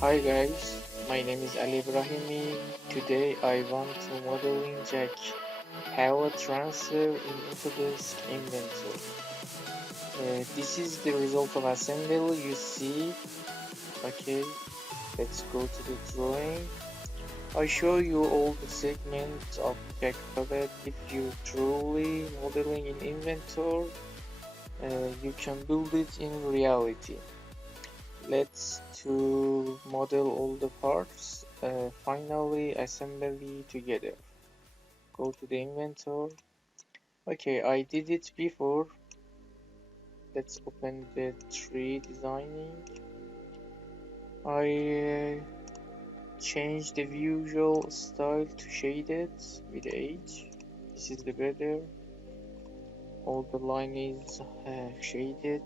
Hi guys, my name is Ali Ibrahimi. Today I want to modeling Jack Pallet transfer in Autodesk Inventor. This is the result of assembly you see. Okay, let's go to the drawing. I show you all the segments of Jack Pallet. If you truly modeling in Inventor, you can build it in reality. Let's to model all the parts, finally assembly together. Go to the inventor. Okay, I did it before. Let's open the 3 designing. I changed the visual style to shaded with age. This is the better. All the line is shaded.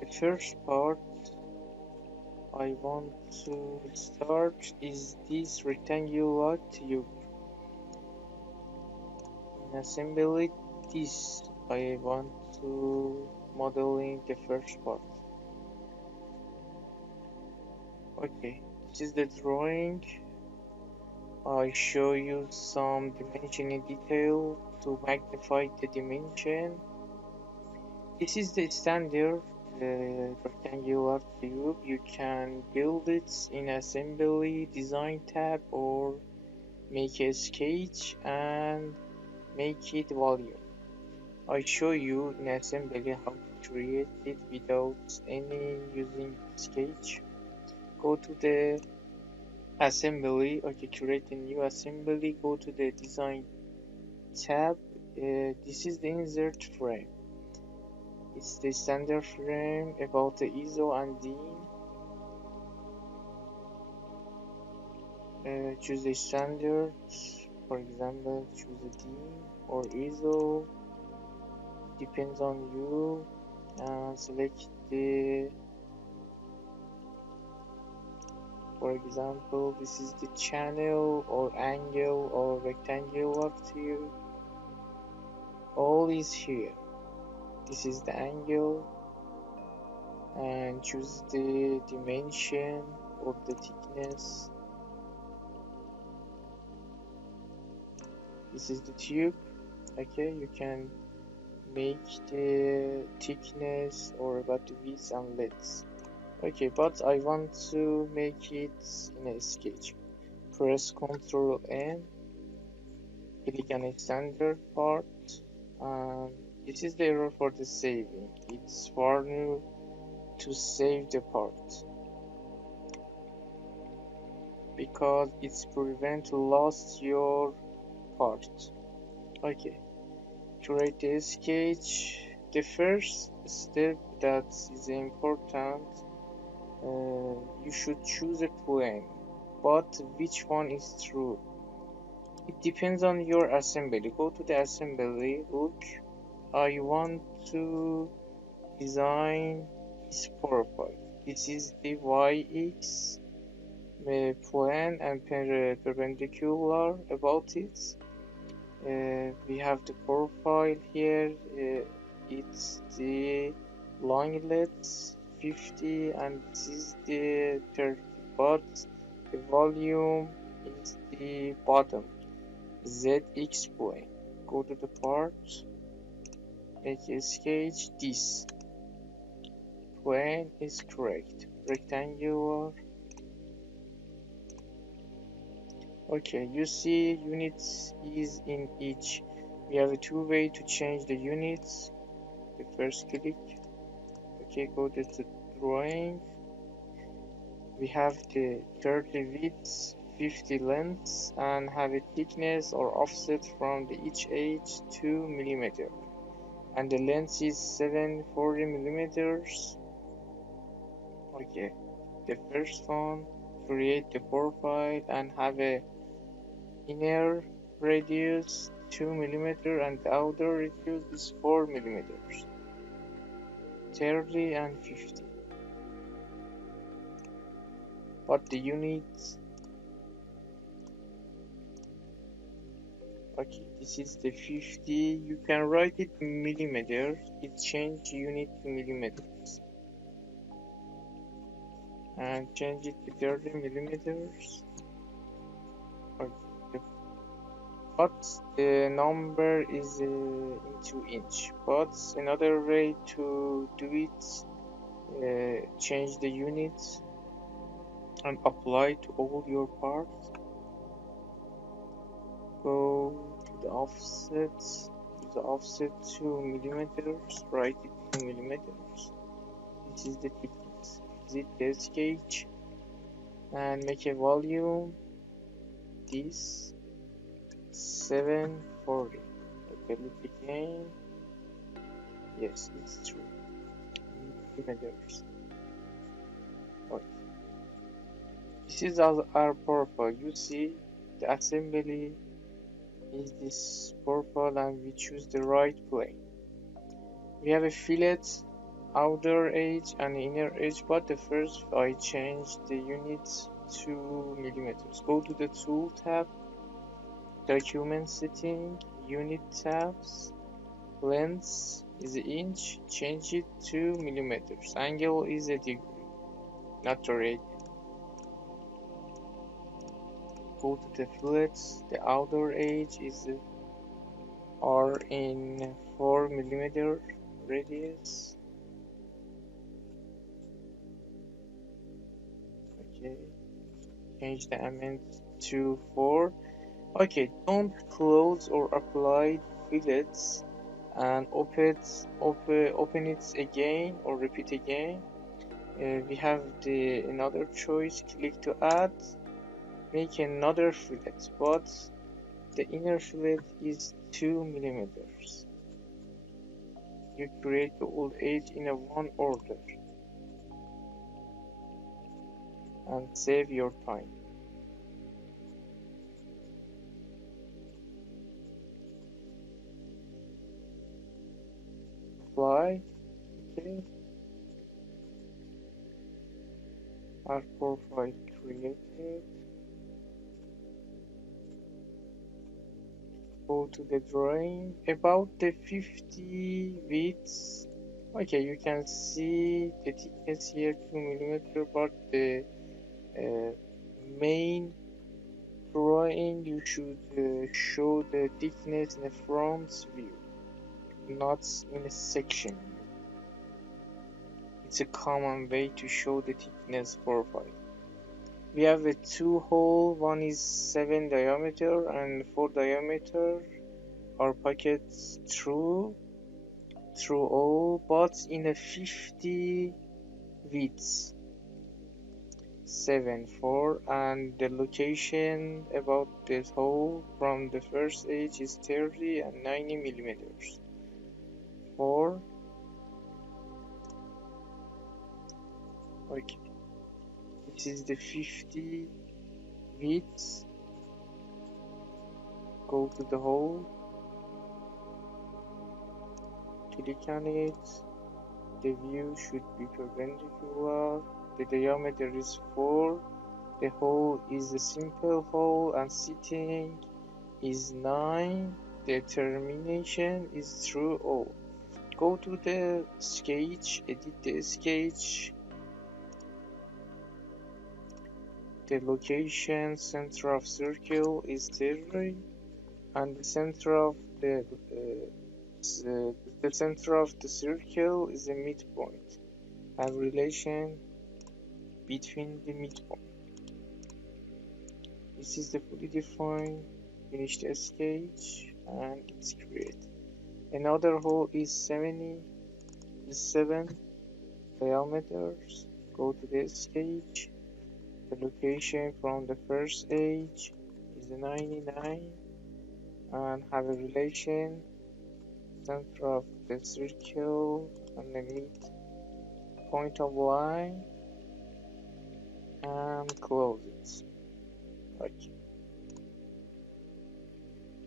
The first part I want to start is this rectangular tube. In assembly, this I want to modeling the first part. Okay, this is the drawing. I show you some dimension in detail to magnify the dimension. This is the standard rectangular tube. You can build it in assembly design tab or make a sketch and make it volume. I show you in assembly how to create it without any using sketch. Go to the assembly. Okay, create a new assembly. Go to the design tab. This is the insert frame. It's the standard frame about the ISO and DIN. Choose the standard. For example, choose a DIN or ISO. Depends on you. Select the. For example, this is the channel or angle or rectangular tube. All is here. This is the angle and choose the dimension of the thickness. This is the tube. Okay, you can make the thickness or about the width and length. Okay, but I want to make it in a sketch. Press Ctrl N, click on a standard part, and this is the error for the saving. It's warn you to save the part because it's prevent lost your part. Okay, create the sketch. The first step that is important, you should choose a plane, but which one is true? It depends on your assembly. Go to the assembly, look, I want to design this profile. This is the YX plane and perpendicular about it. We have the profile here. It's the longlet 50 and this is the 30, but the volume is the bottom ZX plane. Go to the part, make a sketch. This plane is correct, rectangular. Okay, you see units is in each. We have a 2 ways to change the units. The first click. Okay, go to the drawing. We have the 30 width, 50 length, and have a thickness or offset from the each edge 2 mm, and the length is 740 millimeters. Okay, the first one, create the profile and have a inner radius 2 mm and the outer radius is 4 mm, 30 and 50. But the units, okay, this is the 50. You can write it in millimeters. It change unit to millimeters. and change it to 30 millimeters. Okay. But the number is into inch. But another way to do it, change the units and apply to all your parts. Go to the offset, use the offset 2 millimeters, write it 2 millimeters. This is the thickness. Visit this gauge and make a volume. This 740. Okay, look again. Yes, it's true. Millimeters. Okay. This is our purple. You see, the assembly is this purple, and we choose the right plane. We have a fillet, outer edge and inner edge, but the first I change the units to millimeters. Go to the tool tab, document setting, unit tabs, length is an inch, change it to millimeters. Angle is a degree, not a radian. Go to the fillets, the outer edge is R in 4 millimeter radius. Okay, change the amount to 4. Okay, don't close or apply fillets and open it again or repeat again. We have another choice. Click to add, make another fillet, but the inner fillet is 2 millimeters. You create the old edge in a one order and save your time. Apply. Okay. Our profile created. Go to the drawing. About the 50 widths. Okay, you can see the thickness here 2 millimeter, but the main drawing you should show the thickness in a front view, not in a section. It's a common way to show the thickness profile. We have a 2 hole, one is 7 diameter and 4 diameter. Our pockets through all, but in a 50 widths. 7 4, and the location about this hole from the first edge is 30 and 90 millimeters. 4. Okay, this is the 50 widths. Go to the hole, click on it. The view should be perpendicular. The diameter is 4. The hole is a simple hole and sitting is 9. The termination is through all. Go to the sketch, edit the sketch. The location center of circle is 30, and the center of the center of the circle is a midpoint. Have relation between the midpoint. This is the fully defined. Finish the sketch and it's created. Another hole is 7 diameters. Go to the sketch. The location from the first edge is 99 and have a relation center of the circle and the midpoint of line and close it. Okay.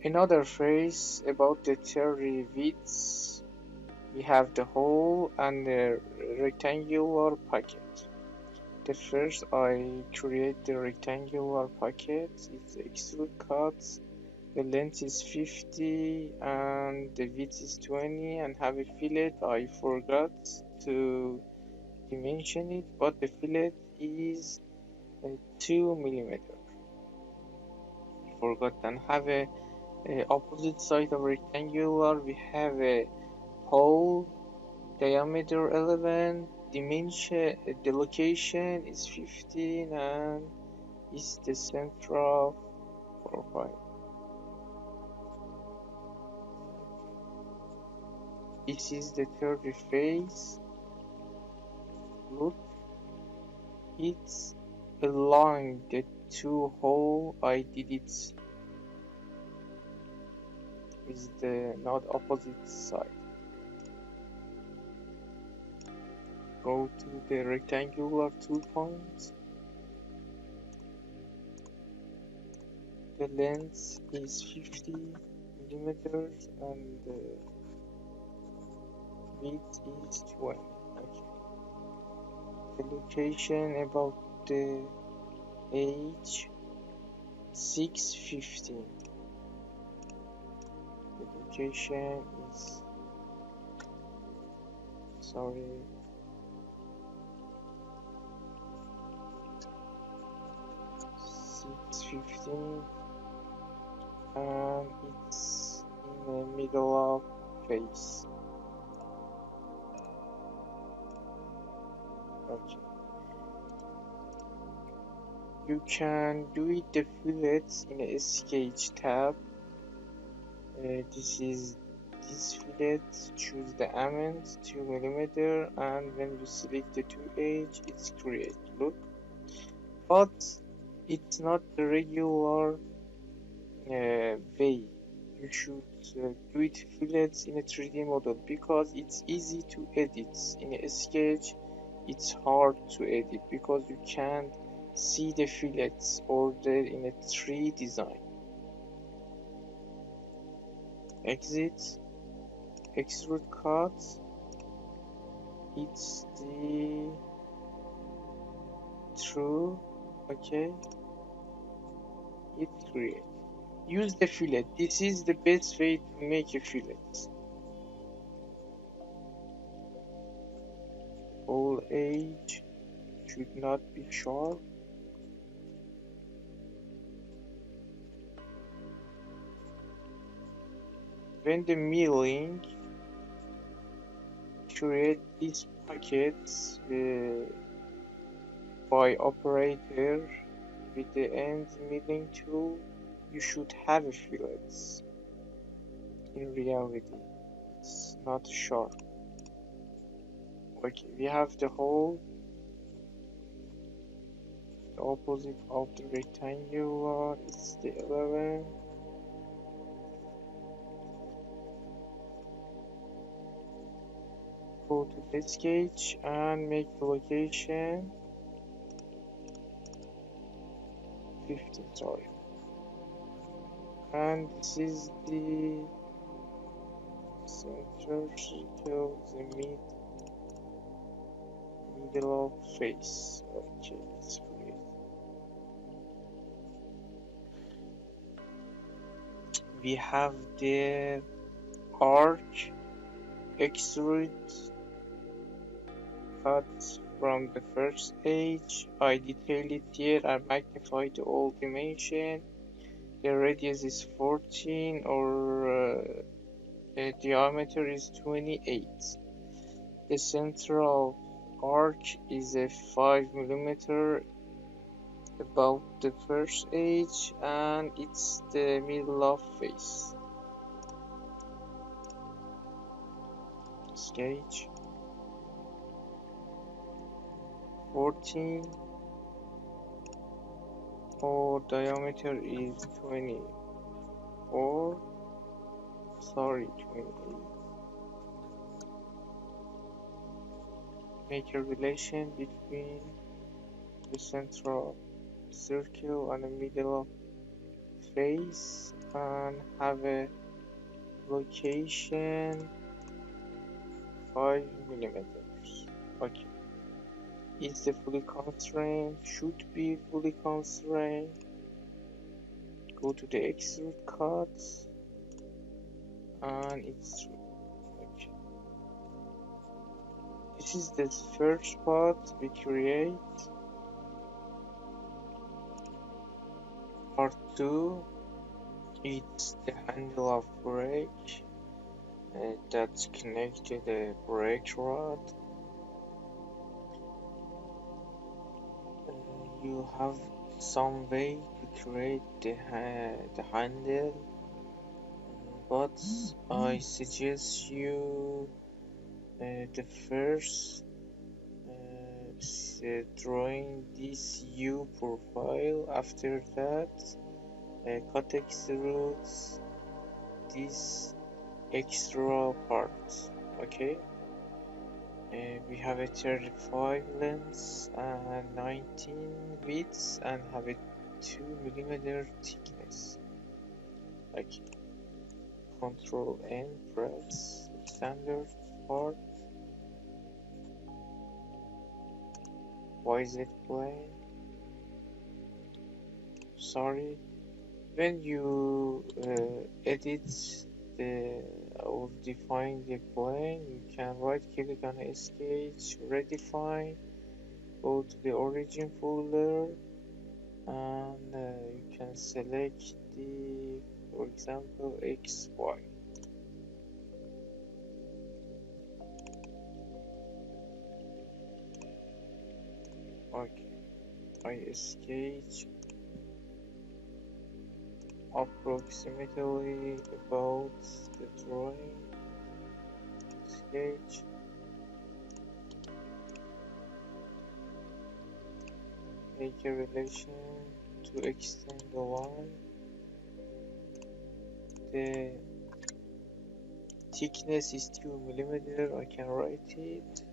Another phrase about the 30 widths. We have the hole and the rectangular pocket. The first I create the rectangular pocket. It's extrude cut. The length is 50 and the width is 20 and have a fillet. I forgot to dimension it, but the fillet is 2 millimeter. Forgot. And have a opposite side of rectangular. We have a hole, diameter 11, dimension, the location is 15, and is the central profile. This is the third face. Look, it's along the two hole. I did it with the not opposite side. Go to the rectangular 2 points. The length is 50 millimeters and the width is 20. Okay. The location about the age 615. The location is 615, and it's in the middle of face. Okay. You can do it the fillets in a sketch tab. This is this fillet. Choose the amount 2 millimeter, and when you select the 2H, it's create. Look, but it's not the regular way. You should do it fillets in a 3D model because it's easy to edit. In a sketch, it's hard to edit because you can't see the fillets ordered in a 3D design. Exit, extrude cut. It's the true. Okay. It create. Use the fillet. This is the best way to make a fillet. All edge should not be sharp. When the milling, create these pockets by operator with the end milling tool. You should have a fillet. In reality, it's not sharp. Okay, we have the hole, the opposite of the rectangular is the 11. Go to the sketch and make the location 15, sorry. And this is the center circle, the middle of face. Okay, it's great. We have the arc, extrude cut from the first edge. I detailed it here and magnified all dimension. The radius is 14 or the diameter is 28. The central arc is a 5 millimeter about the first edge and it's the middle of face. Sketch 14 or diameter is 24, sorry, 28. Make a relation between the central circle and the middle of face and have a location 5 millimeters. Okay. Is the fully constrained? Should be fully constrained. Go to the extrude cut and it's okay. This is the first part we create. Part 2, it's the handle of brake that's connected to the brake rod. You have some way to create the handle, but I suggest you the first drawing this U profile. After that, cut extrudes this extra part. Okay, we have a 35 length and 19 width and have a 2 mm thickness. Okay, Control N, press standard part. YZ plane. Sorry, when you edit the or define the plane, you can right click on sketch, redefine, go to the origin folder, and you can select the, for example, XY. Okay, I sketch approximately about the drawing. Sketch. Make a relation to extend the line. The thickness is 2 mm. I can write it,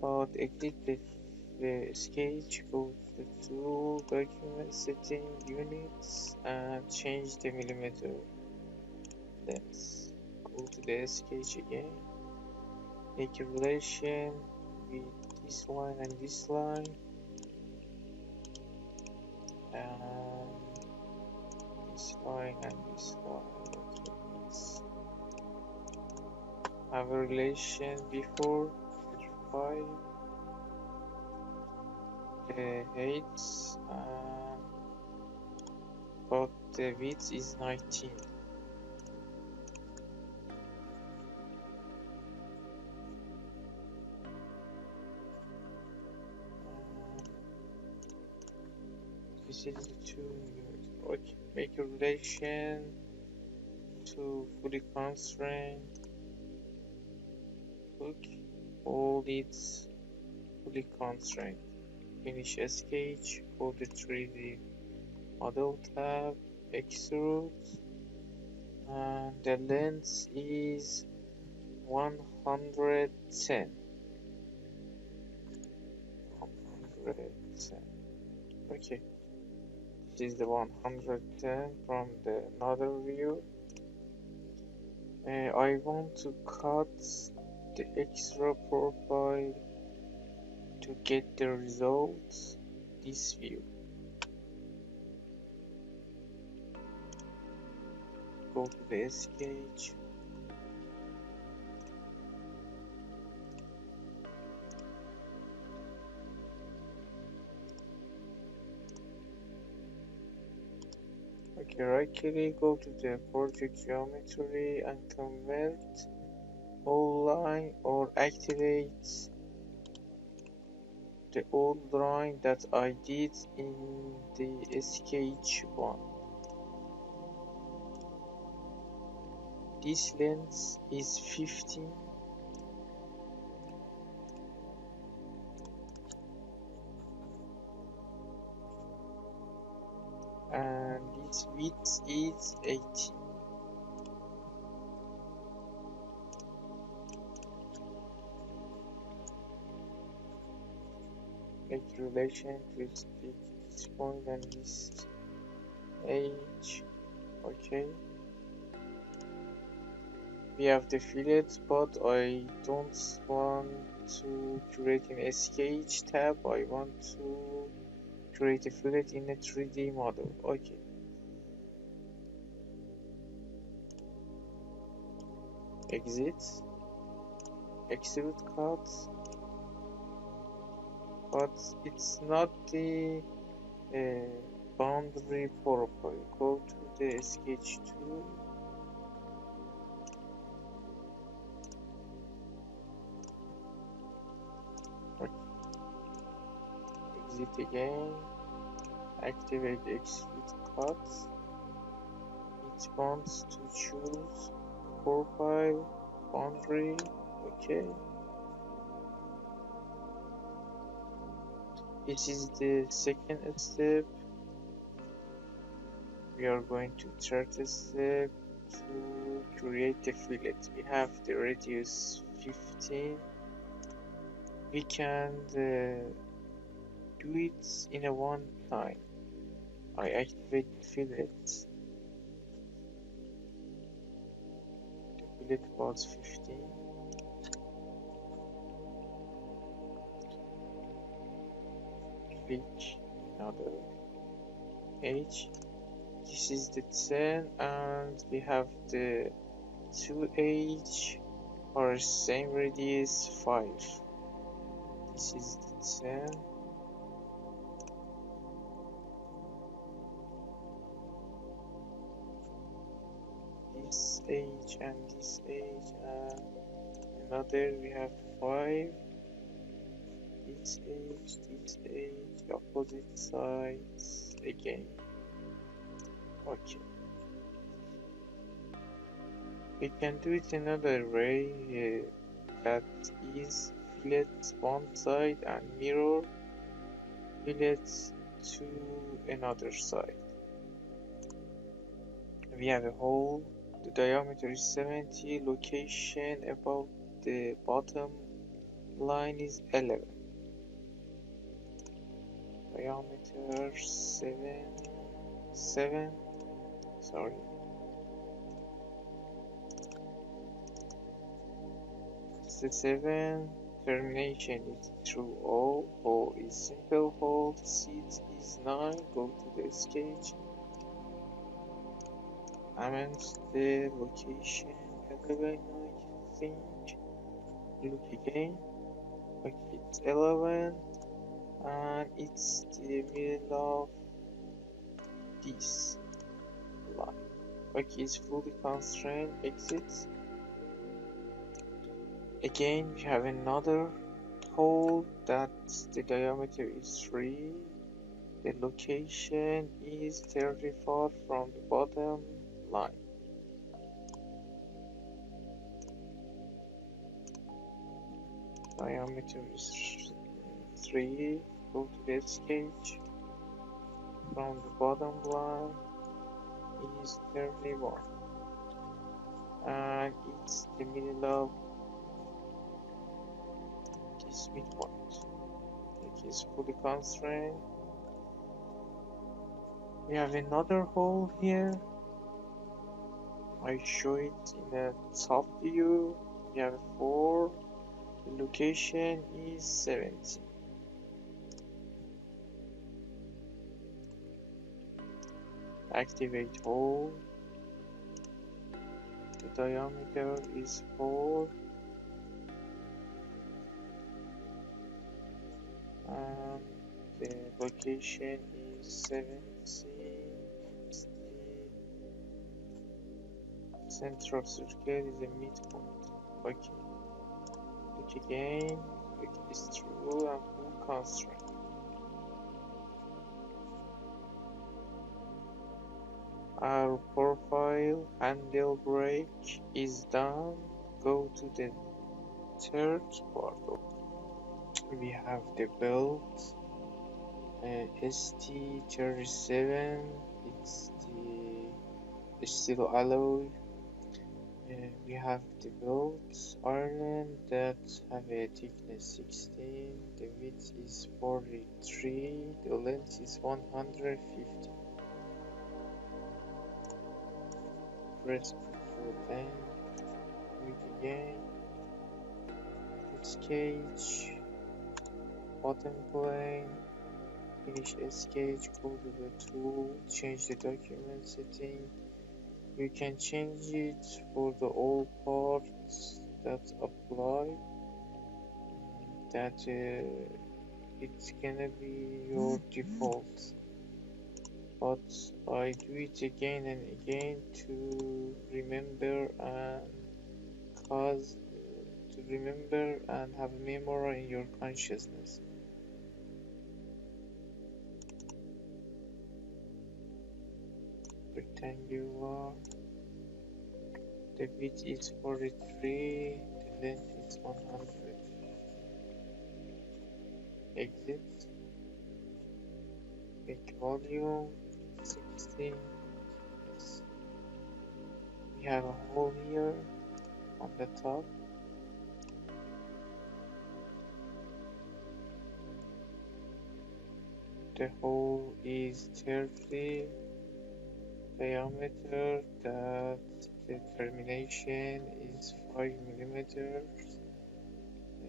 but exit the sketch, go to the tool, document, setting, units, and change the millimeter length. Go to the sketch again, make a relation with this line and this line, and this line and this line. Have a relation before 35, the height, but the width is 19. This is the 2 mm. Okay, make a relation to fully constraint. Look, all it's fully constrained. Finish sketch, go to 3D model tab, extrude, and the length is 110. 110. Okay, this is the 110 from the another view. I want to cut the extra profile to get the results. This view. Go to the sketch. Okay, right click, go to the project geometry and convert all line or activate the old drawing that I did in the sketch 1. This length is 15 and this width is 18. Make relation to this point and this edge. Okay. We have the fillet, but I don't want to create an sketch tab. I want to create a fillet in a 3D model. Okay. Exit. Extrude cut. But it's not the boundary profile. Go to the sketch tool. Exit again. Activate execute cuts. It wants to choose profile, boundary. Okay. This is the second step. We are going to third step to create the fillet. We have the radius 15. We can do it in a one time. I activate the fillet. The fillet was 15. Click another edge. This is the 10, and we have the 2 edge or same radius 5. This is the 10. This edge and this edge and another, we have 5. This edge, opposite sides again. Okay. We can do it another way, that is fillet one side and mirror fillet to another side. We have a hole. The diameter is 70. Location above the bottom line is 11. Diameter 7. Sorry. It's the 7. Termination is through O. O is simple hole. Seat is 9. Go to the sketch. Amend the location 11, I think. Look again. Okay, it's 11, and it's the middle of this line. Okay, it's fully constrained. Exit. Again, we have another hole that the diameter is 3. The location is 34 from the bottom line. Diameter is 3. Go to the sketch. From the bottom line is 31, and it's the middle of this midpoint. It is fully constrained. We have another hole here. I show it in a top view. We have 4. The location is 70. Activate hole. The diameter is 4. And the location is 70. The center of circle is a midpoint. Okay. Look again. Look is true and full constraint. Our profile handle brake is done. Go to the third part. We have the belt ST37. It's the steel alloy. We have the belt iron that have a thickness 16. The width is 43. The length is 150. Press full length. Click again. Sketch. Bottom plane. Finish a sketch. Go to the tool. Change the document setting. You can change it for the all parts that apply. That it's gonna be your default. but I do it again and again to remember and cause to remember and have a memory in your consciousness. Rectangular. The width is 43, the length is 100. Exit. Make volume 16. Yes. We have a hole here on the top. The hole is 30 diameter, that the termination is 5 millimeters.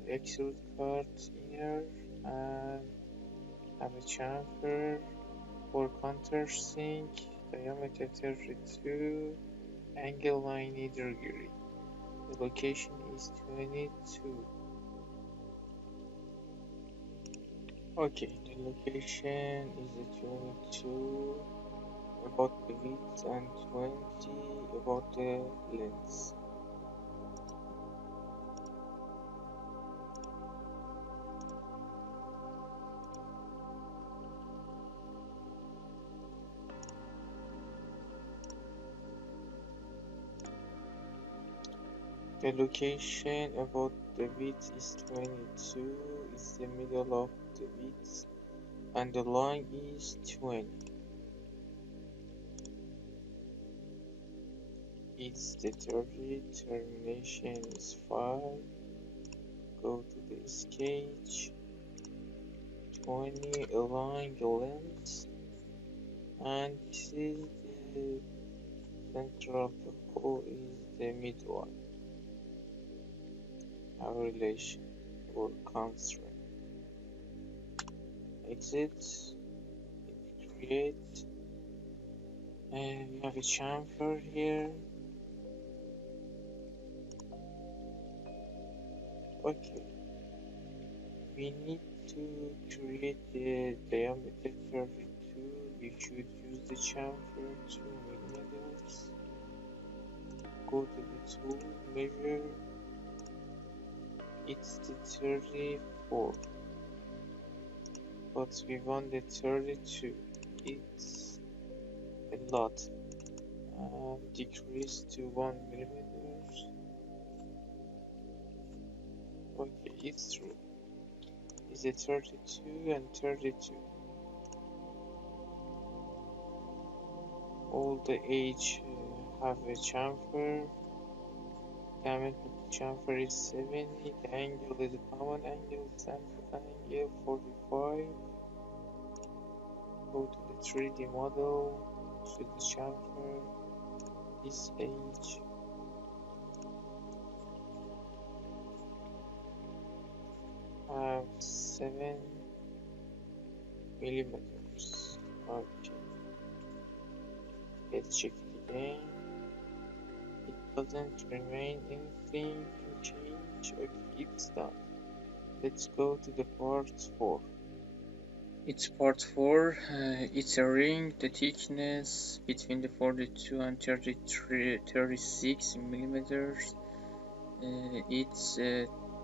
The extrude cut inner and have a chamfer for countersink, diameter 32, angle 90 degree. The location is 22. Okay, the location is a 22 about the width and 20 about the length. The location about the width is 22, is the middle of the width, and the line is 20. It's the 30, termination is 5. Go to the sketch, 20, align the length, and this is the center of the hole is the mid one. Our relation or constraint. Exit, create, and we have a chamfer here. Okay, we need to create the diameter 32. We should use the chamfer 2 millimeters. Go to the tool, measure. It's the 34, but we want the 32. It's a lot. Decrease to 1 millimeters. Okay, it's true. It's a 32 and 32. All the edge have a chamfer. Diameter of the chamfer is 70. The angle is a common angle, center angle 45. Go to the 3D model. Choose the chamfer. This edge. Have 7 millimeters. Okay. Let's check it again. It doesn't remain anything to change. Okay, it's done. Let's go to the part 4. It's part 4. It's a ring. The thickness between the 42 and 36 millimeters. It's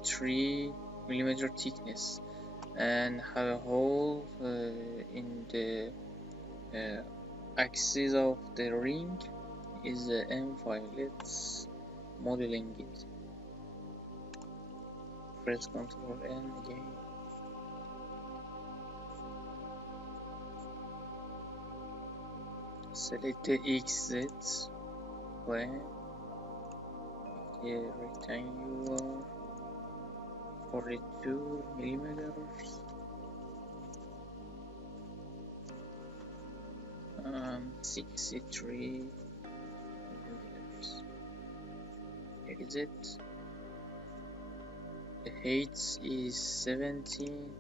3 millimeter thickness and have a hole in the axis of the ring is M5. Let's modeling it. Press Ctrl N again. Select the XZ plane, the rectangular 42 millimeters and 63 millimeters. Exit. The height is 17.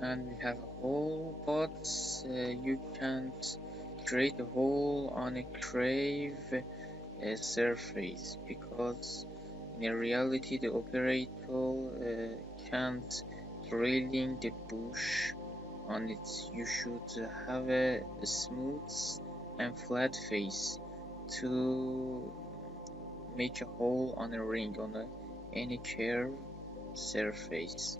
And we have a hole, but you can't create a hole on a curved surface because In reality, the operator can't drilling the bush on it. You should have a smooth and flat face to make a hole on a ring on any curved surface.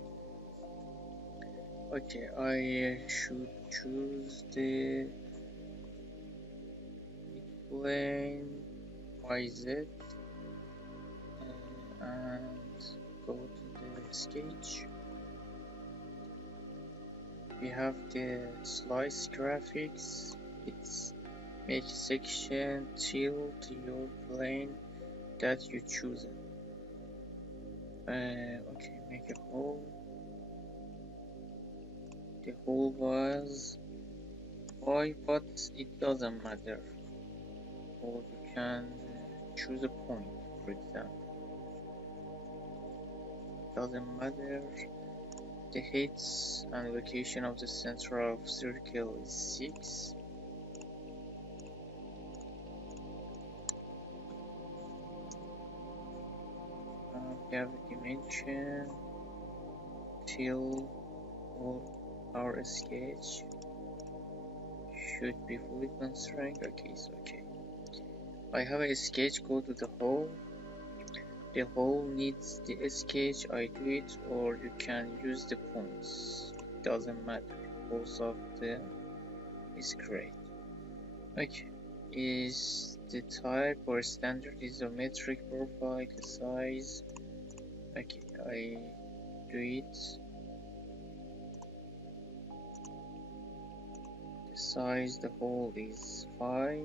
Okay, I should choose the plane YZ and go to the sketch. We have the slice graphics. It's make section tilt your plane that you choose. Okay, make a hole. The hole was 5, but it doesn't matter. Or you can choose a point, for example. Doesn't matter. The height and location of the center of circle is 6. We have a dimension till our sketch should be fully constrained. Okay, so okay. I have a sketch, go to the hole. The hole needs the sketch, I do it, or you can use the points. It doesn't matter. Both of them is great. Okay. Is the type or standard isometric profile size? Okay, I do it. The size, the hole is 5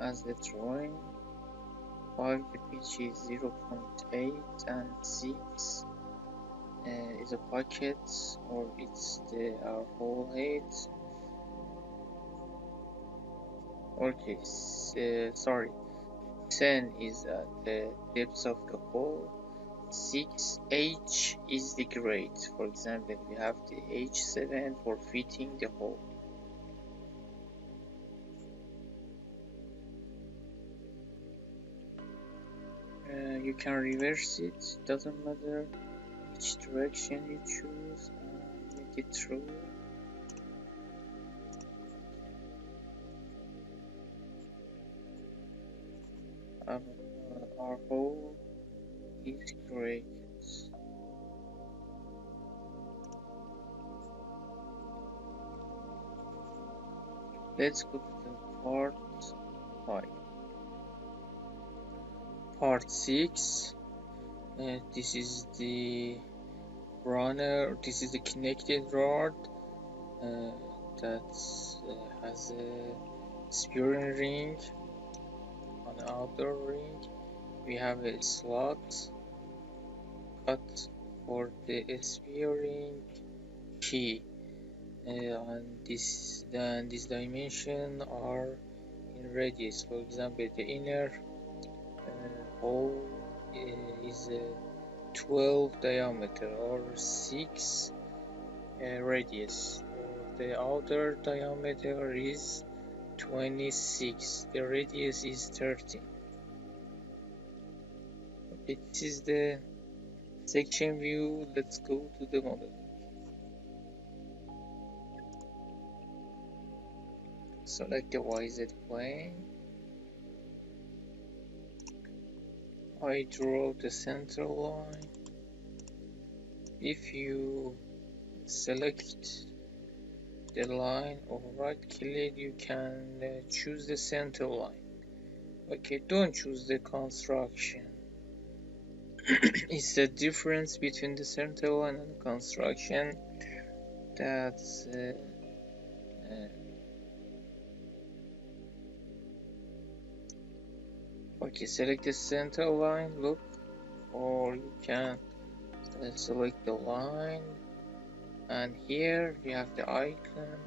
as the drawing. 5, the pitch is 0.8 and 6 is a pocket, or it's our whole height. Okay, sorry, 10 is at the depth of the hole. 6H is the grade. For example, we have the H7 for fitting the hole. You can reverse it, doesn't matter which direction you choose, and make it true. Our hole is correct. Let's go to the part 5. Part 6. This is the runner. This is the connected rod that has a steering ring. On the outer ring, we have a slot cut for the steering key, and this dimension are in radius. For example, the inner hole is 12 diameter or 6 radius. The outer diameter is 26. The radius is 30. Okay, this is the section view. Let's go to the model. Select the YZ plane. I draw the center line. If you select the line or right click, you can choose the center line. Okay, don't choose the construction. It's the difference between the center line and construction that's okay. Select the center line, look, or you can select the line, and here you have the icon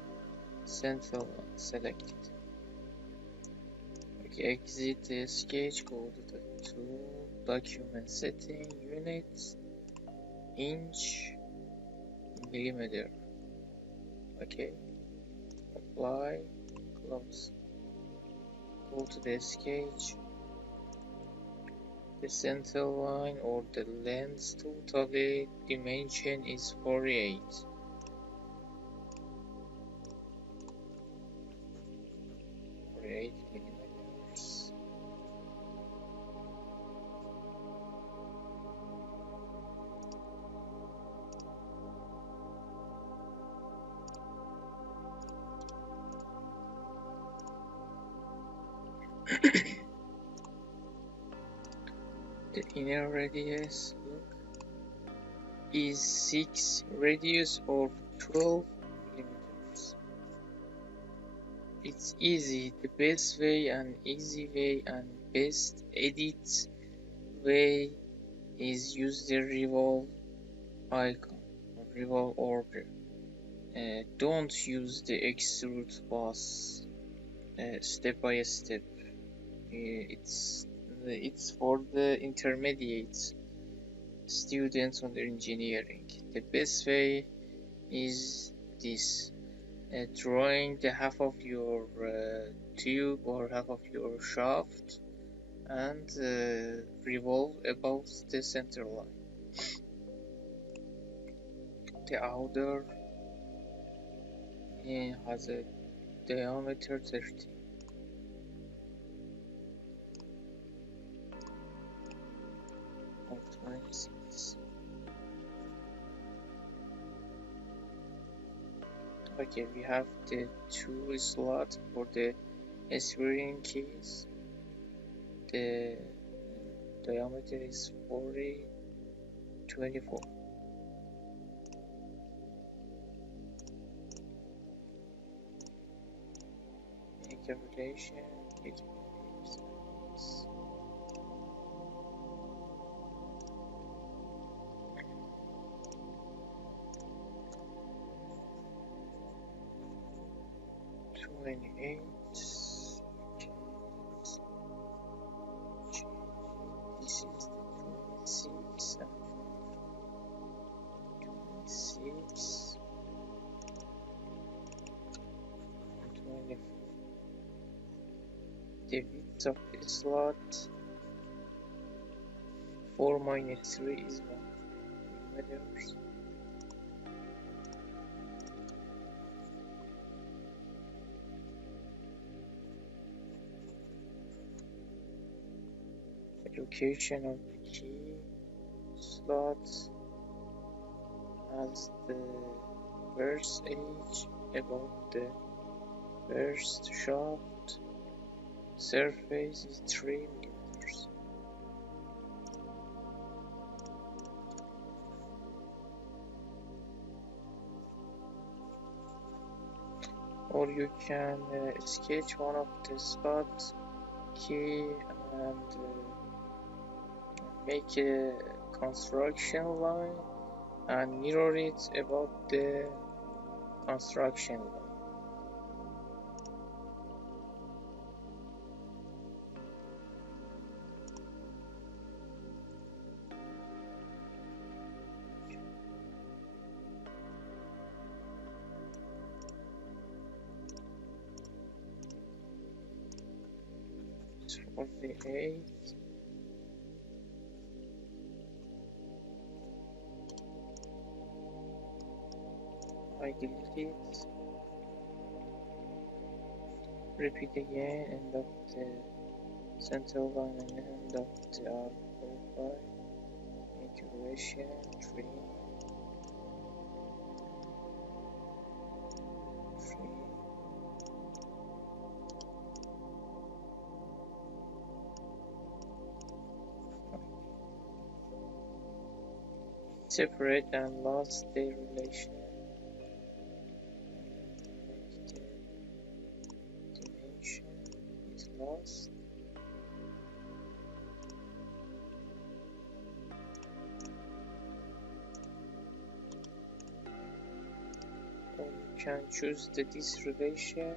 center line selected. Okay, exit the sketch, go to the tool, document setting, units, inch, millimeter. Okay, apply, close. Go to the sketch, The center line or the length totally dimension is 48. Millimeters. The inner radius, look, is 6 radius of 12 millimeters. It's easy. The best way and easy way and best edit way is use the revolve icon or revolve order. Don't use the extrude pass step by step. It's for the intermediate students on the engineering. The best way is this: drawing the half of your tube or half of your shaft and revolve about the center line. The outer has a diameter 30. Or 26. Okay, we have the 2 slot for the steering keys. The diameter is 40, 24. Make a relation. It is 28. This is the 26 and 26 and 24. The width of the slot 4 minus 3 is 1 millimeters. The location of the key slot has the first edge above the first shaft. Surface is 3 millimeters. Or you can sketch one of the slot key and make a construction line and mirror it about the construction line. It's 48. I delete it. Repeat again, end of the center line and end of the R45. Integration, trim. Separate and lost the relation. The dimension is lost. Or you can choose this relation.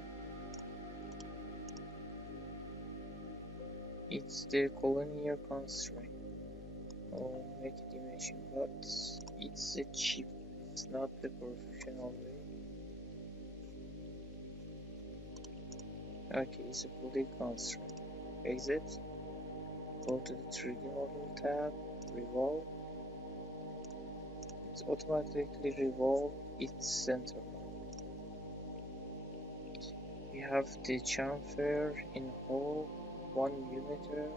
It's the collinear constraint. Or make a dimension, but it's a cheap, it's not the professional way. Okay, it's a fully constraint. Exit. Go to the 3D model tab, revolve. It automatically revolve its center. We have the chamfer in hole 1 millimeter.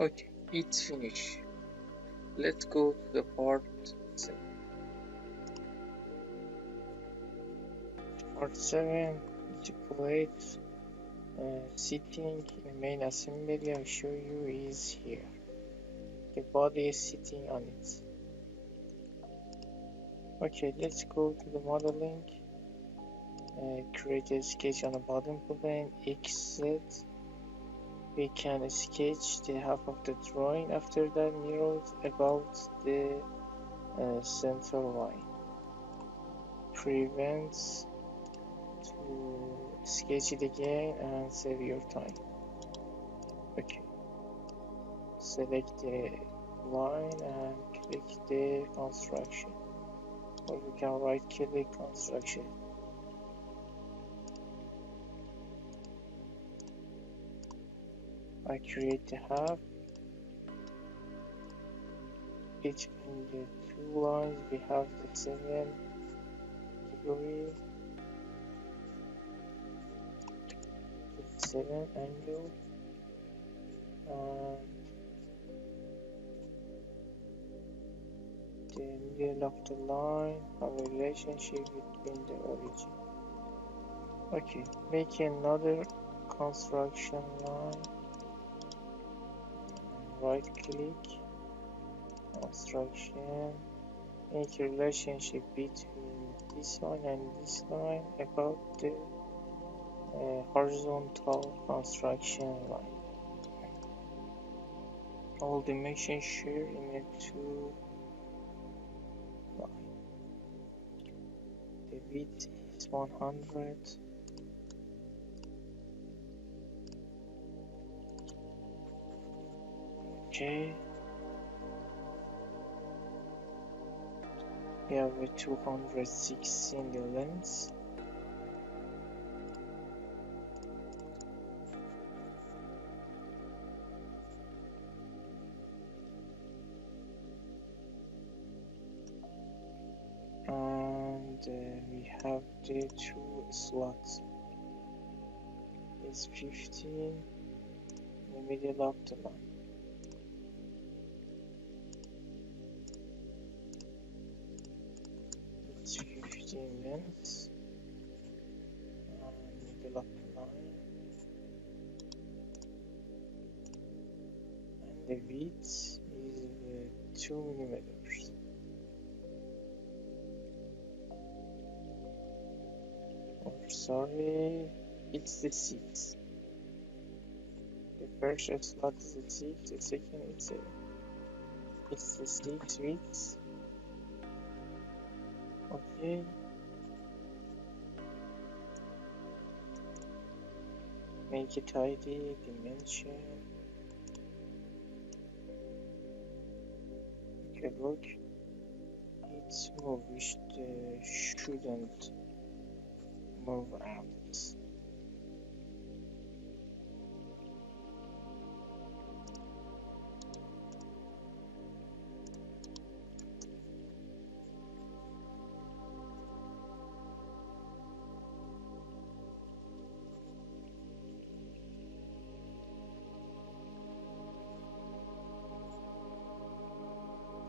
Okay, it's finished. Let's go to the part 7. Part 7, the plate sitting in main assembly I show you is here. The body is sitting on it. Okay, let's go to the modeling. Create a sketch on a bottom plane, XZ. We can sketch the half of the drawing after that mirrored about the center line. Prevents to sketch it again and save your time. Okay, select the line and click the construction, or we can right click construction. I create the half. Between the two lines we have the 7 degree, the 7 angle, and the middle of the line have a relationship between the origin. Okay, make another construction line. Right click, construction, make a relationship between this line and this line about the horizontal construction line. All dimensions share in a 2 line. The width is 100. Okay. We have a 206 in the lens. And we have the 2 slots. It's 15 in the middle of the line. It's 15 length and middle of the line, and the width is 2 millimeters. Oh, sorry, it's the 6. The first slot is the 6, the second is 7. It's the 6 width. Okay. Make it tidy, dimension. Okay, look. It's moved, shouldn't move out.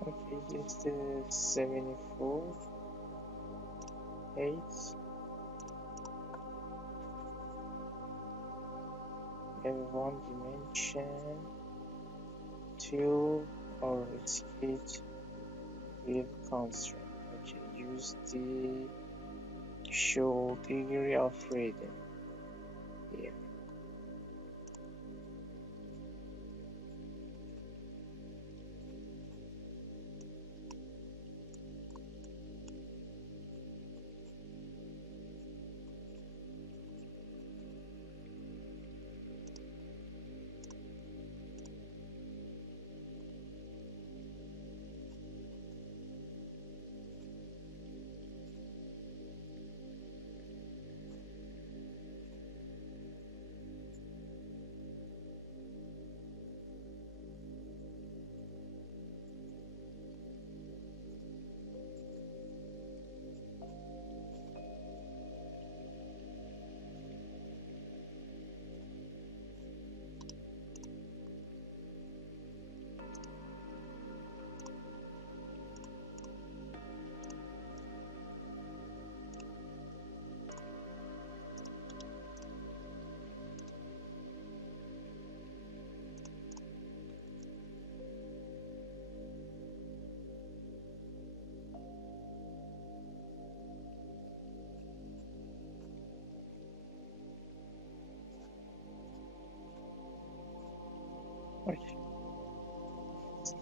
Okay, here's the 74, 8. We have 1 dimension, 2, or sketch with constraint. Okay, use the show degree of freedom here.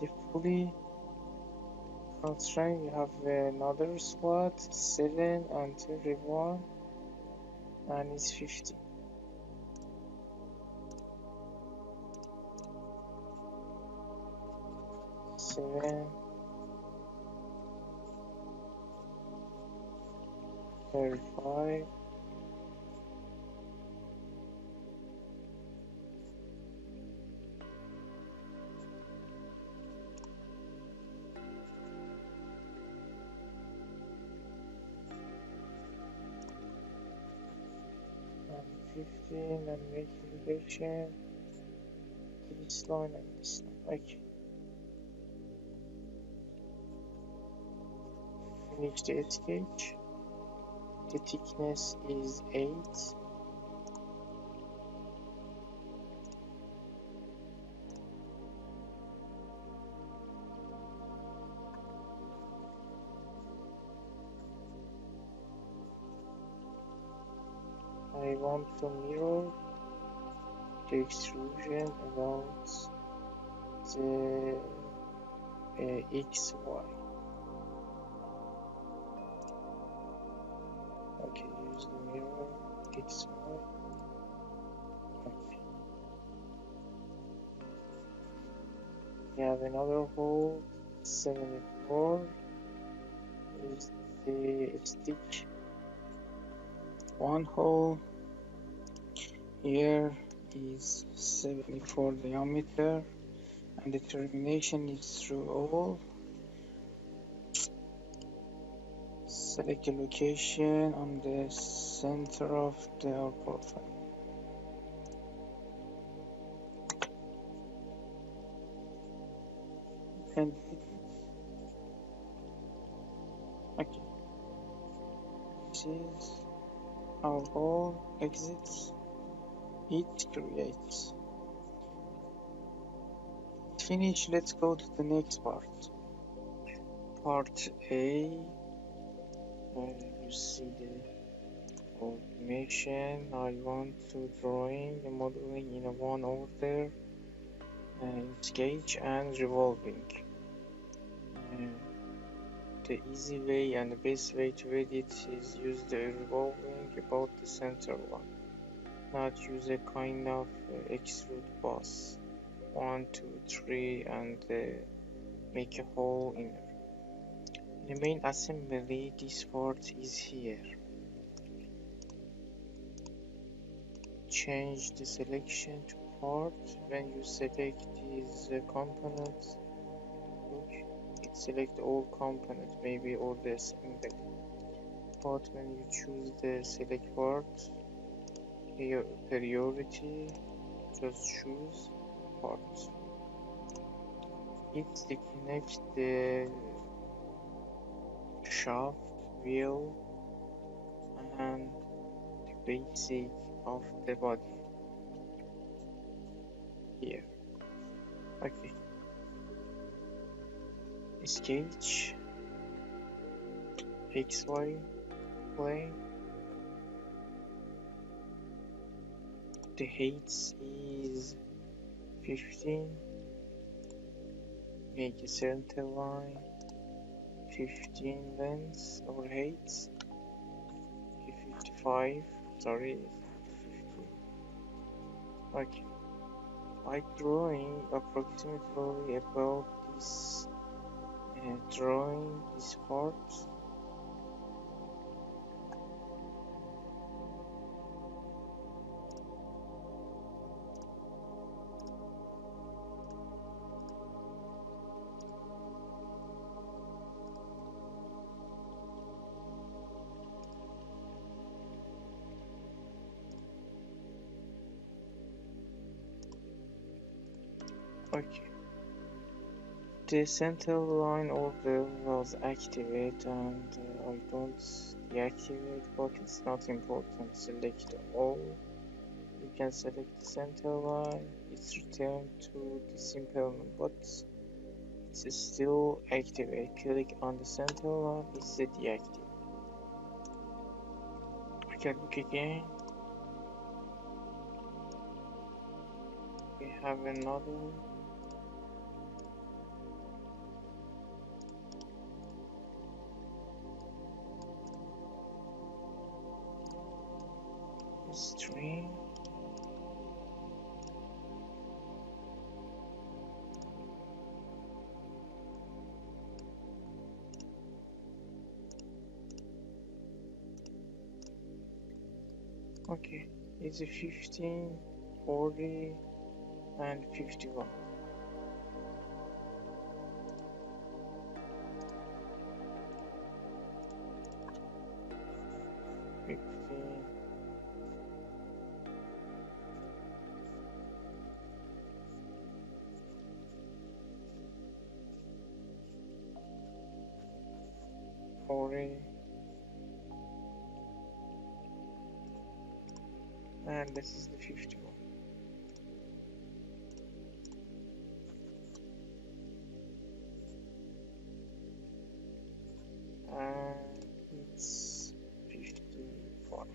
the fully constrained, you have another spot 7 and 31, and it's 50. Seven, 35, and 15, and make inversion to this line and this line. Okay, finish the sketch. The thickness is 8. I want to mirror the extrusion about the XY. Okay, use the mirror XY. Okay. We have another hole 74. Is the stick. One hole here is 74 diameter, and the termination is through all. Select a location on the center of the profile. And okay, this is our hole. Exits. It creates. Finish. Let's go to the next part. Part A. You see the automation. I want to drawing and modeling in a one order, sketch and revolving. The easy way and the best way to edit is use the revolving about the center one. Not use a kind of extrude boss 1, 2, 3 and make a hole in there. In the main assembly, this part is here. Change the selection to part. When you select these components, look, it select all components, maybe all the assembly. But when you choose the select part, priority, just choose part. It's to connect the shaft, wheel and the basic of the body here. Okay, sketch XY plane. The height is 15. Make a center line 15 length or height 55. Sorry, 50. Okay, I drawing approximately about this drawing this part. Okay, the center line order was activated and I don't deactivate, but it's not important. Select all. You can select the center line. It's returned to the simple, but it's still activate. Click on the center line. It's deactivate. I can look again. We have another string. Okay, it's a 15, 40, and 51. 15, 40, and this is the 51. And it's 55.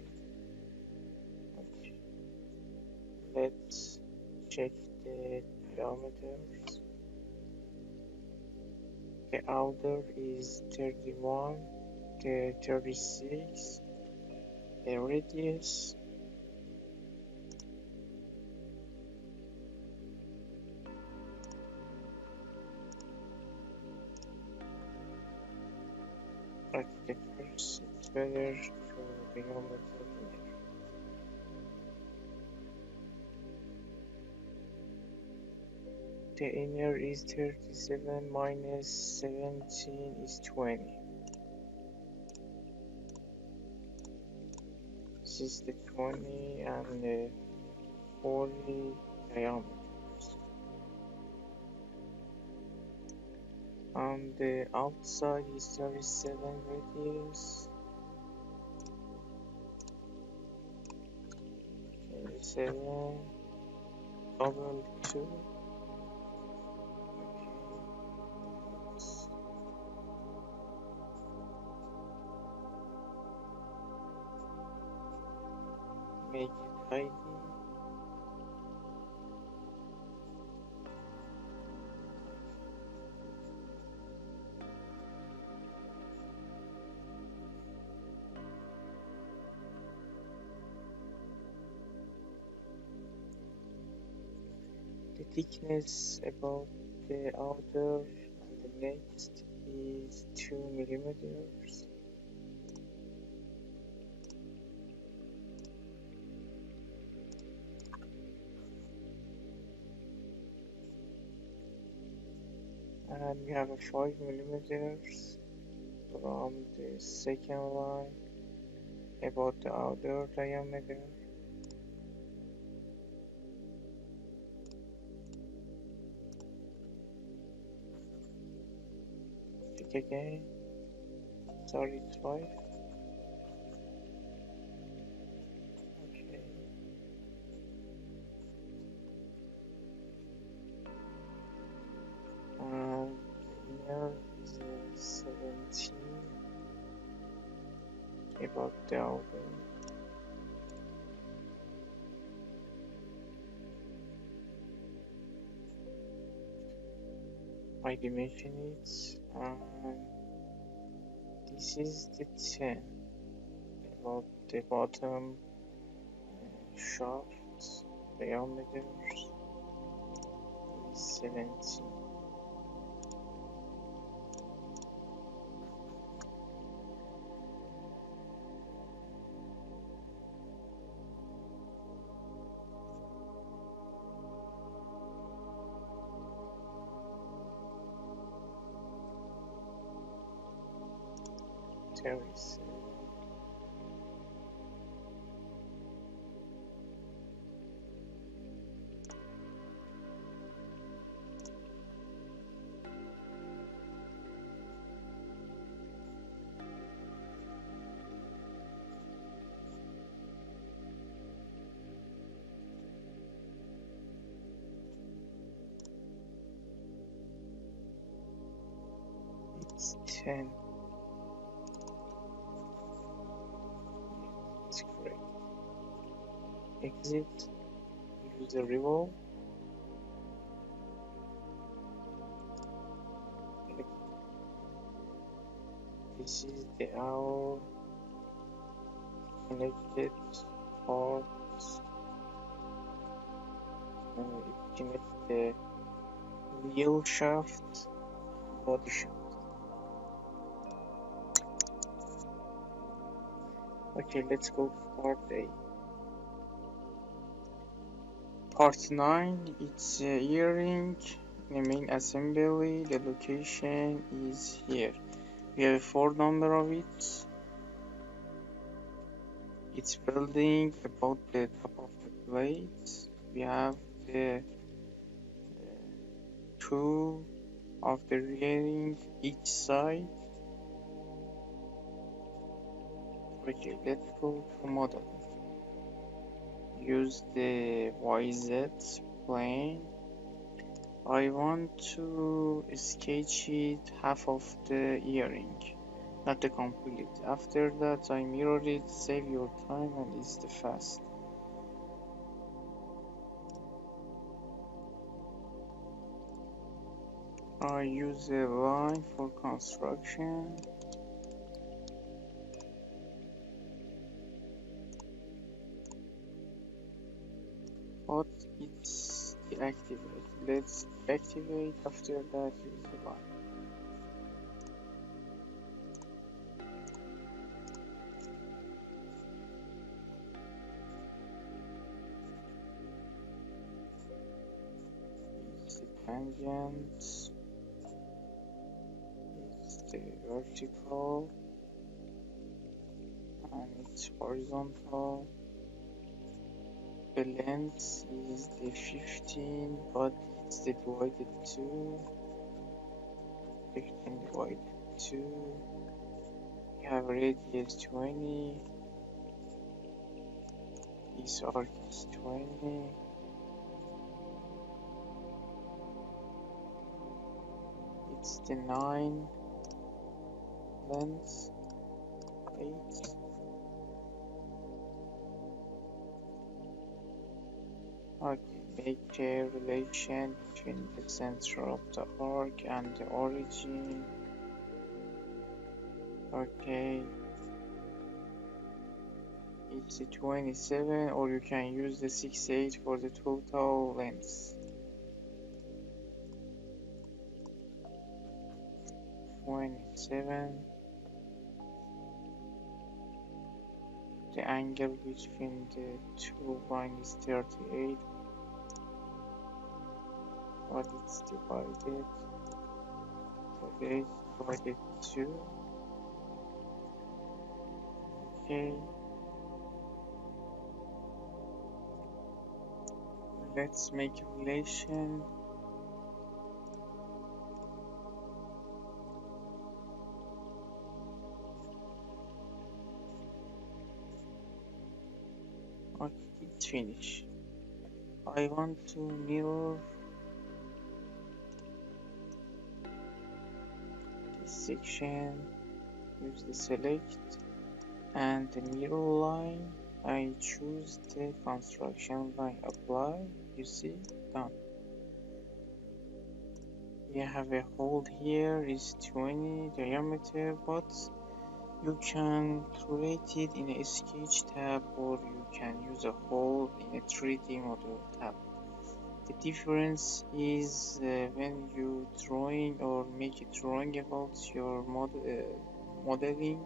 Okay, let's check the diameters. The outer is 31, the 36, the radius, but the first it's better to diameter here. The inner is 37 minus 17 is 20. This is the 20 and the 40 diameters. On the outside is 37 radius. 37 double 2. Make it ID. The thickness about the outer and the next is 2 millimeters. And we have a 5 millimeters from the second line about the outer diameter. Pick again. Sorry, it's 5. Okay. And here is 17 about the outer. I dimension it, and this is the 10 about the bottom shaft diameters is 17. There is it's 10. It's correct. Exit. Use the revolve. This is the hour connected parts, estimate the wheel shaft, body shaft. Okay, let's go to part A. Part 9, it's earring. The main assembly, the location is here. We have 4 number of it. It's building about the top of the plate. We have the 2 of the rearing each side. Okay, let's go to model. Use the YZ plane. I want to sketch it half of the earring, not the complete. After that I mirror it, save your time and it's the fast. I use a line for construction. But it's deactivated. Let's deactivate. After that use the line. It's the tangent. It's the vertical. And it's horizontal. The length is the 15, but it's the divided 2. 15 divided 2. We have radius 20. This arc is 20. It's the 9 length. 8. Okay, make a relation between the center of the arc and the origin. Okay, it's a 27, or you can use the 6/8 for the total length. 27. The angle between the two lines is 38, but it's divided. 38 divided 2. Okay. Let's make a relation. Okay, it's finished. I want to mirror this section. Use the select and the mirror line. I choose the construction line, apply. You see, done. We have a hole here, is 20 diameter, but you can create it in a sketch tab, or you can use a hole in a 3D model tab. The difference is when you drawing or make a drawing about your modeling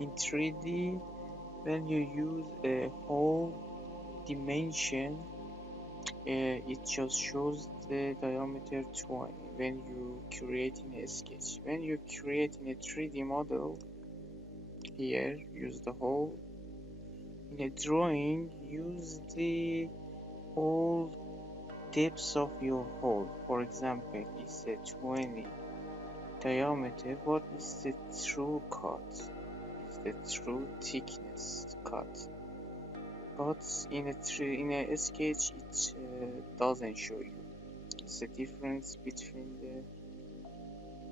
in 3D, when you use a hole dimension, it just shows the diameter 20 when you create in a sketch. When you create in a 3D model, here use the hole. In a drawing, use the whole depth of your hole. For example, it's a 20 diameter, what is the true cut? It's the true thickness cut. But in a sketch, it doesn't show you. It's the difference between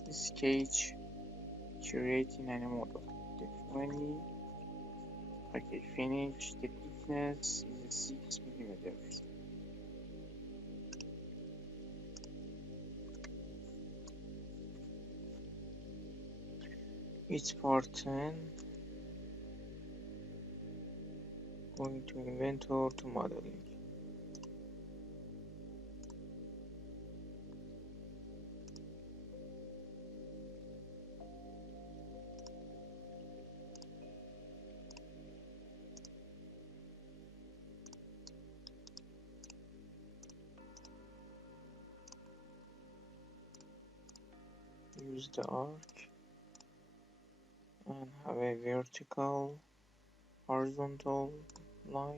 the sketch creating and a model. The 20. Okay, finish. The thickness is 6 millimeters. It's part 10. Going to Inventor to modeling. Use the arc and have a vertical, horizontal line,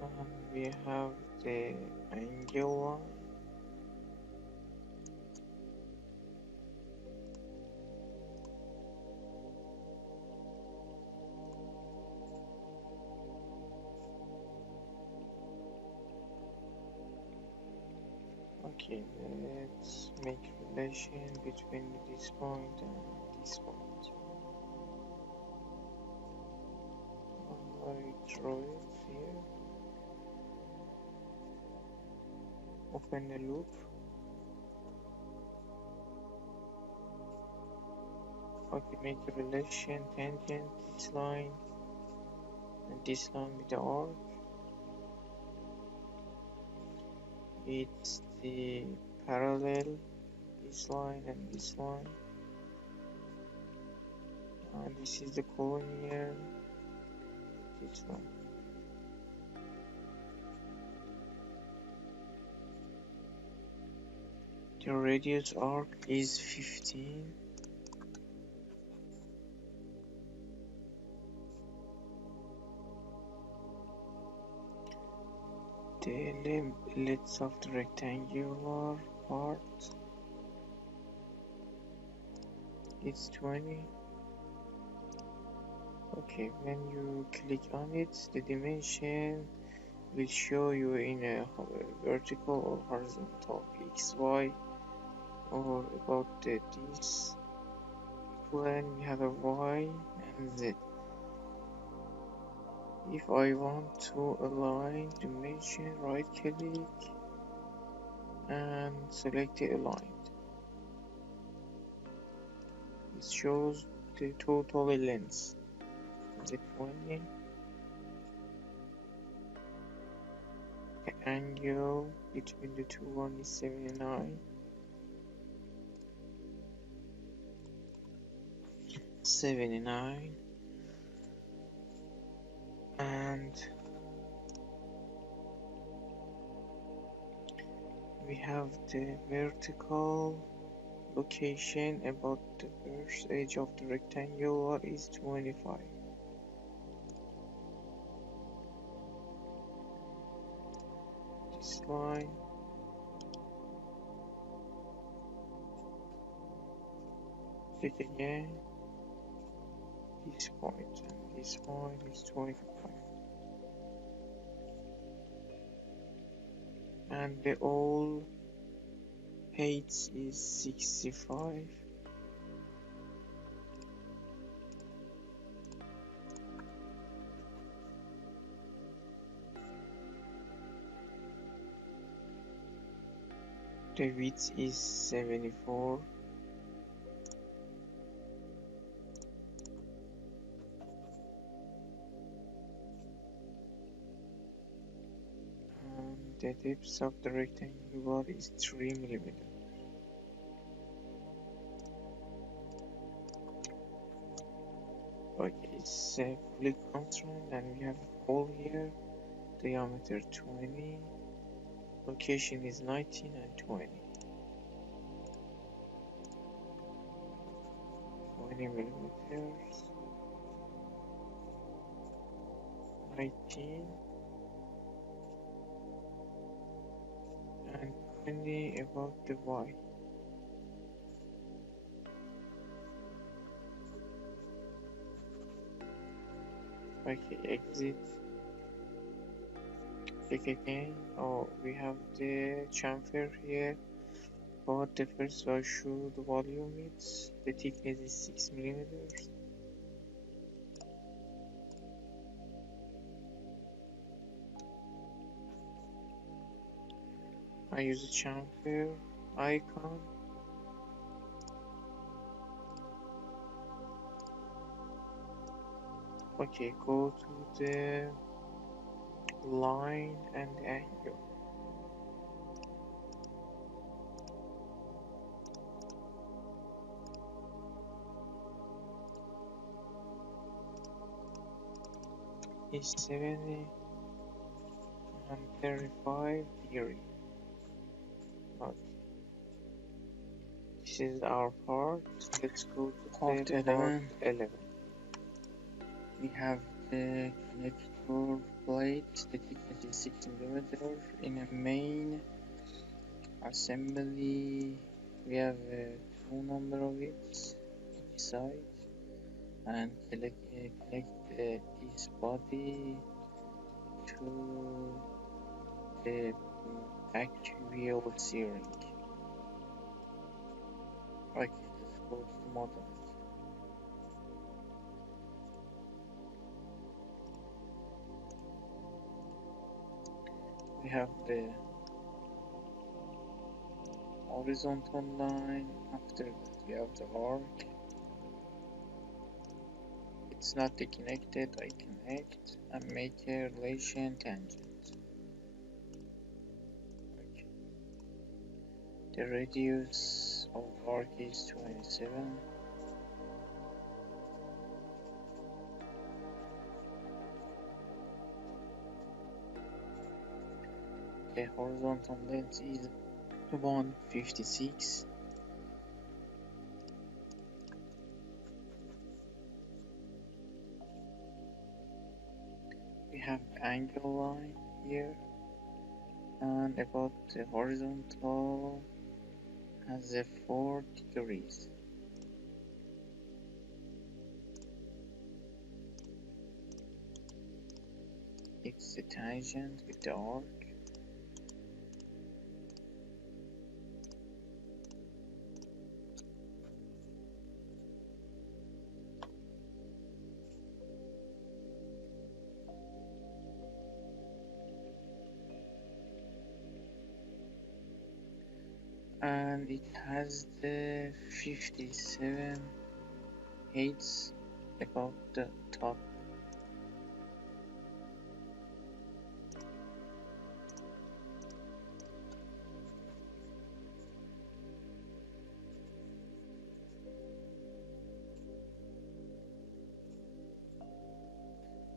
and we have the angle line. Okay, let's make relation between this point and this point. I draw it here. Open the loop. Okay, make a relation tangent this line and this line with the arc. It's the parallel, this line and this line. And this is the collinear, this one. The radius arc is 15. The length of the rectangular part is 20. Okay, when you click on it, the dimension will show you in a vertical or horizontal x, y, or about this plan we have a y and z. If I want to align dimension, right click and select the aligned. It shows the total length. The 20. The angle between the two one is 79. 79. And we have the vertical location about the first edge of the rectangular is 25. This line, click again, this point, and this point is 25. And the all height is 65. The width is 74. And the depth of the rectangular is 3 mm. Okay, it's fully constrained, and we have a hole here, diameter 20, location is 19 and 20. 20 millimeters, 19 and 20 about the Y. Okay, exit, click again. Oh, we have the chamfer here, but the first I show the volume, it's the thickness is 6 millimeters. I use the chamfer icon. Okay, go to the line and angle. Is 70 and 35 degree. Okay, this is our part. Let's go to Part the part 11, 11. we have the connector plate. The thickness is 6 mm. In a main assembly, we have two number of it each side, and connect this body to the back wheel steering. Okay, let's go to the model. We have the horizontal line. After that, we have the arc. It's not connected. I connect and make a relation tangent. Okay. The radius of arc is 27. The horizontal length is 156. We have the angle line here, and about the horizontal has a 4 degrees. It's the tangent with the arc. And it has the 57 heights about the top.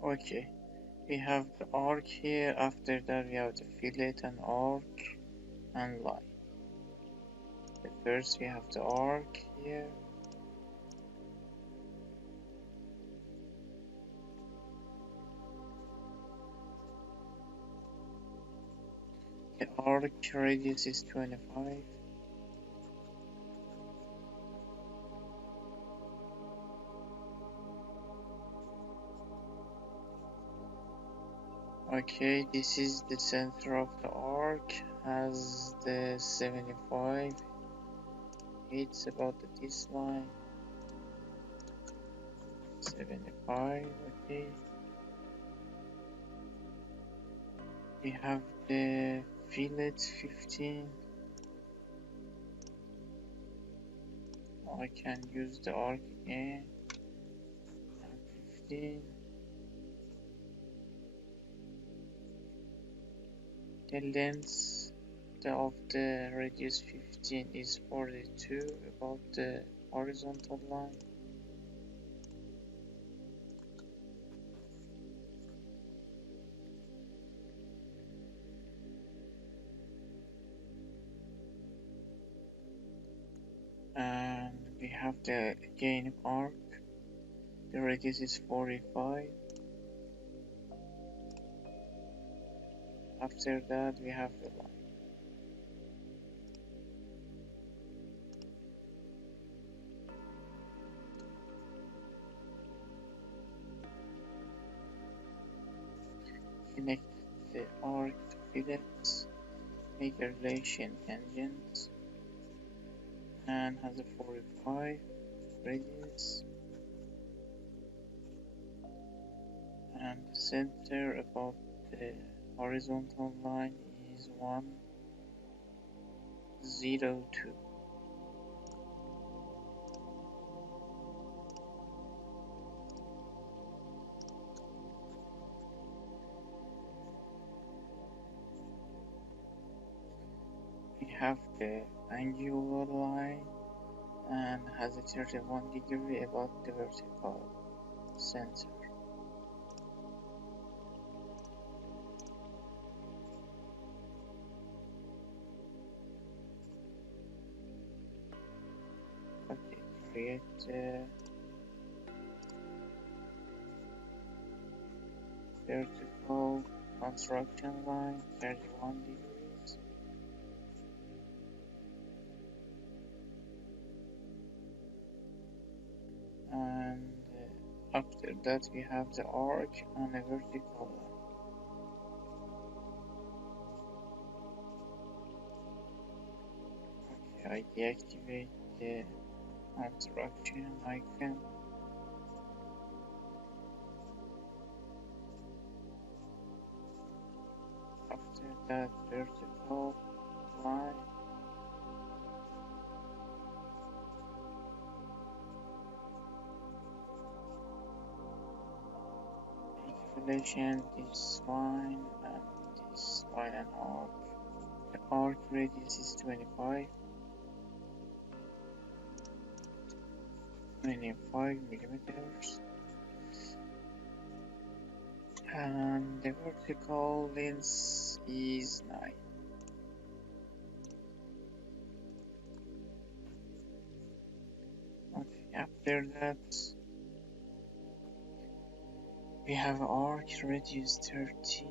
Okay, we have the arc here. After that, we have the fillet and arc and line. But first, we have the arc here. The arc radius is 25. Okay, this is the center of the arc, has the 75. It's about this line. 75, okay. We have the fillet 15. I can use the arc again. 15. The length of the radius 15 is 42 about the horizontal line. And we have the again arc. The radius is 45. After that we have the line. Connect the arc to fillets, make a relation tangent, and has a 45 radius. And the center about the horizontal line is 102. have the angular line and has a 31 degree about the vertical center. Okay, create the vertical construction line 31 degrees. And after that we have the arc and a vertical line. Okay, I deactivate the construction icon. After that vertical line, relation this line and this line and arc. The arc radius is 25 millimeters, and the vertical length is 9. Okay, after that we have arc radius 30.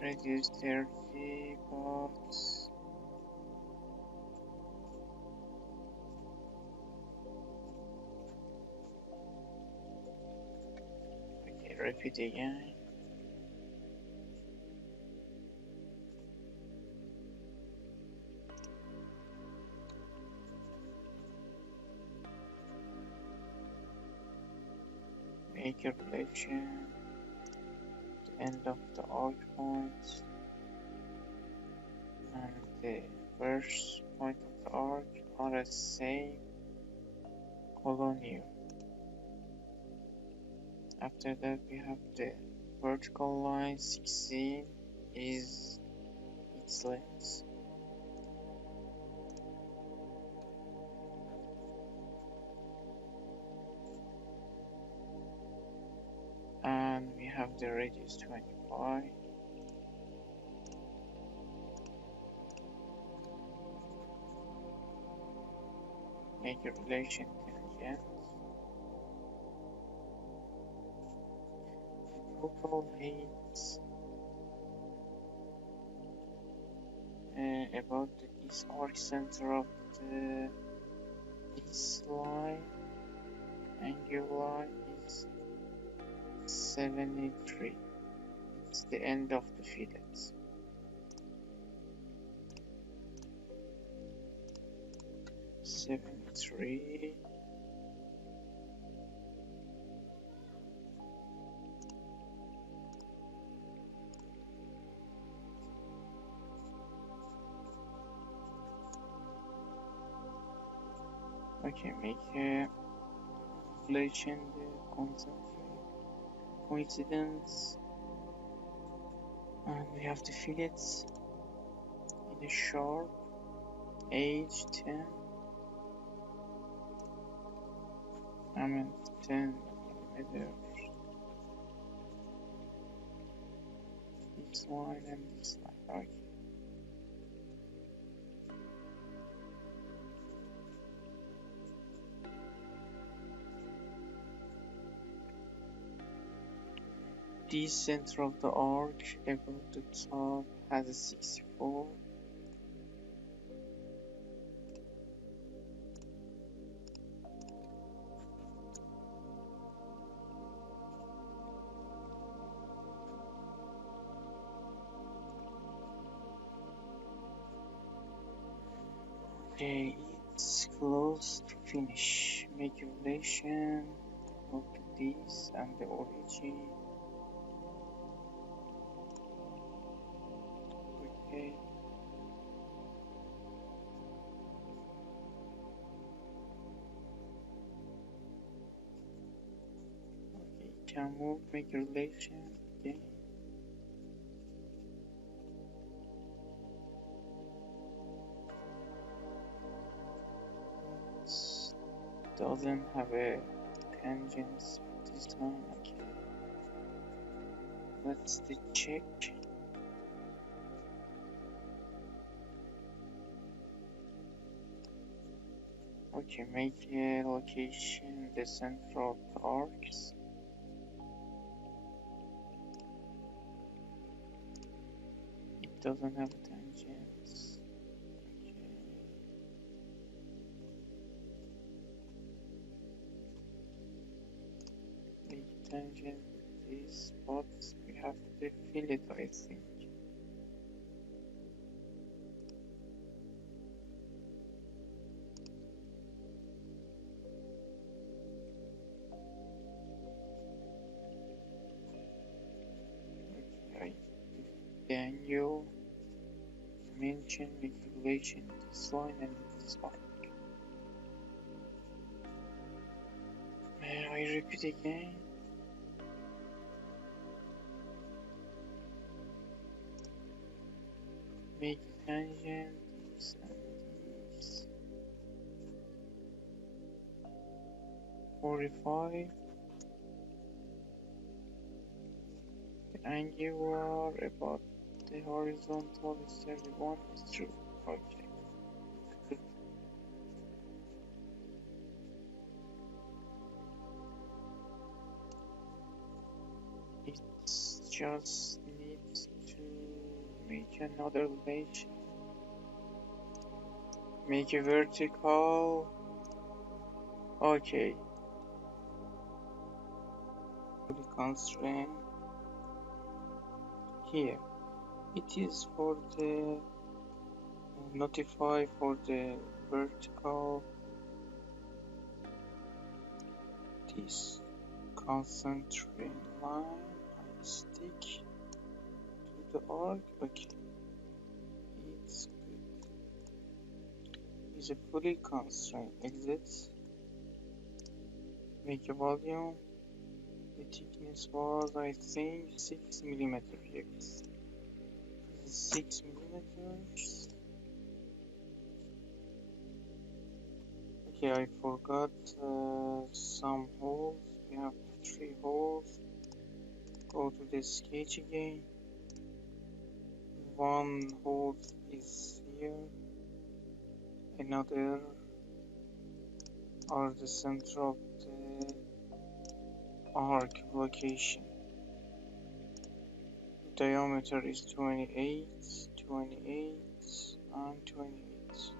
Radius 30, but okay, repeat again. Make a relation to the end of the arc point and the first point of the arc are the same colonial. After that we have the vertical line 16 is its length. And we have the radius 25. Make a relation tangent. Total height about this arc center of this line, angular line is 73. It's the end of the fillets. Seventy-three. Okay, make a relation the concentric coincidence, and we have the fillets in a sharp age 10. I mean 10 millimeters. This line and this line. Okay. This center of the arc above the top has a 64. Okay, it's close to finish. Make a relation of this and the origin. can move, make a relation again. It doesn't have a tangents this time. Okay, let's check. Okay, make a location the center of the arcs. It doesn't have tangents. Okay. Make tangent with these spots. We have to fill it, I think. Okay, the angle, dimension, make relation this line and this line. May I repeat again? Make tangent this and this. 45. The angular about the horizontal is 31 is true. Okay. Good. It just needs to make another relation. Make a vertical. Okay. Constraint here. It is for the notify for the vertical. This concentrate line. I stick to the arc. Okay. It's good. Is a fully constraint. Exits. Make a volume. The thickness was, I think, 6 millimeters. Yes. 6 millimeters. Okay, I forgot some holes. We have 3 holes. Go to the sketch again. One hole is here. Another are the center of the arc location. Diameter is 28, 28, and 28.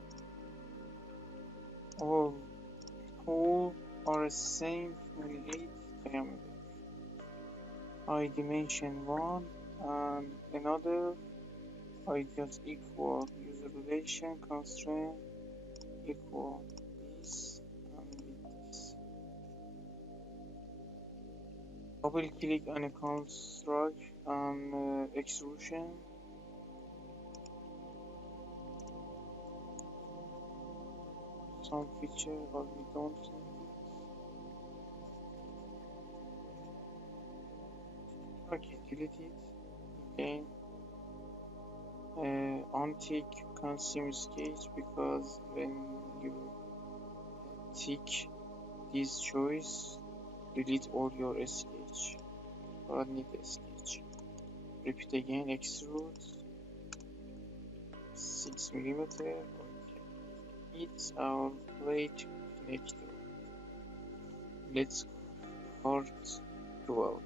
All are the same 28 diameter. I dimension one and another. I just equal user relation constraint equal this and this. Double click on a construct and extrusion. Some feature, but we don't need it. Okay, delete it. Again, untick consume sketch because when you tick this choice, delete all your sketch. But need a sketch. Repeat again, extrude 6 millimeter. Okay. It's our plate connector. Let's part 12.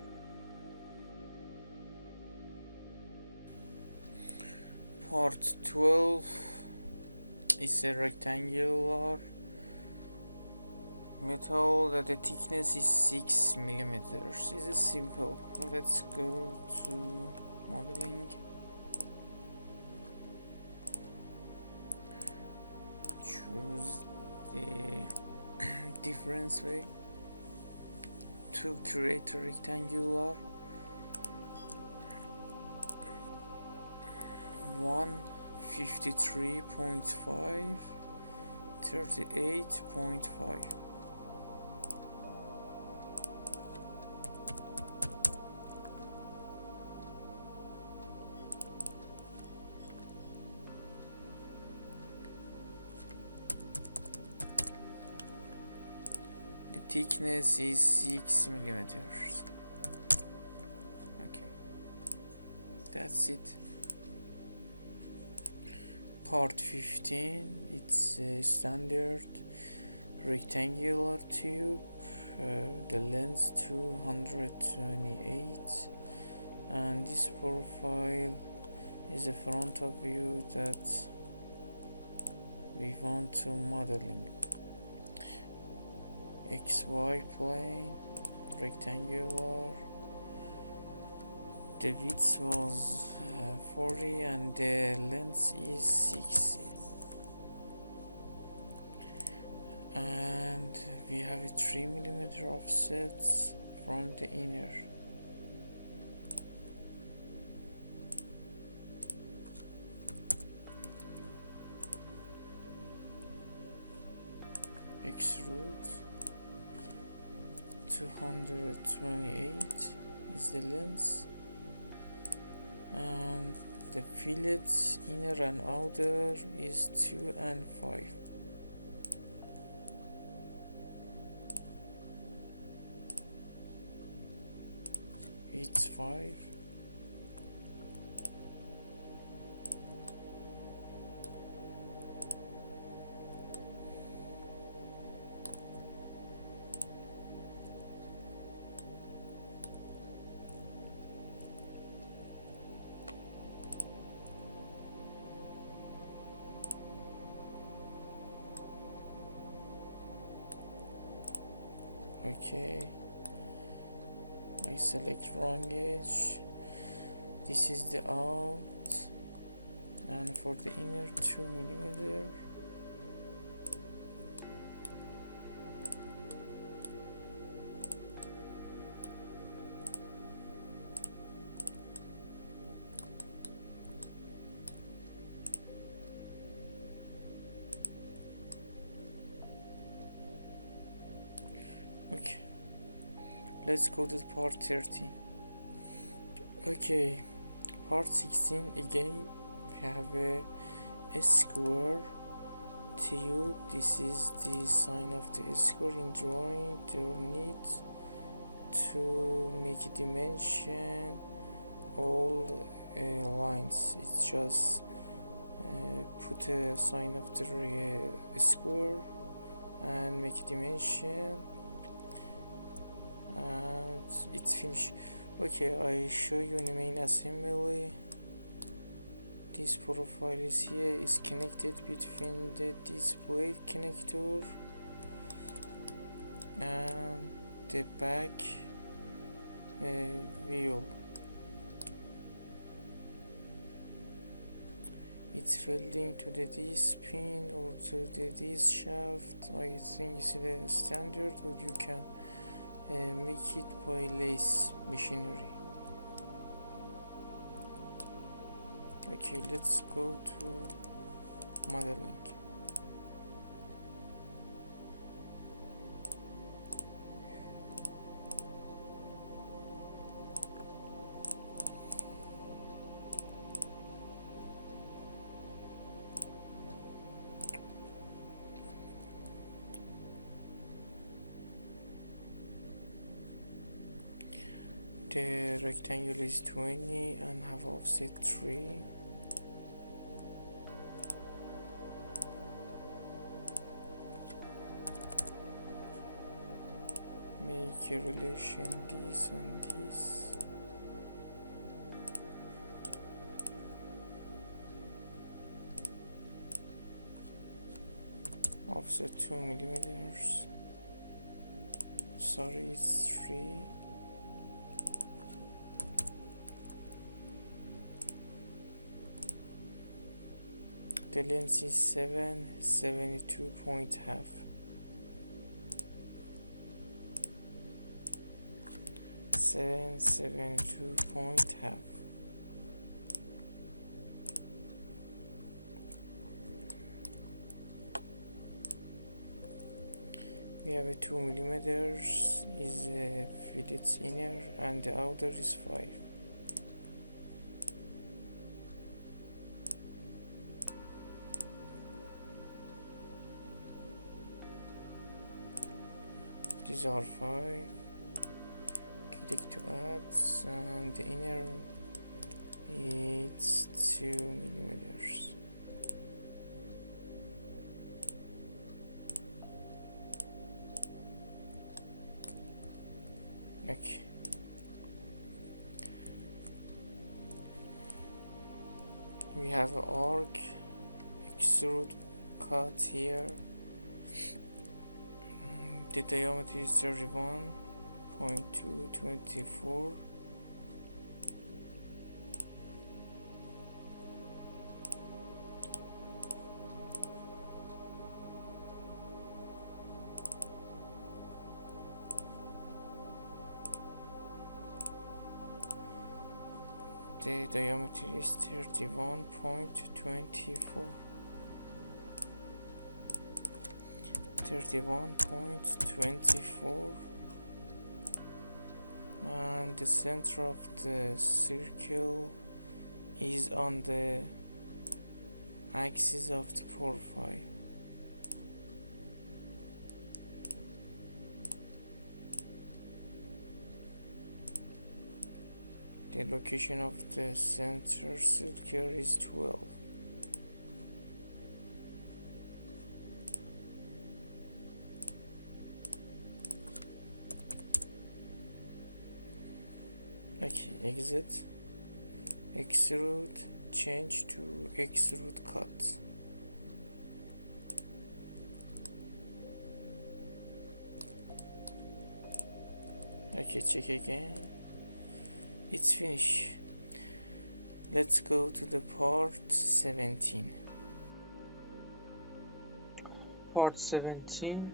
Part 17.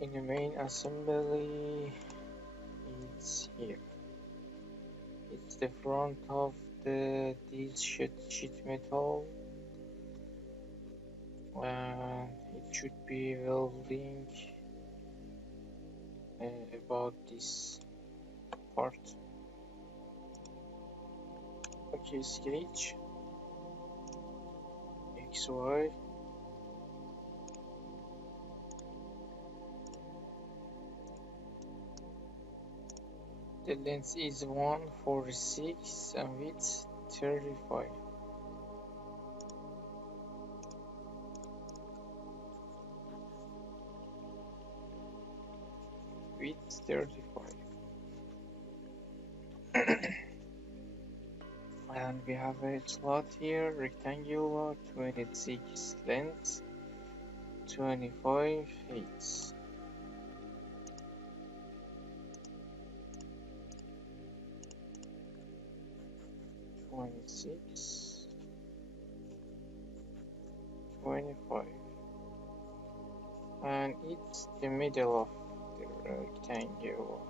In the main assembly, it's here. It's the front of this sheet metal, and it should be welding about this part. Okay, sketch XY. The length is 146 and width 35. Width 35. And we have a slot here, rectangular, 26 length, 25 height. Six, 25, and it's the middle of the rectangular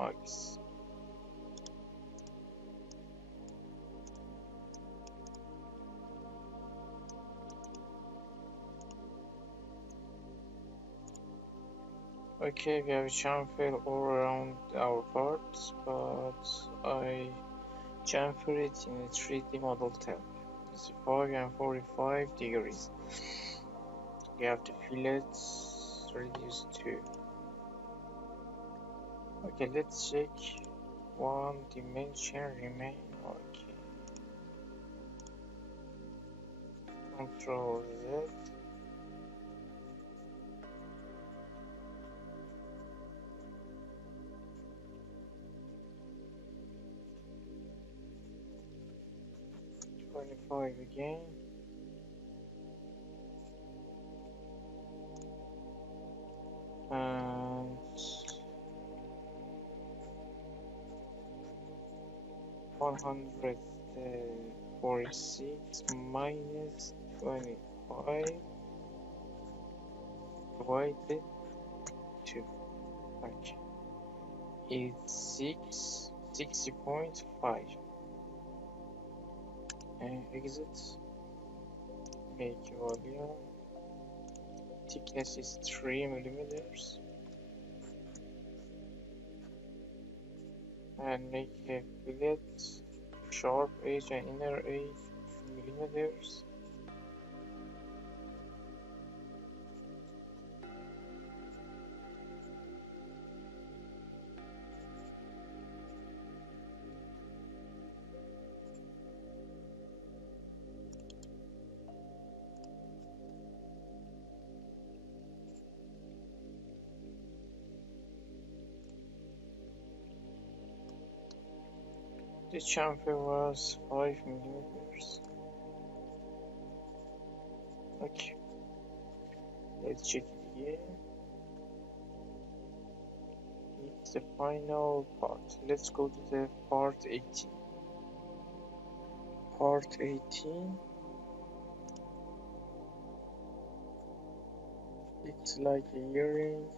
axis. Okay, we have a chamfer all around our parts, but I chamfer it in a 3D model tab. It's 5 and 45 degrees. We have the fillets reduced to. Okay, let's check. One dimension remain. Okay. Control Z. Five again. And 146 minus 25 divided 2. Okay. It's 60.5. And exit. Make volume. Thickness is 3 millimeters. And make a fillet, sharp edge and inner edge 2 millimeters. The chamfer was 5 millimeters. Okay, let's check it again. It's the final part. Let's go to the part 18. Part 18. It's like a earring.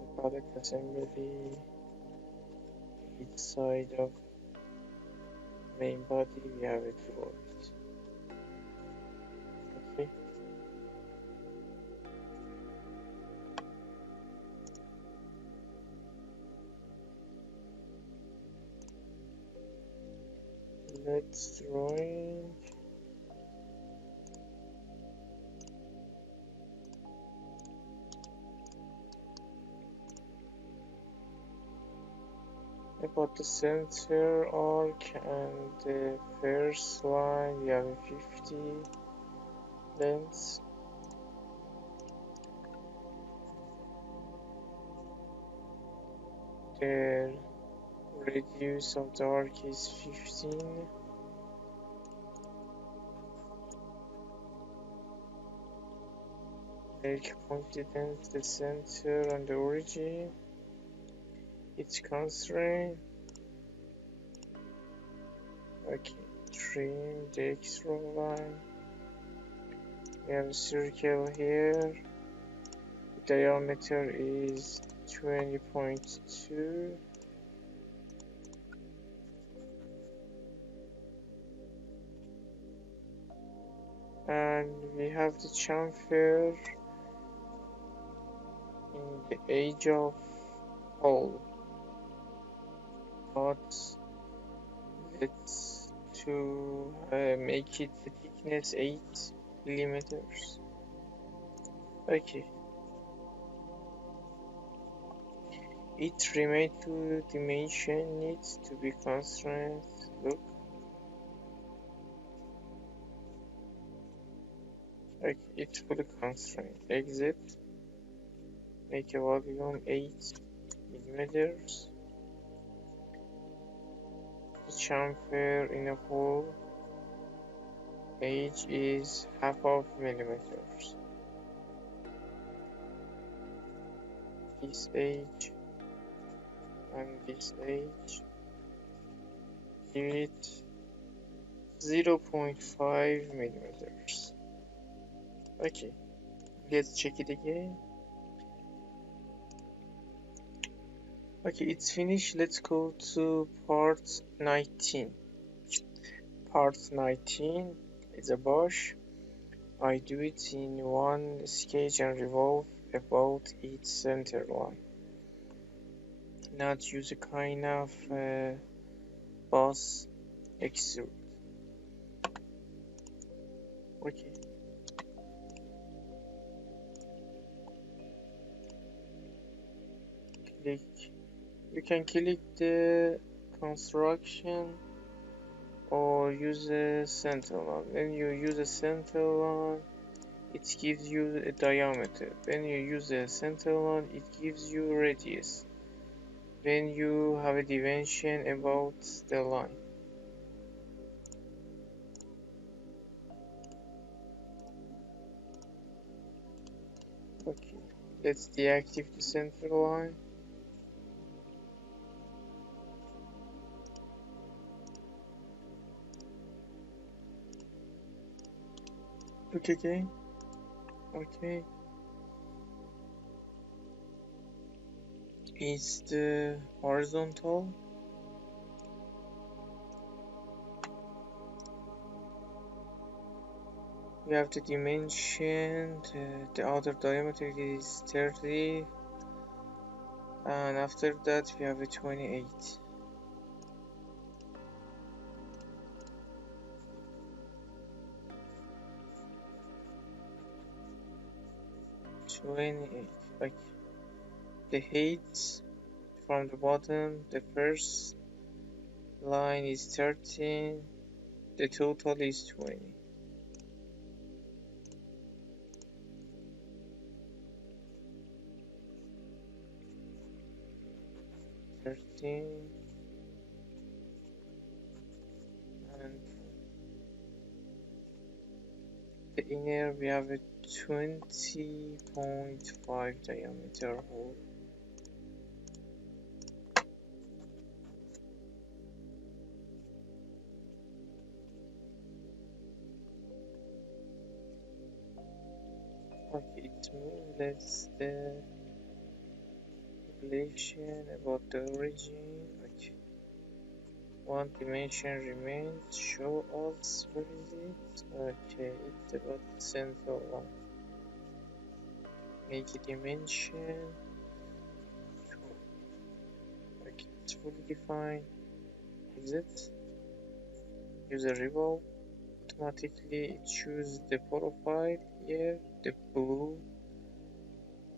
The pallet assembly. Each side of main body we have a drawer. Okay. Let's drawing. About the center arc and the first line we have a 50 length. The radius of the arc is 15. Make coincidence the center and the origin. Its constraint. Okay, trim the extra line. We have a circle here. The diameter is 20.2. And we have the chamfer in the edge of hole. But let's to make it the thickness 8 millimeters. Okay. It remains to dimension needs to be constrained. Look. Okay, it's fully constrained. Exit. Make a volume 8 millimeters. The chamfer in a hole edge is half of millimeters. This edge and this edge give it 0.5 millimeters. Okay, let's check it again. Okay, it's finished. Let's go to part 19. Part 19 is a brush. I do it in one sketch and revolve about its center line. Not use a kind of boss extrude. Okay. Click. You can click the construction or use a center line. When you use a center line, it gives you a diameter. When you use a center line, it gives you radius. When you have a dimension about the line. Okay, let's deactivate the center line. Okay. Okay. Is the horizontal. We have the dimension. The outer diameter is 30, and after that we have a 28. 28. Okay. The height from the bottom, the first line is 13. The total is 20. 13 and the inner we have a 20.5 diameter hole. Okay, it's more or less the relation about the origin. Okay. One dimension remains. Show us where is it? Okay, it's about the center one. Make a dimension. Okay, it's fully defined. Exit. Use a revolve. Automatically it chooses the profile here, the blue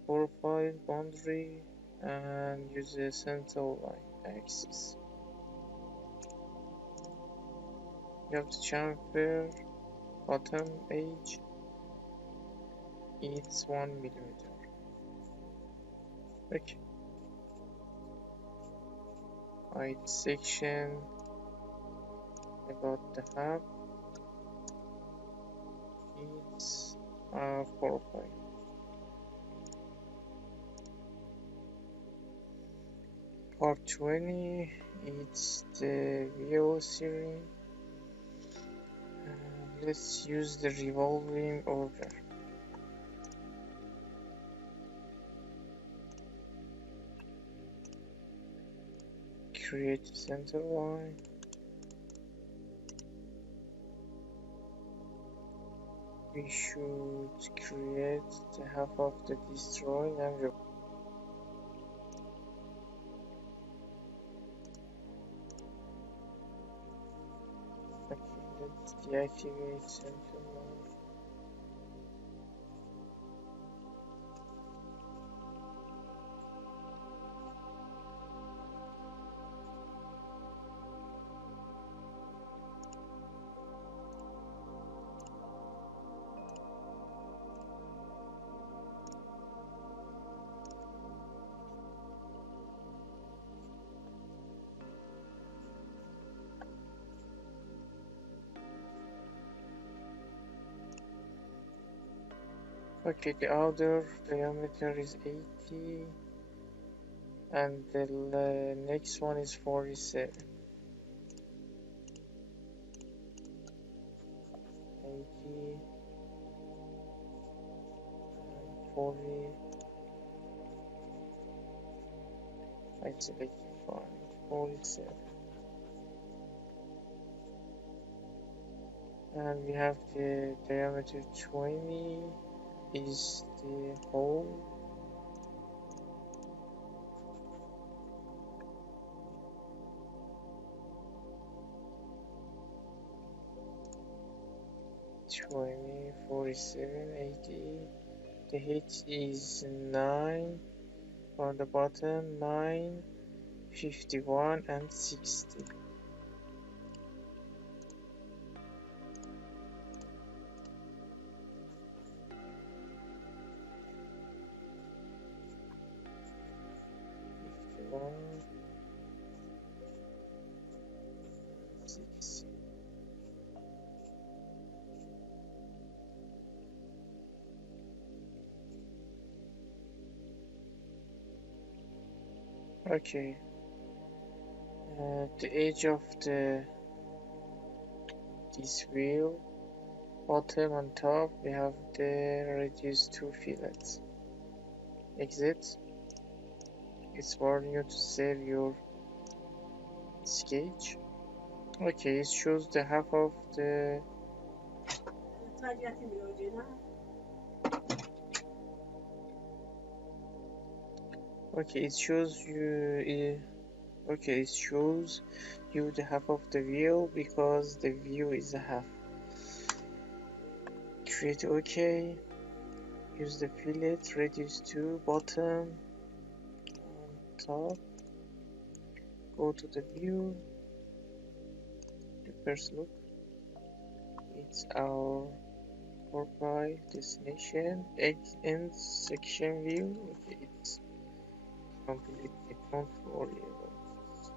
profile boundary, and use the center line axis. You have the chamfer bottom edge, it's 1 millimeter. Okay. Height section about the half, it's profile. Part 20, it's the VO series. let's use the revolving order. Create a center line. We should create the half of the destroy and revolve. Okay, let's deactivate center line. Okay, the outer diameter is 80 and the next one is 47. 80 and 40. I select fine. 47. And we have the diameter 20 is the hole. Twenty, 47, 80. The height is 9 on the bottom, 9, 51 and 60. Okay, the edge of this wheel, bottom and top, we have the reduced two fillets. Exit. It's warning you to save your sketch. Okay, it shows the half of the. Okay, it shows you. Okay, it shows you the half of the wheel because the view is a half. Create OK. Use the fillet, reduce to bottom and top. Go to the view. The first look. It's our profile destination. End section view. Okay, it's completely. Don't worry about it.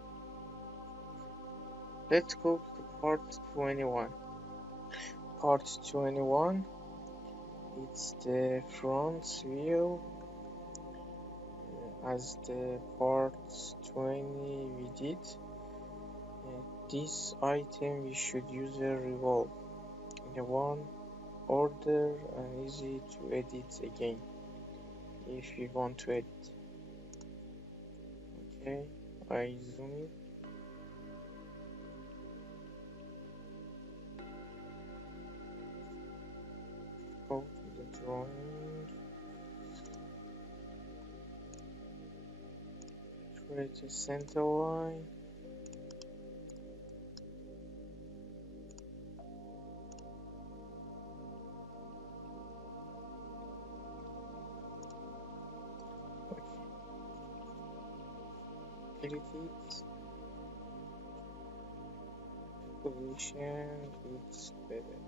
Let's go to part 21. Part 21. It's the front view. As the part 20 we did. This item we should use a revolve in one order and easy to edit again if we want to edit. Okay, I zoom it. Go to the drawing. Create a center line. Edit it. Position, it's better.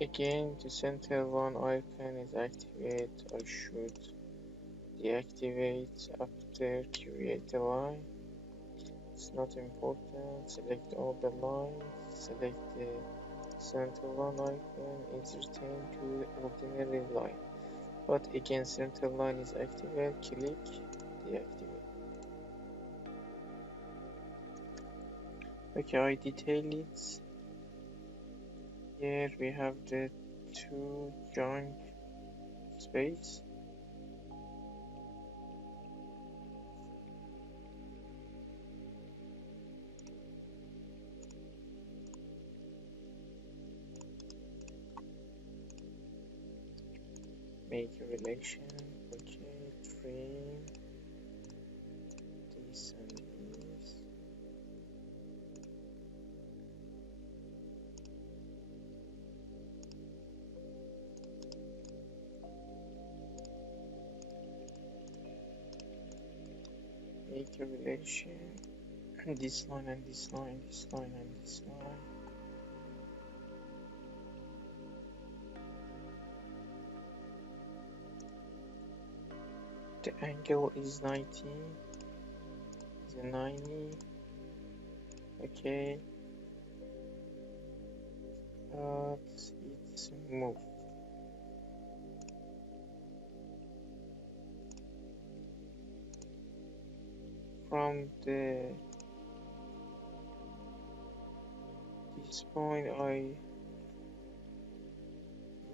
Again, the center one icon is activated. I should deactivate after create a line. It's not important. Select all the lines. Select the centerline icon is returned to the ordinary line. But again, centerline is activated. Click deactivate. Okay, I detail it. Here we have the two joint space. Make a relation. Okay, trim this and this. Make a relation. This line and this line, this line and this line. The angle is 90. Is a 90. Okay. But it's moved. From this point I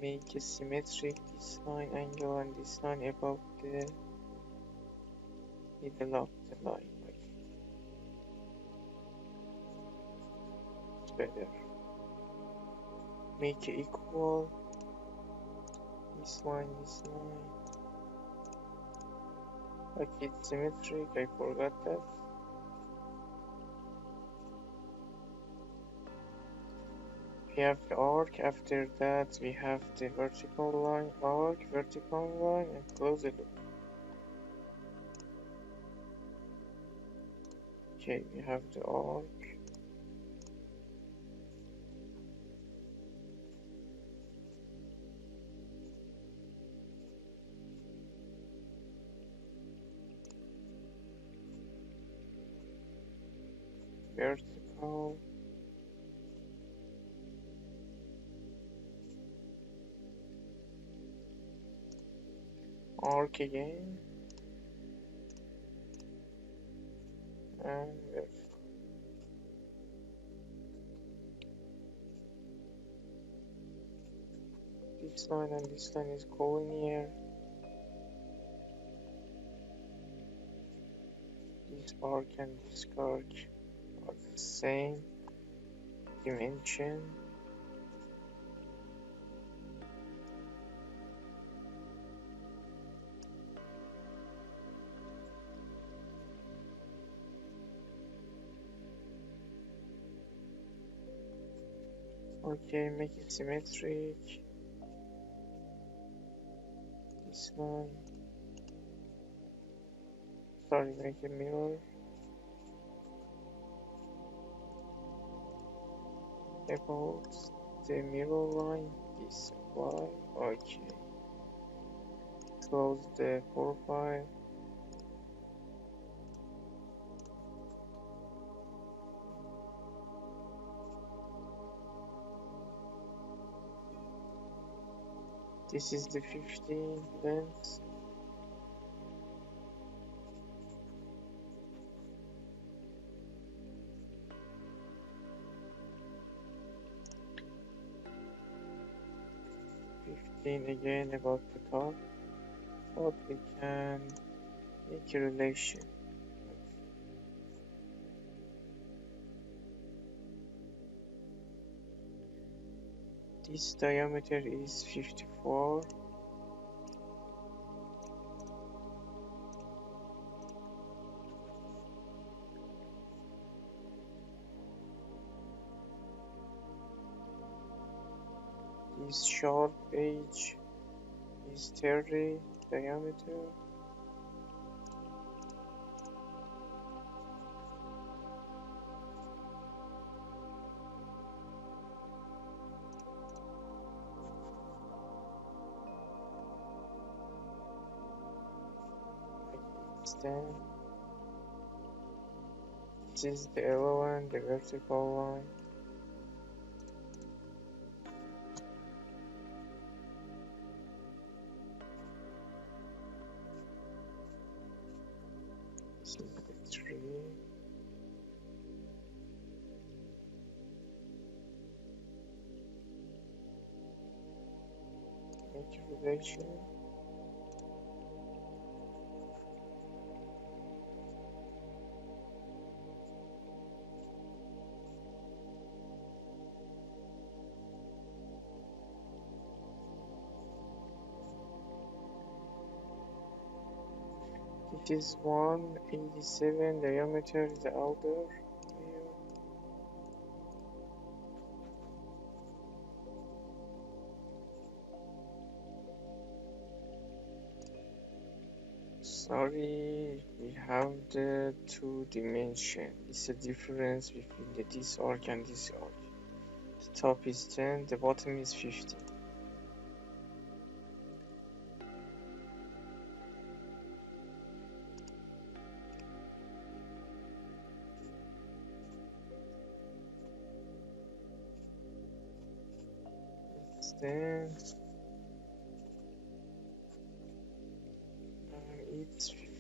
make a symmetric this line angle and this line above the middle of the line. Okay. It's better. Make it equal this line, this line. Okay, it's symmetric, I forgot that. We have the arc, after that we have the vertical line, arc, vertical line, and close the loop. Okay, we have the arc. Vertical. Arc again. And vertical. This line and this line is collinear. This arc and this arc are the same dimension. Okay, make it symmetric. This line. Sorry, make a mirror. About the mirror line, this apply. Okay. Close the profile. This is the 15 length. Again about the top, but we can make a relation. This diameter is 54. This sharp edge is 30 diameter. Extend. This is the element, the vertical line. This is the tree. Make relation. It is 187 diameter, the outer layer. Sorry, we have the two dimension. It's a difference between this arc and this arc. The top is 10, the bottom is 50. It's 10, it's 50.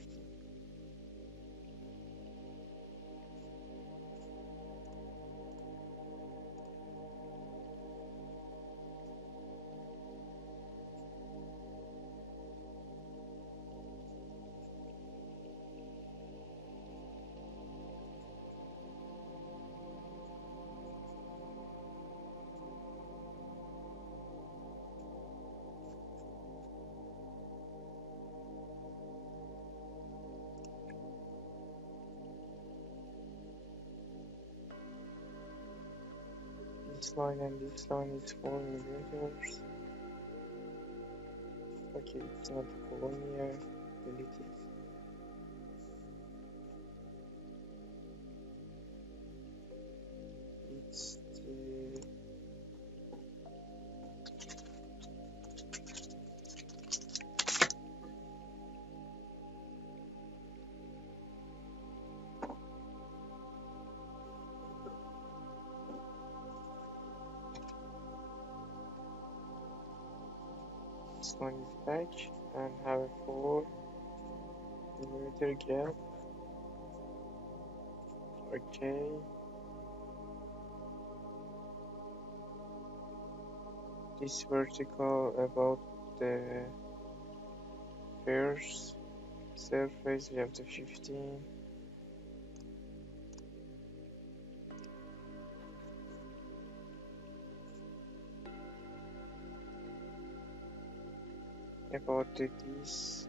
This line and this line is 4 millimeters. Okay, it's not colonial. Delete it. It's the this one is back and have a 4 millimeter gap. Okay. This vertical about the first surface, we have the 15. About this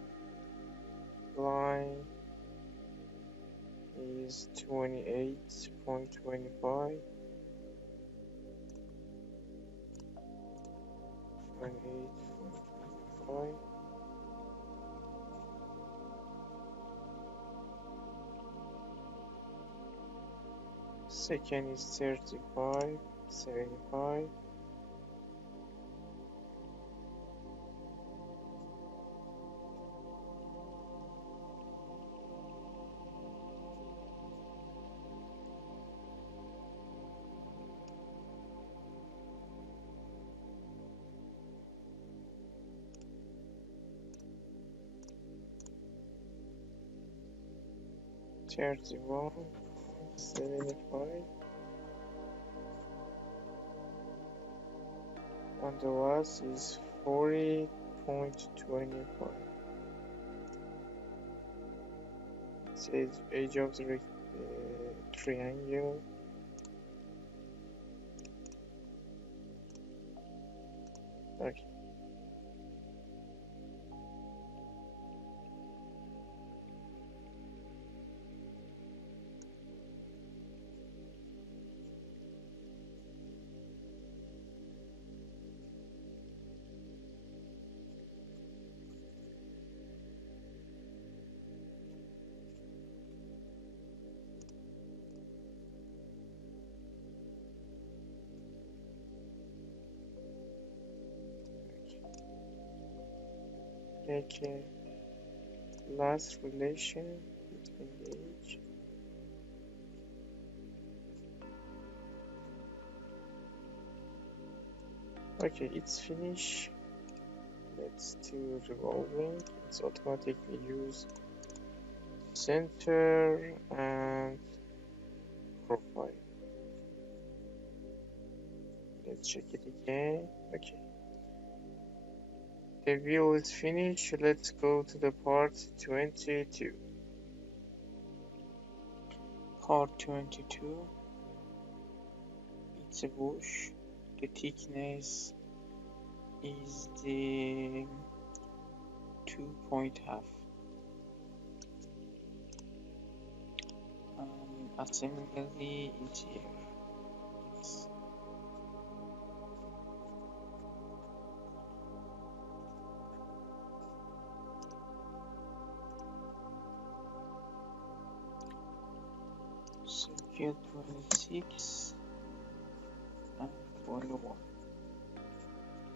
line is 28.25. 28.25. Second is 35.75. Thirty-one, 75, and the last is 40.25. It says edge of the triangle. Okay. Make a last relation between the edge. Okay, it's finished. Let's do revolving. It's automatically use center and profile. Let's check it again. Okay, the wheel is finished. Let's go to the part 22. Part 22. It's a bush. The thickness is the 2.5. Assembly is here. Yes. Circuit 26 and 21.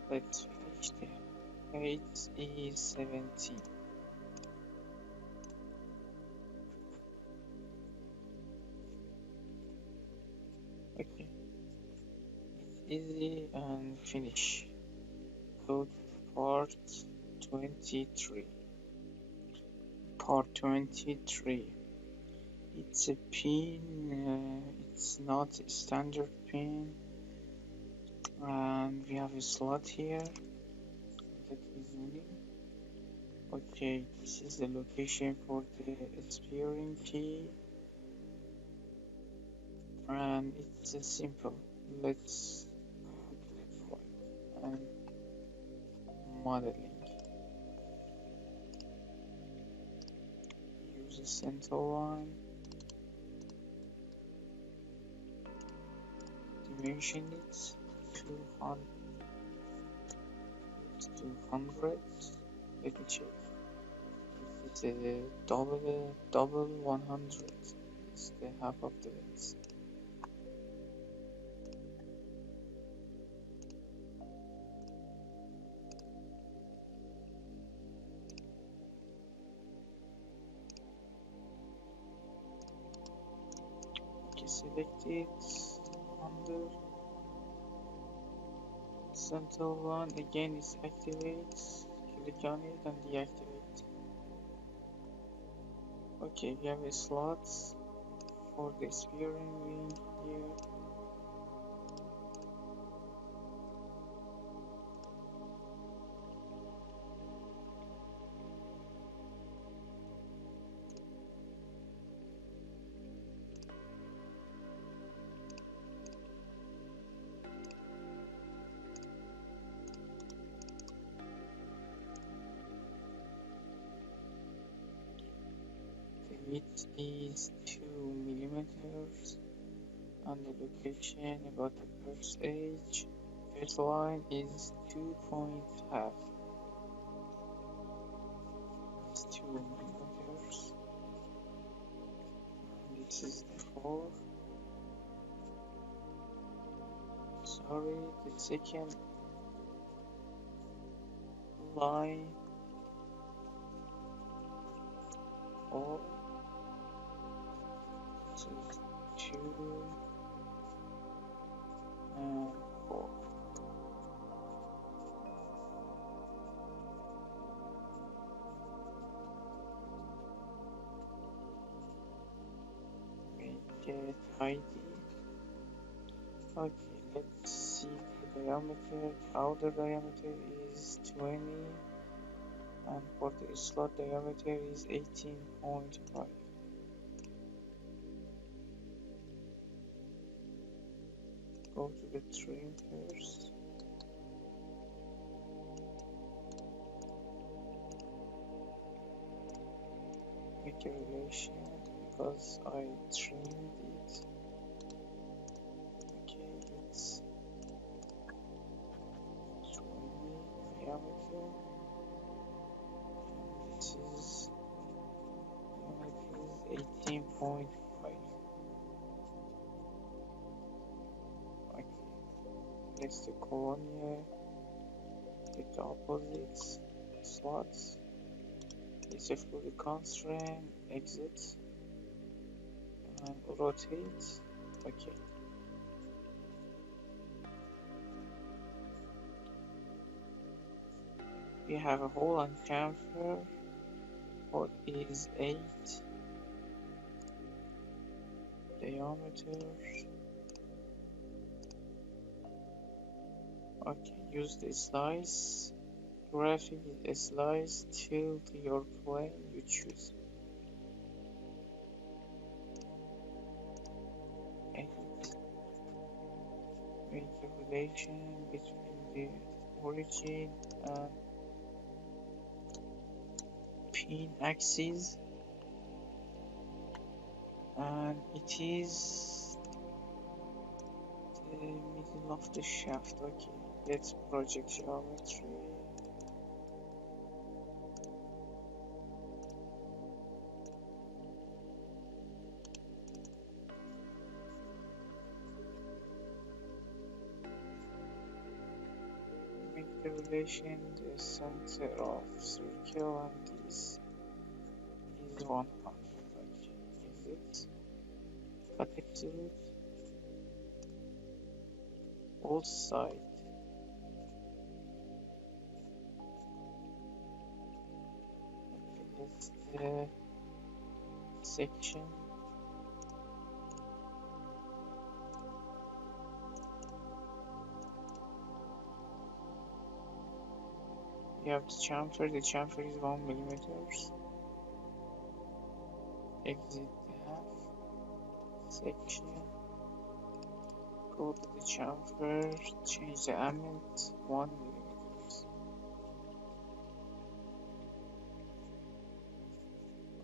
Let's finish the height is 17. Okay, it's easy and finish. Go to part 23. Part 23. It's a pin, it's not a standard pin, and we have a slot here. Let me zoom in. Okay, this is the location for the steering key, and it's simple. Let's and modeling. Use a center line. Dimension it 200. 200. Let me check. It's a double 100. It's the half of the length. Okay, select it under center one. Again, it's activate. Click on it and deactivate. Okay, we have a slot for the steering wheel here. The width is 2 millimeters, and the location about the first edge, first line is 2.5. It's 2 millimeters. And this is the 4. Sorry, the second line 4. This is 2 and 4. Make it tidy. Okay, let's see the diameter. The outer diameter is 20, and for the slot diameter is 18.5. Go to the trim first. Make a relation because I trimmed it. Okay, it's 20 diameter, and this is diameter is 18.5. Okay, next the colonial, take the opposite slots. This is for the constraint, exit, and rotate. Okay. We have a hole and chamfer. What is 8? diameter. Okay, use the slice. Graphic is a slice. Tilt your plane you choose. Edit. Make a relation between the origin and pin axis, and it is the middle of the shaft. Okay, let's project geometry. Make the relation the center of circle, and this is 100. Okay, exit. Cut extrude. All side. Okay, let's the section. We have the chamfer. The chamfer is 1 millimeters. Exit the half section. Go to the chamfer. Change the amount 1 millimeters.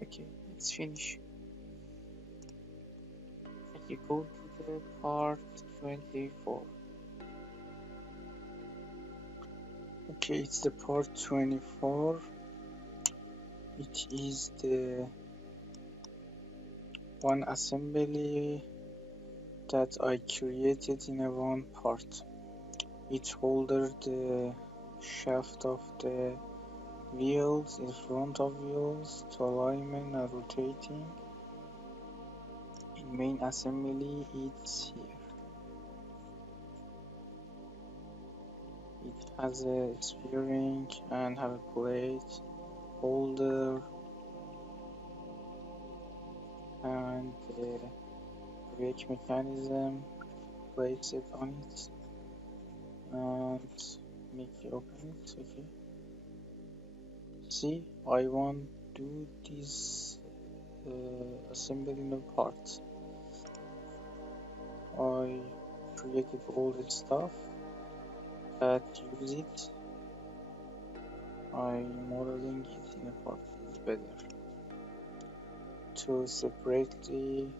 Okay, let's finish. Okay, go to the part 24. Okay, it's the part 24. It is the one assembly that I created in a one part. It holds the shaft of the wheels in front of wheels to alignment and rotating. In main assembly, it's here. It has a steering and have a plate holder and a brake mechanism. Place it on it and make it open it. Okay. See, I want to do this assembly in a part. I created all the stuff that use it. I modeling it in a part is better. To separately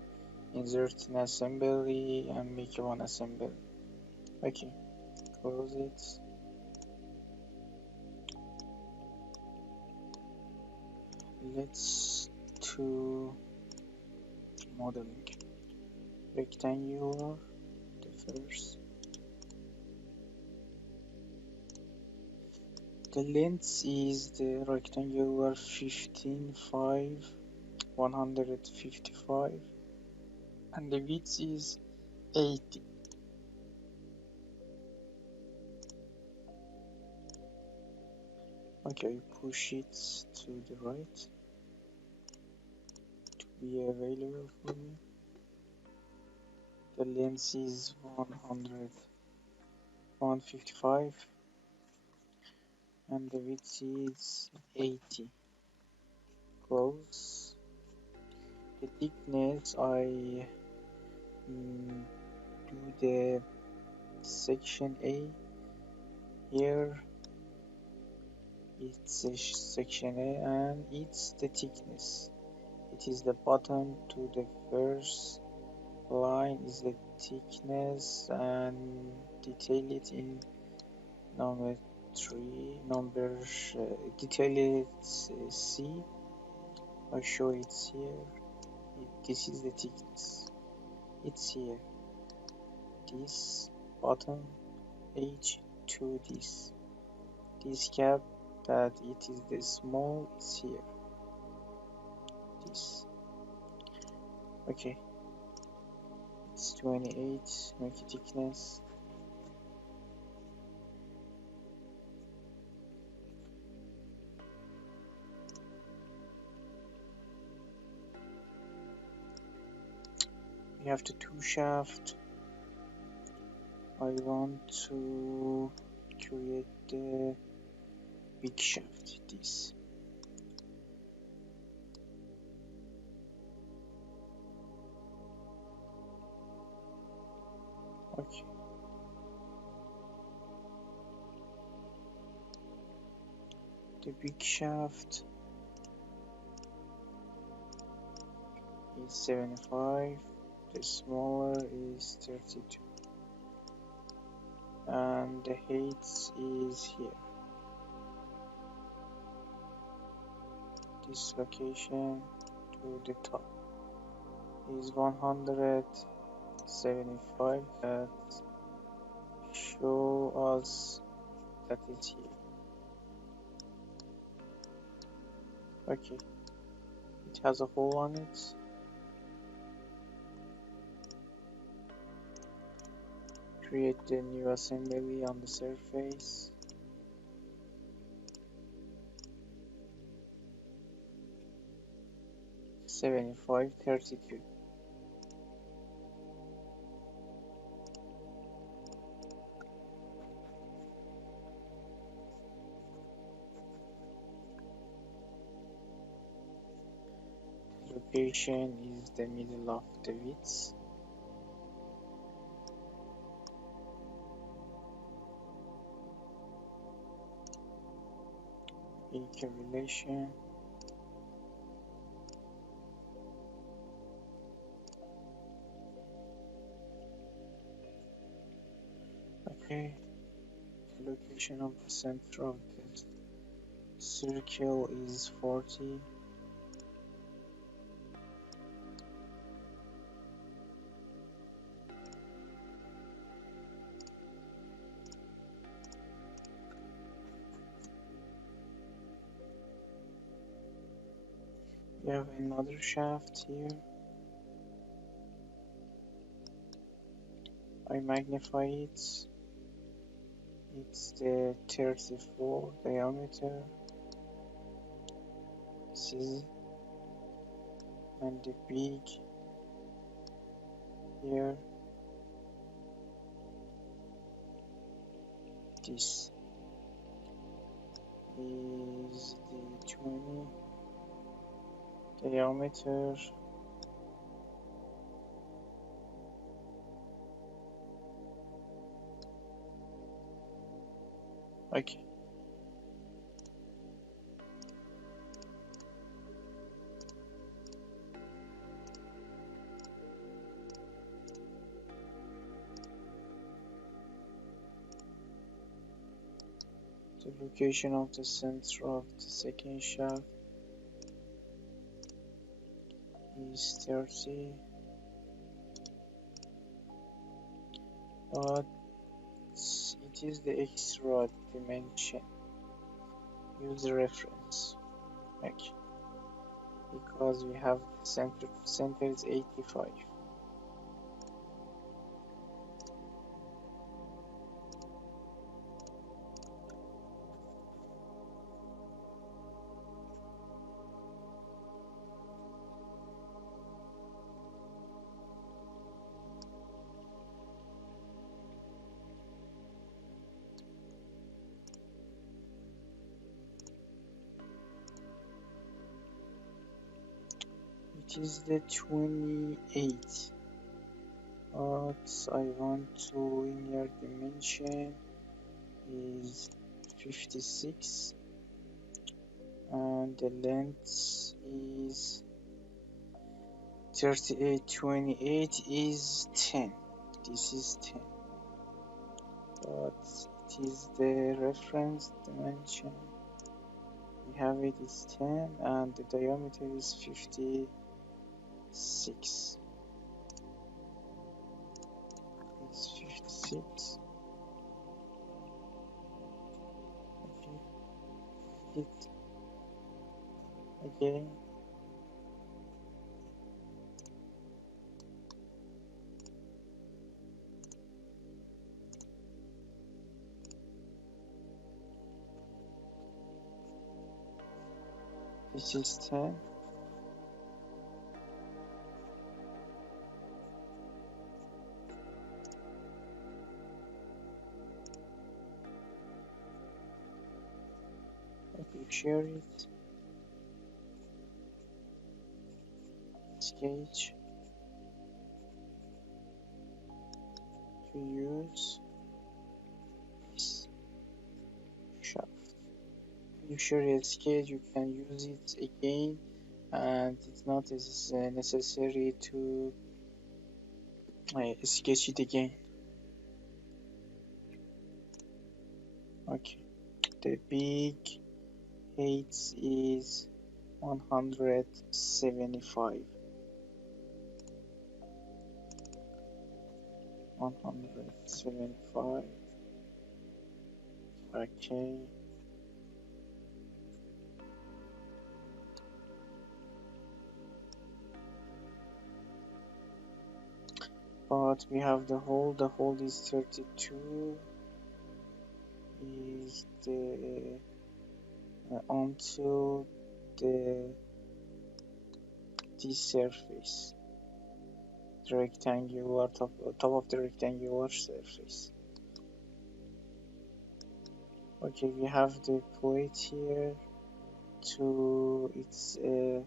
insert an assembly and make one assembly. Okay, close it. Let's to modeling. Rectangular, the first. The length is the rectangular 15.5, 155, and the width is 80. Okay, push it to the right to be available for me. The length is 155 and the width is 80. Close. The thickness I do the section A here. It's section A and it's the thickness. It is the bottom to the first line is the thickness and detail it in number 3 detail it C. I show it here. This is the thickness. It's here. This bottom edge to this cap that it is the small is here. This. Okay. It's 28. Make it thickness. we have the two shaft. I want to create the big shaft, this. Okay. The big shaft is 75, the smaller is 32, and the height is here. This location to the top is 175, that show us that it's here. Okay, it has a hole on it. Create the new assembly on the surface. $75, $32. Location is the middle of the width. Equal relation. Okay, the location of the center of the circle is 40. We have another shaft here. I magnify it. It's the 34 diameter. This is, and the big here. This is the 20 diameter. Okay. The location of the center of the second shaft is 30, but it is the extra dimension. Use the reference. Okay. Because we have the center is 85. It is the 28, but I want to linear dimension is 56, and the length is 38. 28 is 10. This is 10, but it is the reference dimension. We have it is 10, and the diameter is 56. It's 56. Okay. It again. This is 10. you share it, sketch to use this shaft. You share a sketch, you can use it again, and it's not as necessary to sketch it again. Okay, the big height is 175. 175. Okay. But we have the hole is 32, is the onto the this surface, the rectangular top of the rectangular surface. Okay, we have the plate here to it's a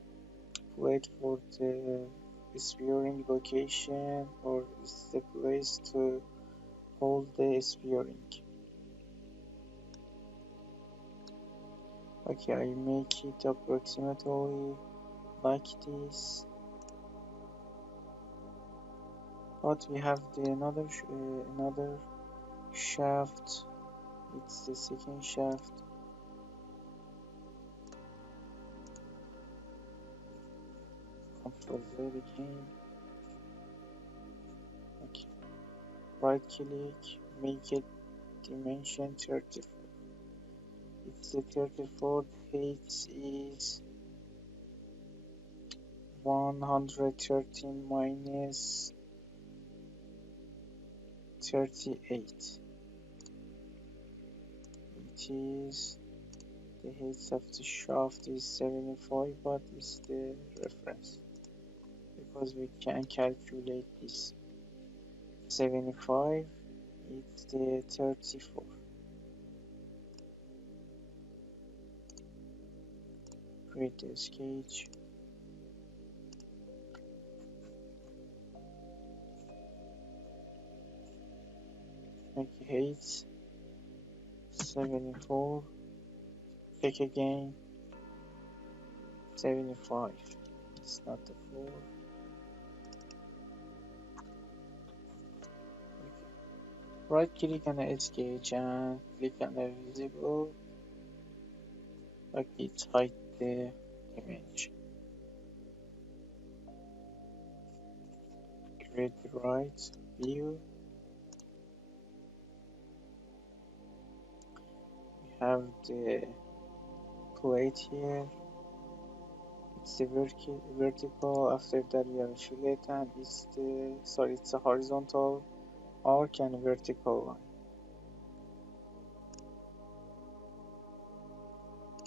plate for the spearing location, or it's the place to hold the spearing. Okay, I make it approximately like this. But we have the another shaft. It's the second shaft. Control Z again. Okay. Right click, make it dimension 34. It's the 34th height is 113 minus 38. It is the height of the shaft is 75, but it's the reference because we can calculate this. 75, it's the 34. Create a sketch. Make height 74. Click again. 75. It's not the 4. Okay. Right click on the sketch and click on the visible. Okay, it's hide the image. Create the right view. We have the plate here. It's the vertical. After that we have a fillet, and it's a horizontal arc and vertical line.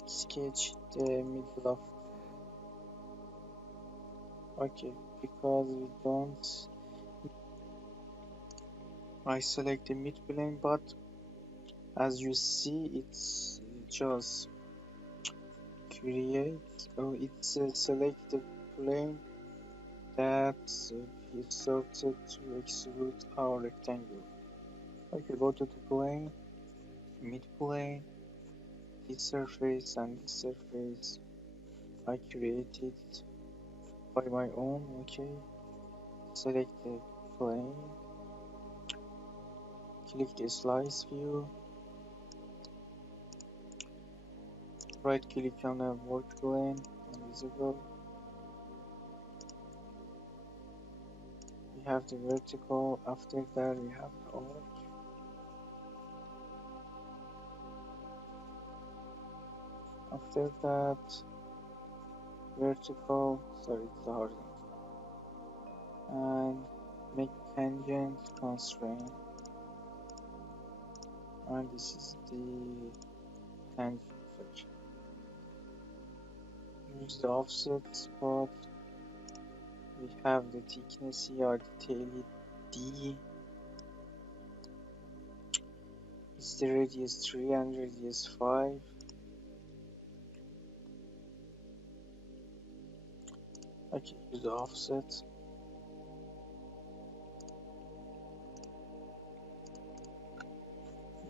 Sketch the middle of okay, because we don't I select the mid plane, but as you see it's just create it's select the plane that we started to extrude our rectangle. Okay, go to the plane, mid plane, this surface and this surface I created by my own. Okay, select the plane, click the slice view, right click on the work plane, invisible. We have the vertical. After that we have the arc. After that vertical, sorry, it's the horizontal, and make tangent constraint, and this is the tangent section. Use the offset spot. We have the thickness here, detailed D. It's the radius 3 and radius 5. Okay, use the offset.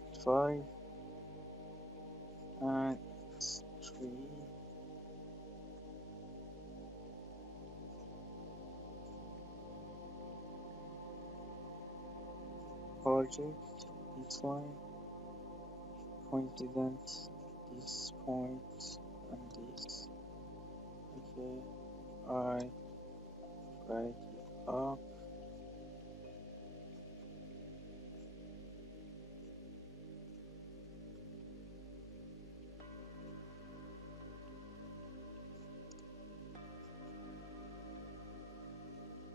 It's 5 and it's 3. Project this line, coincidence this point and this. Okay, I drag it up.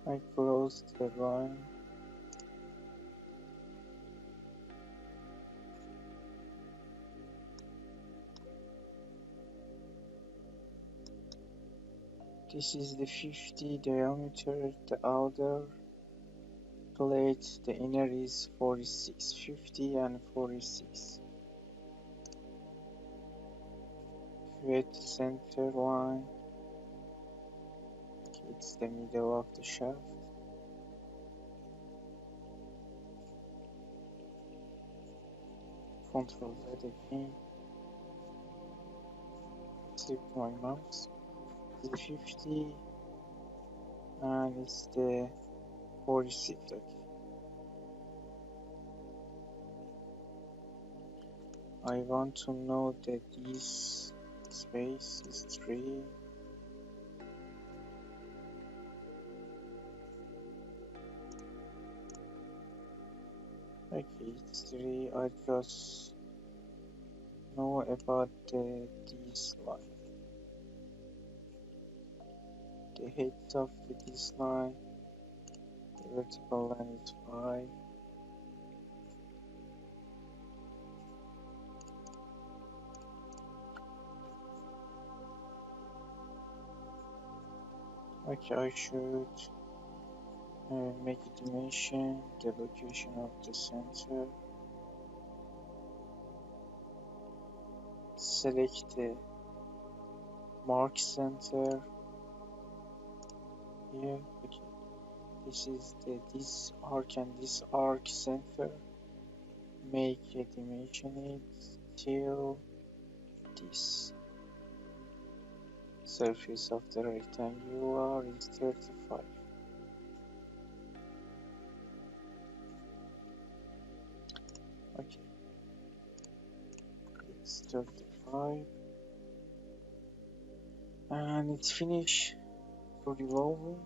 I close the line. This is the 50 diameter, the outer plate, the inner is 46, 50 and 46. Create center line. It's the middle of the shaft. Control Z again. Click my mouse. It's the 50 and it's the 46. Okay. I want to know that this space is 3. Okay, it's 3. I just know about this line. The height of this line, the vertical line is 5. Okay, I should make a dimension, the location of the center. Select the mark center here. Okay, this is this arc and this arc center. Make a dimension it till this. Surface of the rectangular is 35. Okay, it's 35 and it's finished for revolving.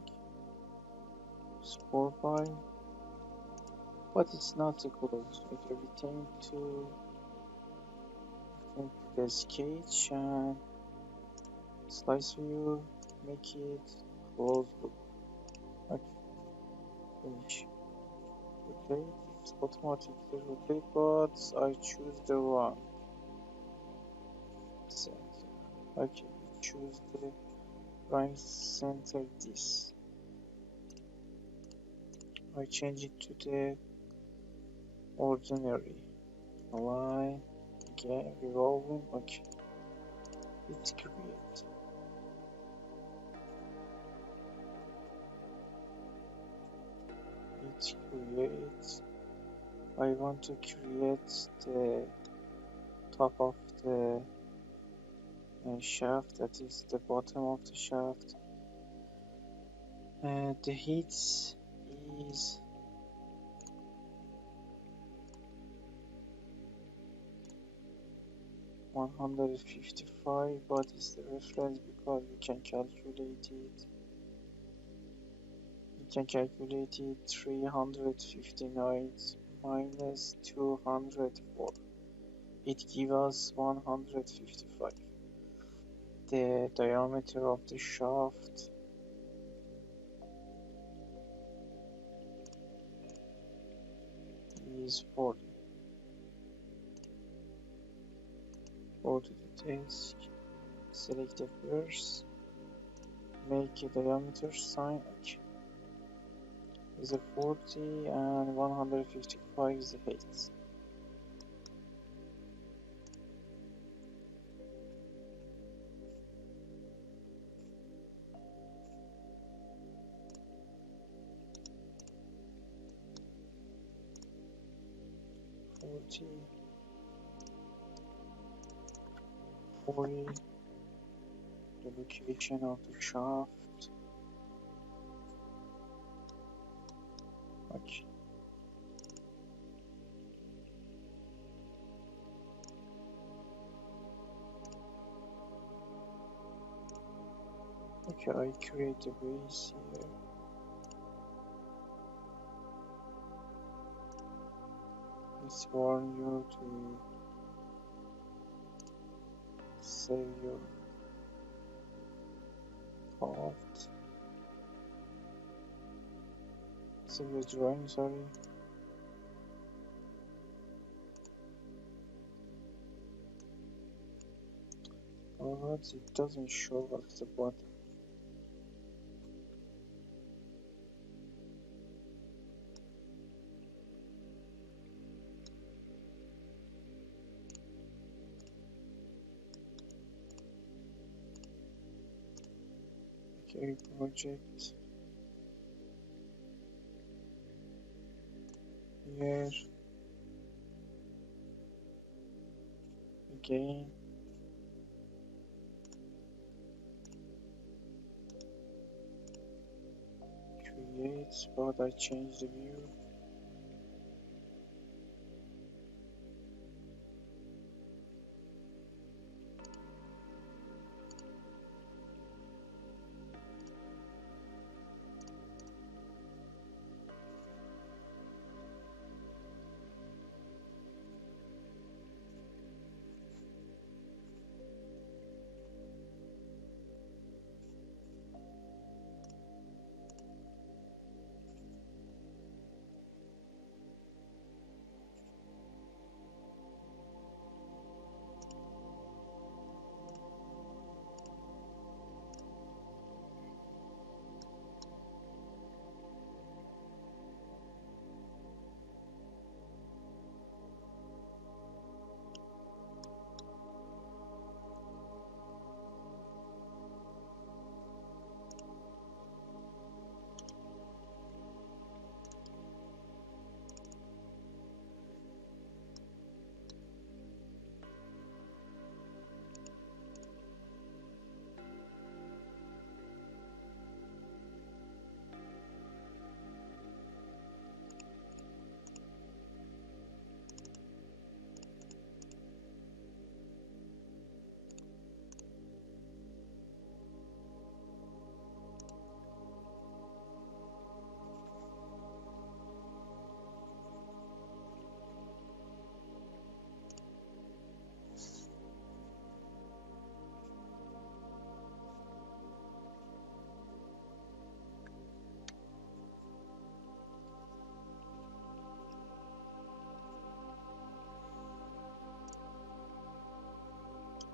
Sport by, but it's not too close. Okay, return to the sketch and slice view, make it close loop. Okay, finish. Rotate, it's automatically rotate, but I choose the wrong center. Okay, choose the right center this. I change it to the ordinary. Align, again, revolving, okay. It's create. It creates. I want to create the top of the shaft, that is the bottom of the shaft. The height is 155, but it's the reference because we can calculate it. We can calculate it 359 minus 204. It gives us 155. The diameter of the shaft is 40. Go to the desk, select the first, make a diameter sign. Okay. Is a 40 and 155 is the height. 40, 40, the location of the shaft. Okay. Okay, I create a base here. Let's warn you to save your part. Save your drawing, sorry. But it doesn't show us the button. Okay, project here again. Create, but I change the view.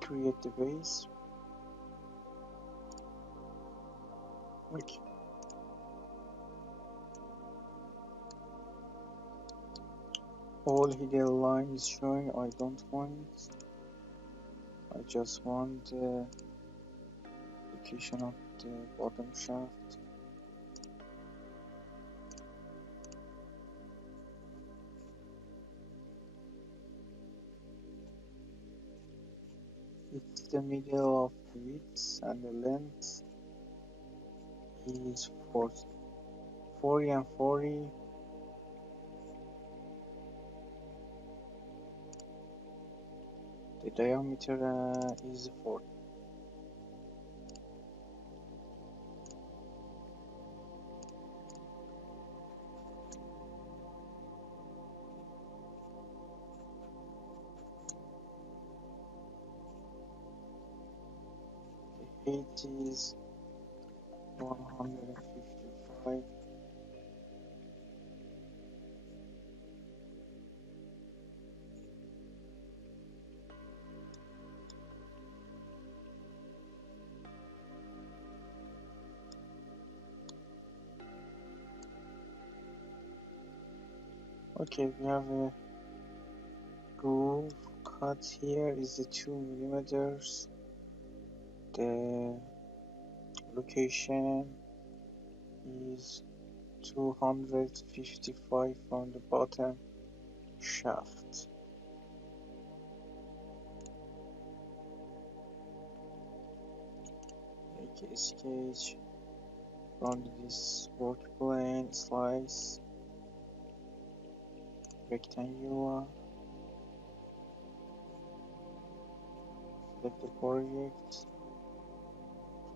Create the base. Okay. All hidden line is showing. I don't want it. I just want the location of the bottom shaft. It's the middle of the width and the length is 40. 40 and 40. The diameter is 40. The height is 155. Okay, we have a groove cut here is the 2 millimeters. The location is 255 from the bottom. shaft. Make a sketch from this work plane, slice, rectangular, select the project,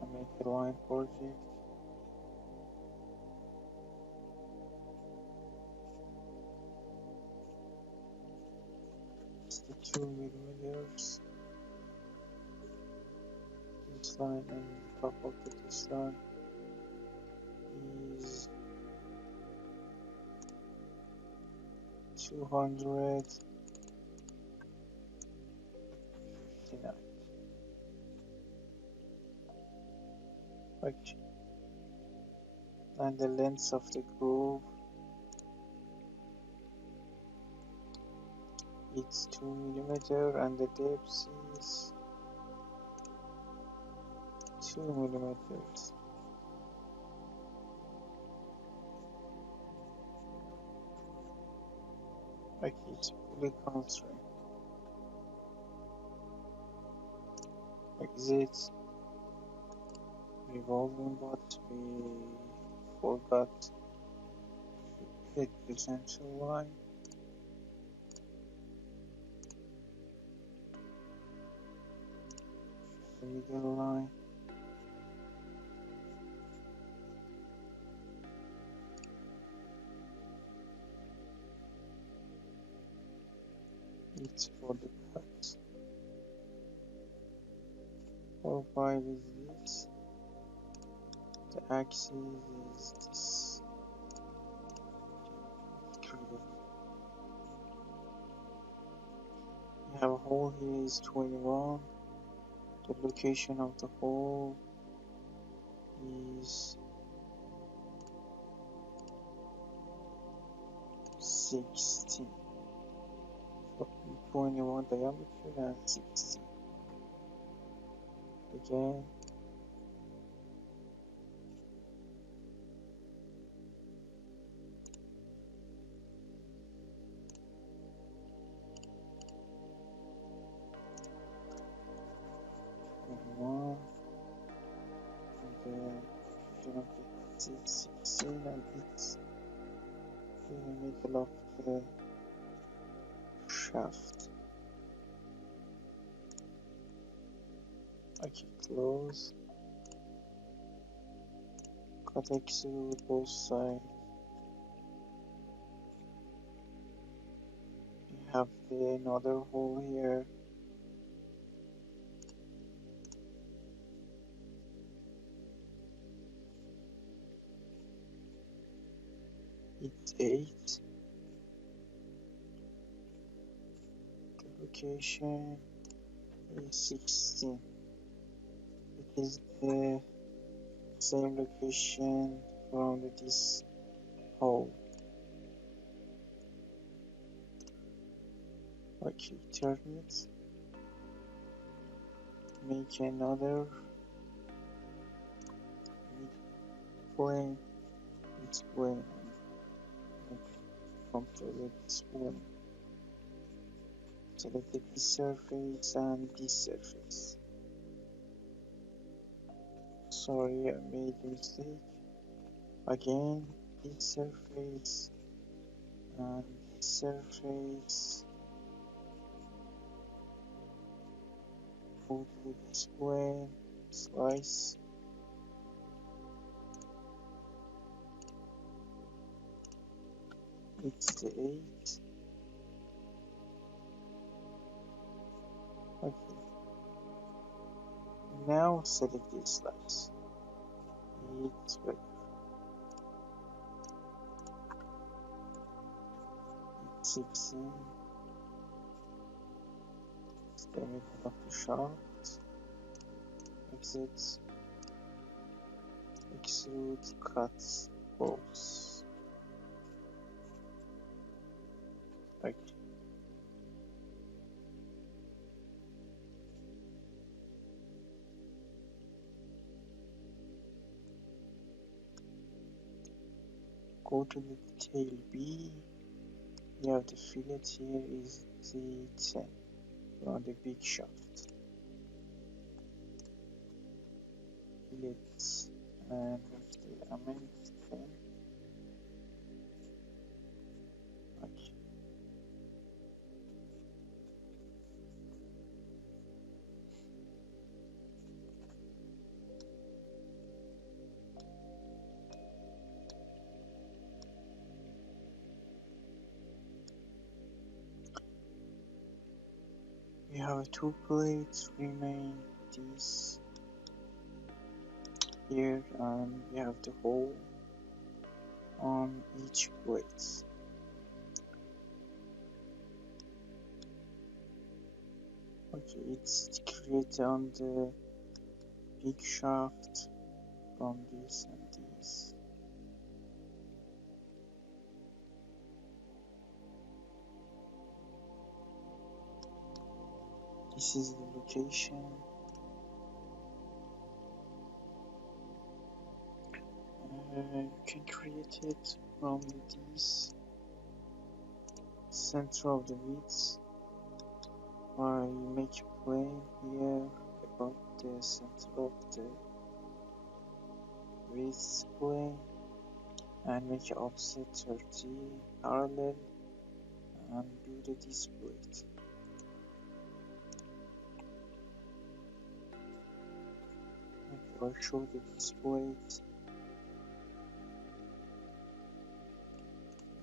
and make a line project. It's the 2 millimeters. This line and top of this line is 259. Okay. And the length of the groove, it's 2 millimeter, and the depth is 2 millimeters. Okay, it's fully constrained. Exit. Revolving, but we forgot the center line. The middle line. It's for the cut. 4, 5 is this. The axis is this. We have a hole here is 21. The location of the hole is 16. So 21 diameter and 16. Again, one, and then location of the 16, and it's in the middle of the shaft. Okay, close. Cut extrude both sides. We have another hole here. It's 8. The location is 16. It is the same location from this hole. Okay, turn it. Make another plane. It's plane. Control this plane. Select this surface and this surface. Sorry, I made a mistake. Again, this surface and this surface. Go to this plane, slice. It's the 8. Okay. Now select this slice. It's better. It's 16. It's the middle of the shaft. Exit. Extrude, cut, both. Okay. Go to the detail B. We have the fillet here is Z10 on the big shaft. Fillets and with the amend 10. Okay. We have two plates remain this here, and we have the hole on each plate. Okay, it's created on the big shaft from this and this. This is the location. You can create it from this center of the width. I make a plane here about the center of the width plane and make an offset 30 parallel and build a display. I'll show the display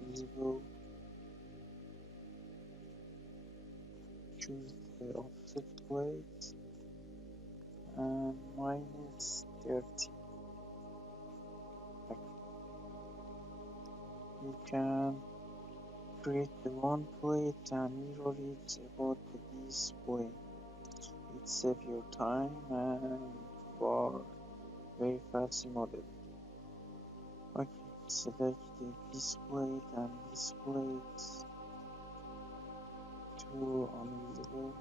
visible. Choose the offset plate and minus 30. You can create the one plate and mirror it about the display. It saves your time and for very fast model. Okay, select the display and display to unusable.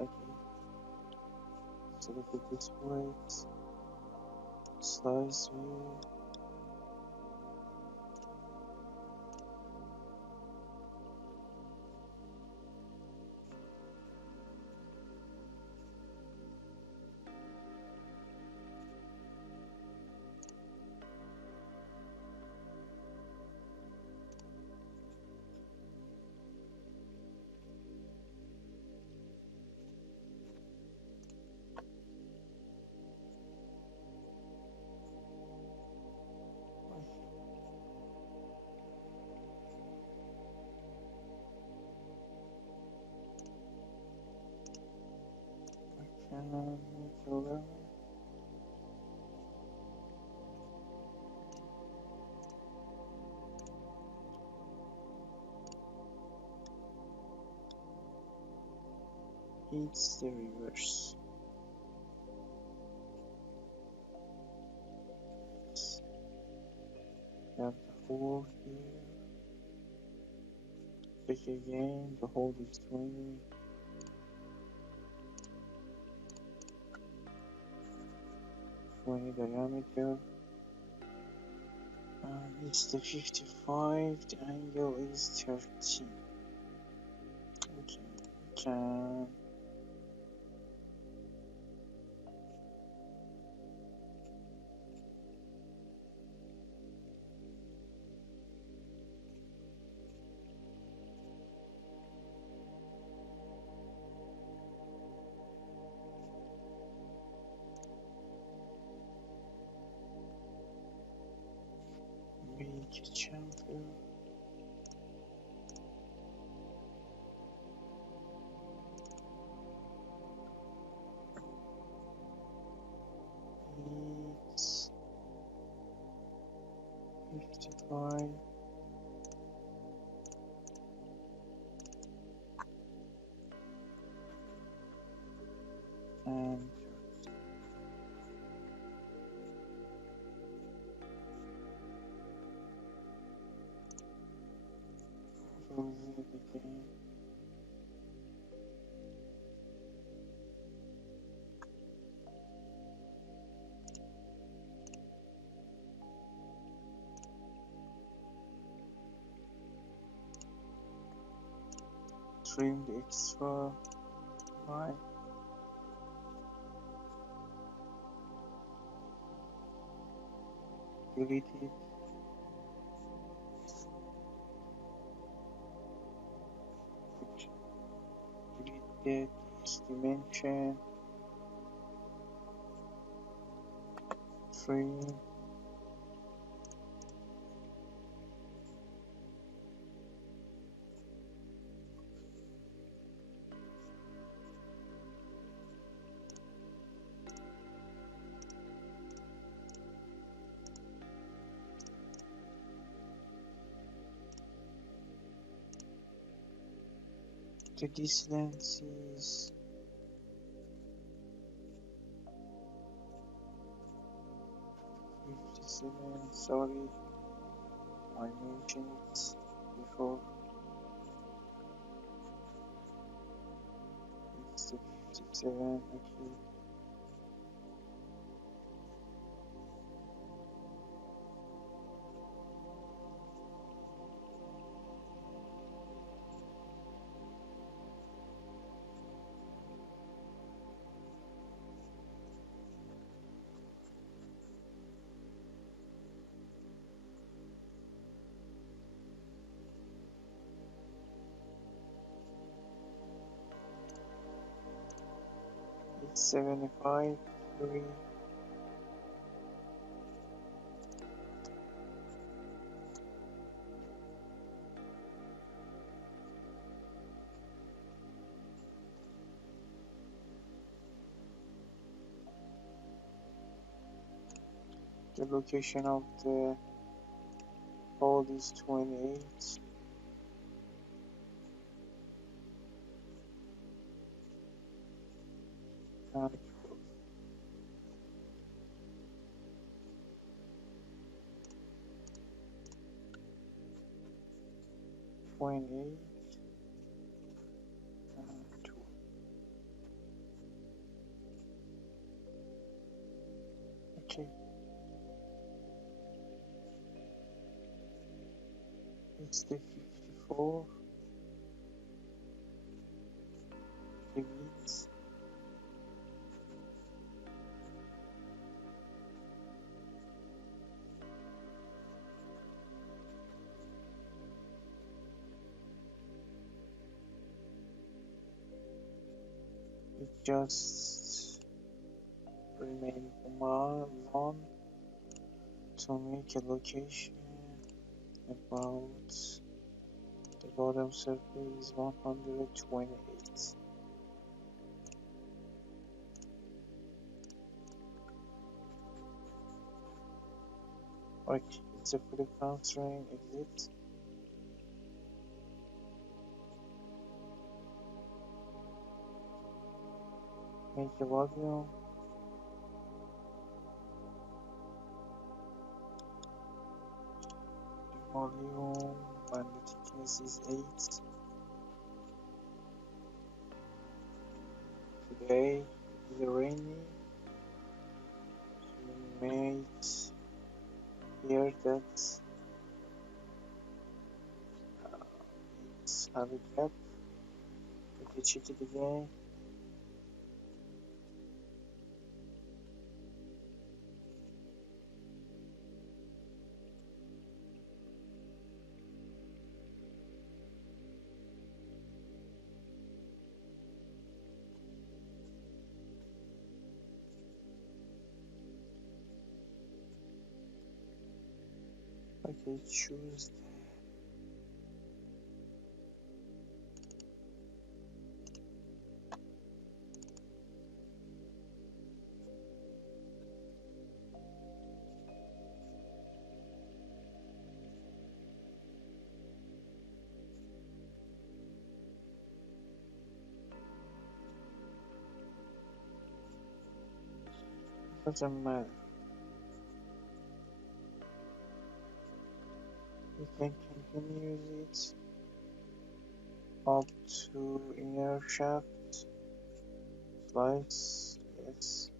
Okay, select the display, slice view. Can make over. It's the reverse. Have the hole here. Click again, the hole is 20 diameter. And it's the 55, the angle is 13. Okay, can make a chamfer. It's 55 and close it again. trim the extra line. Delete it. Delete this dimension. Trim. The distance is 57. Sorry, I mentioned it before. It's the 57. Okay. It's 75 degree. The location of the hole is 28. And 28 and 2. Okay, it's the 54. Delete. It just remain one to make a location about the bottom surface is 128. Okay, it's a fully constraint exit. Make a volume. The volume and the thickness is 8. Today is rainy. So we made here that it's have a gap. Let me check it again. Okay, choose. Doesn't matter. You can continue it up to inner shaft. Slice. Yes.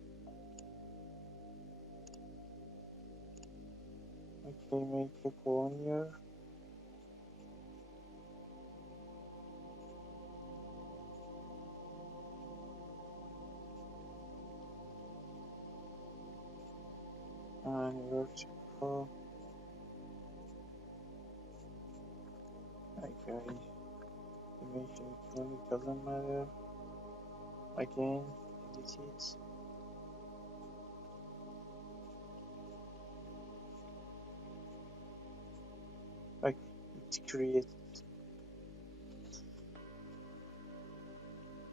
Okay, make a collinear. and vertical. Okay, dimension economic doesn't matter. Again, edit it. Okay, it's created.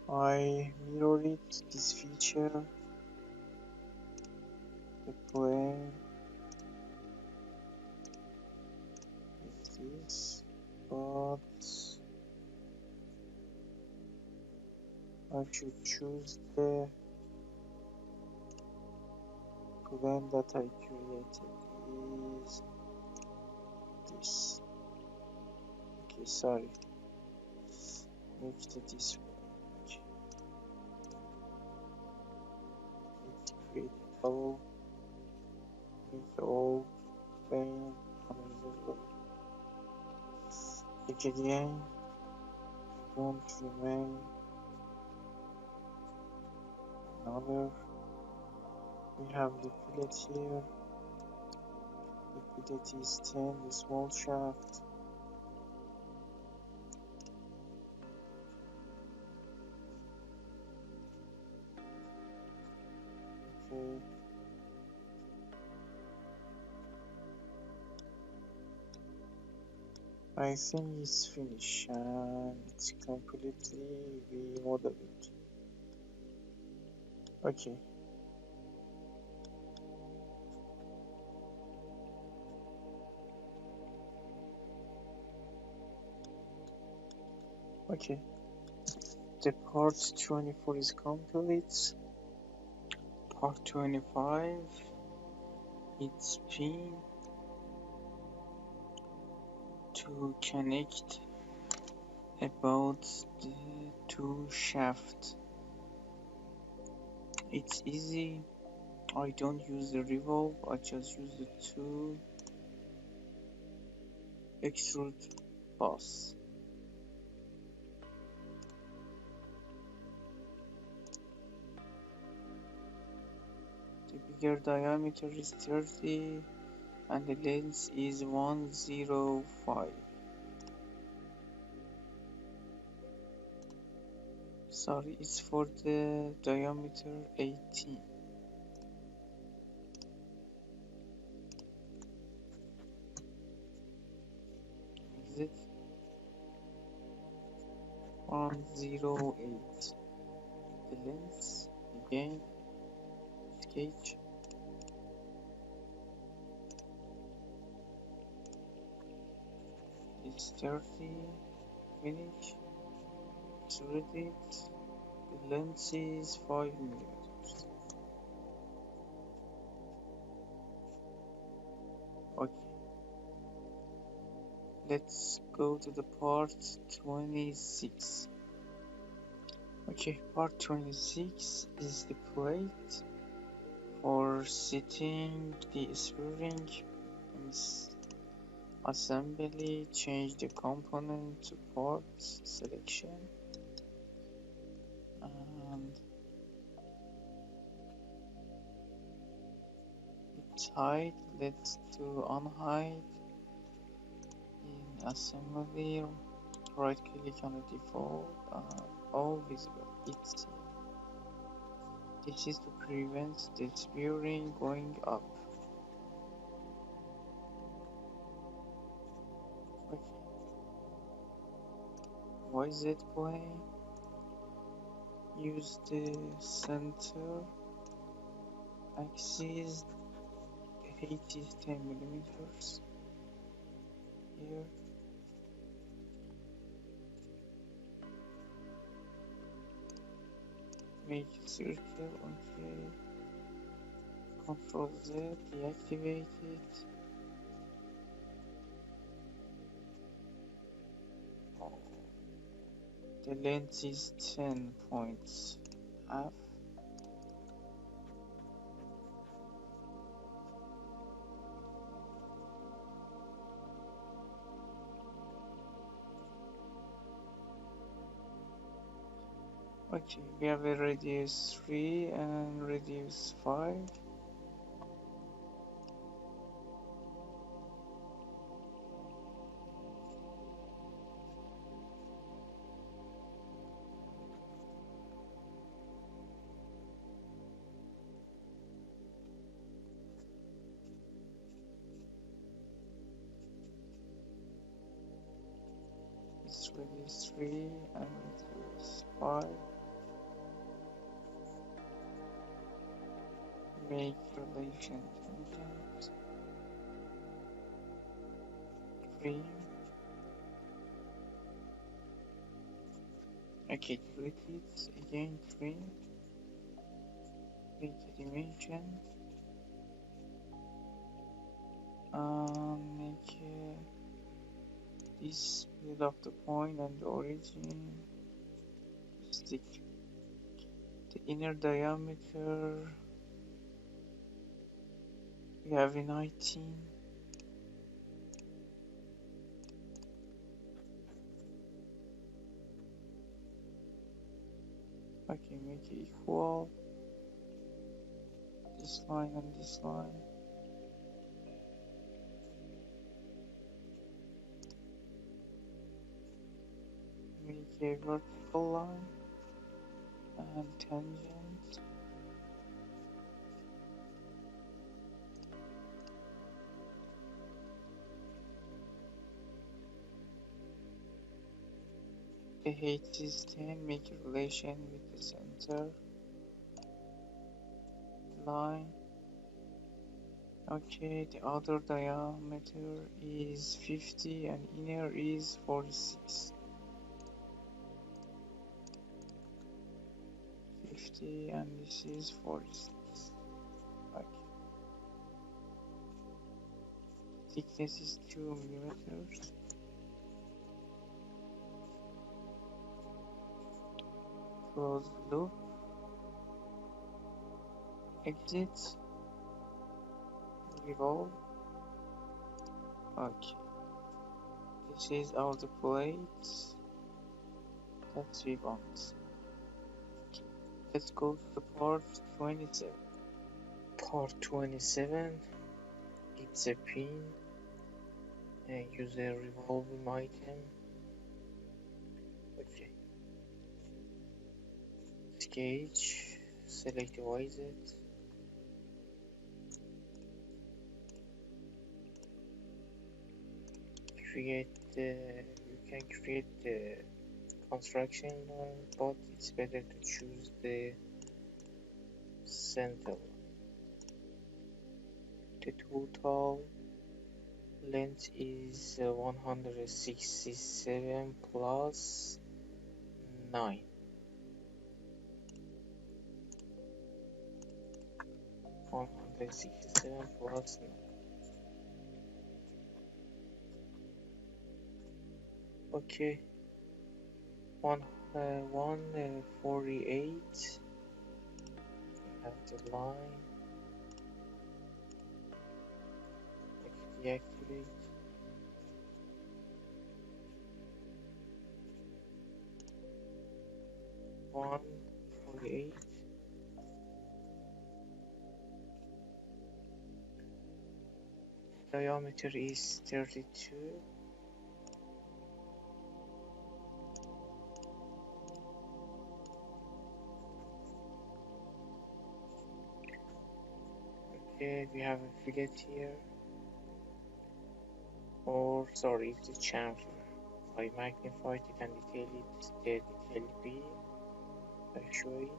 I mirror it, this feature, the plane is this, but I should choose the plane that I created is this. Okay, sorry, make it this way. Okay, let's create a double, make all plane unusable. Click again, don't remain another. We have the fillet here. The fillet is 10, the small shaft. Okay. I think it's finished and it's completely remodeled. Okay. Okay. The part 24 is complete. Part 25. It's pin to connect about the two shafts. It's easy. I don't use the revolve, I just use the two extrude pass. The bigger diameter is 30 and the length is 105. Sorry, it's for the diameter 18. Exit 108. The length again sketch is 30. Finish. Extrude it. The length is 5 millimeters. Okay. Let's go to the part 26. Okay, part 26 is the plate for setting the spring assembly. Change the component to parts selection and its height. Let's do unhide in assembly. Right click on the default and all visible. It's This is to prevent the spearing going up. Okay. YZ plane. Use the center axis. The height is 10 millimeters. Here. Make a circle. Okay. Control Z. Deactivate it. The length is 10 points half. Okay, we have a radius 3 and radius 5. width is 3 and width is 5. Make relation tangent, trim. Okay, delete it, again trim, make a dimension, make this middle of the point and the origin, stick the inner diameter, we have a 19, okay, make it equal, this line and this line, make a vertical line and tangent, the height is 10, make a relation with the center line. Okay, the outer diameter is 50 and inner is 46. 50 and this is 46. Okay. Thickness is 2 millimeters. Close the loop. Exit. Revolve. Okay. This is all the plates that we want. Let's go to the part 27. Part 27. It's a pin. Use a revolving item. Okay. Sketch. Select YZ. You can create the construction line, but it's better to choose the center. The total length is 167 plus 9. 167 plus 9. Okay. 148. We have the line. Deactivate. One 48. Diameter is 32. Okay, we have a fillet here. Or sorry, it's a chamfer. I magnified it and detail it, the detail B. I show it,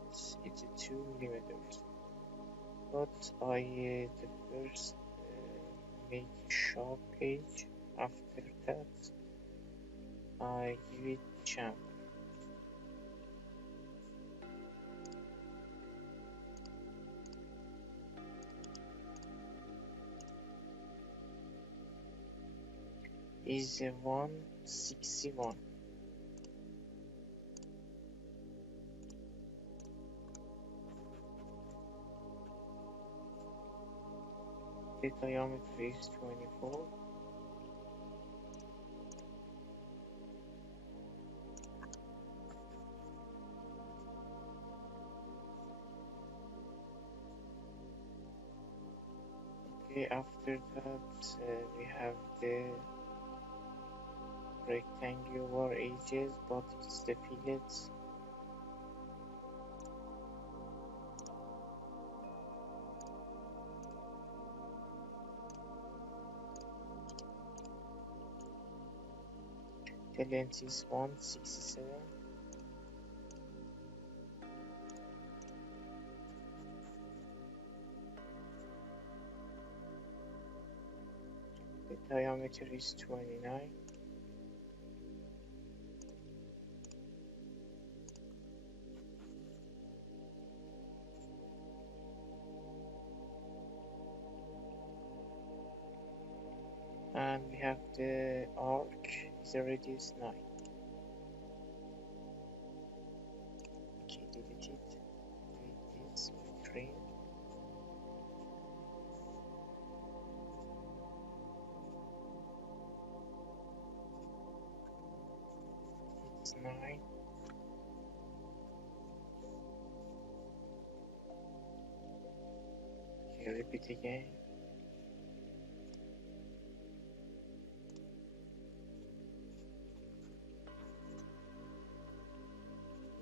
it's a 2 millimeters. But the first make sharp edge. After that, I give it chamfer. Is 161. The diameter is 24. Okay, after that we have the rectangular edges, but it's the fillets. The length is 167. The diameter is 29. And we have the arc is a radius 9. Okay, delete it. Delete this trim. It's 9. Okay, repeat again.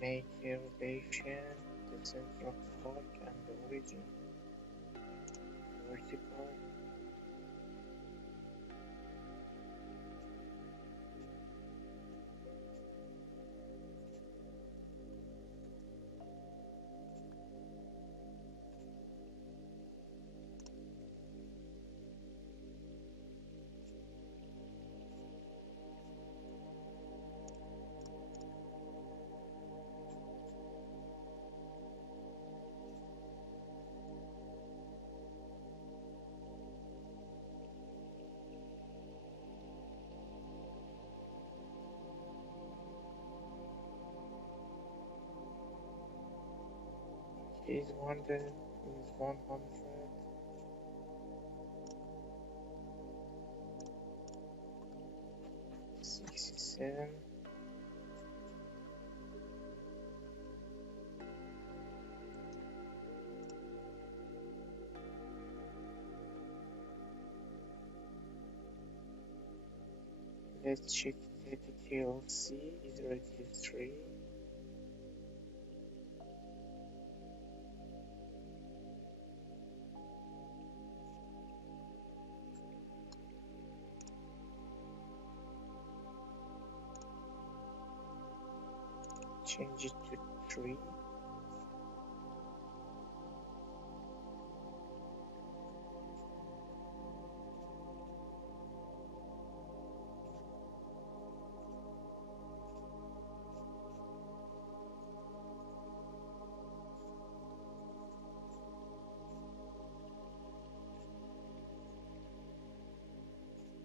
Make a rotation, the center of the arc and the origin vertical. Is 167. Let's check the detail C is radius 3. Change it to 3.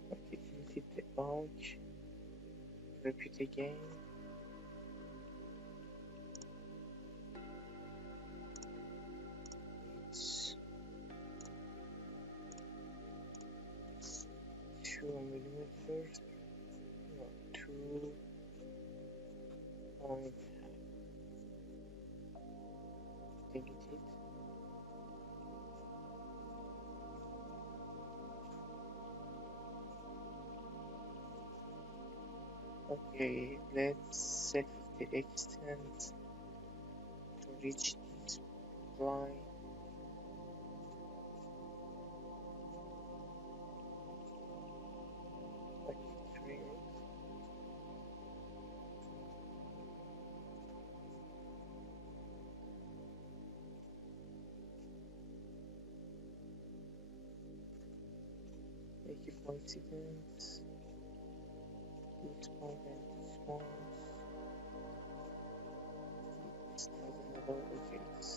Okay, delete the arc. Repeat again. It's 2 millimeters. No, 2.5. Delete it. Okay, let's set the extent to reach this line. Okay, trim it. Make a coincidence. This point and this point. It's not another. Okay, it's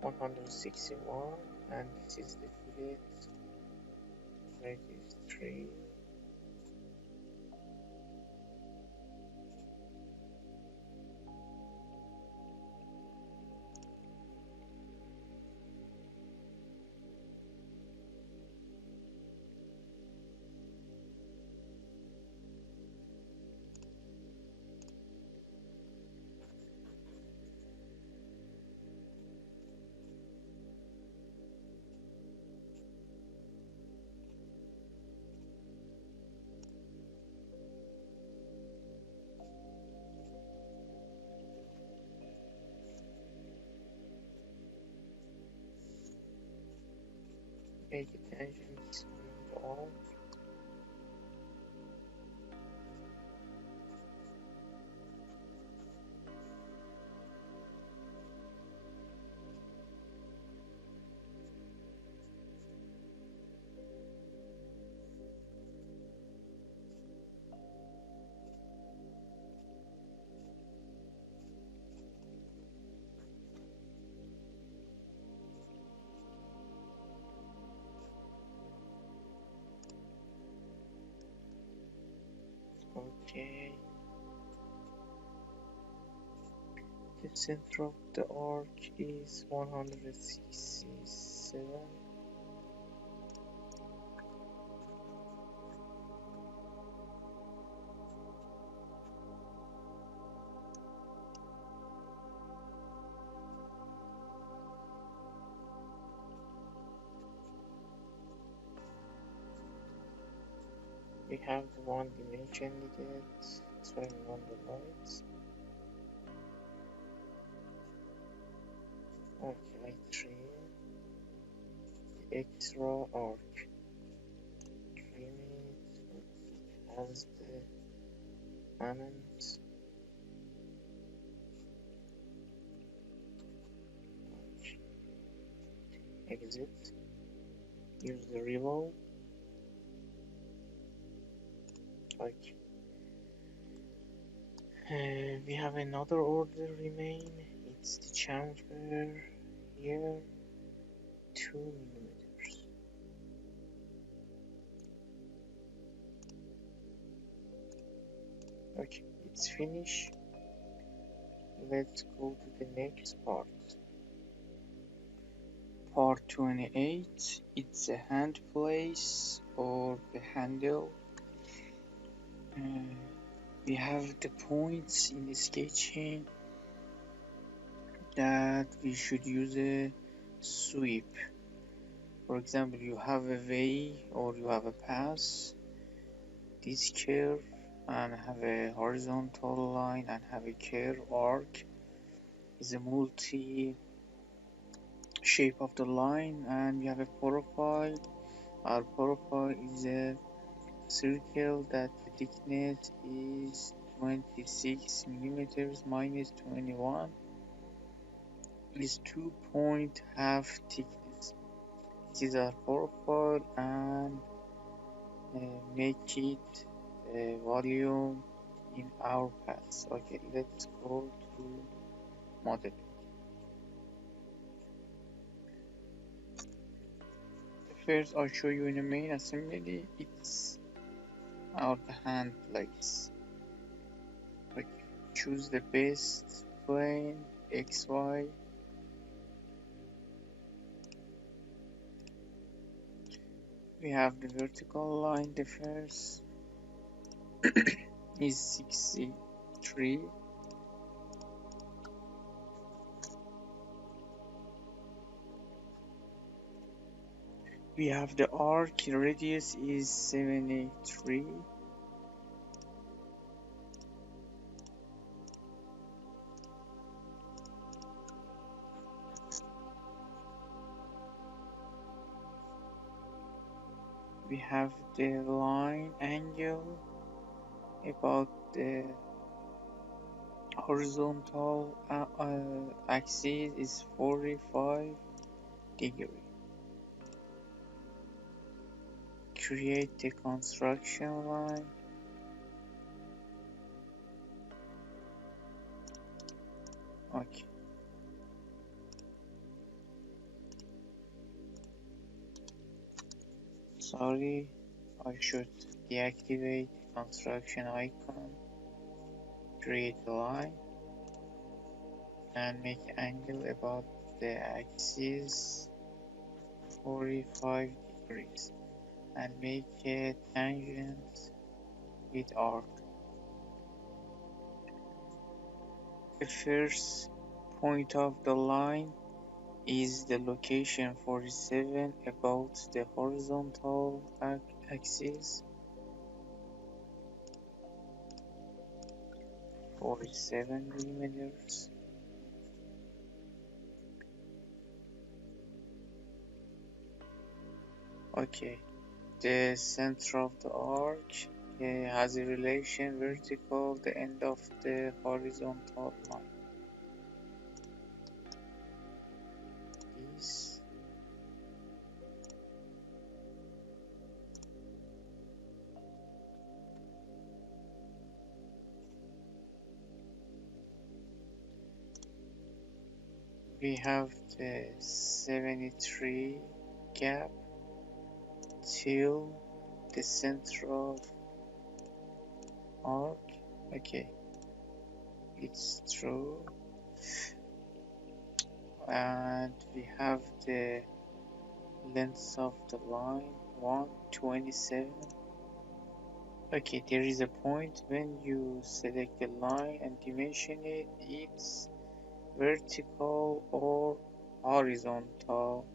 161, and this is the fillet. Radius 3. make a tangent on the arc. Okay. The center of the arc is 167. We have the one dimension needed, turning on the lights. Okay, 3. The extra arc. Trim it as the elements. Exit. Use the reload. Okay. We have another order remain. It's the chamfer here, 2 millimeters. Okay, it's finished. Let's go to the next part. Part 28. It's a hand place or the handle. We have the points in the sketching that we should use a sweep. For example, you have a way or you have a pass, this curve, and have a horizontal line and have a curve arc is a multi shape of the line, and we have a profile. Our profile is a circle that the thickness is 26 millimeters minus 21 is 2.5 thickness. This is our profile, and make it volume in our path. Okay, let's go to modeling. First, I'll show you in the main assembly. It's our hand place. Okay, choose the best plane XY. We have the vertical line. The first is 63. We have the arc radius is 73. We have the line angle about the horizontal axis is 45 degree. Create the construction line. Okay. Sorry, I should deactivate construction icon. Create a line and make angle about the axis 45 degrees and make a tangent with arc. The first point of the line is the location 47 about the horizontal axis. 47 millimeters. Okay, the center of the arc has a relation vertical, the end of the horizontal line. This we have the 73 gap till the center of arc. Okay, it's true. And we have the length of the line 127. Okay, there is a point when you select the line and dimension it, it's vertical or horizontal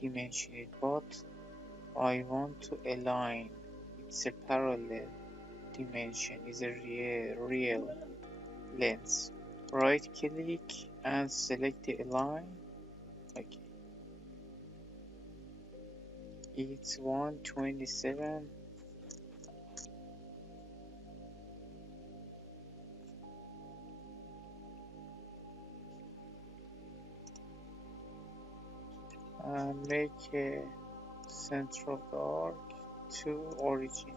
dimension it, but I want to align. It's a parallel dimension, is a real length. Right click and select the align. Okay, it's 127. And make a center of the arc to origin.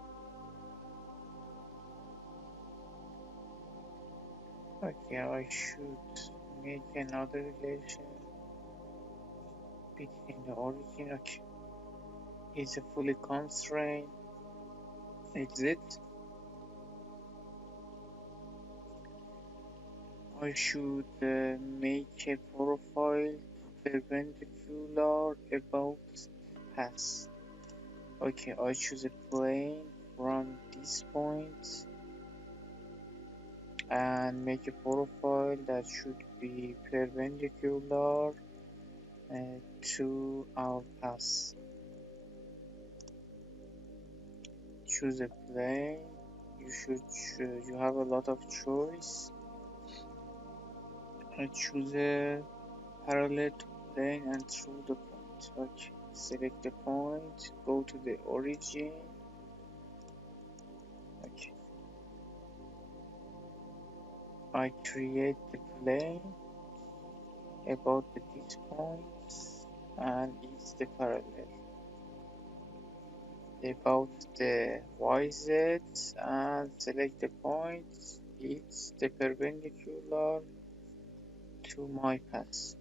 Okay, I should make another relation between the origin. Okay, it's a fully constrained. Exit. I should make a profile perpendicular about path. Okay, I choose a plane from this point and make a profile that should be perpendicular to our path. Choose a plane. You have a lot of choice. I choose a parallel to plane and through the point. Okay, select the point, go to the origin. Okay, I create the plane about this point and it's the parallel. About the YZ and select the point, it's the perpendicular to my path.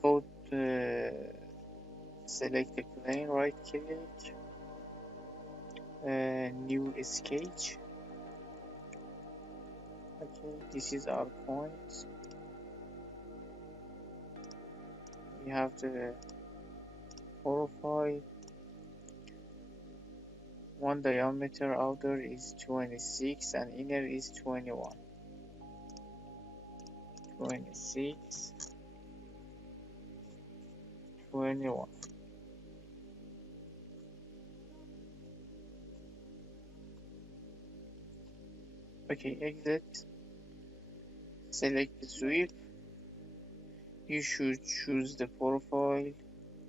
Go to select the plane, right click, new sketch. Okay, this is our point. We have the profile. One diameter, outer is 26 and inner is 21. 26, 21. Okay, exit. Select the sweep. You should choose the profile.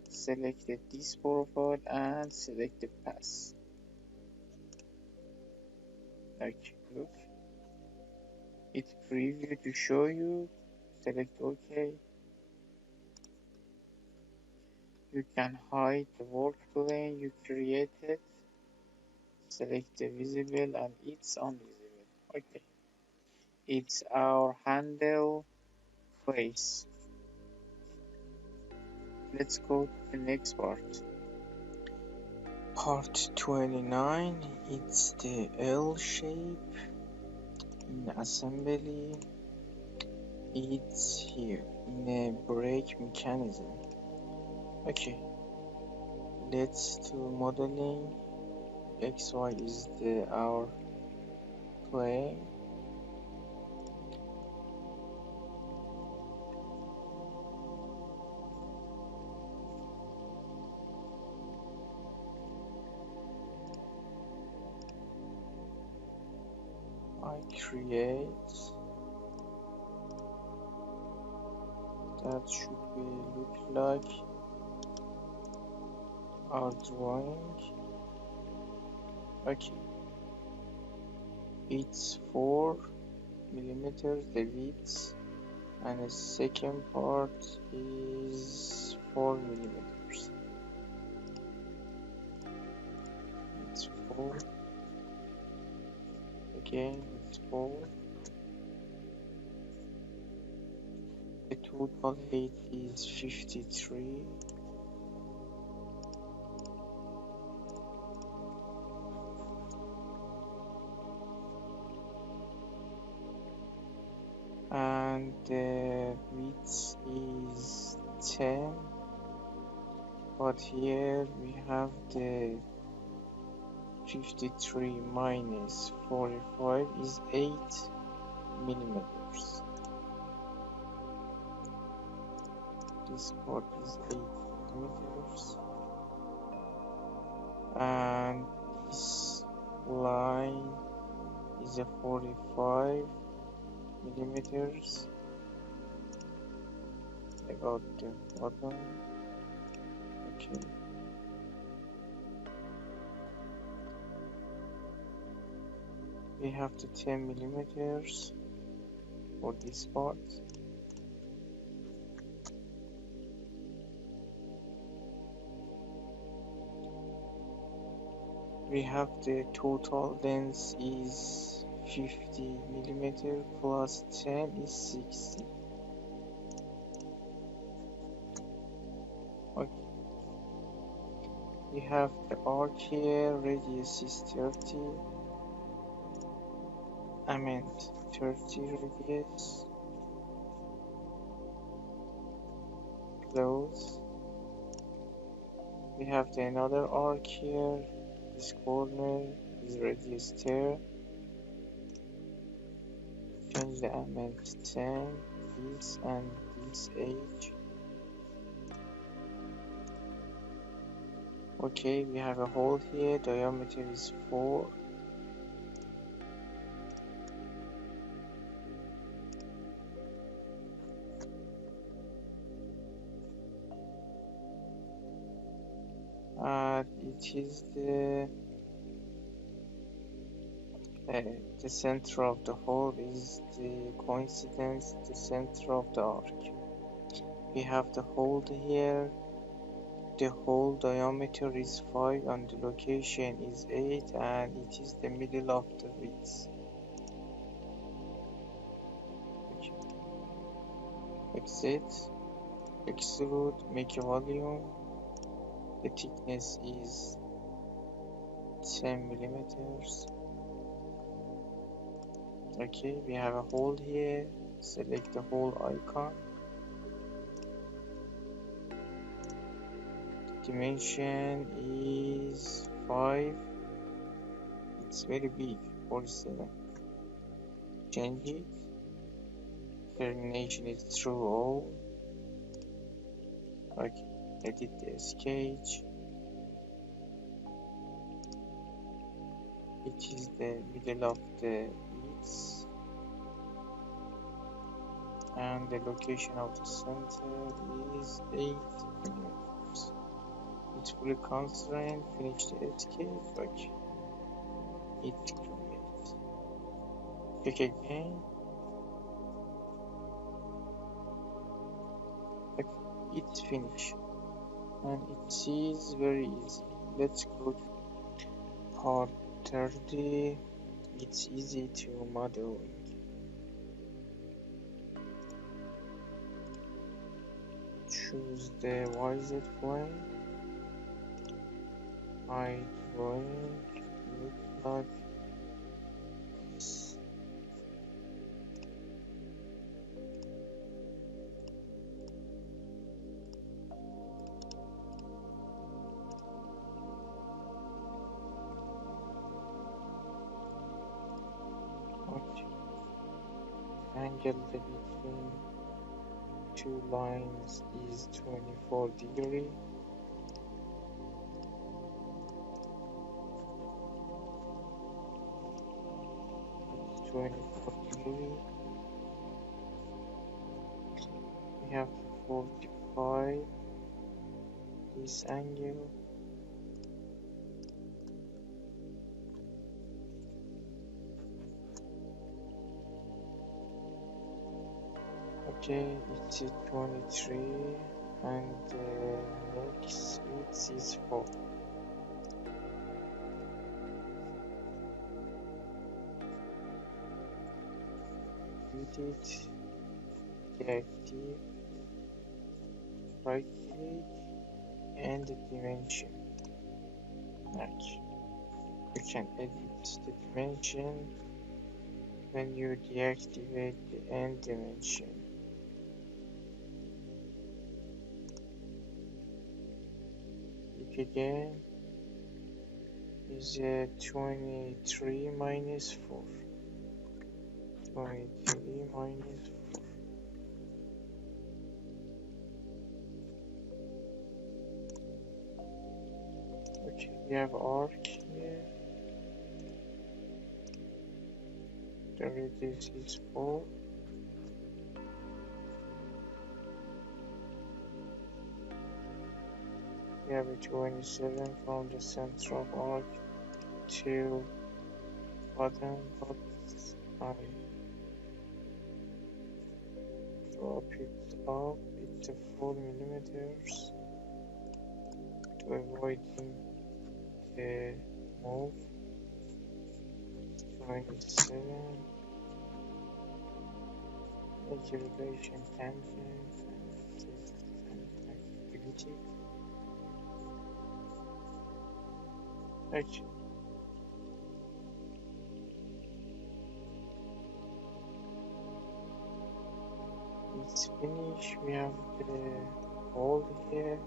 Select this profile and select the path. Okay, look. It preview to show you. Select OK. You can hide the work plane you created. Select the visible and it's invisible. Okay. It's our handle face. Let's go to the next part. Part 29, it's the L shape in assembly. It's here in a brake mechanism. Okay, let's do modeling. XY is our plane. I create that should be look like. our drawing. Okay, it's 4 millimeters the width, and the second part is 4 millimeters. It's 4. Again, it's 4. The total height is 53. And the width is 10, but here we have the 53 minus 45 is 8 millimeters. This part is 8 millimeters, and this line is a 45 millimeters. I got the bottom. Okay. We have the 10 millimeters for this part. We have the total length is 50 millimeter plus 10 is 60. Okay. We have the arc here, radius is 30. I meant 30 radius. Close. We have another arc here. This corner is radius 10. Change the amount 10, this and this edge. Okay, we have a hole here. Diameter is 4. It is the center of the hole is the coincidence, the center of the arc. We have the hole here. The hole diameter is 5 and the location is 8, and it is the middle of the width. Okay. Exit, extrude, make a volume. The thickness is 10 millimeters. Okay, we have a hole here. Select the hole icon. Dimension is 5. It's very big, 47. Change it. Termination is true all. Okay, edit the sketch. It is the middle of the width, and the location of the center is 8 millimeters. It's fully constrained. Finish the sketch. Okay, it creates. Click again. Okay, it's finished, and it is very easy. Let's go to part 30. It's easy to modeling. Choose the YZ plane. My drawing looks like this. Okay. Angle between two lines is 24 degrees. It's 24 degrees. We have 45 this angle. Okay, it's a 23 and the next width is 4. Edit, deactive, right click and dimension. Okay. You can edit the dimension when you deactivate the end dimension. Click again. Is 23 minus 4. 23 minus 4. Okay, we have arc here. The radius is 4. We have a 27 from the center of arc to bottom, but I drop it up. It's 4 millimeters to avoiding the move. 27. Make a relation tangent and delete it. Okay. It's finished. We have the hole here.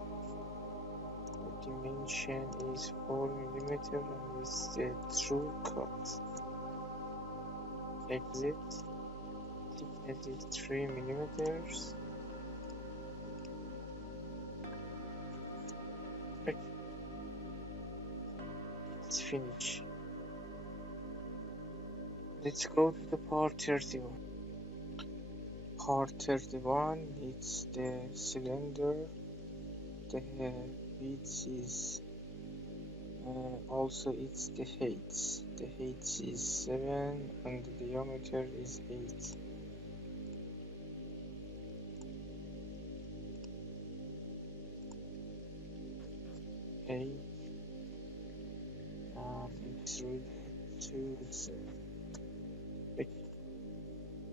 The dimension is 4 millimeter and it's the true cut. Exit. Thickness is 3 millimeters. Okay. It's finished. Let's go to the part 31. Part 31, it's the cylinder. The width is also it's the height. The height is 7 and the diameter is 8. And it's ready to 7. Okay.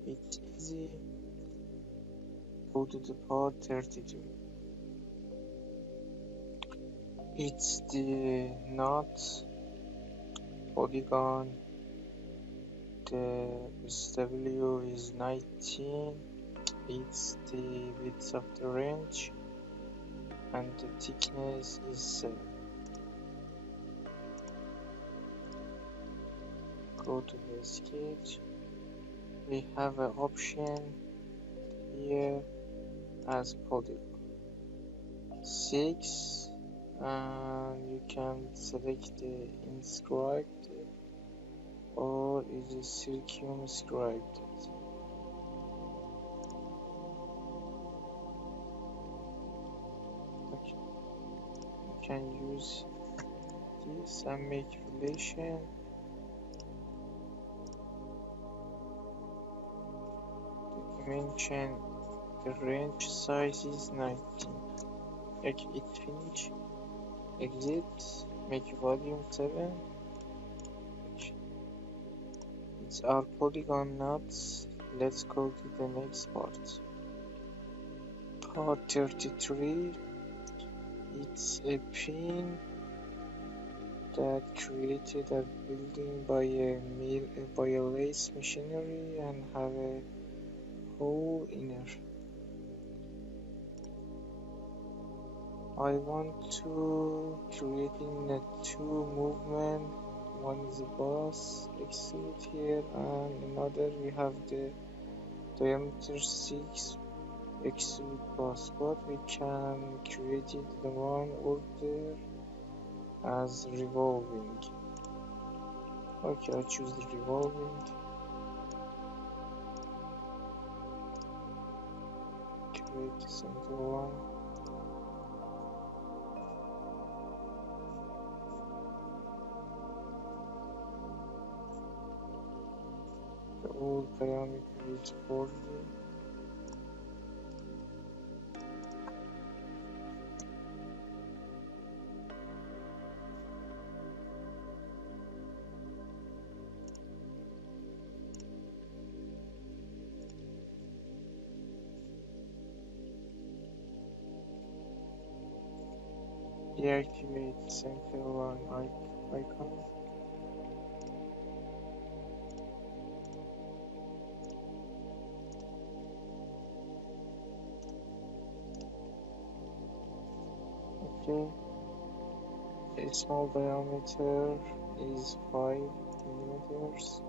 It's easy. Go to the part 32. It's the knot polygon. The SW is 19. It's the width of the wrench and the thickness is 7. Go to the sketch. We have an option here as polygon 6, and you can select the inscribed or is it circumscribed. Okay. You can use this and make relation. The dimension, the range size is 19. Okay, it's finished. Exit, make volume 7. Okay. It's our polygon knots. Let's go to the next part. Part 33. It's a pin that created a building by a lace machinery and have a hole in it. I want to create in a 2 movement. One is a boss extrude here and another we have the diameter 6 extrude boss, but we can create it the one order as revolving. Okay, I choose the revolving. Create the center one. The whole diameter is 40. Deactivate center line icon. Okay. The small diameter is 5 millimeters.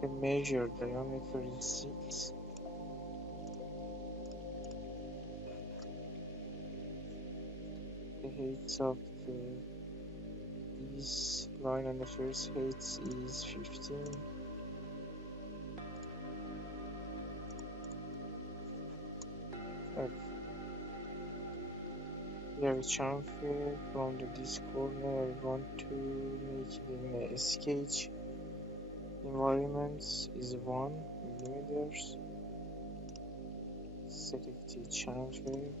The measured diameter is 6. The height of this line on the first height is 15. Okay. Here is chamfer from this corner. I want to make it in a sketch environment is 1 millimeters. Select the chamfer.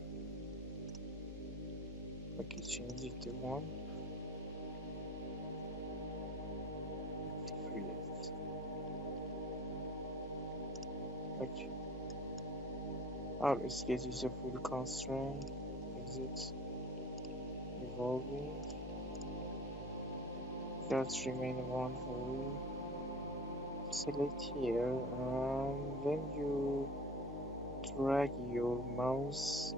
Okay, change it to 1. Create. Okay. Our sketch is a full constraint. Exit. Evolving. Just remain one hole. Select here, and when you drag your mouse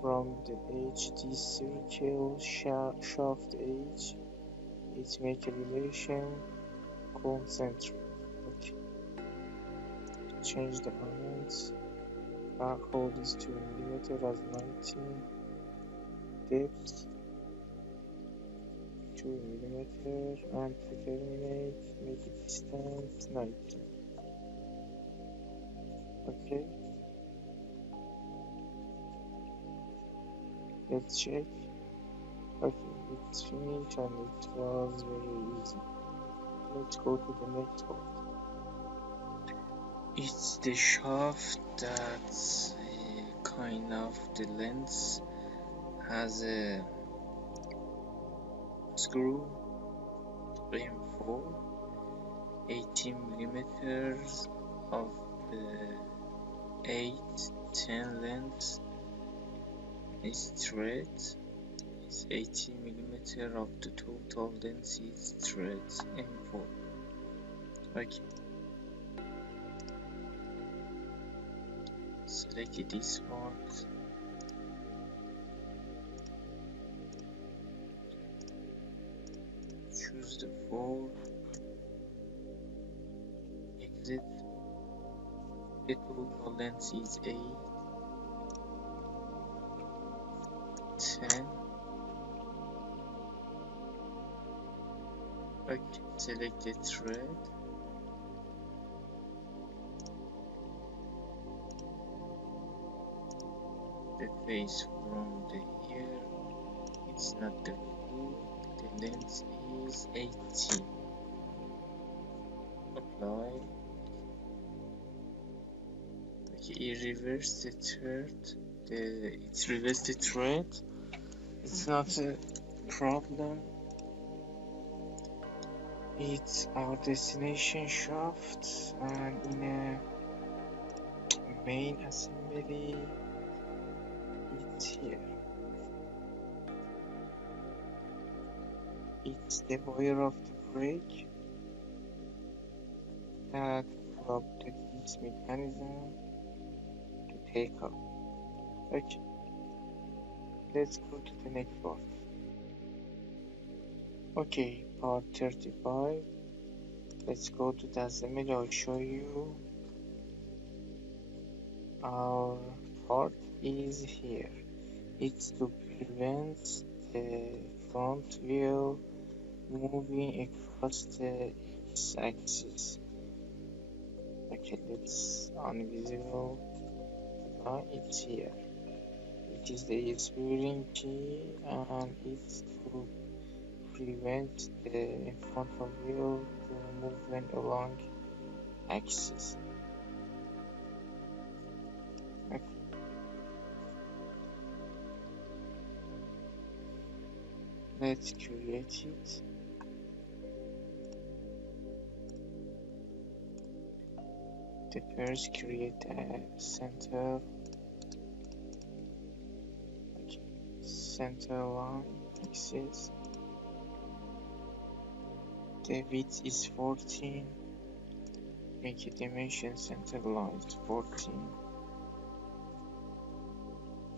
from the edge, this circle shaft edge, it make a relation concentric. Okay. Change the elements. Hold is 2 millimeters as 19. Depth 2 millimeters, and to terminate, make it distance 19. Okay. Let's check. Okay, it's finished and it was very easy. Let's go to the next part. It's the shaft that kind of the length has a screw M4 18 millimeters of the 8-10 length is thread. It's 18 millimeters of the total length is thread M4. Okay. Select this part. Choose the 4. Exit. The total length is 8. 10. Okay, select the thread. The face from the ear, it's not the full, the length is 18. Apply. Okay, reverse the thread. It's reverse the thread. It's not a problem. It's our destination shaft, and in a main assembly, it's here. It's the wire of the brake that plugged this mechanism to take up. Okay, let's go to the next part. Okay, part 35. Let's go to the assembly. I'll show you. Our part is here. It's to prevent the front wheel moving across the x-axis. Okay, let's invisible line. It's here. It is the steering key, and it's to prevent the front wheel to movement along axis. Okay. Let's create it. The first create a center, okay, center line axis. The width is 14. Make a dimension center line is 14.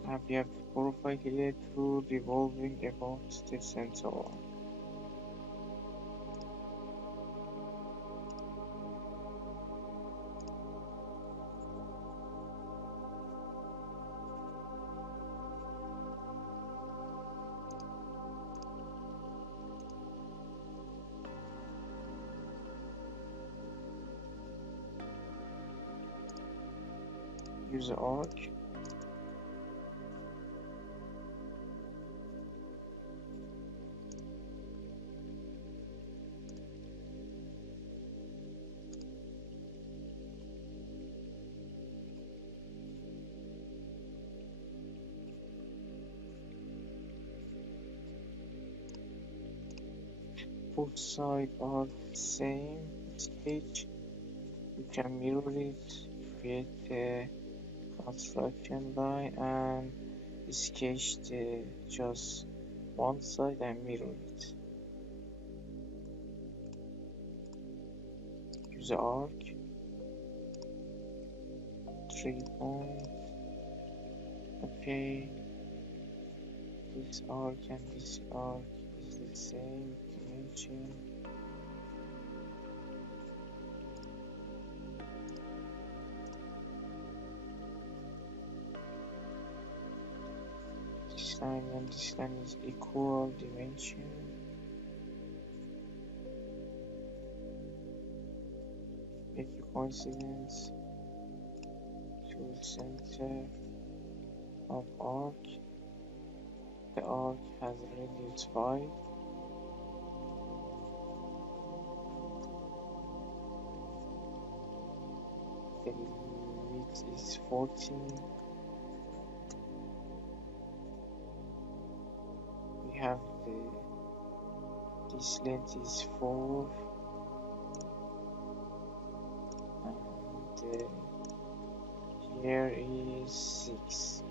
And we have the profile here to revolving about the center line. Use the arc. Both sides are the same sketch. You can mirror it, create a construction line and sketch just one side and mirror it. Use the arc, 3 points. Okay, this arc and this arc is the same dimension. This line and this line is equal dimension. Make a coincidence to the center of arc. The arc has a radius 5. The width is 14. We have this length is 4 and here is 6.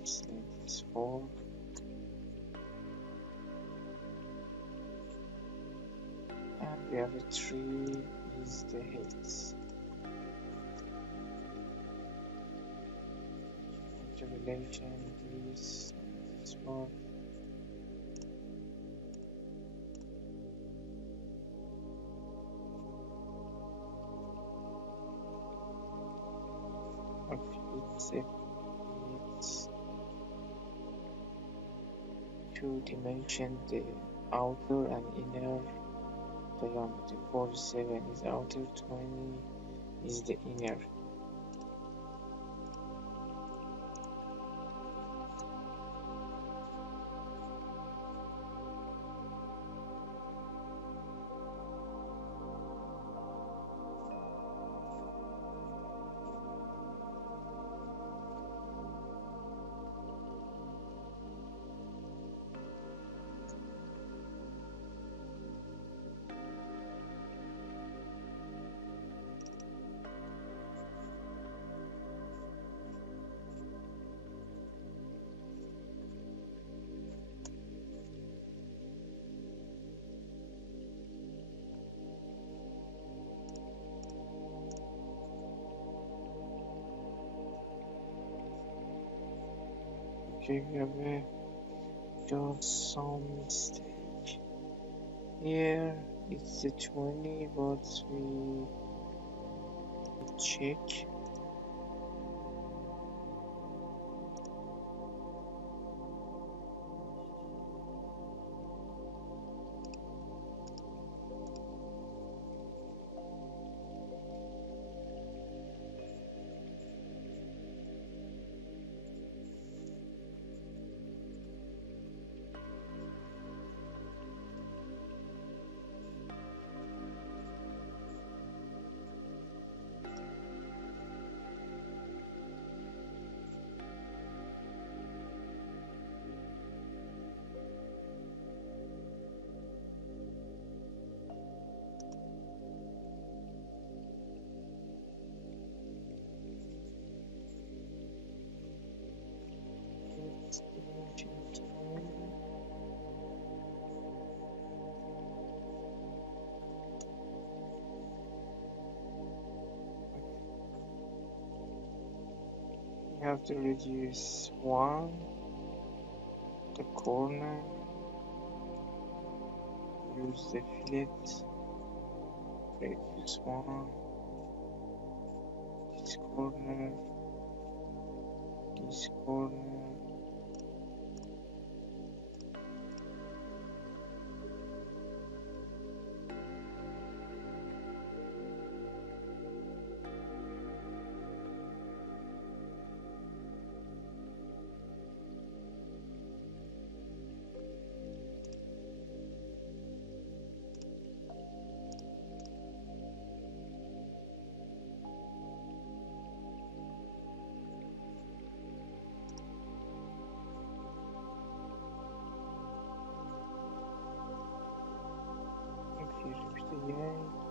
This length is 4 and we have a 3 is the height. Relation this one. Okay, it's two dimension the outer and inner diameter. 47 is outer, 20 is the inner. Okay, we have just some mistake here. It's the 20, but we check. have to reduce one, the corner, use the fillet, reduce one, this corner, this corner. Okay, repeat again.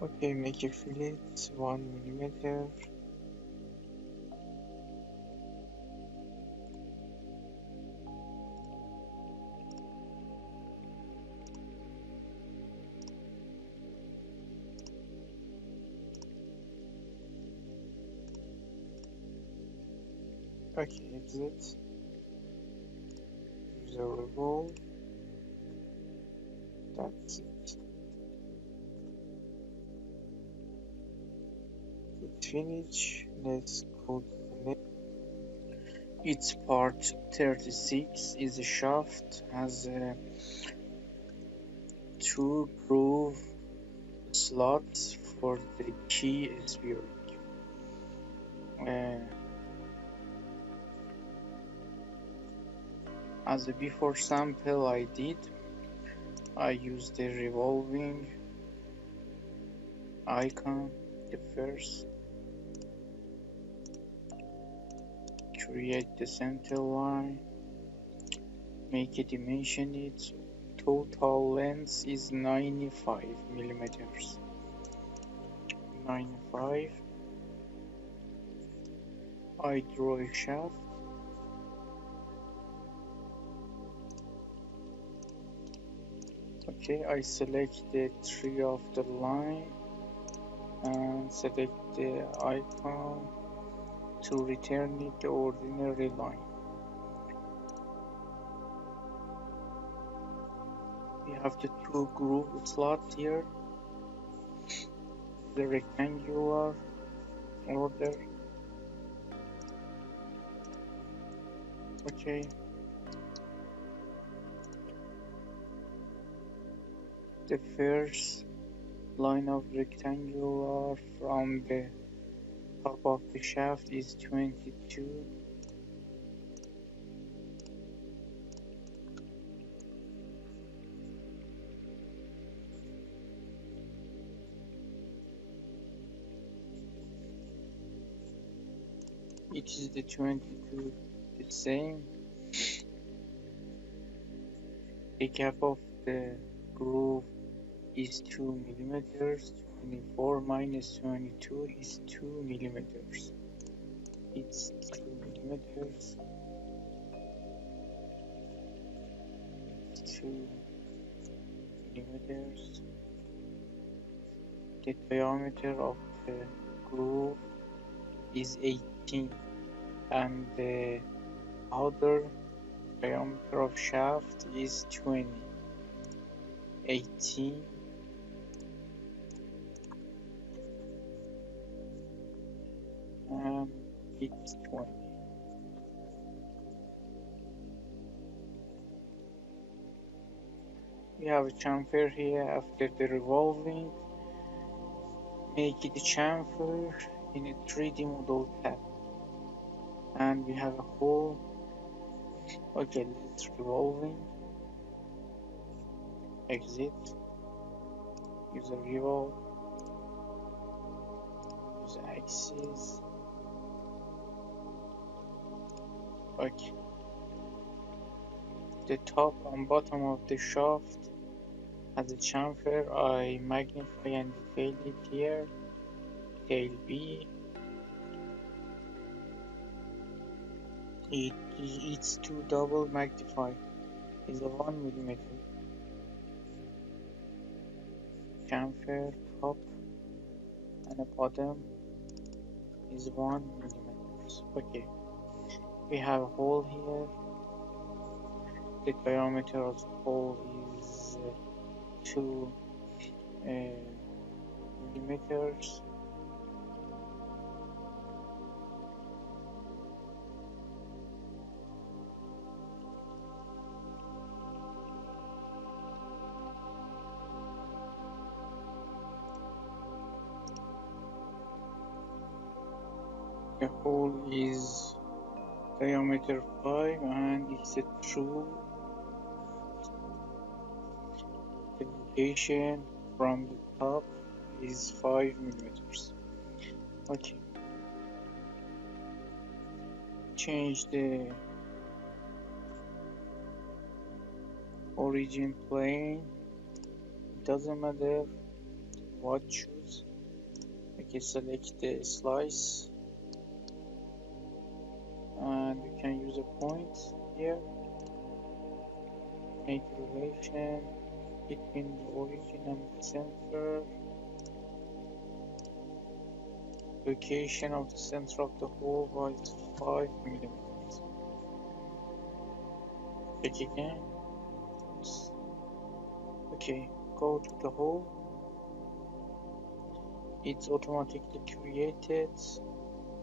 Okay, make a fillet 1 millimeter. Okay, exit. Use a revolve. That's it. It's finished. Let's go to the next. It's part 36 is a shaft, has two groove slots for the key spring. As a before sample I used the revolving icon, the first, create the center line, make a dimension it, total length is 95 millimeters. 95. I draw a shaft. Okay, I select the tree of the line and select the icon to return it the ordinary line. We have the two groove slots here, the rectangular order. Okay. The first line of rectangular from the top of the shaft is 22. It is the 22 the same. The gap of the groove is 2 millimeters. 24 minus 22 is 2 millimeters. It's 2 millimeters. It's 2 millimeters. The diameter of the groove is 18, and the other diameter of shaft is 20. 18 and it's 20. We have a chamfer here. After the revolving, make it a chamfer in a 3D model tab, and we have a hole. Okay, let's revolving, exit, use a revolve, use axis. Okay, the top and bottom of the shaft has a chamfer. I magnify and detail it here. Detail B. It's to double magnify. Is a 1 millimeter. Chamfer top and a bottom is 1 millimeters. Okay, we have a hole here. The diameter of the hole is 2 millimeters. The hole is diameter 5 and it's a true. The deviation from the top is 5 millimeters. Okay. Change the origin plane. It doesn't matter what choose. Okay, select the slice. And we can use a point here. Make relation between the origin and the center. Location of the center of the hole was 5 millimeters. Check again. Okay, go to the hole. It's automatically created.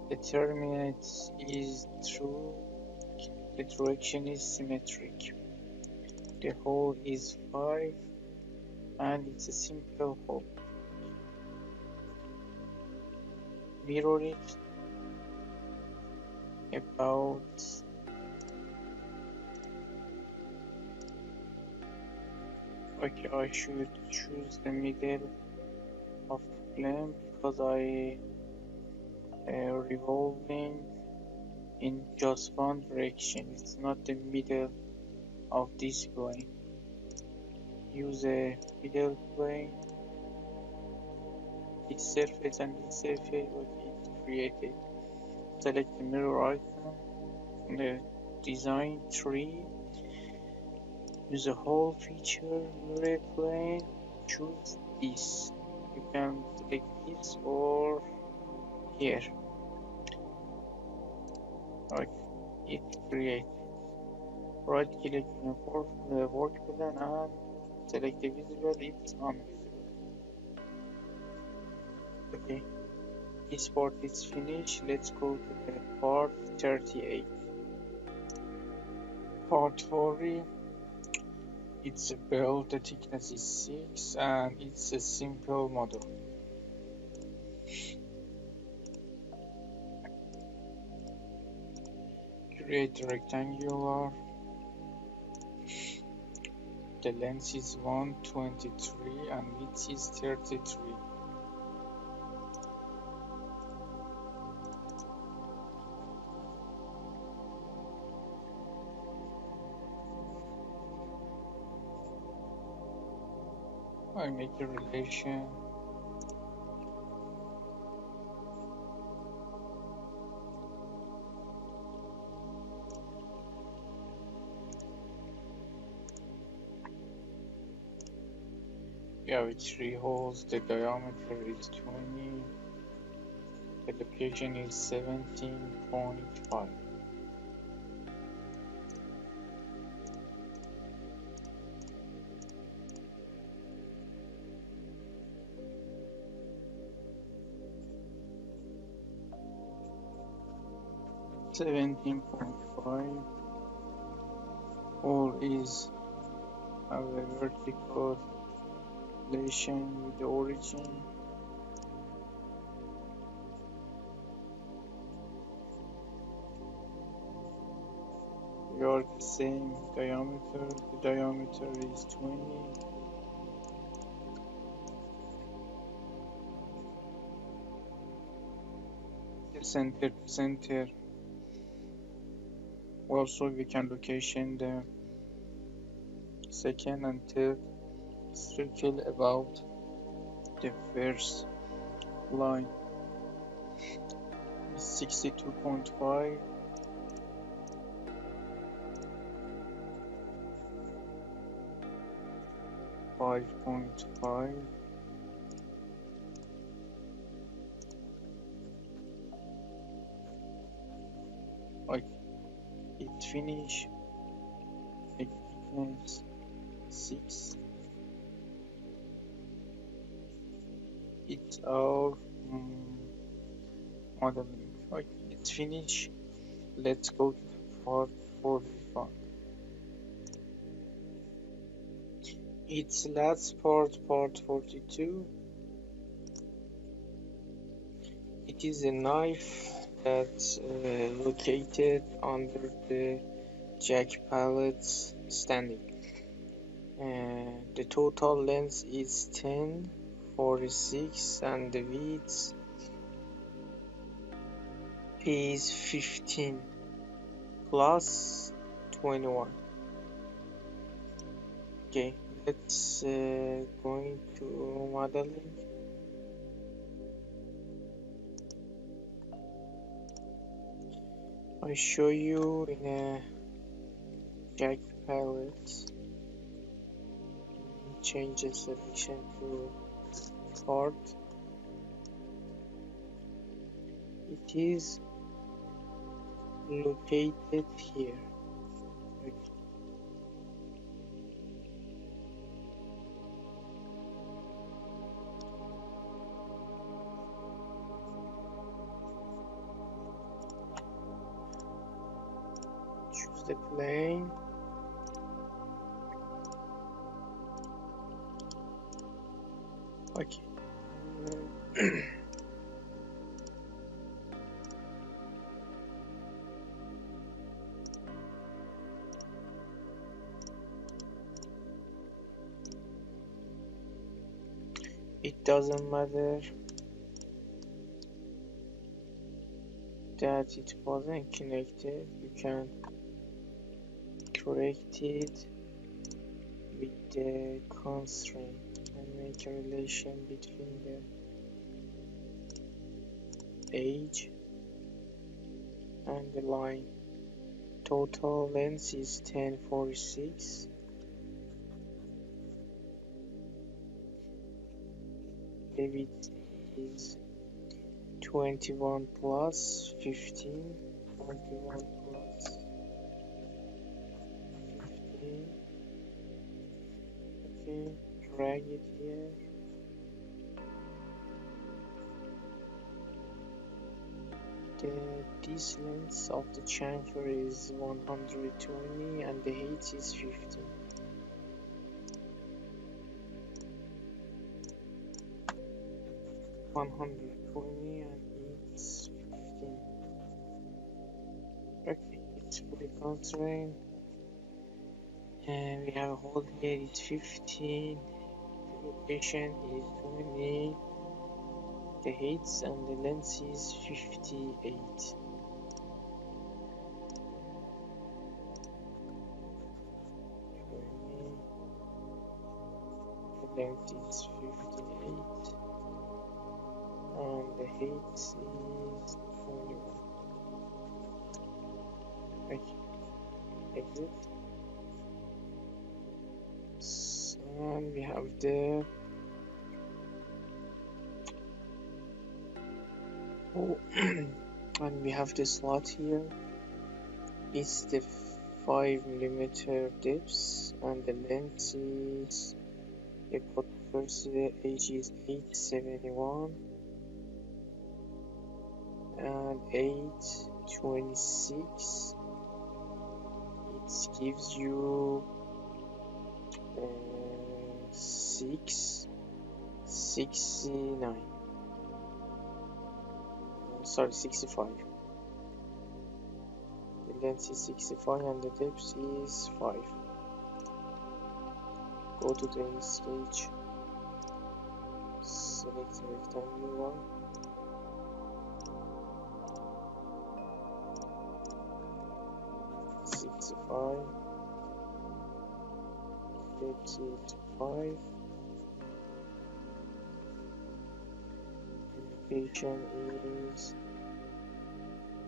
The terminate is true. The direction is symmetric. The hole is 5 and it's a simple hole. Mirror it about okay, I should choose the middle of the plane because I revolving in just one direction. It's not the middle of this plane. Use a middle plane. This surface and this surface will be created. Select the mirror icon on the design tree. Use a hole feature, mirror plane. Choose this. You can select this or here. Okay, it's created. Right click on the work plan and select the visible, it's invisible. Okay, this part is finished. Let's go to the part 38. Part 40. It's a belt, the thickness is 6 and it's a simple model. Create a rectangular. The length is 123 and width is 33. I make a relation. We have 3 holes, the diameter is 20, the location is 17.5. Hole is have a vertical relation with the origin. We are the same diameter. The diameter is 20. The center to center. Also, we can location the second and third circle about the first line. Is 62.5. .5. Okay, it finish a thickness 6. It's our modeling. Okay, it's finished. Let's go to part 45. Its last part, part 42. It is a knife that's located under the Jack Pallet standing. The total length is 10.46 and the width is 15 plus 21. Okay, let's going to modeling. I show you in a Jack Pallet. Change the selection to card. It is located here. Okay. Choose the plane. Okay. It doesn't matter that it wasn't connected. You can correct it with the constraint and make a relation between the edge and the line. Total length is 10.46. The width is 21 plus 15. 21 plus 15. Okay, drag it here. The distance of the chamfer is 120 and the height is 15. And it's 15. Okay, it's fully constrained. And we have a hole here, it's 15. The location is 20. The height and the length is 58. The length is 58 and the height is 21. Okay, exit. And we have the and we have the slot here. It's the 5mm depth and the length is about first the age is 871 and 826. It gives you 669. Sorry, 65. The length is 65 and the depth is 5. Go to the stage. Select the rectangular one. Depth is 5. Location is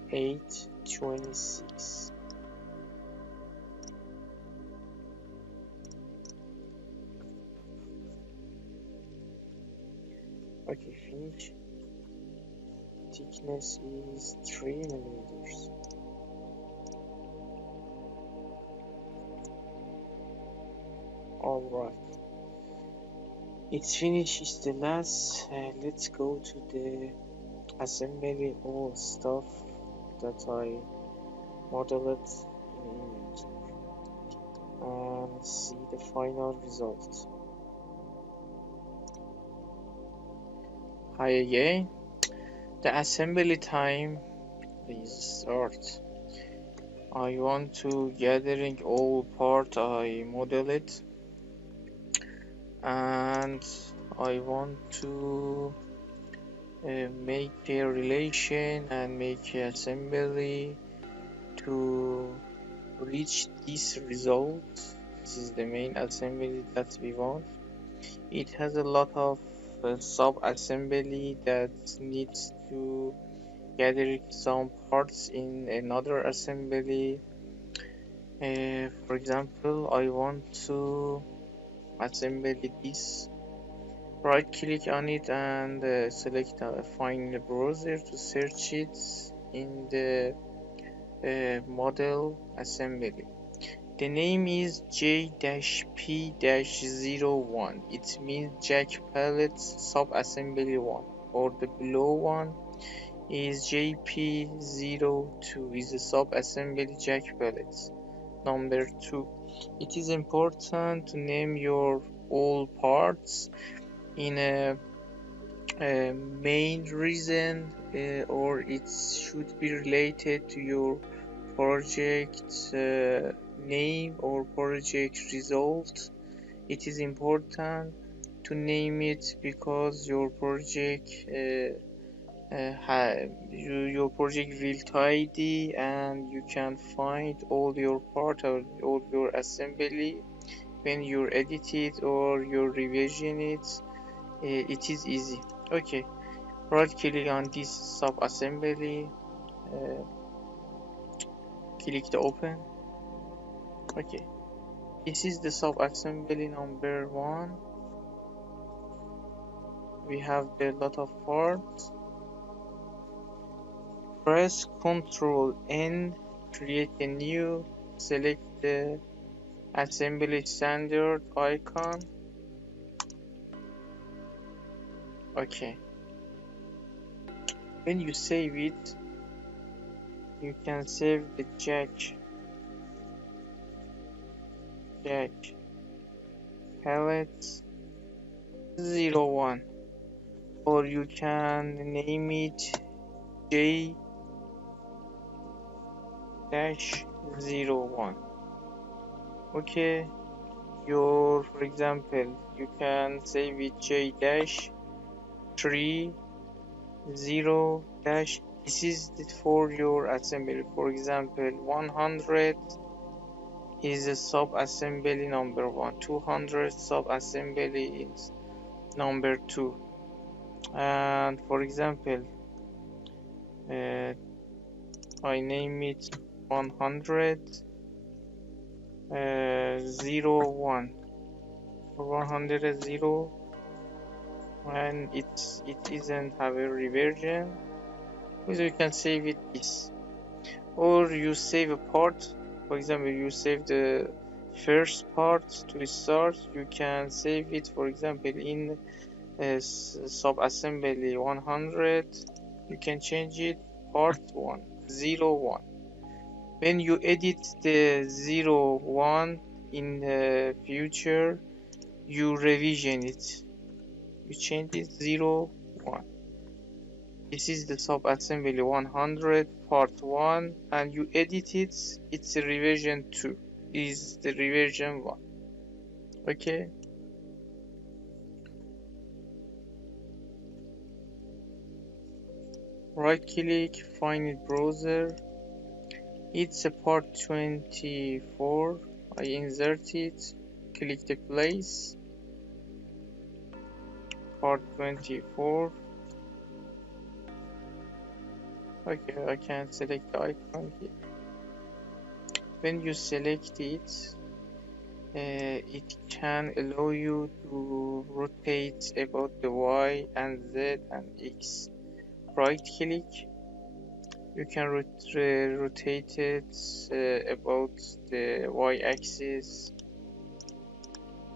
826. Okay, finish. Thickness is 3mm. Alright. It's finished, it's the last. Let's go to the assembly all stuff that I modeled in Inventor and see the final result. Hi again. The assembly time is start. I want to gathering all part I model it, and I want to make a relation and make an assembly to reach this result. This is the main assembly that we want. It has a lot of sub-assembly that needs to gather some parts in another assembly. For example, I want to assemble this. Right click on it and select find the browser to search it in the model assembly. The name is J-P-01. It means Jack Pallet Sub-Assembly 1, or the below one is JP02 is a sub-assembly Jack Pallet. Number 2. It is important to name your all parts in a main reason or it should be related to your project name or project result. It is important to name it because your project your project will tidy and you can find all your part or all your assembly when you edit it or you revision it. It is easy. Okay, right click on this sub assembly, click the open. Okay, this is the sub assembly number 1. We have a lot of parts. Press Ctrl N, create a new, select the assembly standard icon. Okay, when you save it, you can save the Jack Pallet 01, or you can name it J-01. Okay, for example, you can save it J-30 this is for your assembly. For example, 100 is a sub-assembly number 1, 200 sub-assembly is number 2, and for example uh, I name it 100 01 or 100 0, and it isn't have a reversion, so you can save it this, or you save a part. For example, you save the first part to start, you can save it, for example, in sub-assembly 100, you can change it part 1 01. When you edit the 01 in the future, you revision it, you change it 01. This is the sub-assembly 100 part 1, and you edit it, it's a revision 2, is the revision 1. Okay, right click, find it browser, it's a part 24, I insert it, click the place, part 24. Okay, I can select the icon here. When you select it, it can allow you to rotate about the Y and Z and X. Right click, you can rotate it about the Y axis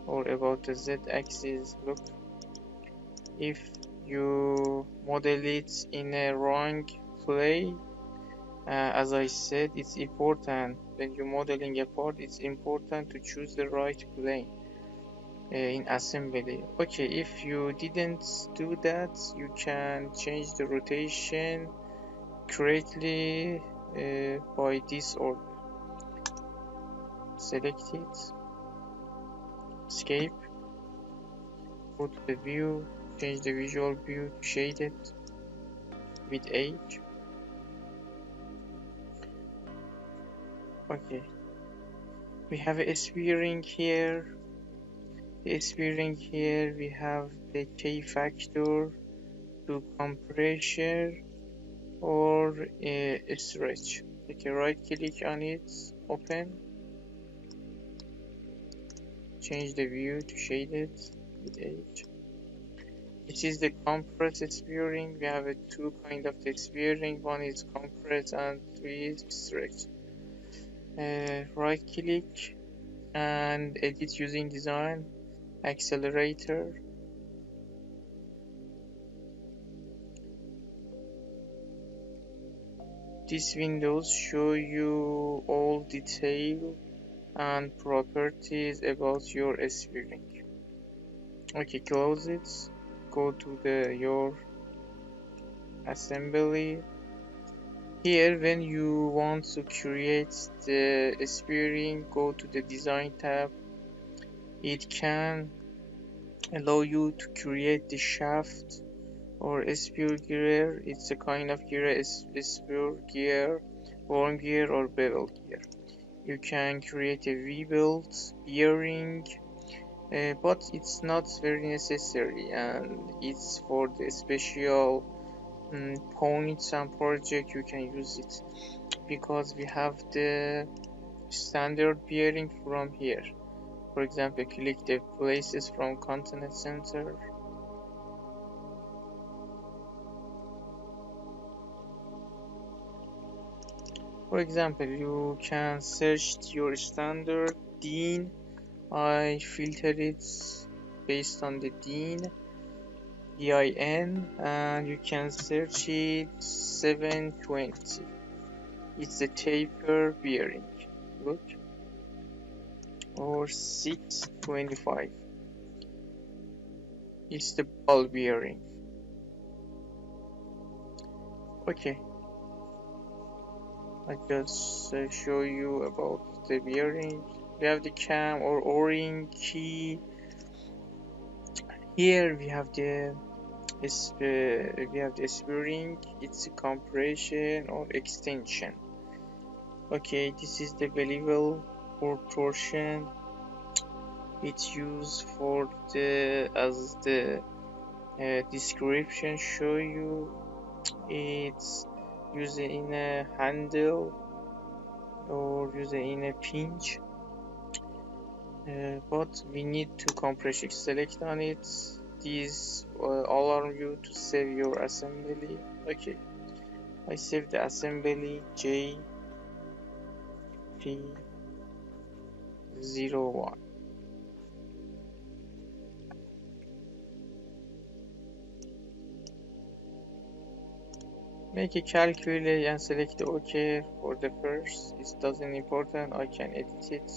or about the Z axis. Look, if you model it in a wrong plane, as I said, it's important when you're modeling a part, it's important to choose the right plane in assembly. Okay, if you didn't do that, you can change the rotation correctly by this order. Select it, escape, go to the view, change the visual view to shaded with H. Okay, we have a S-bearing here. The S-bearing here, we have the K factor to compression or a stretch. Take a right click on it, open, change the view to shaded with H. This is the compressed S-bearing. We have two kind of S-bearing. One is compressed and two is stretch. Right click and edit using design, accelerator. These windows show you all detail and properties about your S-bearing. Okay, close it, go to your assembly. Here, when you want to create the S-bearing, go to the design tab. It can allow you to create the shaft or spur gear. It's a kind of gear, spur gear, worm gear or bevel gear. You can create a V-build bearing, but it's not very necessary, and it's for the special points and project you can use it, because we have the standard bearing from here. For example, click the places from continent center. For example, you can search your standard DIN. I filter it based on the DIN, DIN, and you can search it 720. It's the taper bearing. Look, or 625. It's the ball bearing. Okay, I just show you about the bearing. We have the cam or o-ring key. Here we have the spring. It's a compression or extension. Okay, this is the bevel. for torsion. It's used for the, as the description show you, it's used in a handle or used in a pinch, but we need to compression select on it. These allow you to save your assembly. Okay, I save the assembly JP01. Make a calculate and select OK for the first. It doesn't important, I can edit it.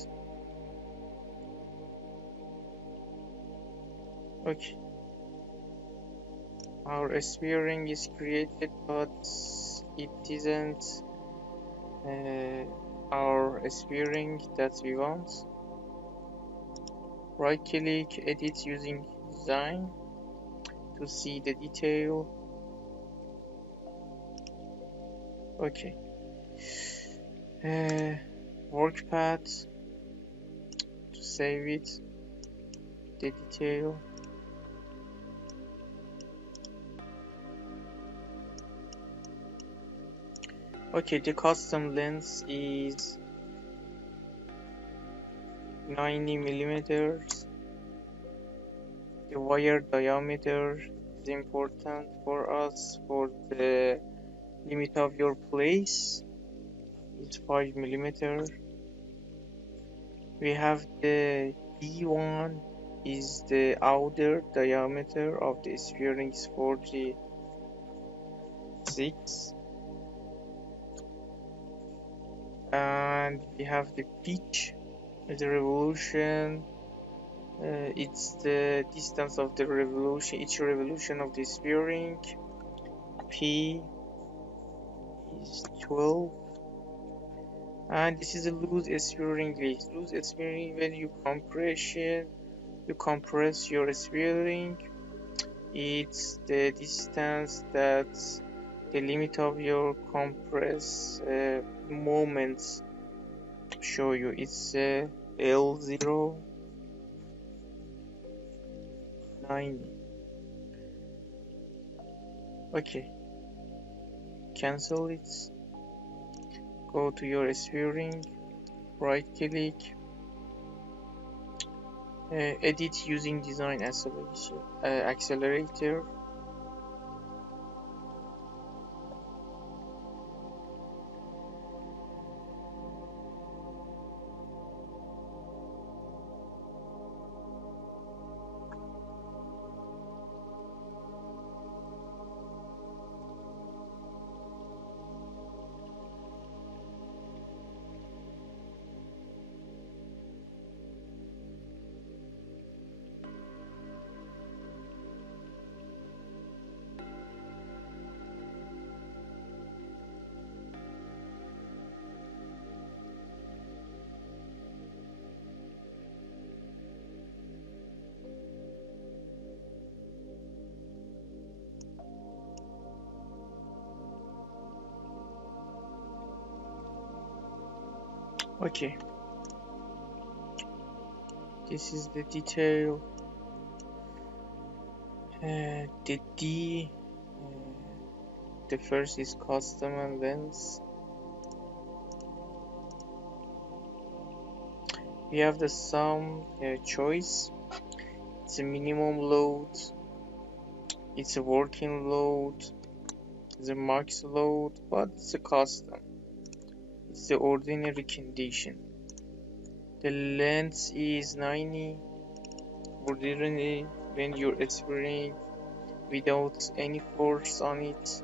Okay. Our spearing is created, but it isn't our spearing that we want. Right click, edit using design to see the detail. Okay. Work path to save it, the detail. Okay, the custom length is 90 millimeters. The wire diameter is important for us for the limit of your place. It's 5 millimeters. We have the D1 is the outer diameter of the spearing is 46, and we have the pitch, the revolution. It's the distance of the revolution, each revolution of the spearing. P is 12, and this is a loose spearing length. Loose spearing, when you compress your spearing, it's the distance that the limit of your compress moments show you. It's L0 90. Okay, cancel it, go to your spearing, right click, edit using design accelerator. Okay, this is the detail. The D, the first is custom and length. We have the sum choice. It's a minimum load, it's a working load, it's a max load, but it's a custom. It's the ordinary condition. The length is 90. Ordinary, when you're spearing without any force on it.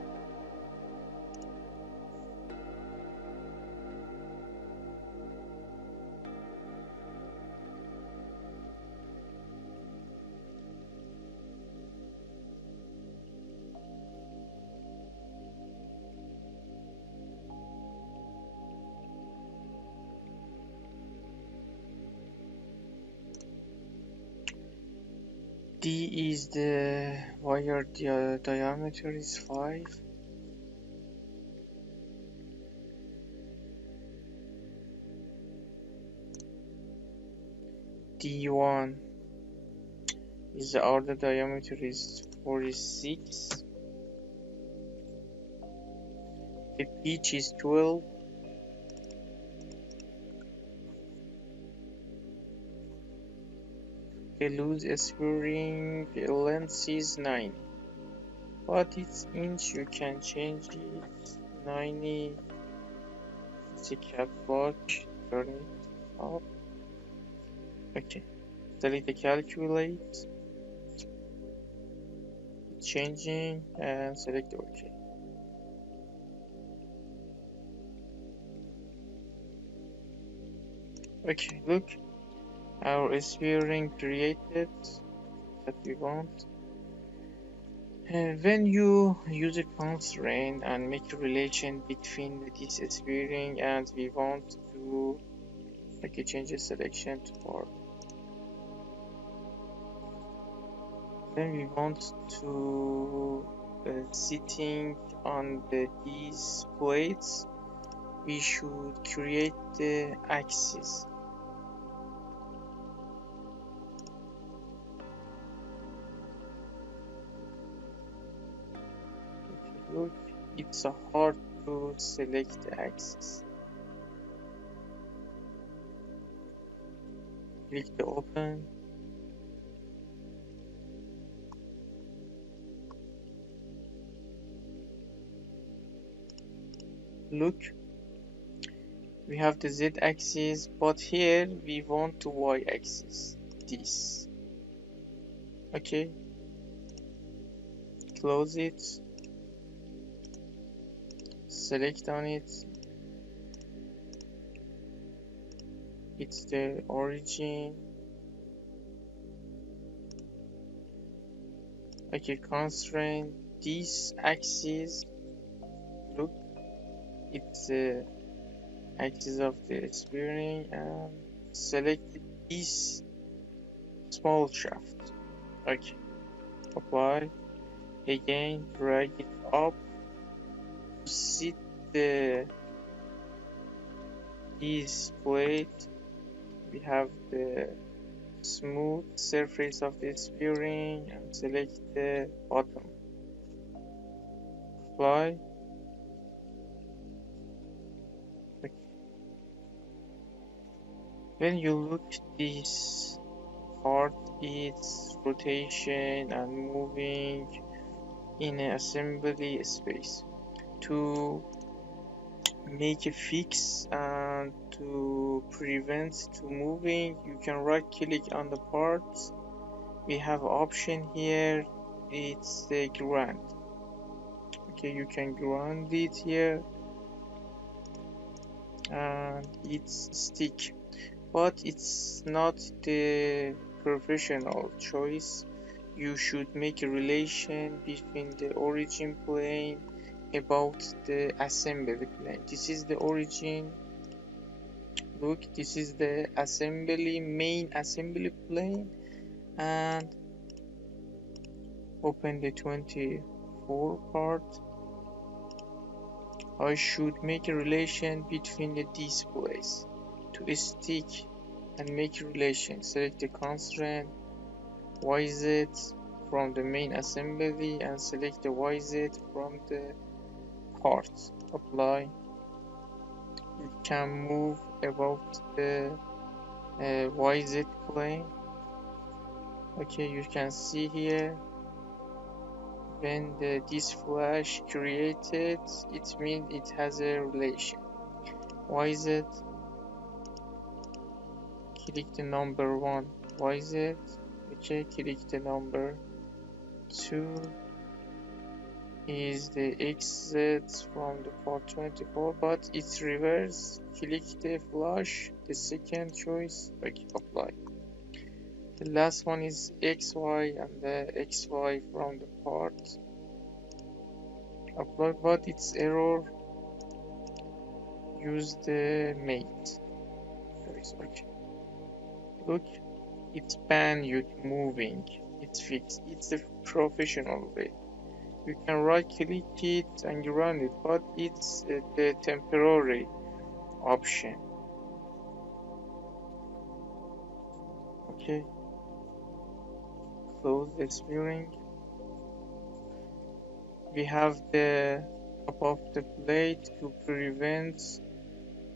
D is the wire diameter is 5. D1 is the outer diameter is 46. The pitch is 12. The loose spring length is 9. But it's inch, you can change it. 90. It's a cap lock. Turn it up. Okay. Select the calculate. It's changing and select OK. Okay, look. Our sphere ring created that we want. And when you use a constraint and make a relation between this sphere ring and we want to change the selection to part. Then we want to sitting on these plates, we should create the axis. Look, it's hard to select the axis. Click the open. Look, we have the Z axis, but here we want the Y axis, this. Okay, close it, select on it, it's the origin. Okay, constraint this axis. Look, it's the axis of the sphere and select this small shaft. Okay, apply. Again, drag it up to sit this plate. We have the smooth surface of the sphere and select the bottom. Apply. Okay. When you look this part, its rotation and moving in an assembly space. To make a fix and to prevent to moving, you can right click on the parts. We have option here, it's the ground. Okay, you can ground it here and it's stick, but it's not the professional choice. You should make a relation between the origin plane about the assembly plane. This is the origin. Look, this is the main assembly plane, and open the 24 part. I should make a relation between the displays to stick and make a relation. Select the constraint YZ from the main assembly and select the YZ from the parts. Apply. You can move about the YZ plane. Okay, you can see here when this flash created, it means it has a relation. YZ, click the number 1 YZ. Okay, click the number 2 is the XZ from the part 24, but it's reverse. Click the flash, the second choice. Okay, apply. The last one is XY and the XY from the part. Apply, but it's error. Use the mate choice. Okay. Look, it's banned you moving. It's fixed. It's the professional way. You can right click it and run it, but it's the temporary option. Okay, close the spring. We have the top of the plate to prevent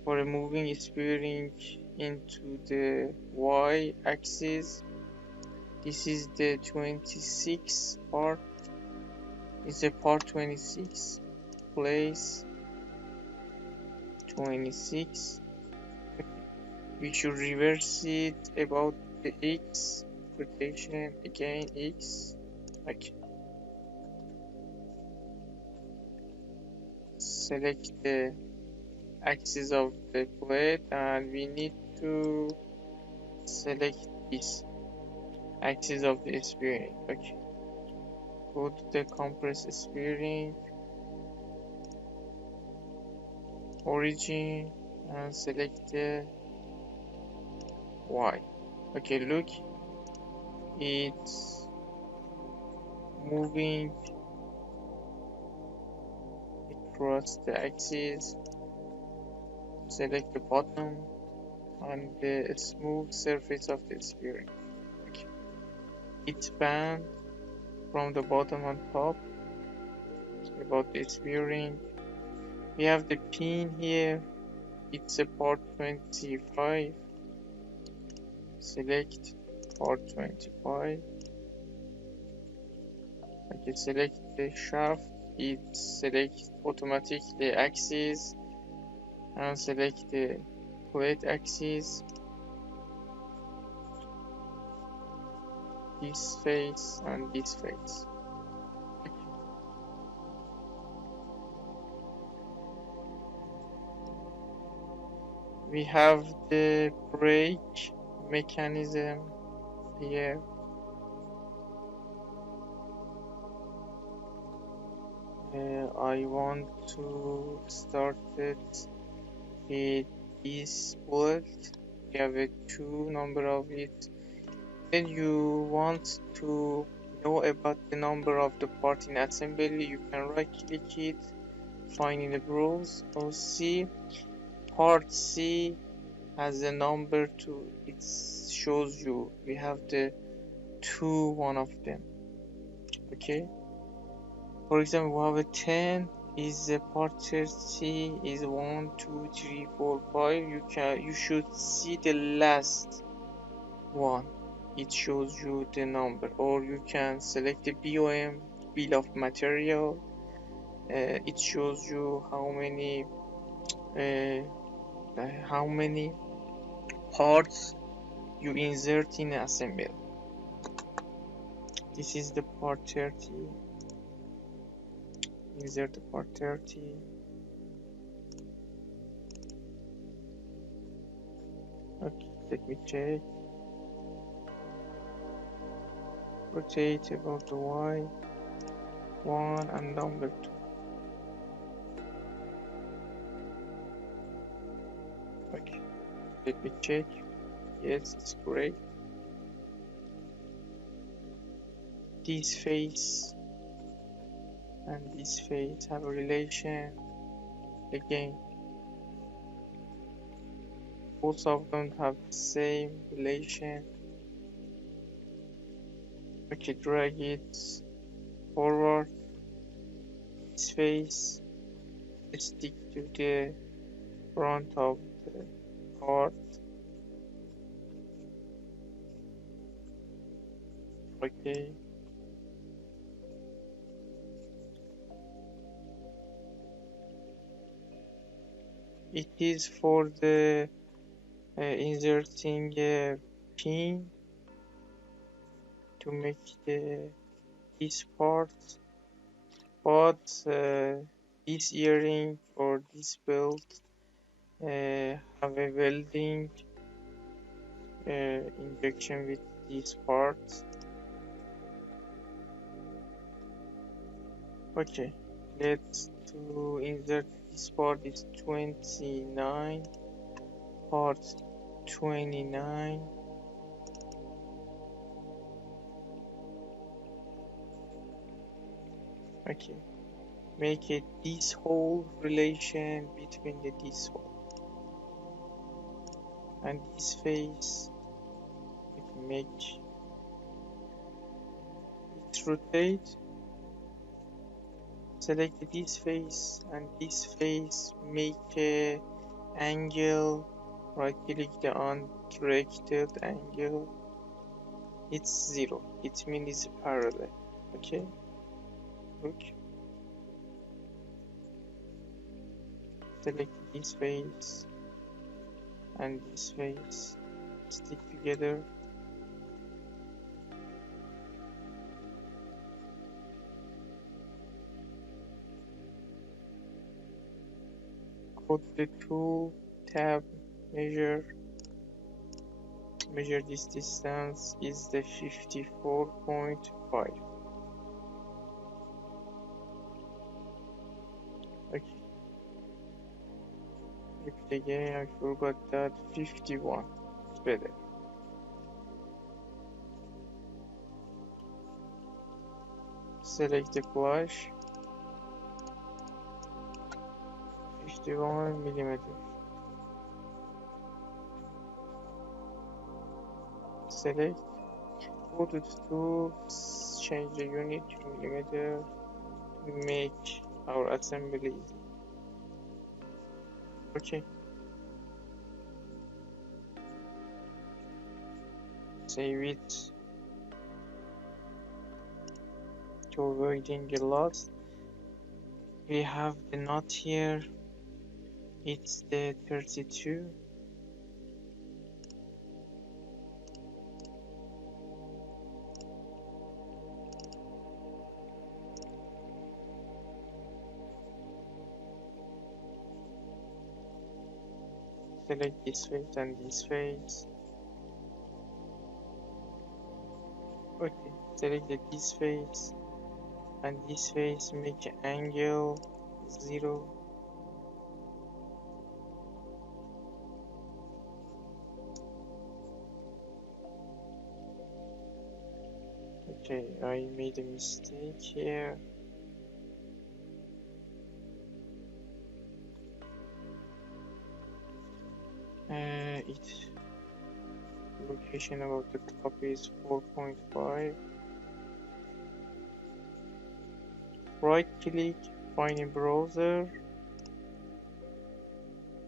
for a moving spring into the Y axis. This is the 26 part. It's a part 26. Place 26. Okay. We should reverse it about the X rotation again X. Okay. Select the axis of the plate and we need to select this axis of the spring. Okay. Go to the compress spring origin and select the Y. Okay, look, it's moving across the axis. Select the bottom and the smooth surface of the spring. Okay. It's bend from the bottom and top about the spring. We have the pin here. It's a part 25. Select part 25. Okay, select the shaft. It selects automatically axis and select the plate axis. This face and this face. We have the brake mechanism here. I want to start it with this bolt. We have a 2 number of it. Then you want to know about the number of the part in assembly, you can right click it, find in the browse or C. Part C has a number to it, shows you we have the 2 one of them. Okay, for example, we have a 10 is a part 30 is 1 2 3 4 5. You should see the last one, it shows you the number, or you can select the BOM, bill of material. It shows you how many parts you insert in assembly. This is the part 30. Insert the part 30. Okay, let me check. Rotate about the Y, 1 and number 2. Okay, let me check. Yes, it's correct. This face and this face have a relation. Again, both of them have the same relation. Okay, drag it forward. This face stick to the front of the part. Okay. It is for the inserting a pin to make this part, but this earring or this belt have a welding injection with this part. Okay, let's to insert this part is 29, part 29. Okay, make it this whole relation between this hole and this face. Okay, make it rotate. Select this face and this face, make a angle, right click the undirected angle, it's 0, it means it's parallel. Okay, look, select this face and this face, stick together. Go to the tool tab, measure this distance is the 54.5. Okay, repeat again, I forgot that 51, it's better. Select the flash, 51 millimeter. Select, go to the tools, change the unit to millimeter, make our assembly easy. Okay, save it to avoiding a loss. We have the knot here, it's the 32. Select this face and this face. Okay, select this face and this face, make an angle 0. Okay, I made a mistake here. Its location about the top is 4.5. Right click, find a browser.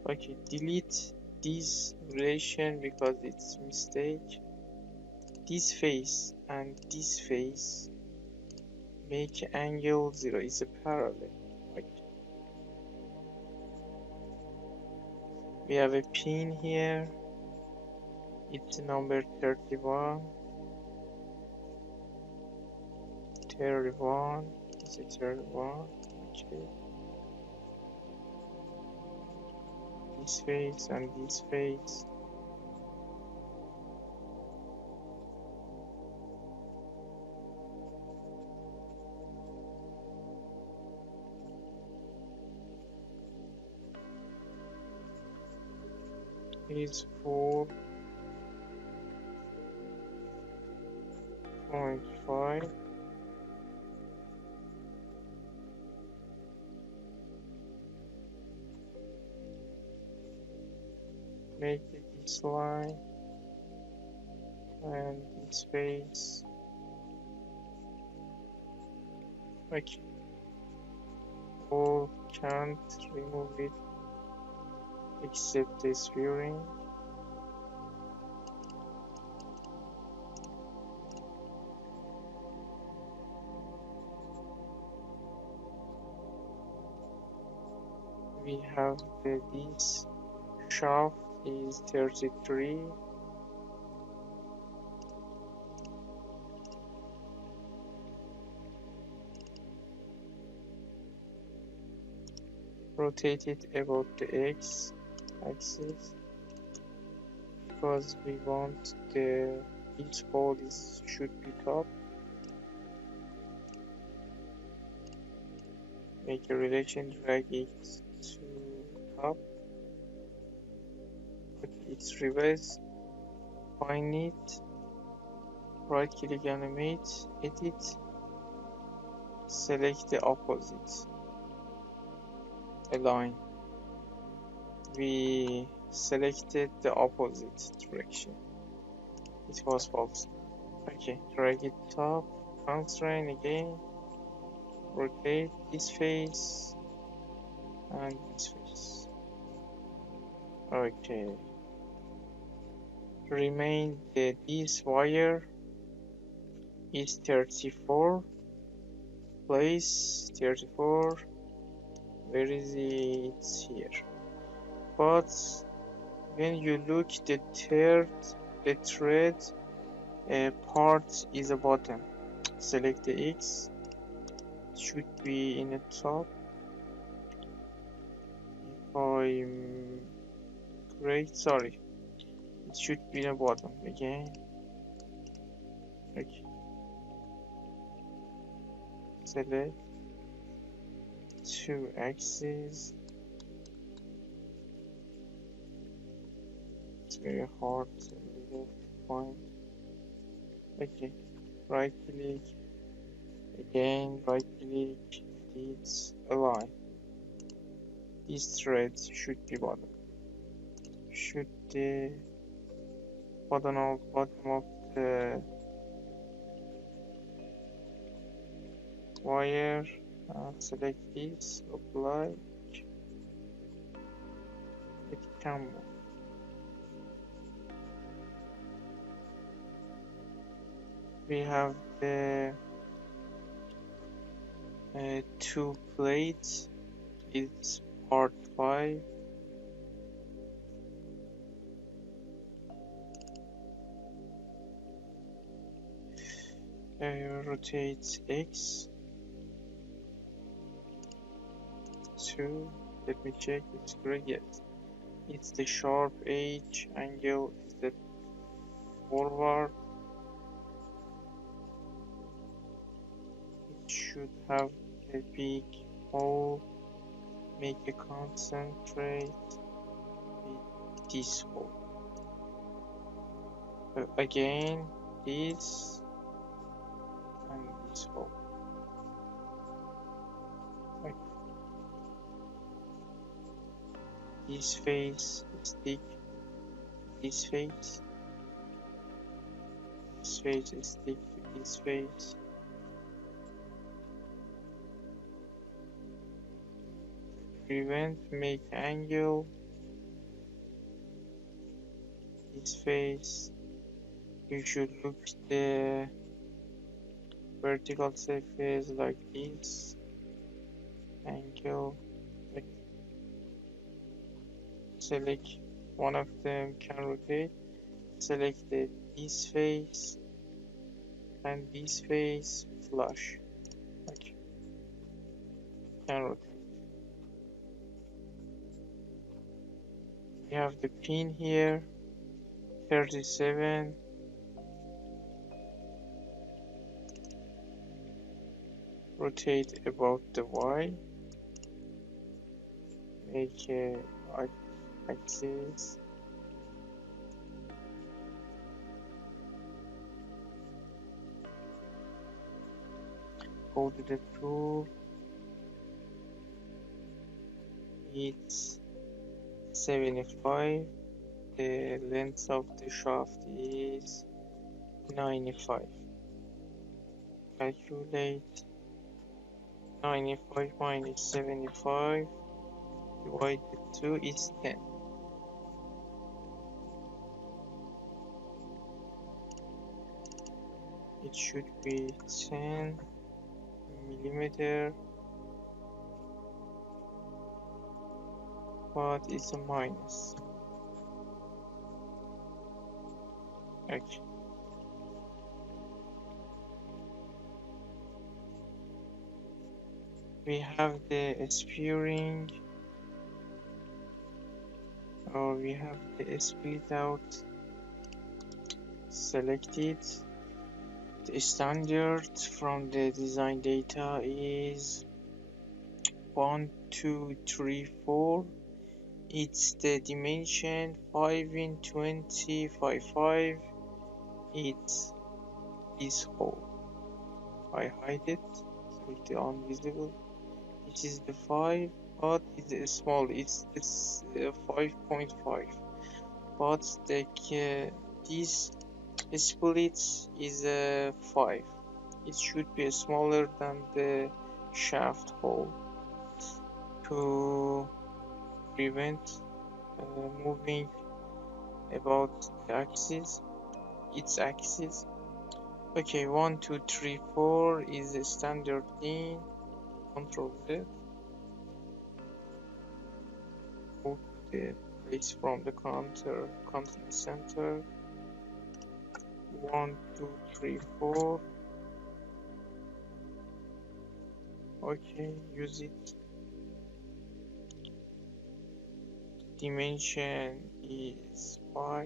Okay, delete this relation because it's mistake. This face and this face, make angle 0, is a parallel. Okay. We have a pin here, it's number 31. 31, is it 31? Okay. This face and this face. Is 4.5. Make this line and this face. Okay. All can't remove it except the sphering. We have this shaft is 33. Rotate it about the X axis because we want the each hole should be top. Make a relation, drag it to top. Okay, it's reverse. Find it. Right click, animate, edit. Select the opposite. Align. We selected the opposite direction. It was false. Okay, drag it up, constraint again, rotate this face and this face. Okay, remain this wire is 34, place 34, where is it? It's here. But when you look the thread part is a button. Select the X, it should be in the top. If I'm correct, sorry, it should be in the bottom again. Okay, select two axes. It's very hard to find. Okay, right click again, right click, it's align. These threads should be bottom. Should the bottom of the wire, select this, apply, it can move. We have the two plates, it's part 5. Rotate X 2. Let me check it's correct. Yes, it's the sharp edge angle is the forward. It should have a big hole. Make a concentrate with this hole. Again, this and this hole. Okay. This face stick. This face. This face stick to this face. Prevent, make angle. This face. You should look the vertical surface like this. Angle. Select one of them can rotate. Select this face and this face flush. Okay. Can rotate. We have the pin here, 37. Rotate about the Y. Make a axis. Go to the tool. It's 75. The length of the shaft is 95. Calculate 95 minus 75 divided 2 is 10. It should be 10 millimeter, but it's a minus. Okay. We have the spearing, or we have the split out selected. The standard from the design data is 1, 2, 3, 4. It's the dimension 5 in 20, 5, 5. It's this hole. I hide it, so it's invisible. It is the 5, but it's small. It's 5.5. But the this Split is a 5. It should be smaller than the shaft hole to prevent moving about the axis, its axis. Okay, 1, 2, 3, 4 is a standard lean. Control Z. Go to the place from the content center. 1, 2, 3, 4. Okay, use it. Dimension is 5.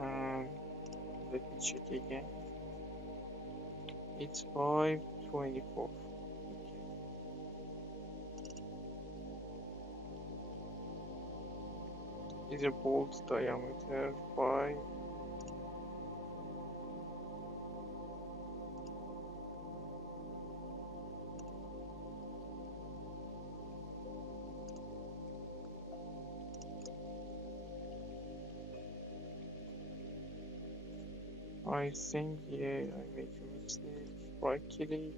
And let me check again. It's 524. Okay. Is a bolt diameter 5. I think, yeah, I make a mistake. Right click.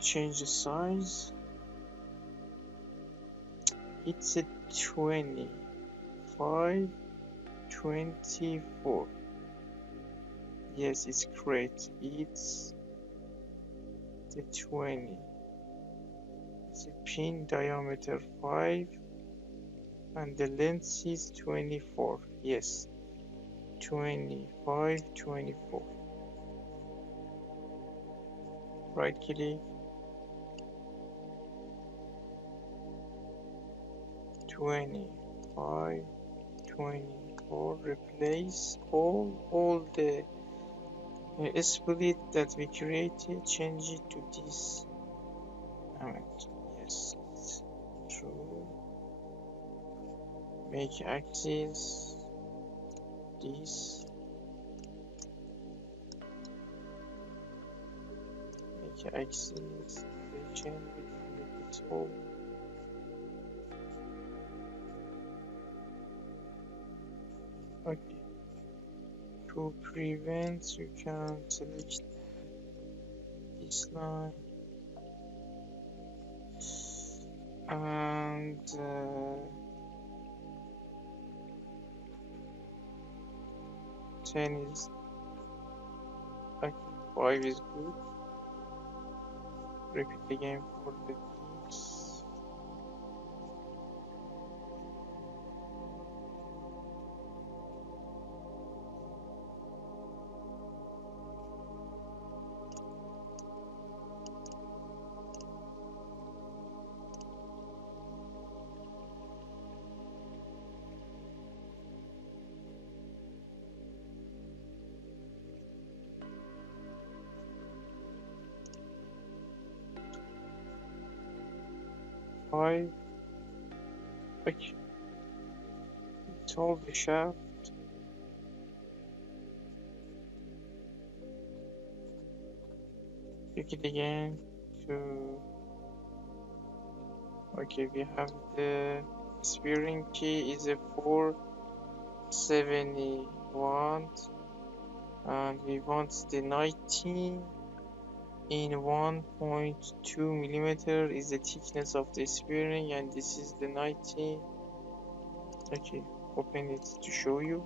Change the size. It's a 25, 24. Yes, it's great. It's the 20. It's a pin diameter 5 and the length is 24. Yes, 25, 24. Right click. 25, 24. Replace all the split that we created. Change it to this amount. Yes, it's true. Make axis this. Make axis direction with it all. Okay. To prevent, you can select this line and 10 is okay, 5 is good. Repeat again for the keys. Five. Okay. Hold the shaft. Click it again to. Okay, we have the steering key is a 471 and we want the 19 in 1.2 millimeter is the thickness of the steering and this is the 19. Okay, open it to show you.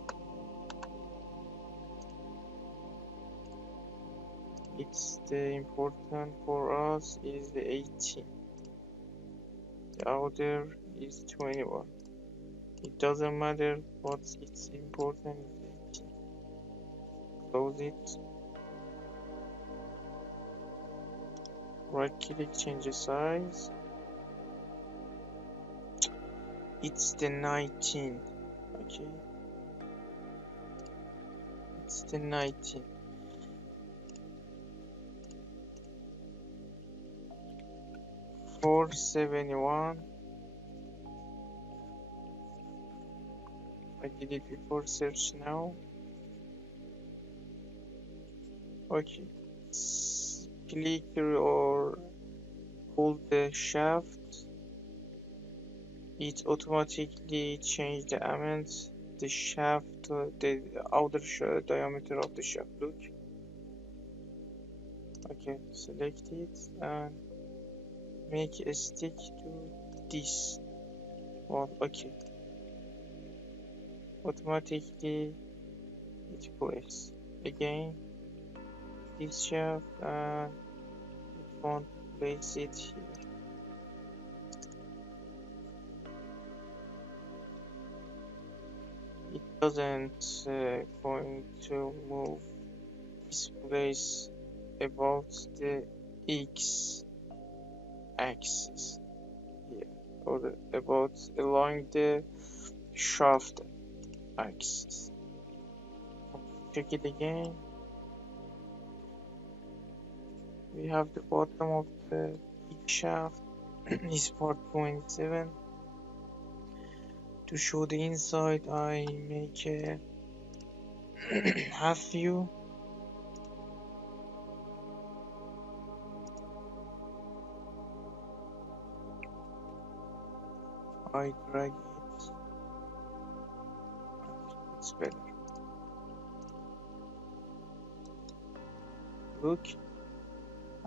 It's the important for us is the 18. The other is 21. It doesn't matter, but it's important is 18. Close it. Right click, change the size. It's the 19. Okay. It's the 19. $471. I did it before, search now. Okay. Click or hold the shaft it automatically change the amount, the shaft, the outer diameter of the shaft. Look, okay, select it and make a stick to this one. Okay, automatically it place again this shaft and it won't place it here. It doesn't going to move this place about the X axis here, or about along the shaft axis. Check it again. We have the bottom of the shaft is part 27. To show the inside, I make a half view. I drag it. It's better. Look,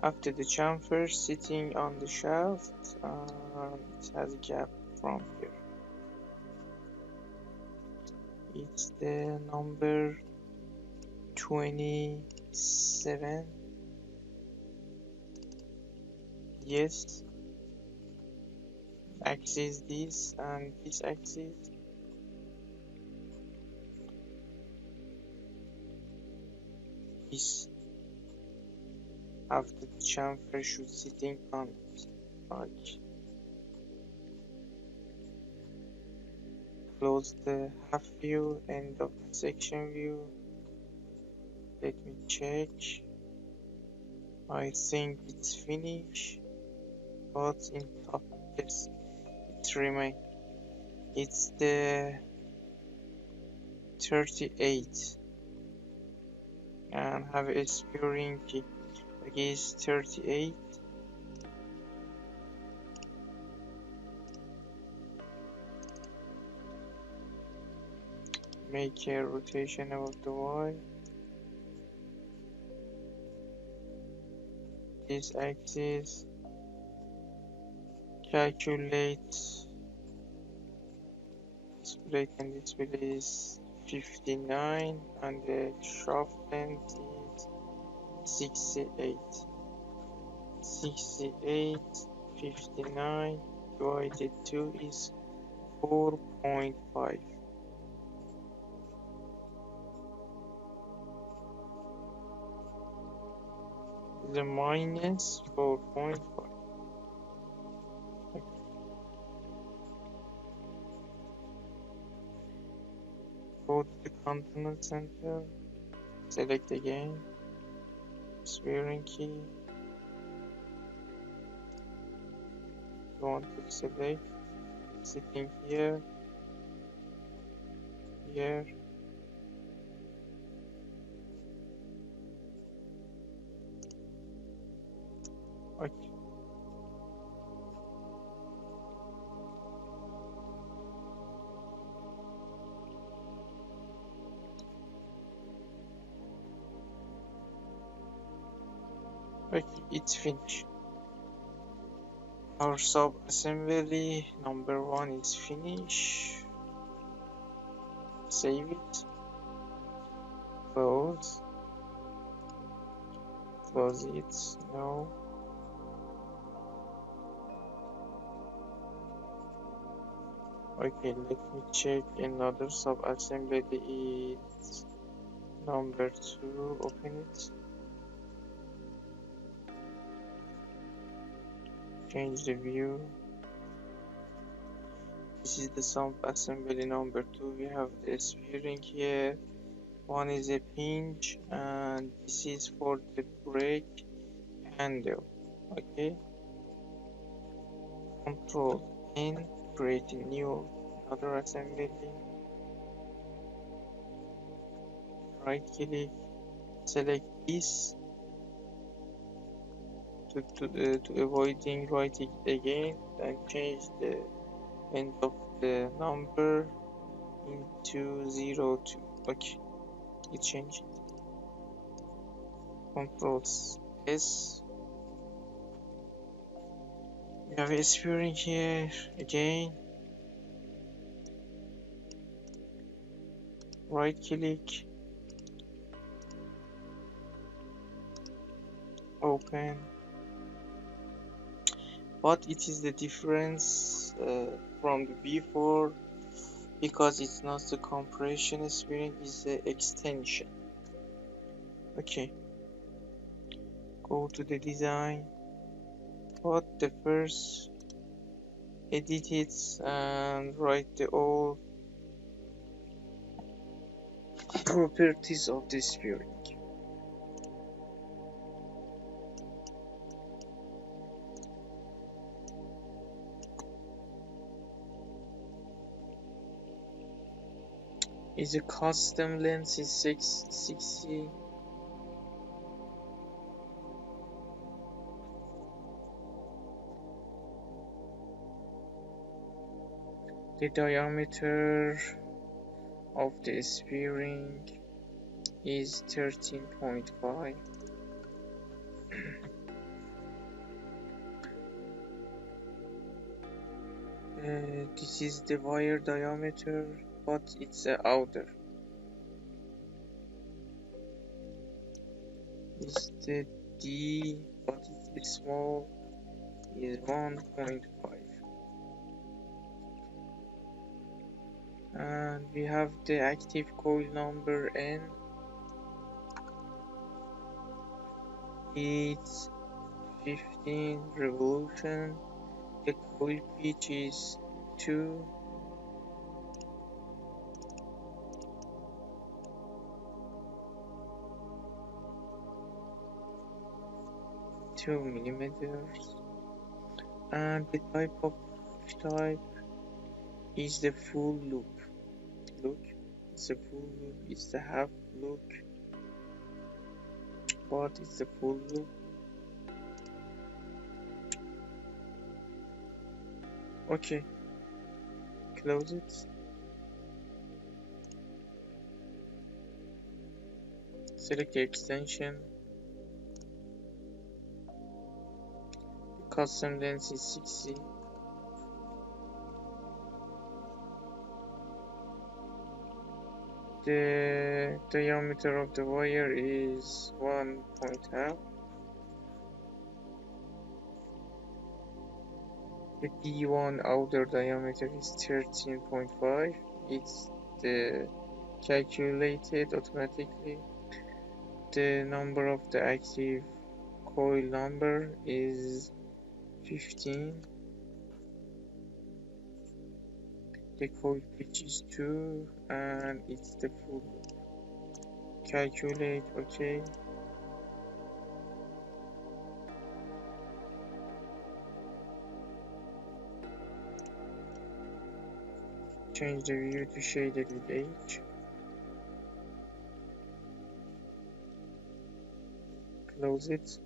after the chamfer sitting on the shaft, it has a gap from here. It's the number 27. Yes, axis this and this axis. This after the chamfer should sitting on it. Like, close the half view, end of the section view. Let me check. I think it's finished, but in top, yes, it remains. It's the 38 and have a spearing key. Against 38. Make a rotation about the Y. This axis. Calculate this plate and this plate is 59 and the shaft length is 68. 68, 59 divided 2 is 4.5. The minus 4.5. Go to the control center, select again, spearing key. You want to select, sitting here, here. Okay. Okay, it's finished. Our sub assembly number 1 is finished. Save it. Close. Close it. No. Okay, let me check another sub assembly is number 2. Open it. Change the view. This is the sub assembly number 2. We have the spearing here. One is a pinch and this is for the brake handle. Okay. Control N, create a new another assembly. Right click, select this to avoiding writing it again, and change the end of the number into 02. Okay, it changed. Control S. We have a sphere here again. Right click, open. But it is the difference from the before, because it's not the compression sphere, it's the extension. Okay, go to the design, but the first edit it and write the all properties of the sphere. Is a custom lens is 660. The diameter of the sphere is 13.5. This is the wire diameter, but it's outer. Is the D, but it's small, is 1.5. And we have the active coil number N. It's 15 revolution. The coil pitch is 2. millimeters. And the type of type is the full loop. Look, it's a full loop. It's the half loop, but it's a full loop. Okay, close it. Select the extension. The custom lens is 60. The diameter of the wire is 1.5. The D1 outer diameter is 13.5. It's calculated automatically. The number of the active coil number is 15. The coil pitch is 2 and it's the full loop. Calculate, okay. Change the view to shaded with H. Close it.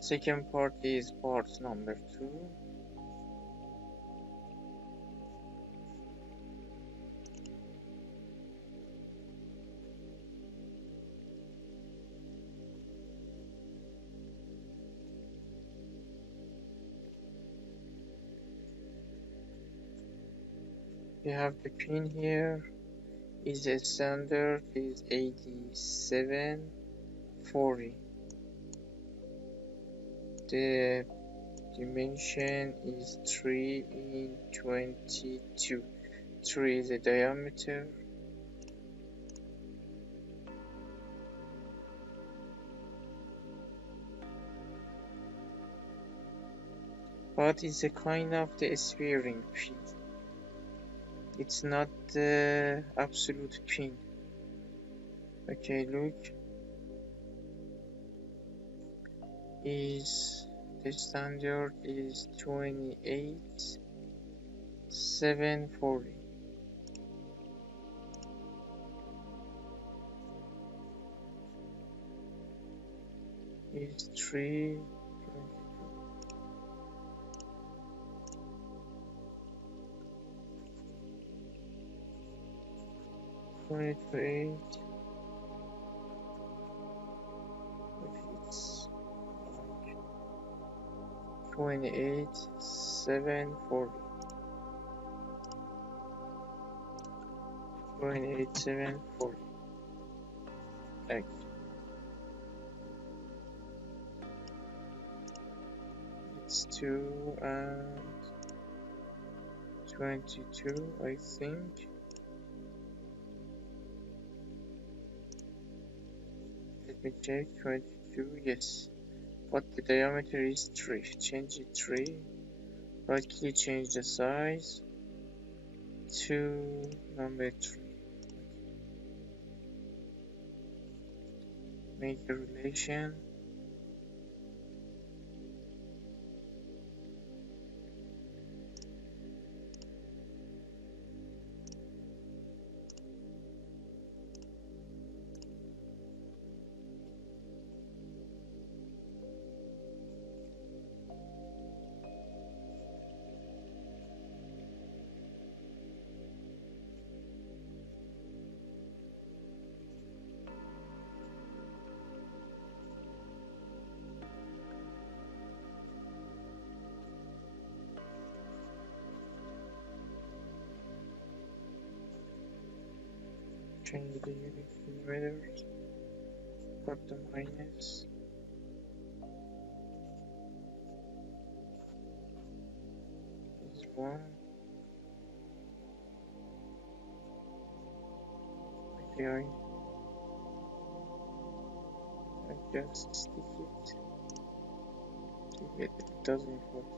Second part is part number 2. We have the pin here. Is a standard is 8740. The dimension is 3 in 22. 3 is the diameter. But it's a kind of the sphering pin. It's not the absolute pin. Okay, look. Is the standard is 28,740. Is 3. 28. It's 28 740. 28 740. Okay. It's 2 and 22, I think. Let me check. 22, yes. But the diameter is 3. Change it 3. Right click, change the size to number 3. Make a relation. Change the unit inverters. Got the minus. Is 1. Okay, I just stick it together. It doesn't work.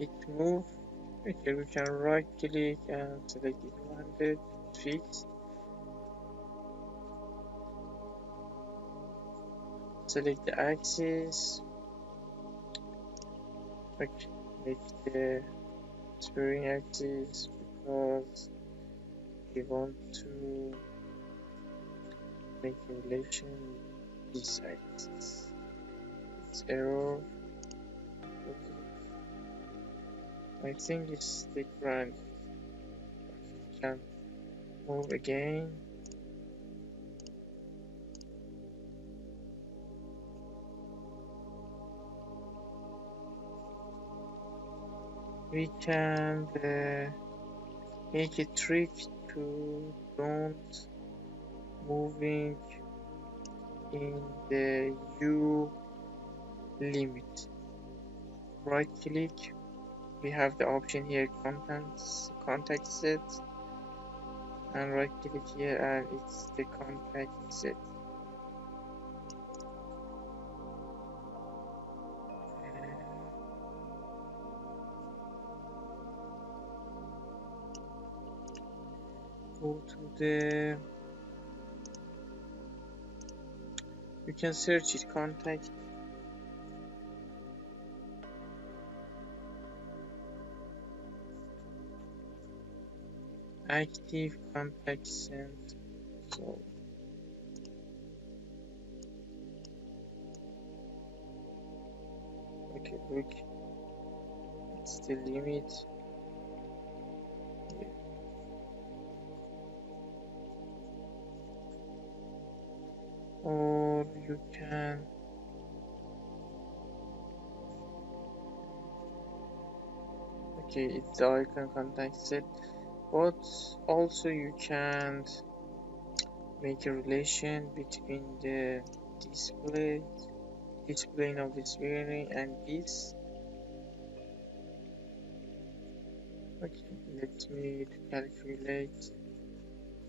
It move. Okay, we can right click and select it 100 fixed. Select the axis. Okay, make the steering axis because we want to make a relation with this axis. It's error. I think it's the ground. We can move again. We can make a trick to don't moving in the U limit. Right click. We have the option here, contact set, and right click here and it's the contact set. Go to the, you can search it, contact active contact set. So okay, look, it's the limit here. Or you can okay, it's the icon contact set, but also you can make a relation between the this plane of this bearing and this. Okay, let me calculate.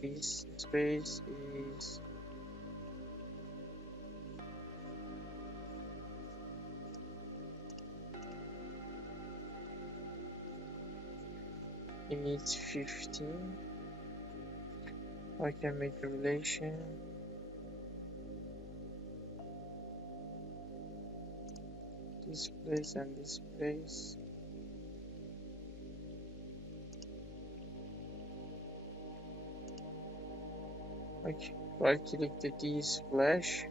This space is it's 15. I can make a relation. This place and this place. Okay, right click the D splash,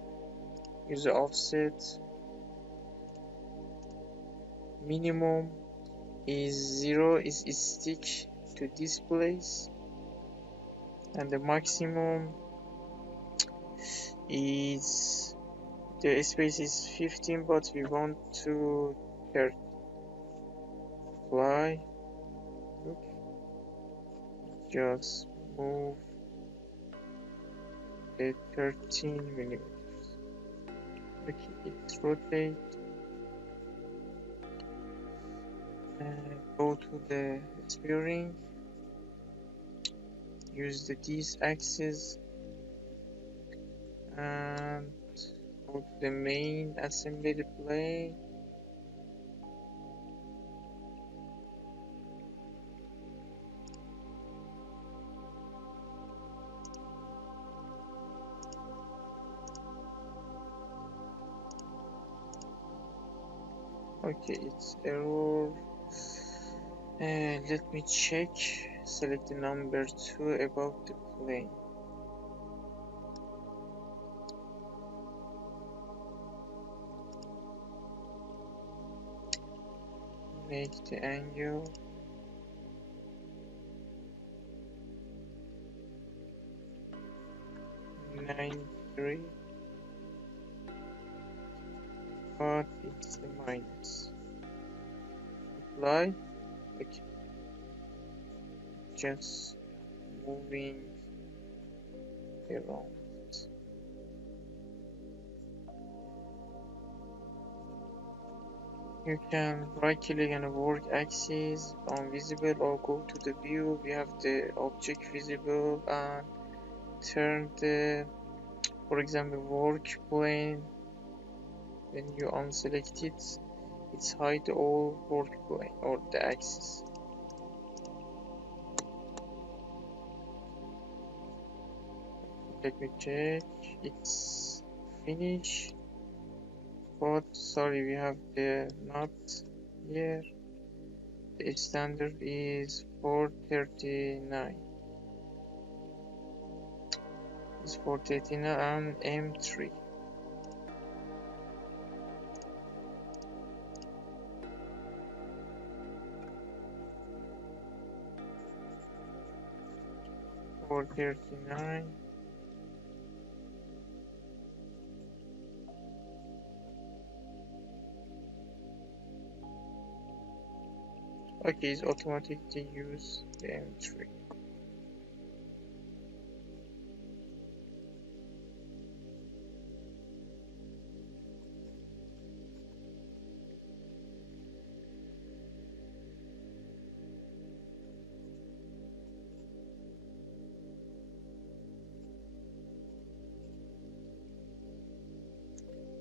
use the offset. Minimum is 0, is stick to this place. and the maximum is, the space is 15, but we want to 30. Apply. Just move the 13 millimeters. Okay, let's rotate and go to the steering. Use the this axis and go to the main assembly plane. Okay, it's error. Let me check. Select the number 2 above the plane. Make the angle 93, but it's the minus. Apply. Okay, just moving around. You can right click on the work axis on visible or go to the view. We have the object visible and turn the, for example, work plane. When you unselect it, it's hide all work plane or the axis. Let me check. It's finished. But sorry, we have the not here. The standard is 439. It's 439 and M3. For 39. Okay, it's automatically use the M3.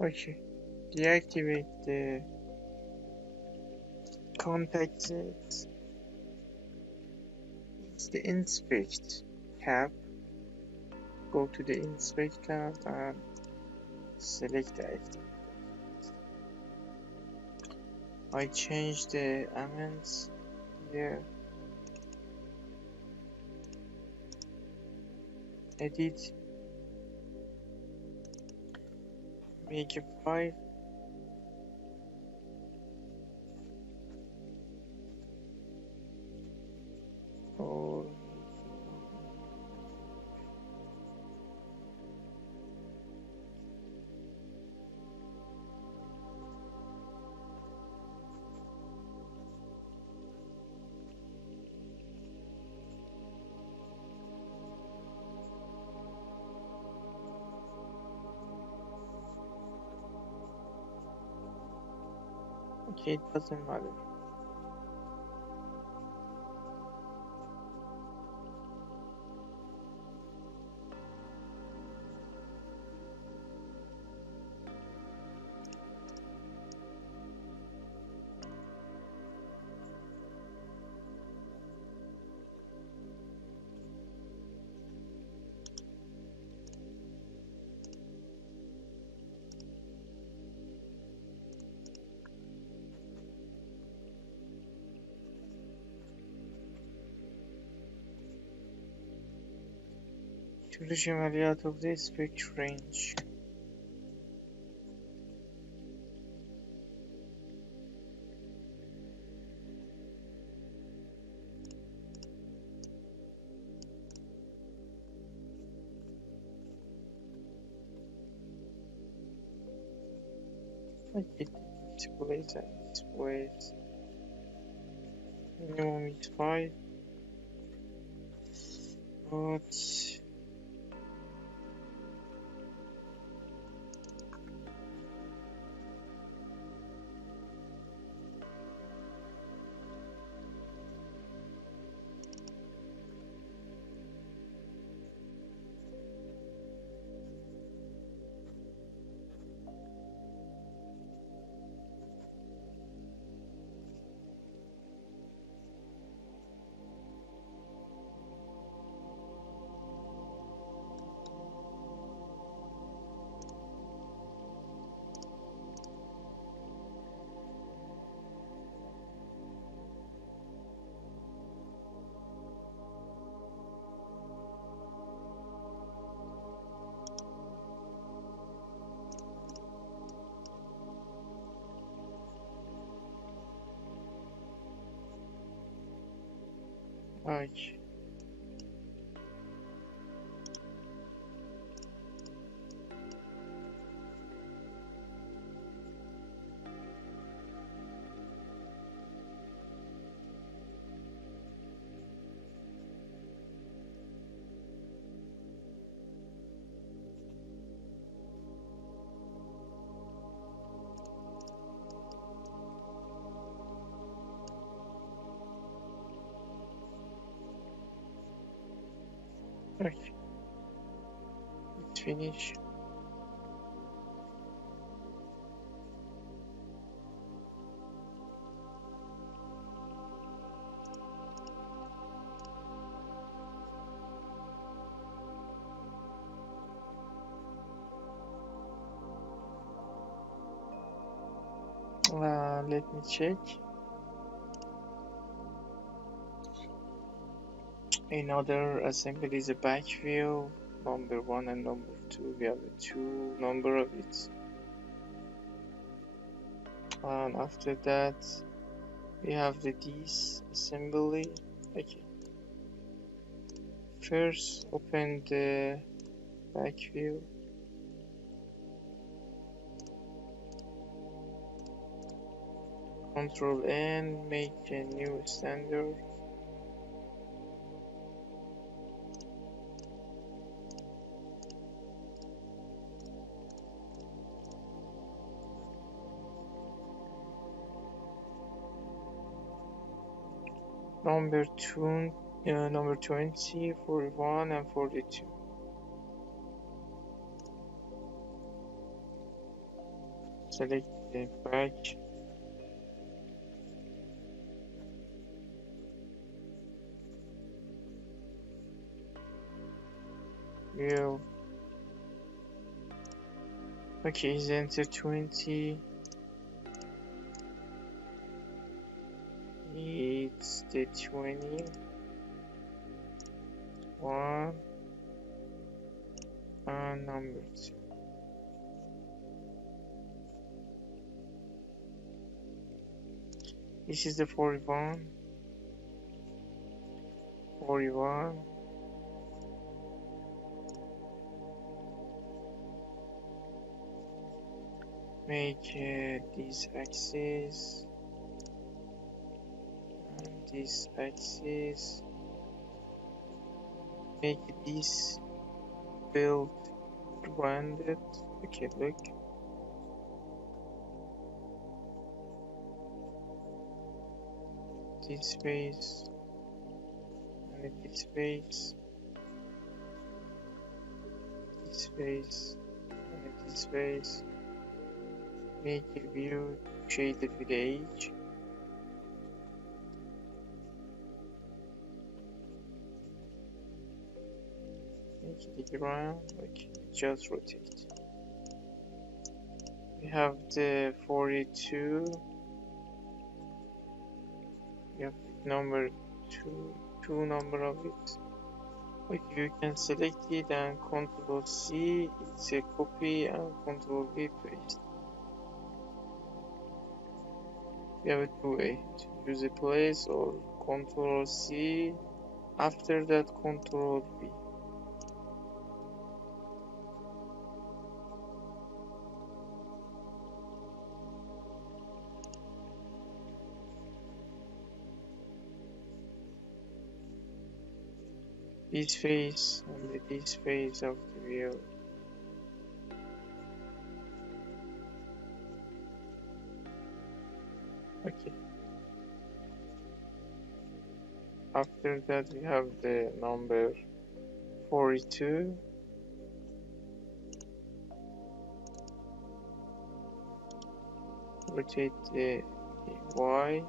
Okay, deactivate the contact set. It's the inspect tab. Go to the inspect tab and select the active. I change the amends here. Edit. Make a file. Or okay, it doesn't matter. Choose generally out of the spec range. I get this place and this place. Minimum is 5, but like okay, it's finished. Let me check. Another assembly is a back view. Number 1 and number 2. We have a 2 number of it. And after that, we have the disassembly. Okay. First, open the back view. Control N, make a new standard. Number 20, 41, and 42. Select the back view. Okay, enter 20. It's the 21 and number 2. This is the 41. Make this axis and this axis. Make this build rounded. Okay, look. This space and this space. This space and this space. Make a view shaded with age. Make it round. Okay, just rotate. We have the 42. We have number 2 number of it. Okay, you can select it and Control C. It's a copy, and Control V paste. We have a 2A to use a place, or Control C. After that, Control V. this face and this face of the view. Okay. After that we have the number 42. Rotate the Y.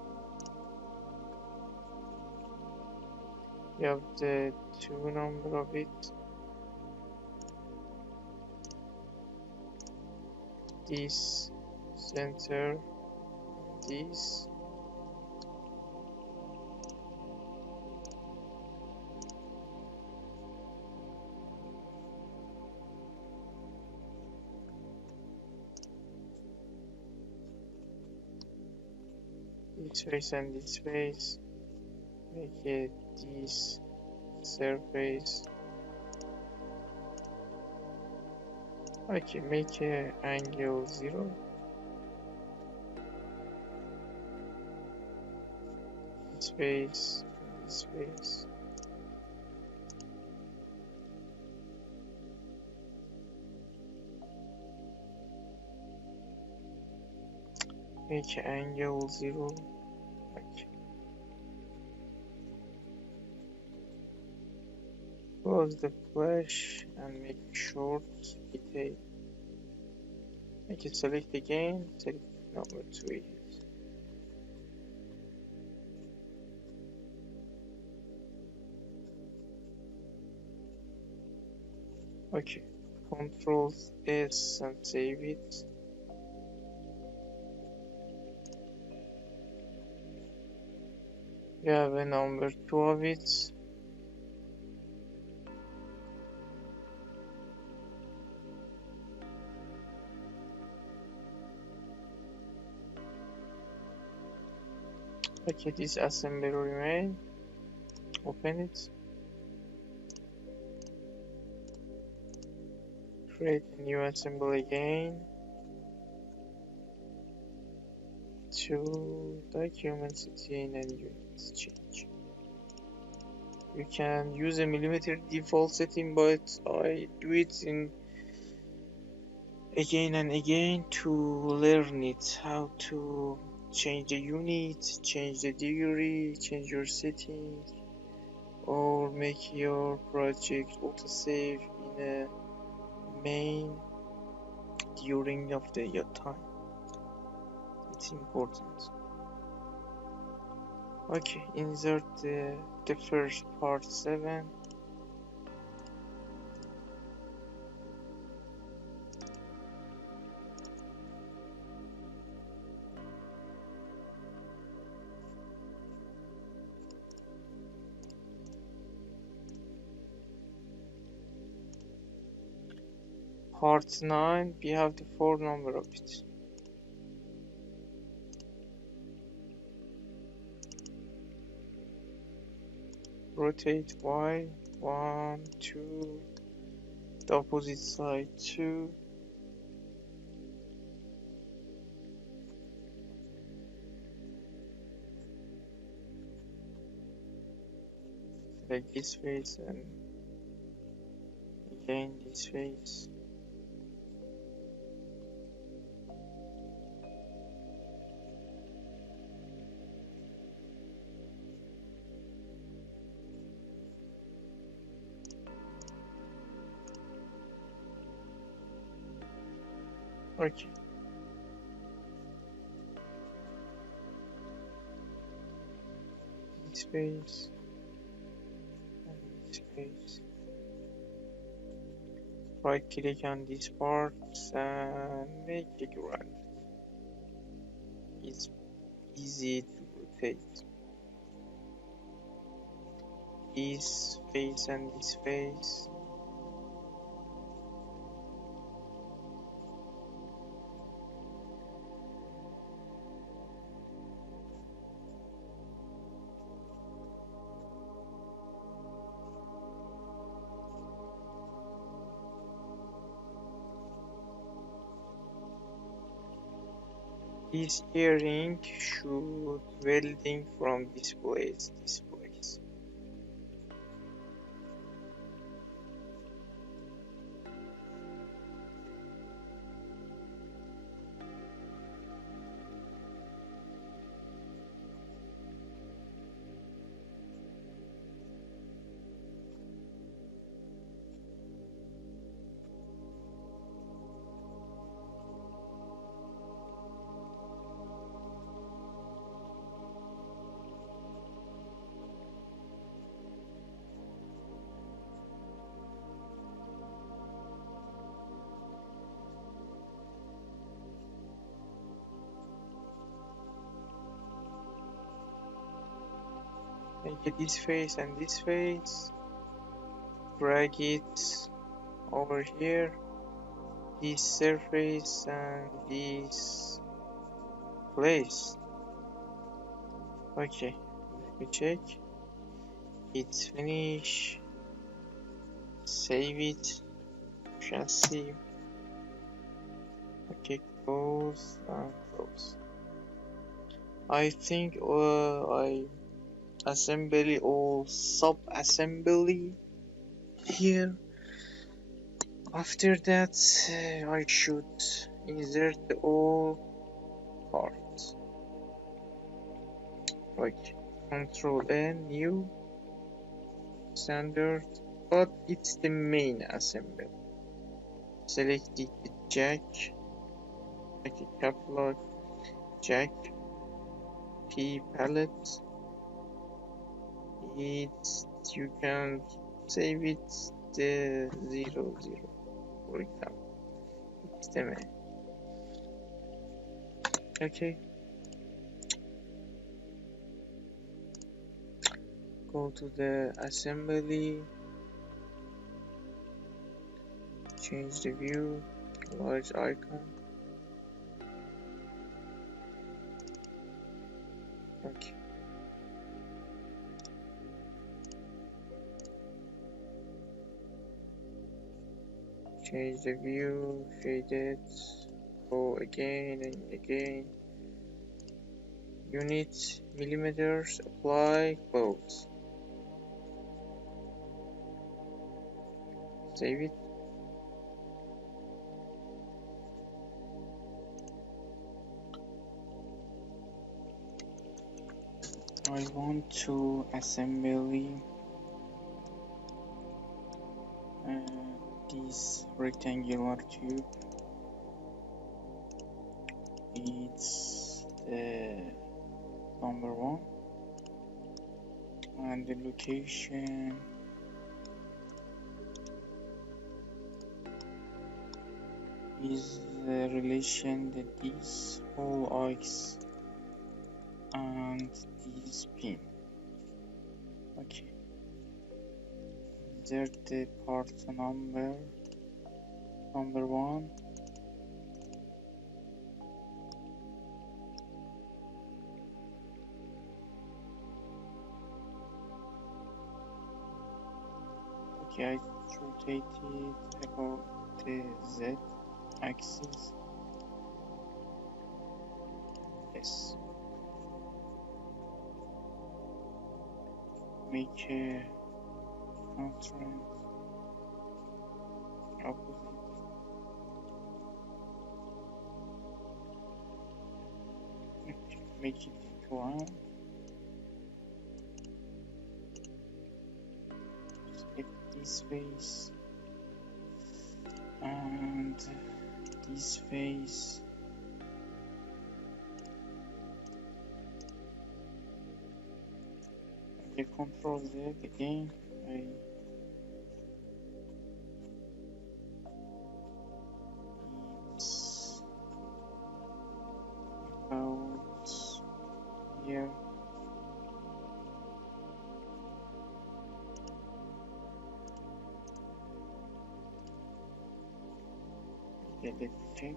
You have the 2 number of it. This center, this. This face and this face. Make it this surface. Okay, make a angle 0. This face, this face. Make angle 0. Okay. Close the flash and make short detail. Make it select again, select number 2. Okay, Control S and save it. You have a number 2 of it. Okay, this assembly remain. Open it. Create a new assembly again. To documents in and units change. You can use a millimeter default setting, but I do it in again and again to learn it, how to change the unit, change the degree, change your settings, or make your project autosave in a main during of the your time. It's important. Okay, insert the first part 7. Part 9, we have the 4 number of it. Rotate Y, 1, 2, the opposite side 2. Select this face and again this face. Okay. This face and this face. Right click on these parts and make it right. It's easy to rotate. This face and this face. This earring should welding from this place. Take this face and this face, drag it over here, this surface and this place. Okay, let me check. It's finished. Save it. Chassis. Okay, close and close. I think I assembly or sub-assembly here. After that, I should insert all parts. Like Control N, new, standard, but it's the main assembly. Select the jack, like a catalog, jack, P palette. It's you can save it the 00, for example. It's the main. Okay. Go to the assembly, change the view, large icon. Okay. Change the view, shade it, go again and again. Units, millimeters, apply, close. Save it. I want to assembly this rectangular tube. It's the number 1 and the location is the relation that this whole X and this pin. Okay, insert the part number 1. Okay, I rotate it about the Z axis. Yes. Make a constraint opposite. Okay, make it ground. Select this face and this face. Okay, Control Z again. It's about here. Okay, let's check.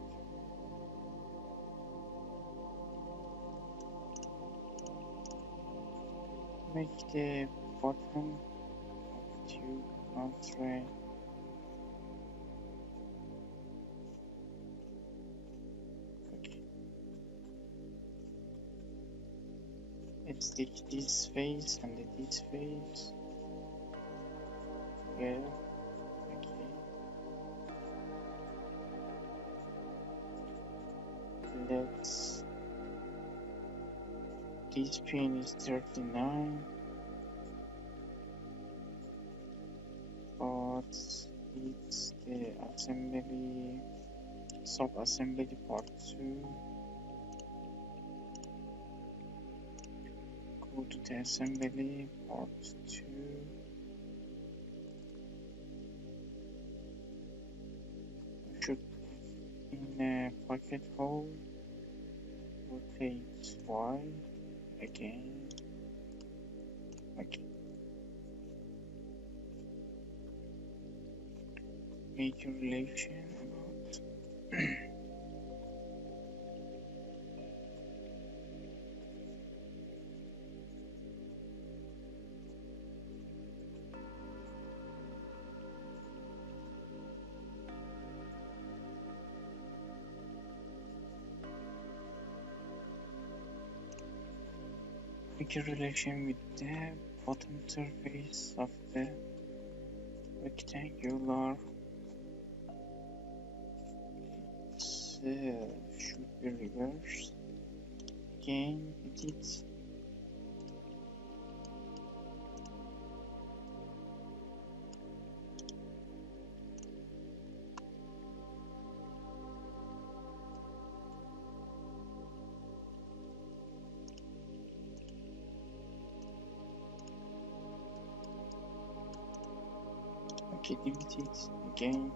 Make the bottom of the tube constraint. Okay. Let's stick this face and this face together. Okay. Let's. This pin is 39, but it's the assembly, sub-assembly part 2. Go to the assembly part 2. Should in a pocket hole, rotate Y again. Okay. Make a relation about make a relation with the bottom surface of the rectangular. Should be reversed. Again, edit. Okay, delete it again.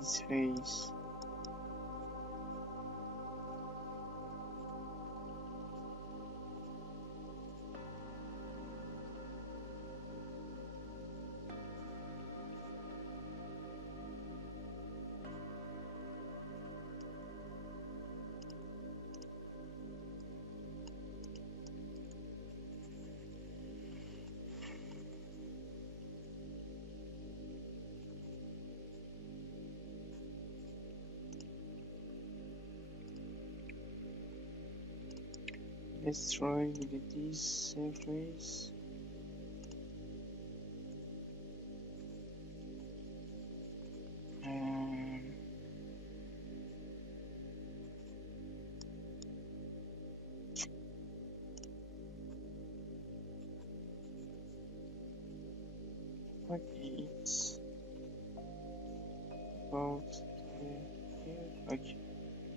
This face. Let's try with this surface. Okay, it's about here. Okay,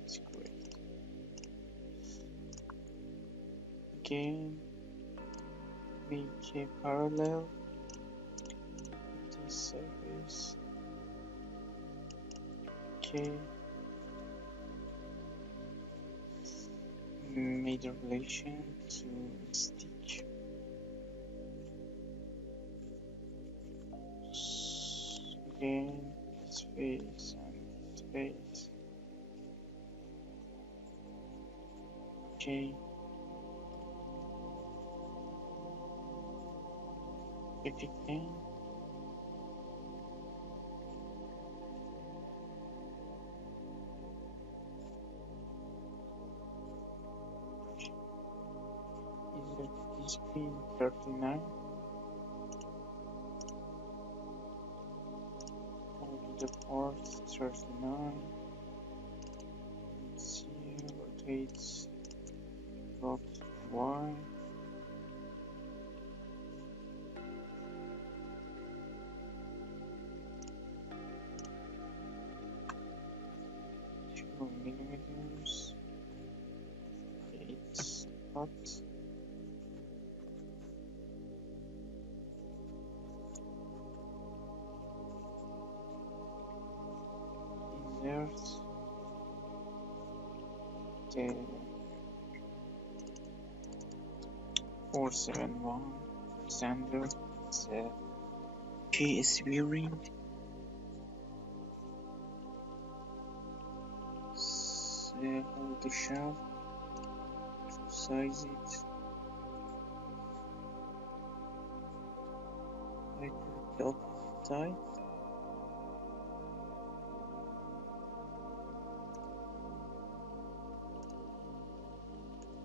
it's great. Again, make a parallel with this surface. Okay, made a relation to stitch. Again, this face and this face. Okay. If again. Is it this pin 39? Go to the port 39. Let's see, rotate dot Y. Millimeters. It's hot. Insert the 471 standard PSV ring. Hold the shaft to size it. Right at the opposite side.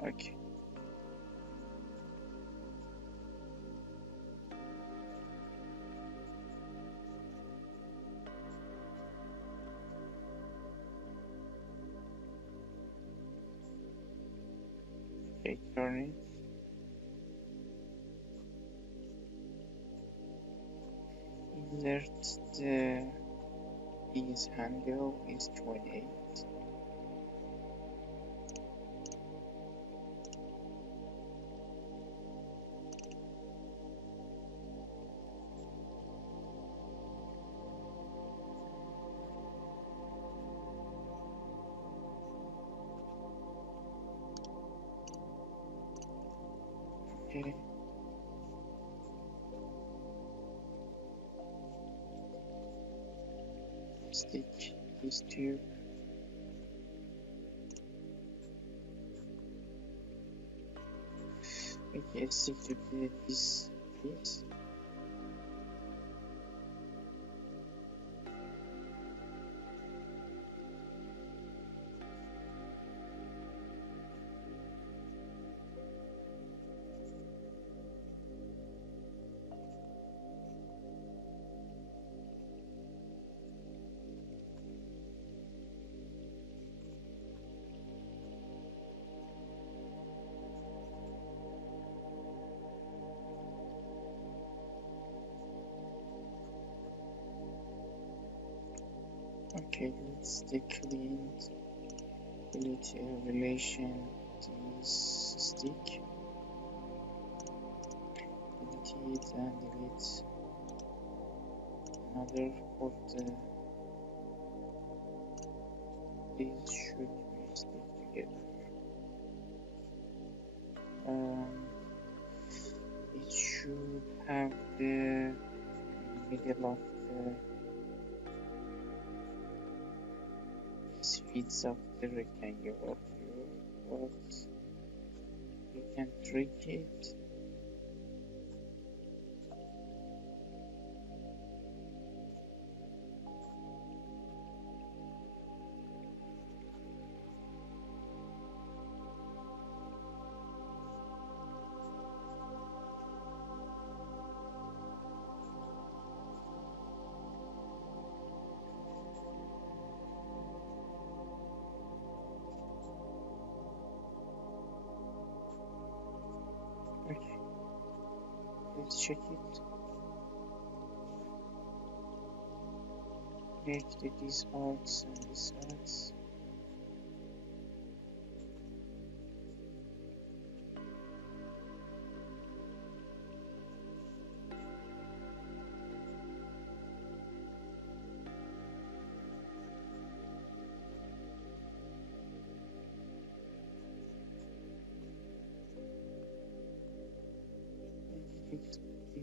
Okay. Okay, turn it. Insert the piece handle is 28. Okay. Stick these two. Okay, stick to this piece. Okay, let's delete relation this stick. Delete it and delete another of these should be stick together. It should have the middle of the width of the rectangular view, but you can trick it. Okay, let's check it. Connect these arcs and these arcs.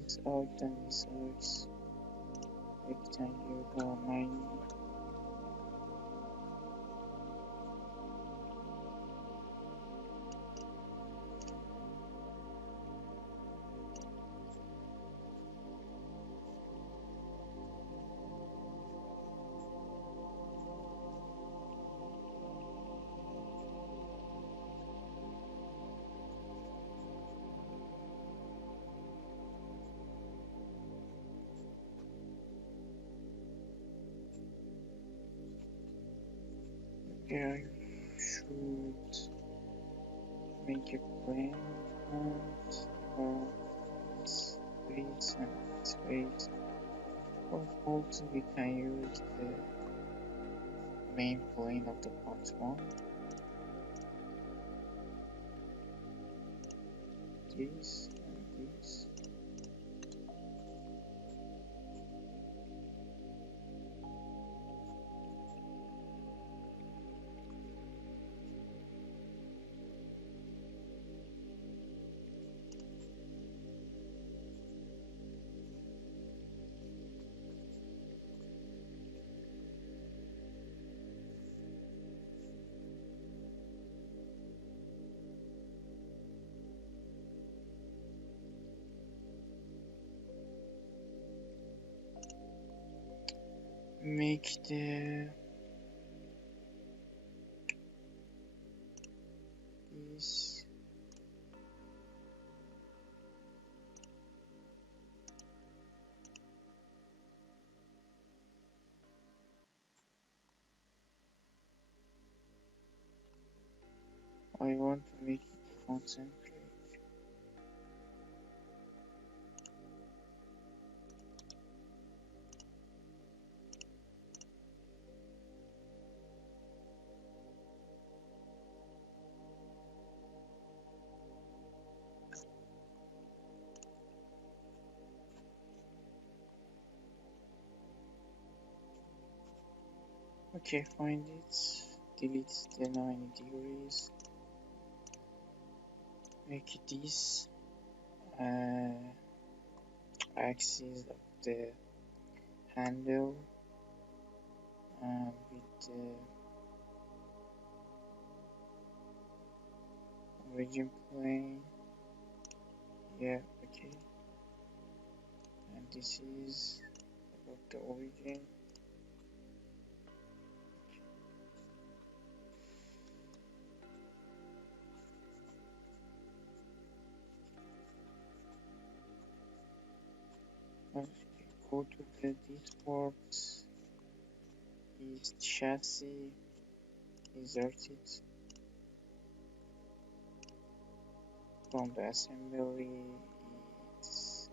This arc and this arcs. Rectangular line. Yeah, I should make a plan and this space and this space. Or also we can use the main plane of the part 1. This and this. Make the this I want to make it concentric. Okay, find it, delete the 90 degrees, make this axis of the handle with the origin plane. Yeah, okay. And this is about the origin. Okay, go to these parts. Is chassis, insert it from the assembly. It's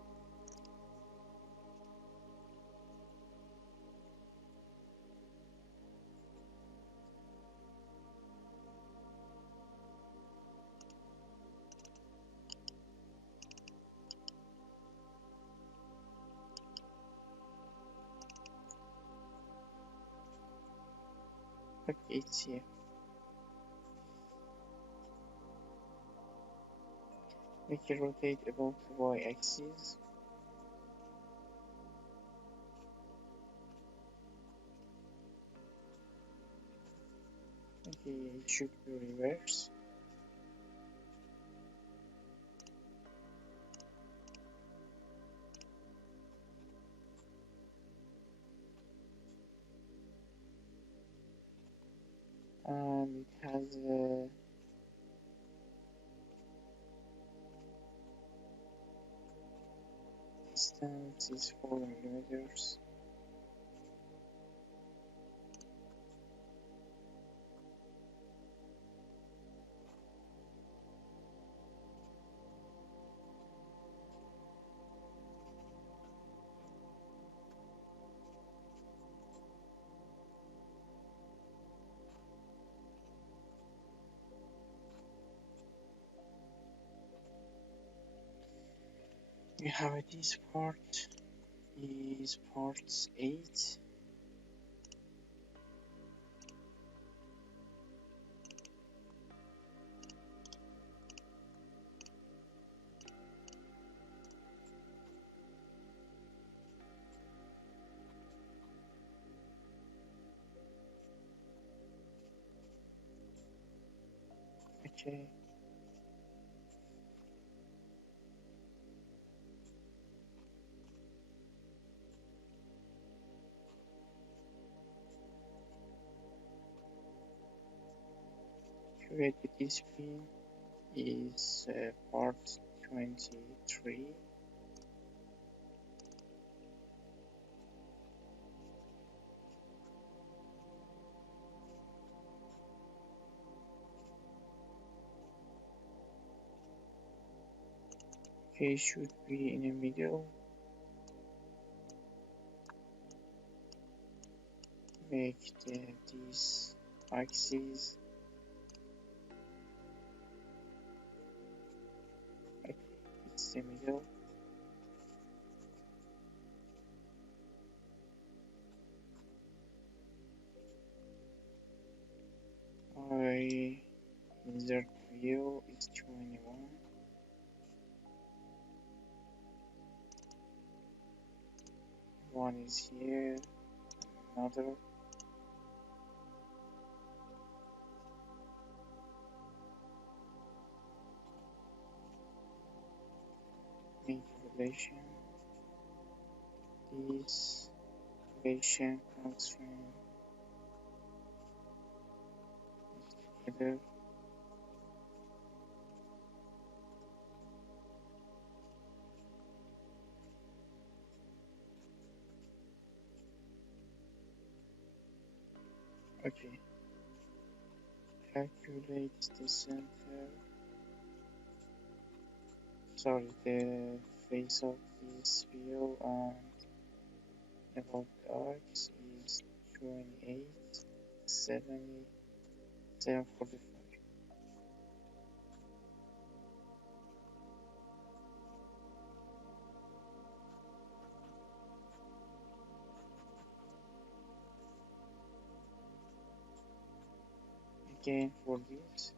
okay, it's here. Make it rotate about the y-axis. Okay, it should be reverse. And it has a distance is 4 millimeters. We have this part is part 8. Okay, create this pin is part 23. Okay, should be in the middle. Make this axis. Okay, it's the middle. I insert view is 21. One is here, another. Make relation. This relation constraint is together. Okay, calculate the center. Sorry, the face of this view and about the arcs is 28, 70, 745. Again for this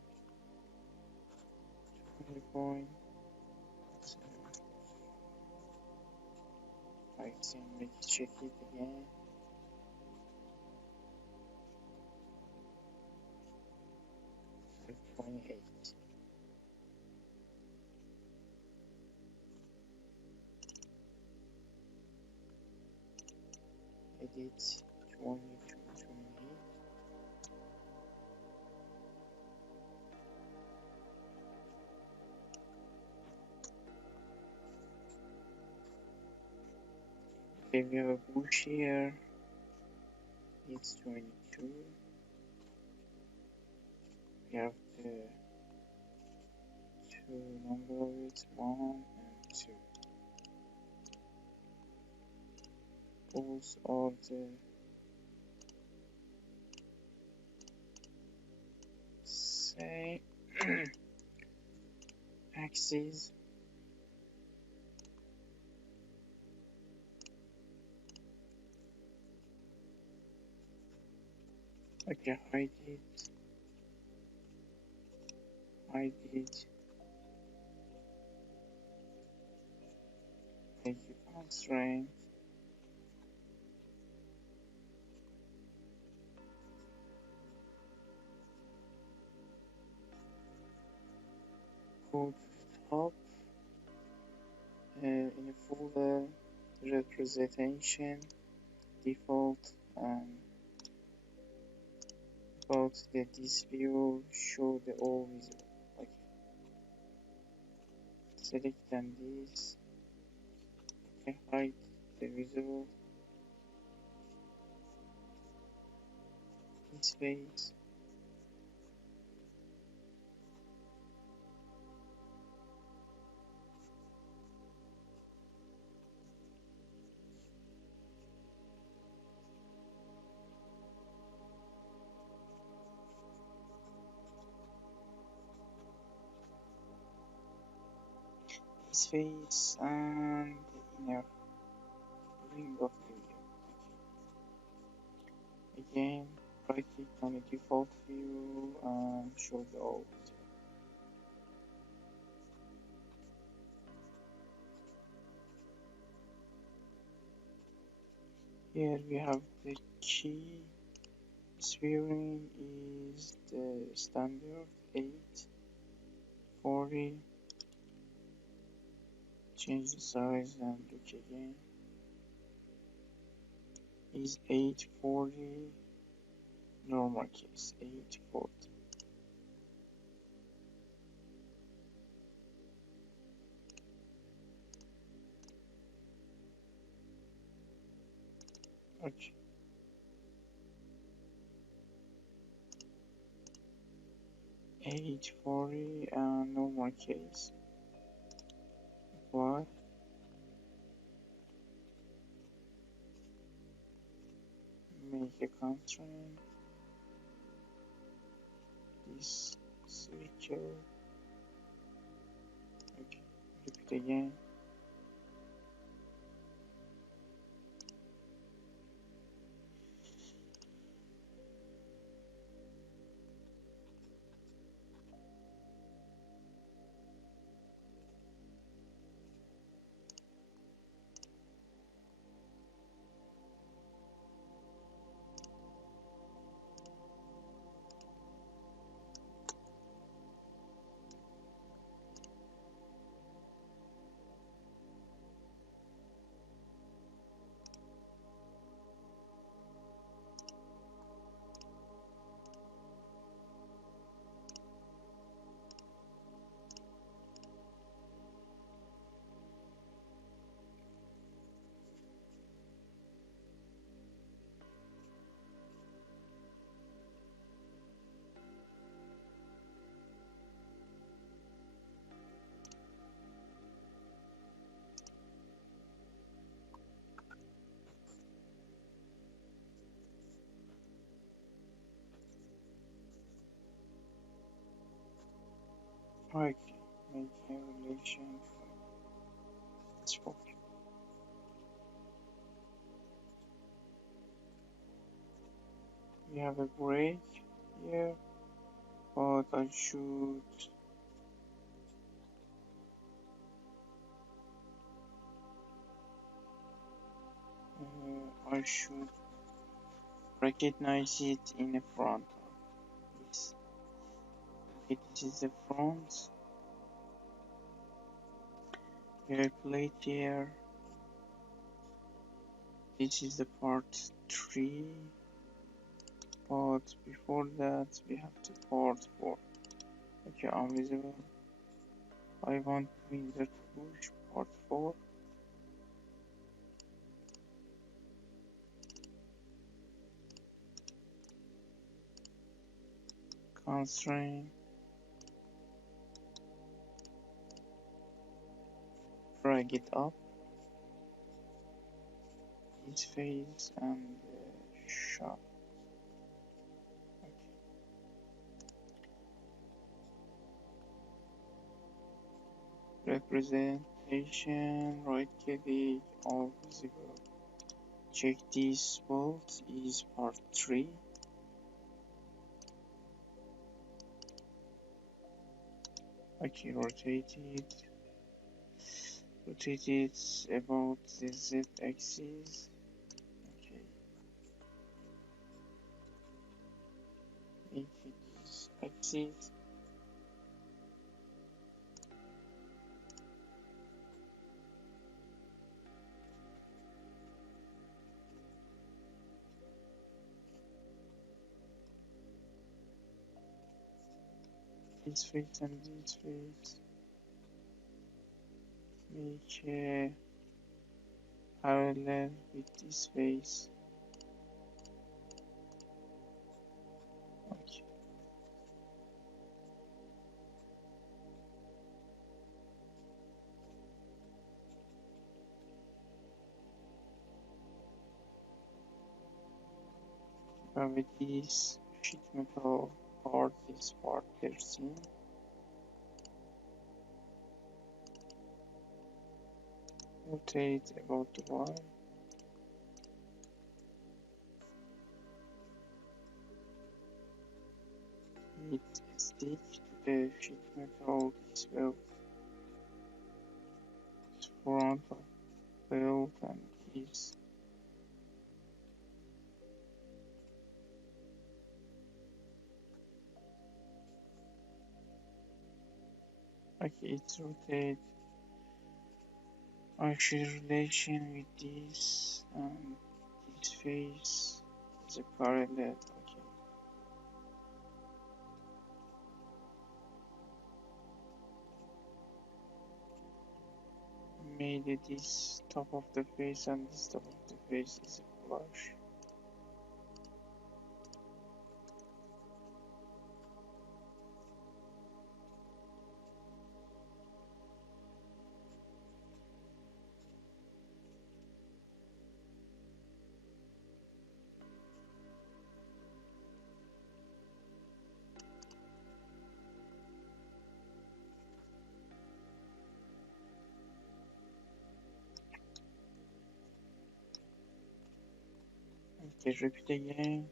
20.7. let's check it again. So 28. Edit 28. Okay, we have a bush here. It's 22. We have the two numbers, 1 and 2. Poles are the same. Axes. Okay, hide it. Hide it. Make a constraint. Code top. In a folder representation default and about this view show the all visible. Okay. Select and this. Okay, hide the visible. This face. This face and the inner ring of the view. Okay. Again, right click on the default view and show the all visible. Here we have the key. Sphering is the standard 840. Change the size and look again. Is 840. Normal case 840. Okay. H40 and normal case. Apply. Make a constraint. This circle. Okay. Repeat again. Okay. Make a relation for this problem. We have a break here, but I should should recognize it in the front. Yes. Okay, this is the front. Very plate here. This is the part 3. But before that, we have the part 4. Okay, invisible. I want Windsor to push part 4. Constraint. Drag it up. This face and shot. Okay. Representation, right click, all visible. Check this bolt is part 3. Okay, rotate it about the Z axis. Okay, make it this axis. This face and this face. Make parallel with this face. Okay. With this sheet metal part is part 13. Rotate about Y. It stick to the sheet metal this well. Front of belt and keys. Okay, it's rotate. Actual relation with this and this face is a parallel. Okay. Made this top of the face and this top of the face is a flush. Okay, repeat again.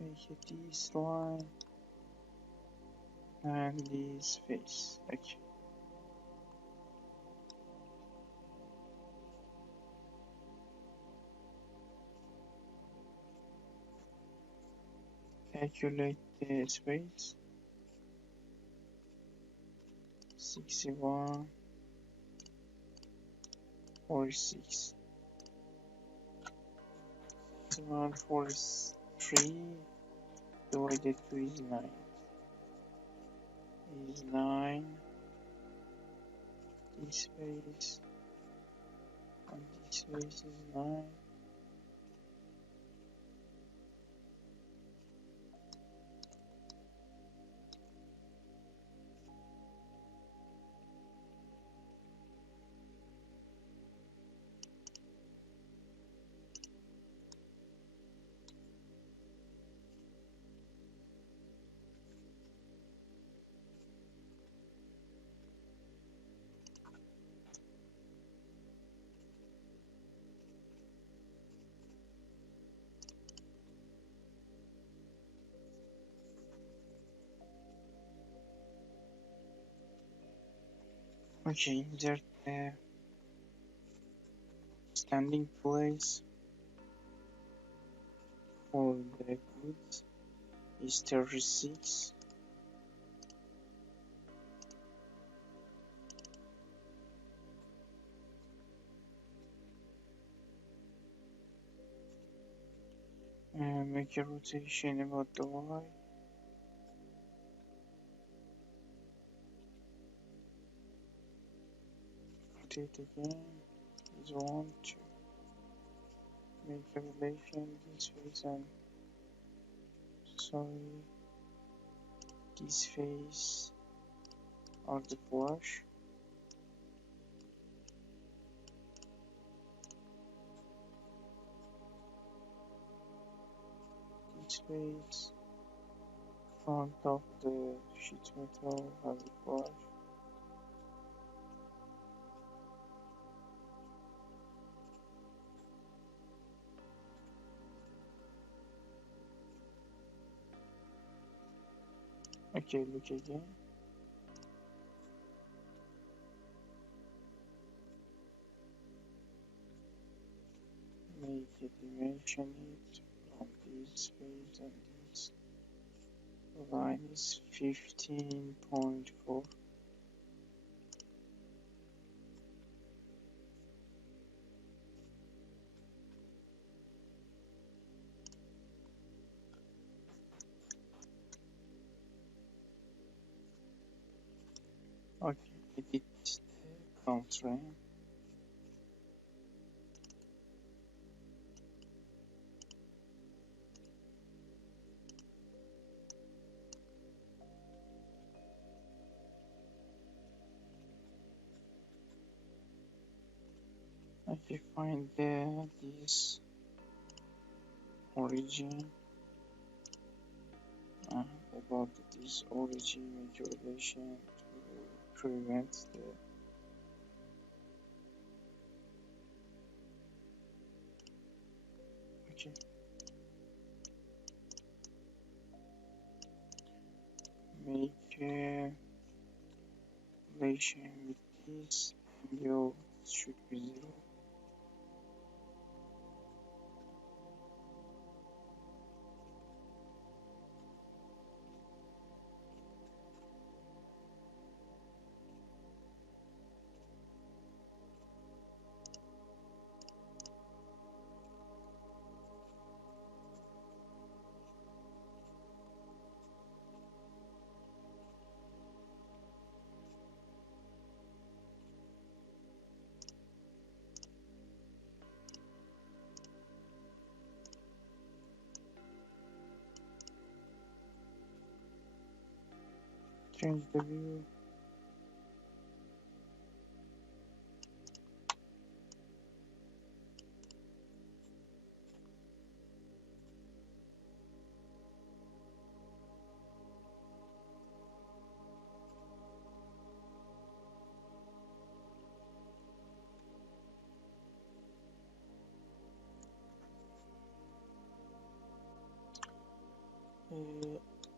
Make it this line and this face. Okay. Calculate the space. 61, 46. 61, 43 divided 2 is 9. Is 9. This space and this space is 9. Okay, insert the standing place for the width is 36. And make a rotation about the Y. Rotate again. Is 1, 2. Make a relation this face and sorry, this face of the brush. This face front of the sheet metal of the brush. Okay, look again. Make a dimension it from this face and this line is 15.4. Okay, edit the constraint. Okay, find this origin and about this origin make a relation to prevent the okay. Make a relation with this angle should be 0. Change the view.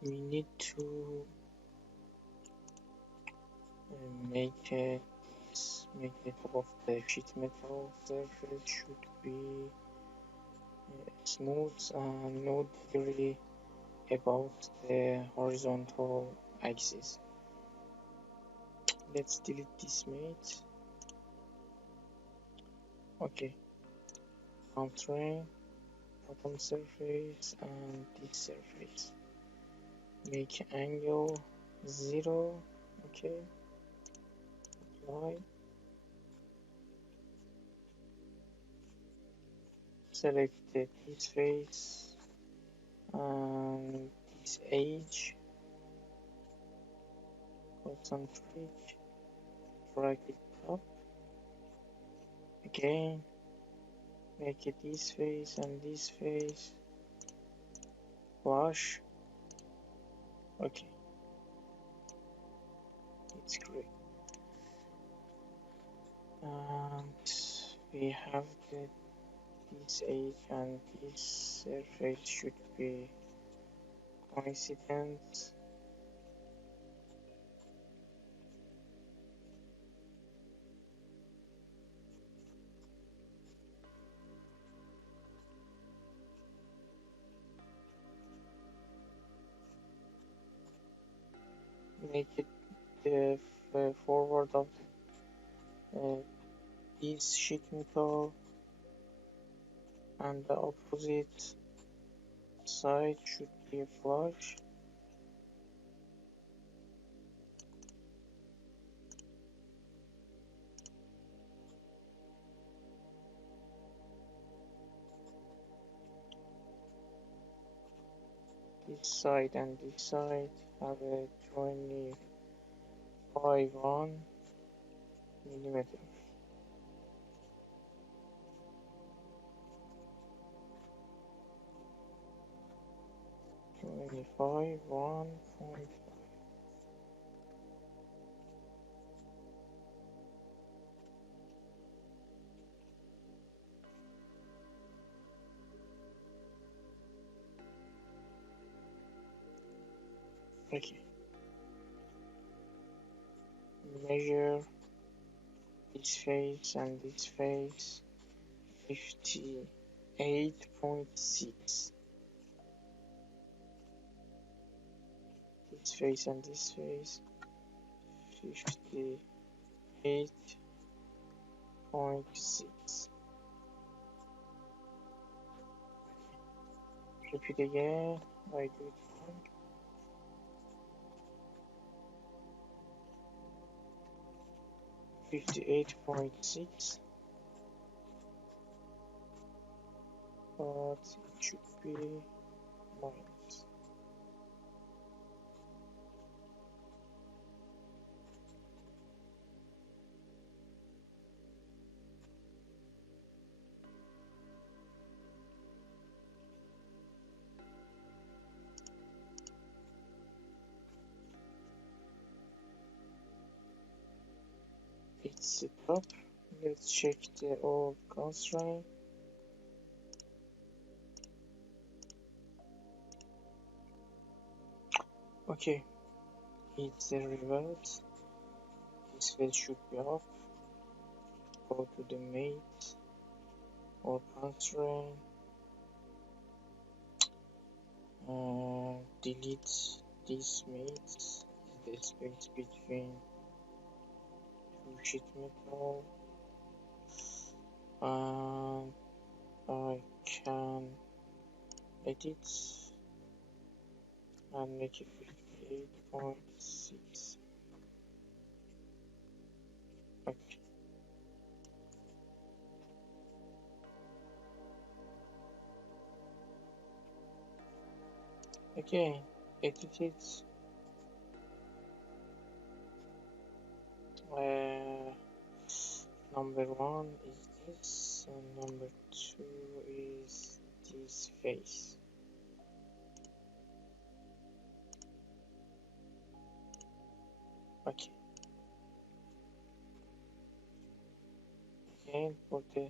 We need to make the top of the sheet metal surface should be smooth and no degree about the horizontal axis. Let's delete this mate. Okay, constraint, bottom surface and this surface. Make angle 0. Okay, apply. Select this face and this edge. Concentric. Drag it up. Again. Make it this face and this face. Wash. Okay. It's great. And we have this edge and this surface should be coincident. make it the forward of this sheet metal, and the opposite side should be flush. This side and this side have a 25 millimeter. 25 1.5. Okay, measure this face and this face 58.6. This face and this face 58.6. Repeat again. I do it wrong. 58.6, but it should be minus. It's set up. Let's check the old constraint. Okay, it's the reverse. This face should be off. Go to the mate or constraint. Delete these mates. The space between two sheet metal. And I can edit and make it 58.6. Okay. Again, edit it. Number 1 is this, and number 2 is this face. Okay. Again, for the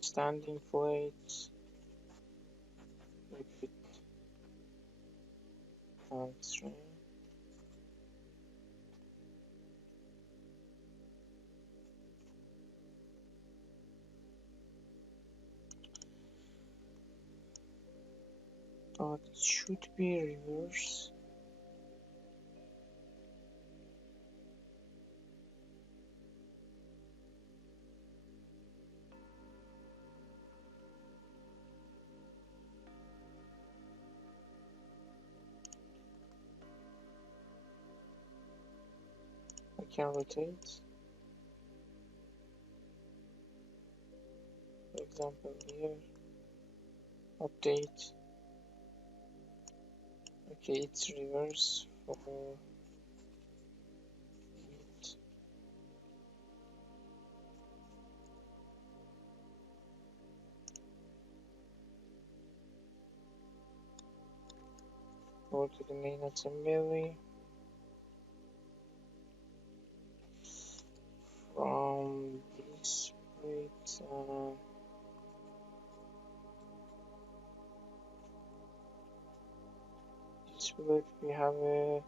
standing plates, repeat constraint. But it should be reverse. I can rotate. For example, here, update. Okay, it's reverse for it. Go to the main assembly. From this plate, we have a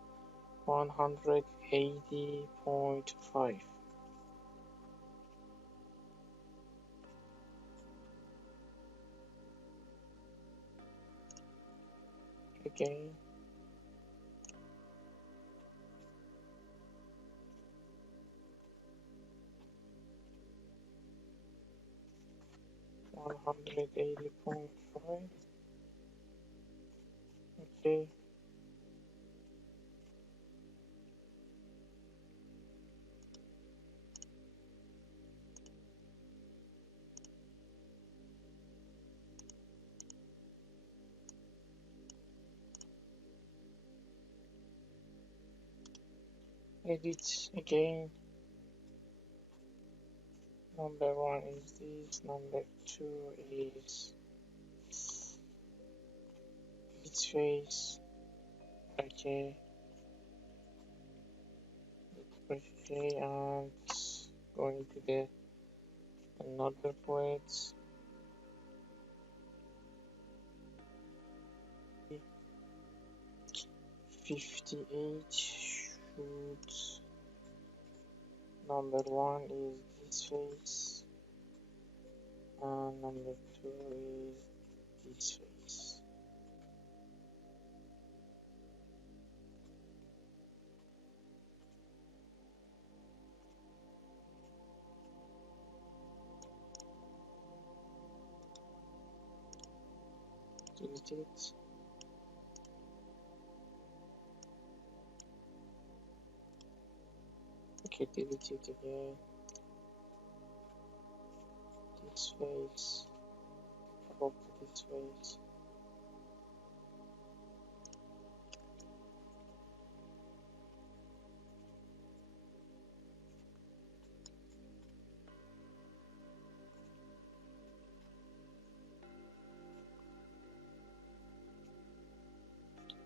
180.5. Again, 180.5. Okay. Edit again. Number one is this. Number two is its face. Okay. Okay, and going to the another poet. 58 should number one is this face and number two is this face. Delete it. Okay, delete it again. This face. Above this face.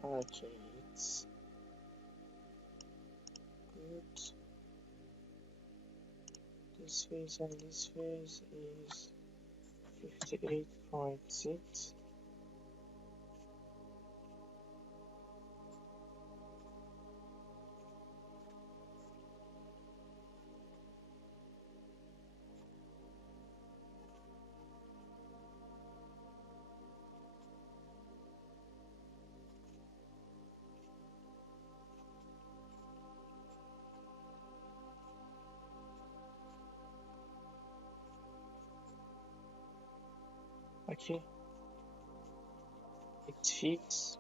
Okay, it's good. This face and this face is 58.6. Okay, it's fixed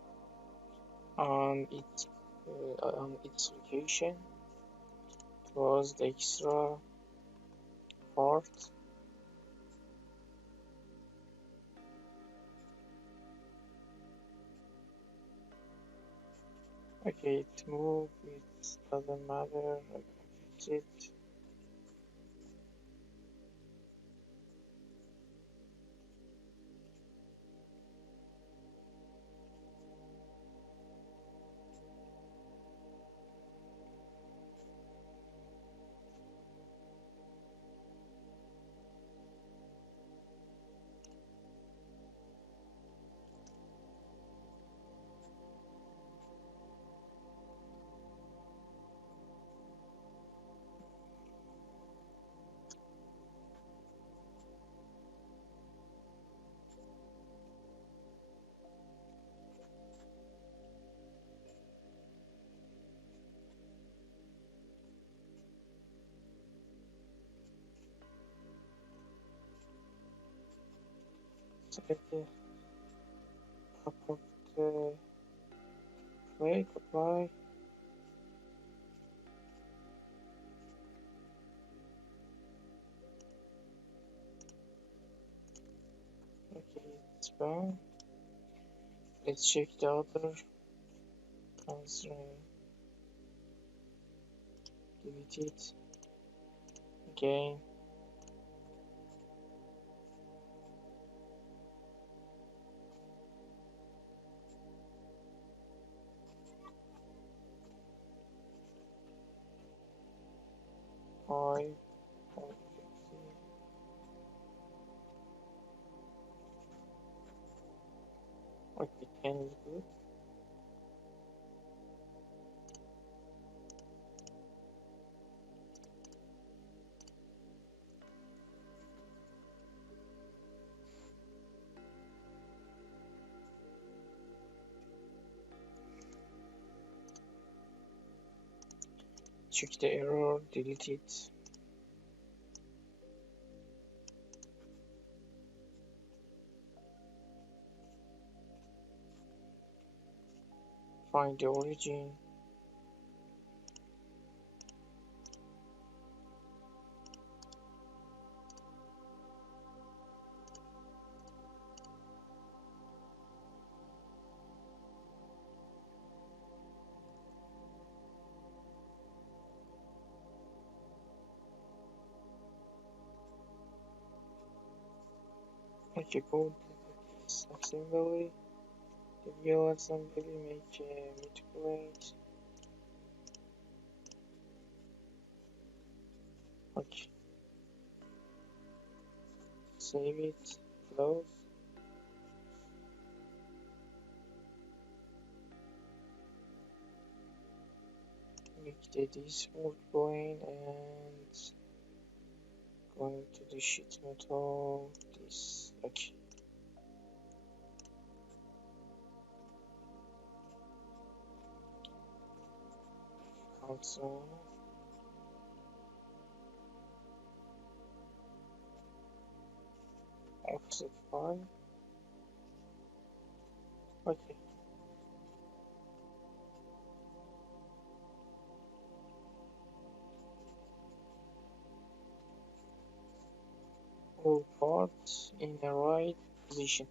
on its location. Close the extra part. Okay, it move. It doesn't matter. I can fix it. Select the top of the plate. Apply. Okay, it's bound. Let's check the other constraint. Delete it. Again. Five. Okay, 10 is good. Check the error. Delete it. find the origin. Okay, code assembly. The wheel assembly make midpoint. Okay, save it, close. Make the default plane and going to the sheet metal. This okay. Console. Offset file. Okay. All parts in the right position.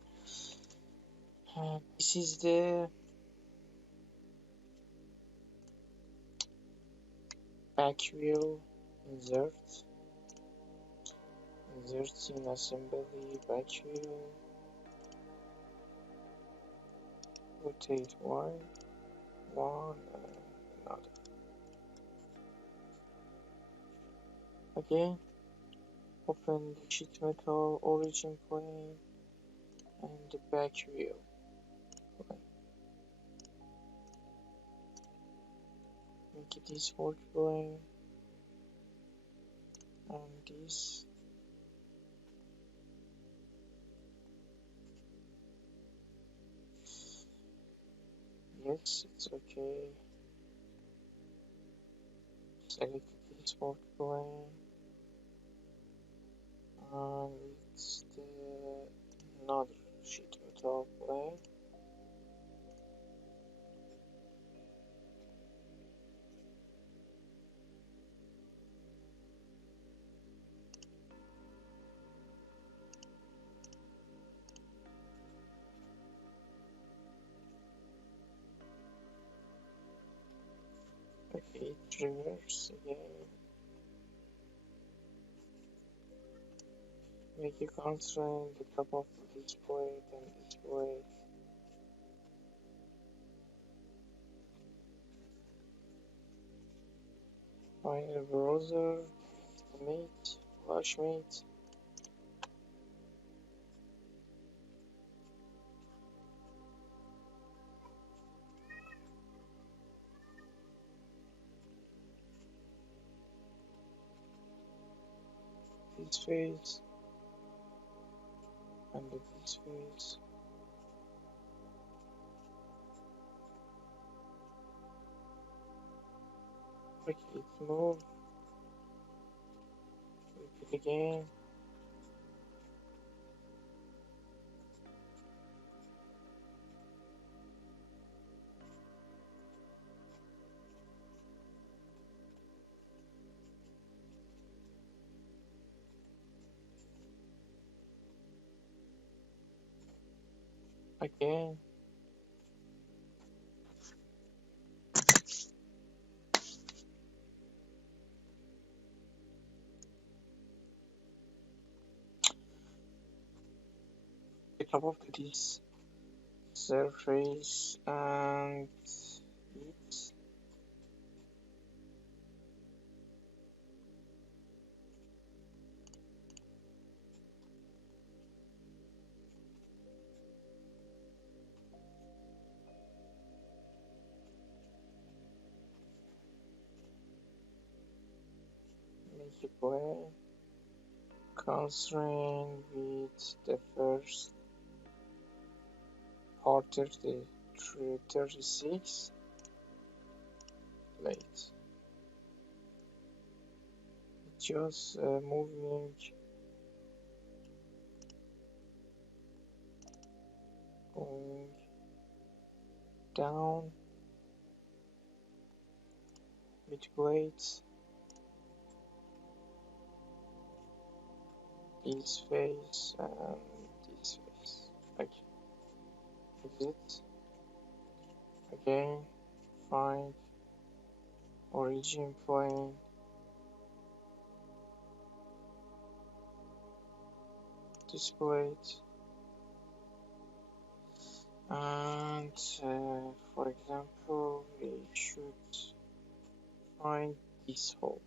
This is the back wheel. Insert in assembly back wheel. Rotate one and another. Okay. Open the sheet metal origin plane and the back wheel. Okay. Make it this fork plane and this. Yes, it's okay. Select this fork plane and it's the another sheet metal plane. Okay, it reverse again. Make a constraint the top of this plate and this plate. Find a browser, mate, flash mate. This face and this face. Okay, it's moved. Repeat again. Again. The top of this surface and it. Make a plane. Constraint with the first part 36 plate. Just moving going down which blades, this face and this face. Okay, exit. Again, find origin plane, this blade, and for example, we should find this hole,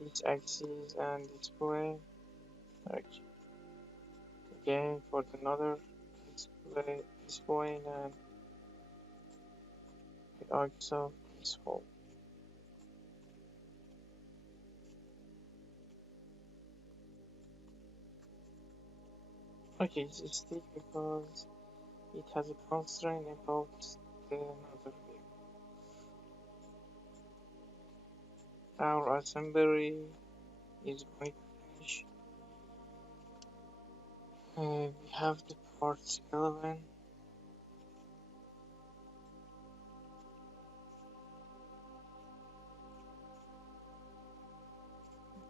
this axis and this plane. Okay. Again, for another display, this plane and the axis of this hole. Okay, it's stick because it has a constraint about the another view. Our assembly is going to finish. We have the parts 11.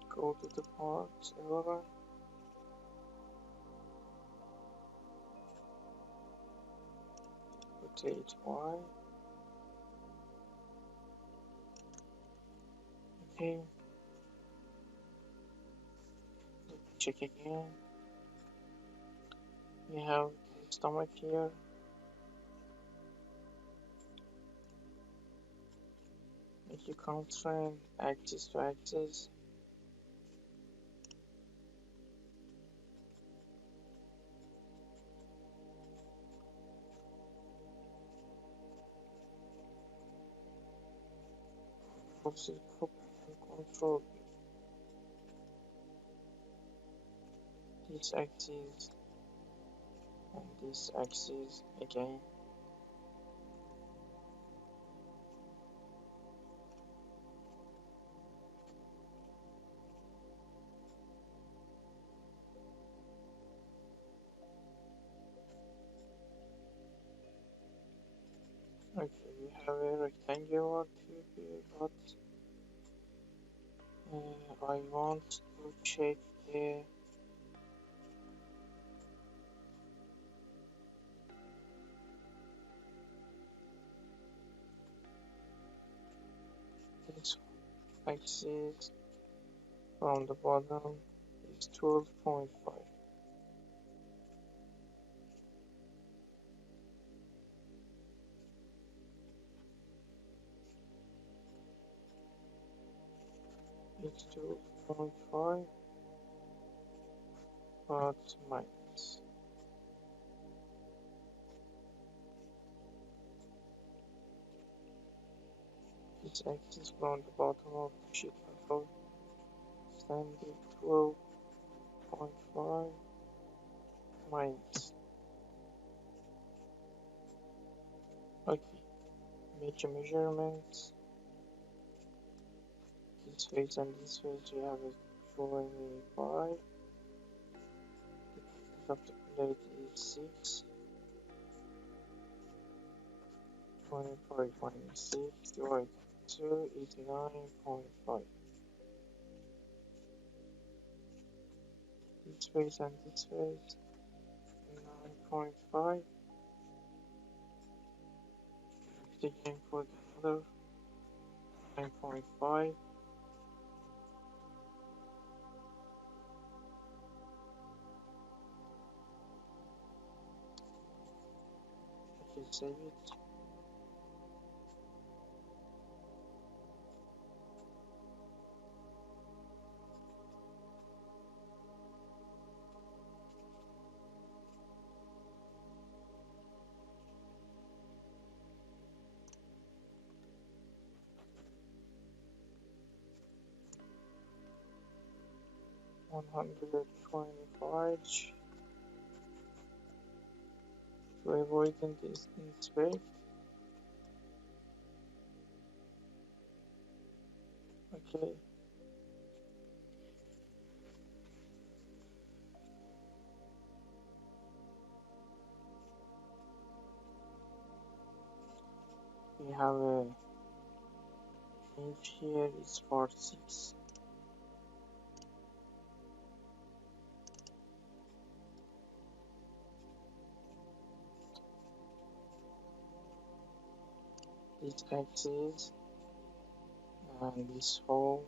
Go to the parts 11. Rotate Y. Okay. Check again. We have the stomach here. Make a constraint axis to axis. Proceed copy and control this axis and this axis again. Okay, we have a rectangular tube here, but I want to check the this axis from the bottom is 12.5. It's 12.5 but minus. This axis from the bottom of the sheet metal standing 12.5 minus. Okay, make a measurements. This face and this face we have a 25. The thickness of the plate is 6. 25 minus 6 divided by 2 is 9.5. This face and this face 9.5. Again for another 9.5. Okay, save it. One hundred 25 to avoid this inspect. Okay. We have a inch here is part 6. This axis and this hole,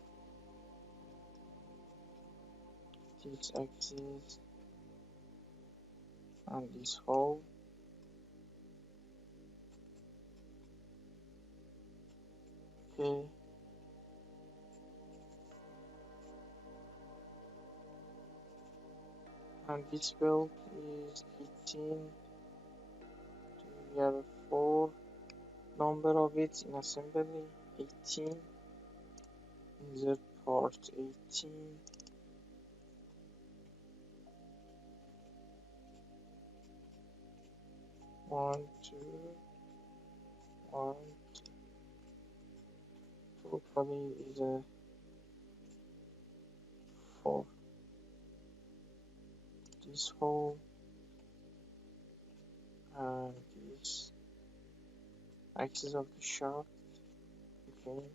this axis and this hole. Okay, and this belt is 18. We have 4 number of it in assembly, 18. Insert part 18. One, two, one, totally is a 4. This hole and this axis of the shaft. Okay,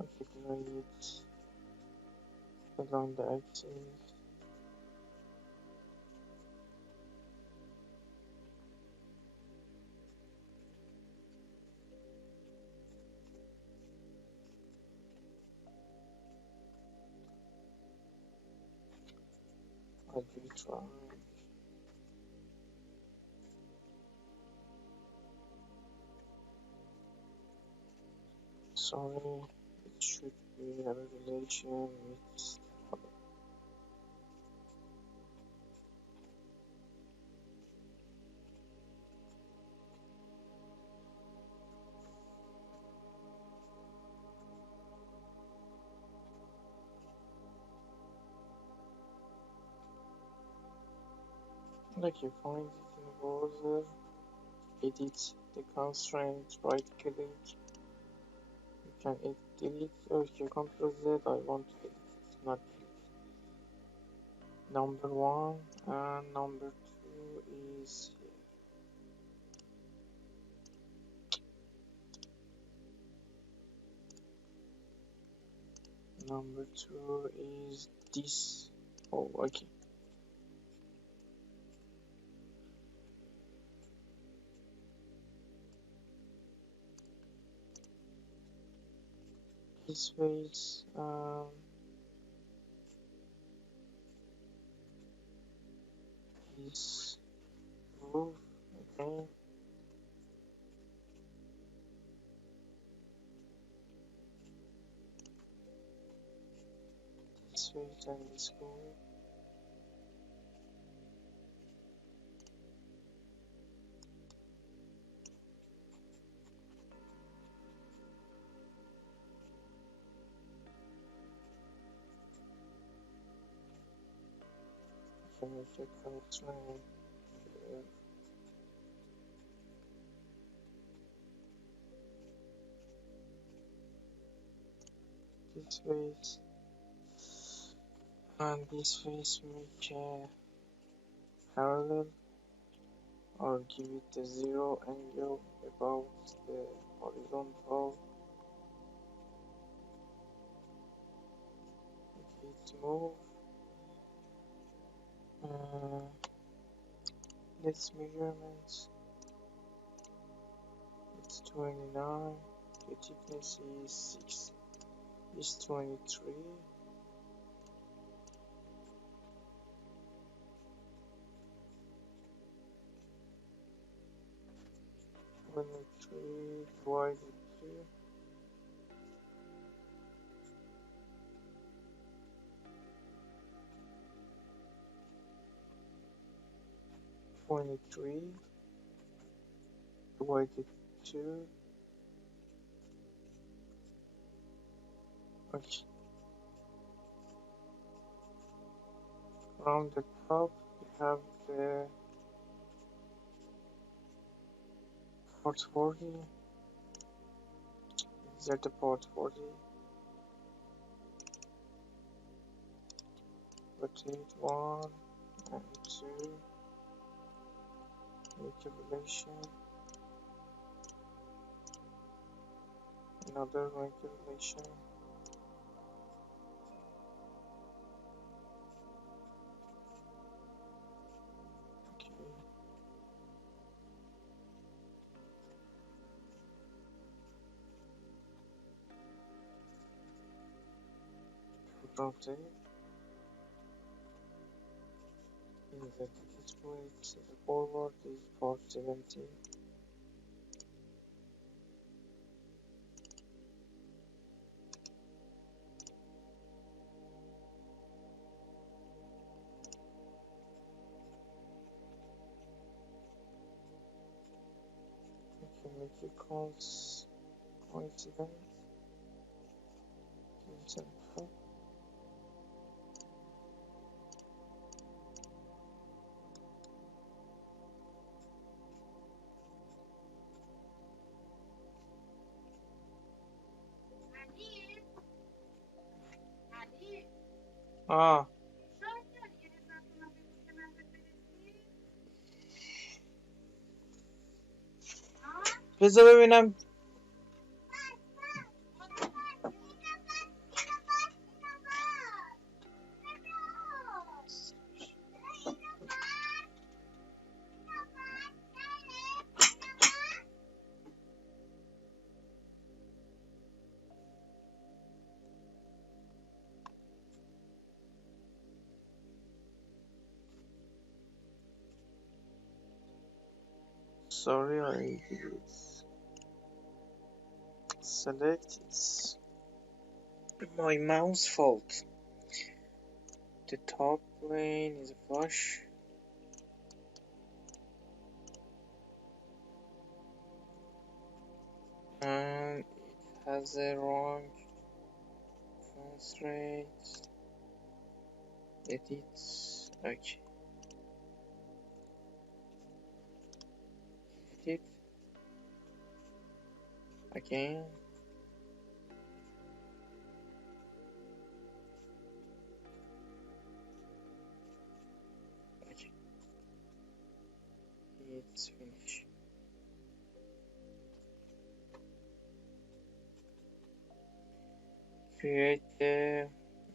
okay, delay it along the axis. I do try. Sorry, it should be a relation with like you find it in the browser, edit the constraint, right click, you can delete or you control Z, I want to edit it, not delete. Number 1 and number 2 is here. Number 2 is this. Oh, okay. This face, this roof, okay. This face and this roof. Can make a constraint. This face and this face make a parallel or give it a 0 angle about the horizontal. Okay, to move. This measurements, it's 29, the thickness is 6, is 23, 23 divided 2, 23 divided 2, okay. Around the top we have the Part 40. Insert the part 40. Rotate 1 and 2. Manipulation. Another manipulation. Okay. Rotate. Insert the display to the forward is part 70. You can make it coincident. Simple. Ah, بذار ببینم. Sorry, I did it. Select. It's my mouse fault. The top plane is flush. And it has a wrong constraint. Edit. Okay. Edit. Again. Okay. It's finished. Create the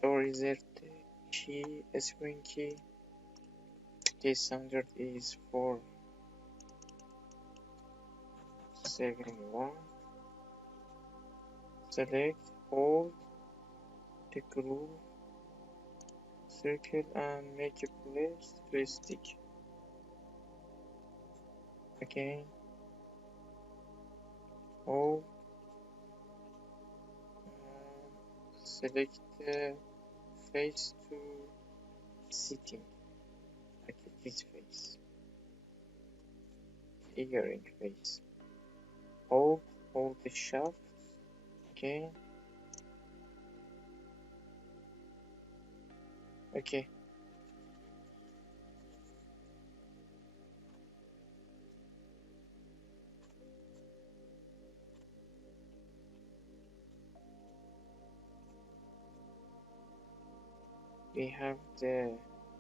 or insert the key, a spring key. This standard is 471. Select, hold the groove, circle and make a place to stick. Again, hold, select the face to sitting, like this face, figuring face. Hold the shaft. Again. Okay. We have the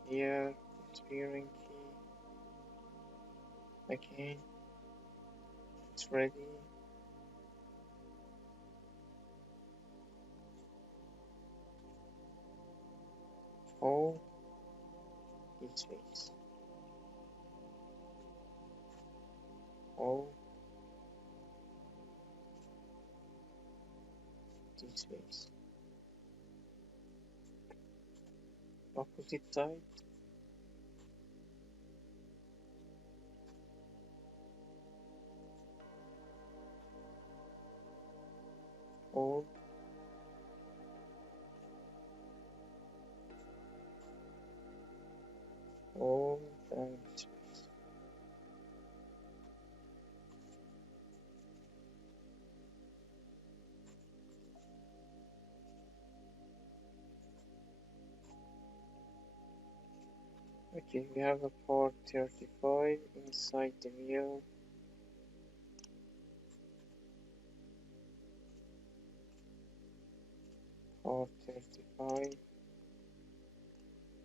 here steering key. Again, it's ready. Hold this face. Hold this face. Opposite side. Hold. Hold and this face. Okay, we have a part 35 inside the wheel. or 35,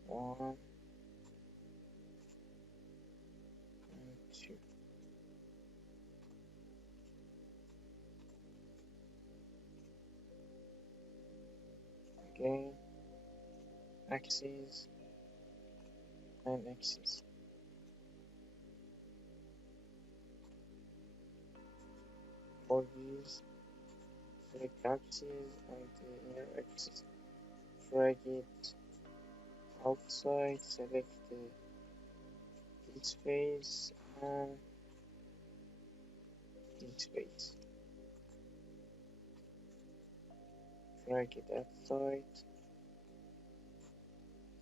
1 and 2. Again, axis and axis. For these, select axis and the inner axis. Drag it outside, select this face and this face. Drag it outside,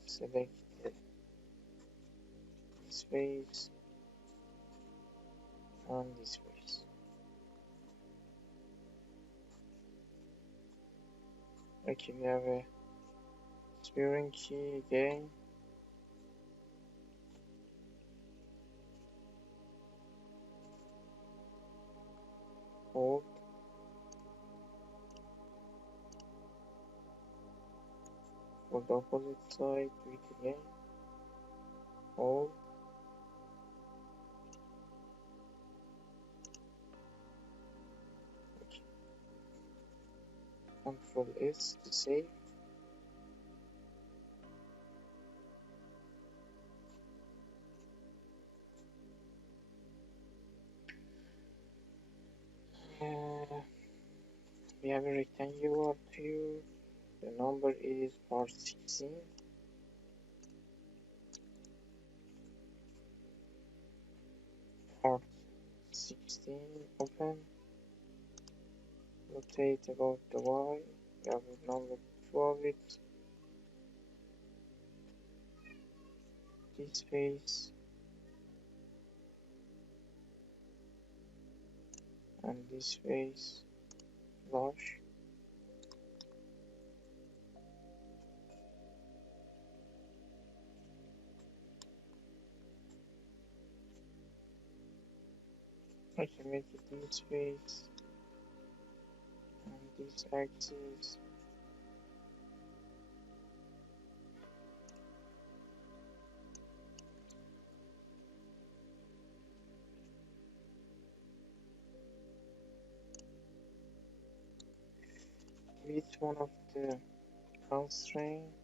select this face and this face. Okay, we have a steering key again. Hold. For the opposite side, do it again. Hold. Okay. Control S to save. We have a rectangular view. The number is part 16. Part 16, open. Rotate about the Y. We have a number 12 it. This face and this face. Flush. I can make it this face and this axis. Each one of the constraints.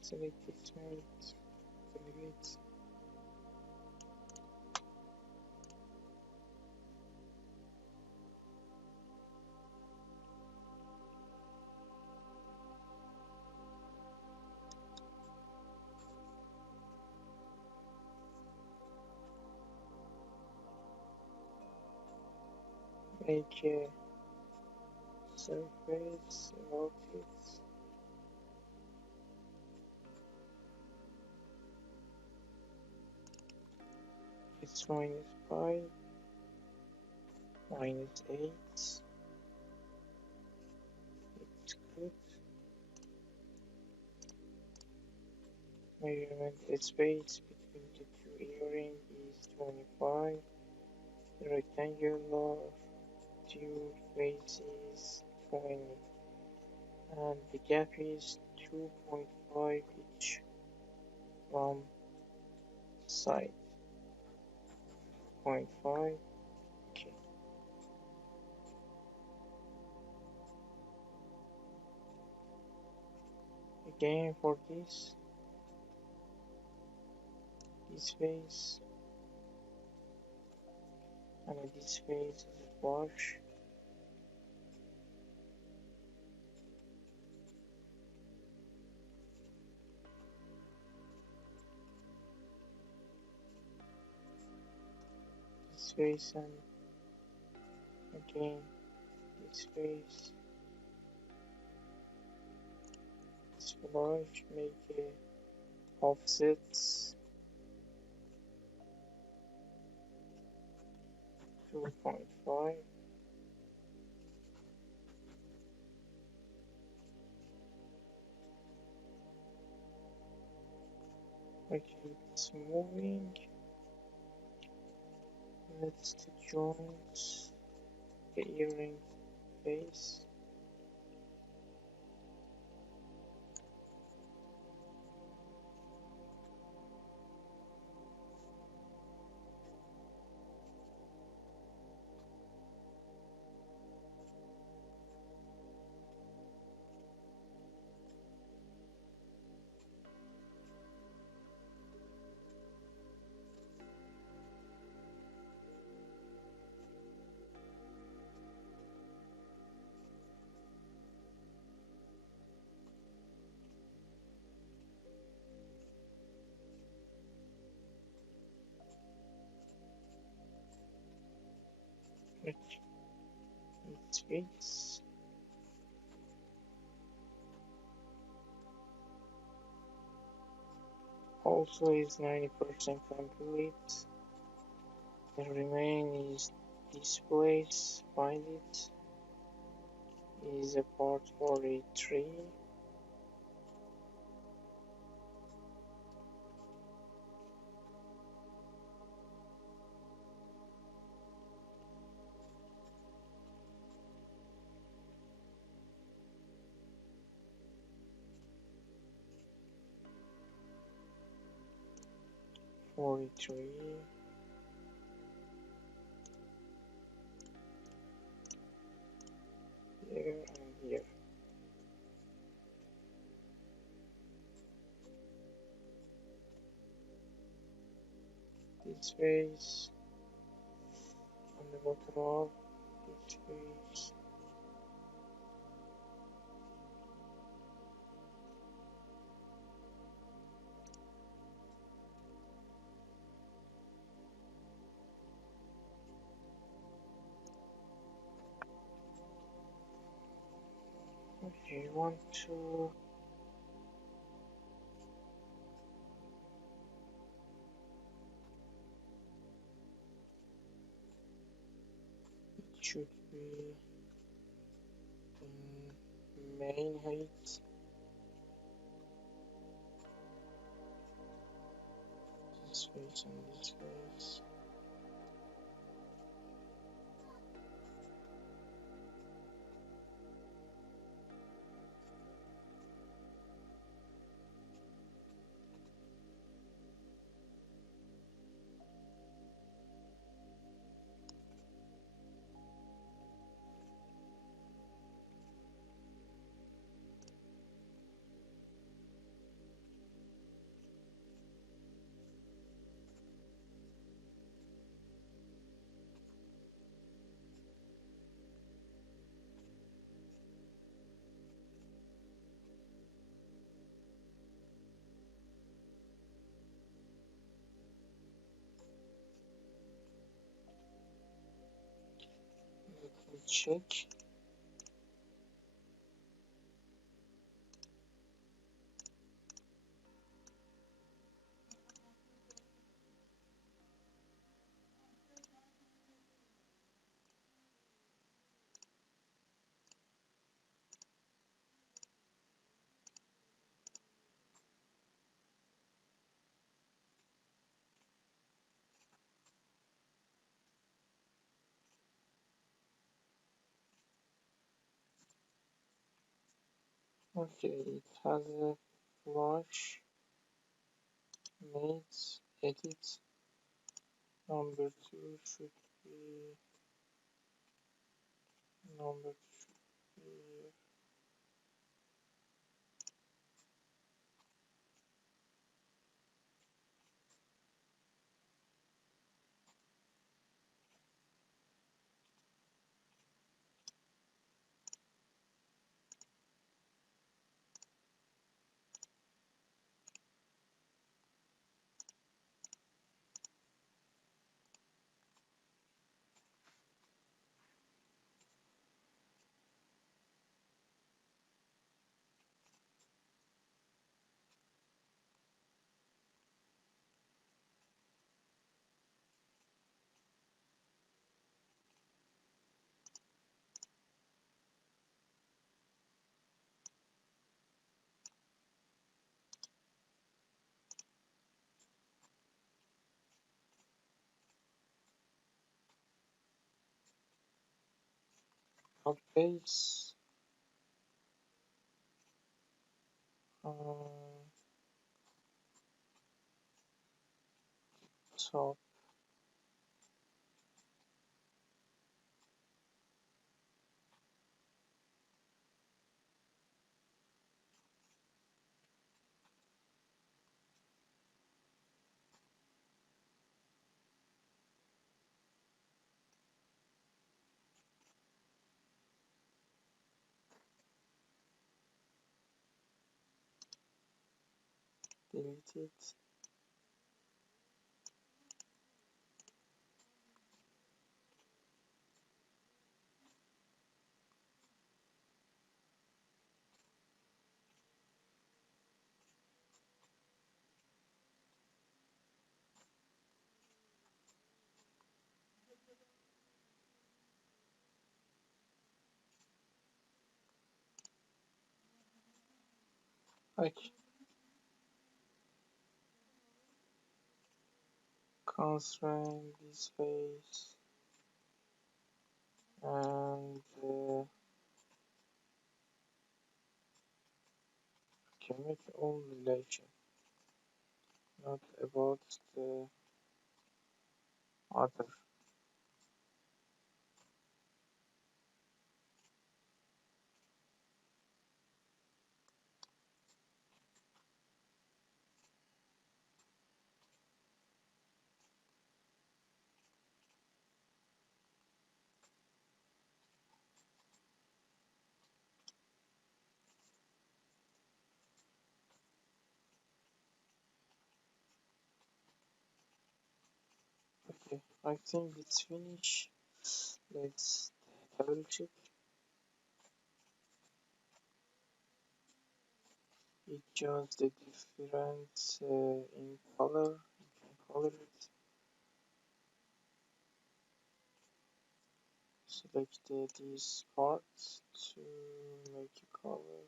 Select this one, delete. Make a surface, rotate. It's -5, -8. It's good. Measurement space between the two earrings is 25. The rectangular two faces 20. And the gap is 2.5 each from side. 0.5. Okay. Again for this face, and this face is a flush. This face and again this face, this flush, make offsets 2.5. Okay, it's moving. Let's do joints, the earring face. Okay, its face. Also is 90% complete. The remaining is this place. Find it. Is a part 43. Here and here. This face on the bottom of this face. Okay, want to it should be in main height. This face and this face. Let me check. Okay, it has a flush. Mates, edit. Number 2 should be number 2 here. cut base, uh, top, delete it. Okay, constraint this face and can make all relation, not about the other. Okay, I think it's finished. Let's double check. It just the difference in color. You can color it. Select these parts to make a color.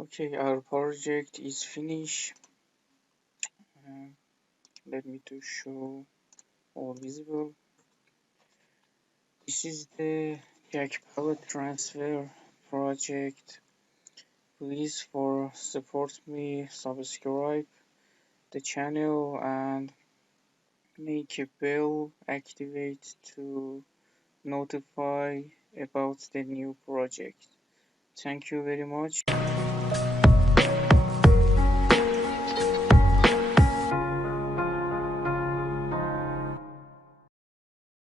Okay, our project is finished. Uh, Let me to show all visible. This is the Jack Pallet transfer project. Please for support me, subscribe the channel and make a bell activate to notify about the new project. Thank you very much.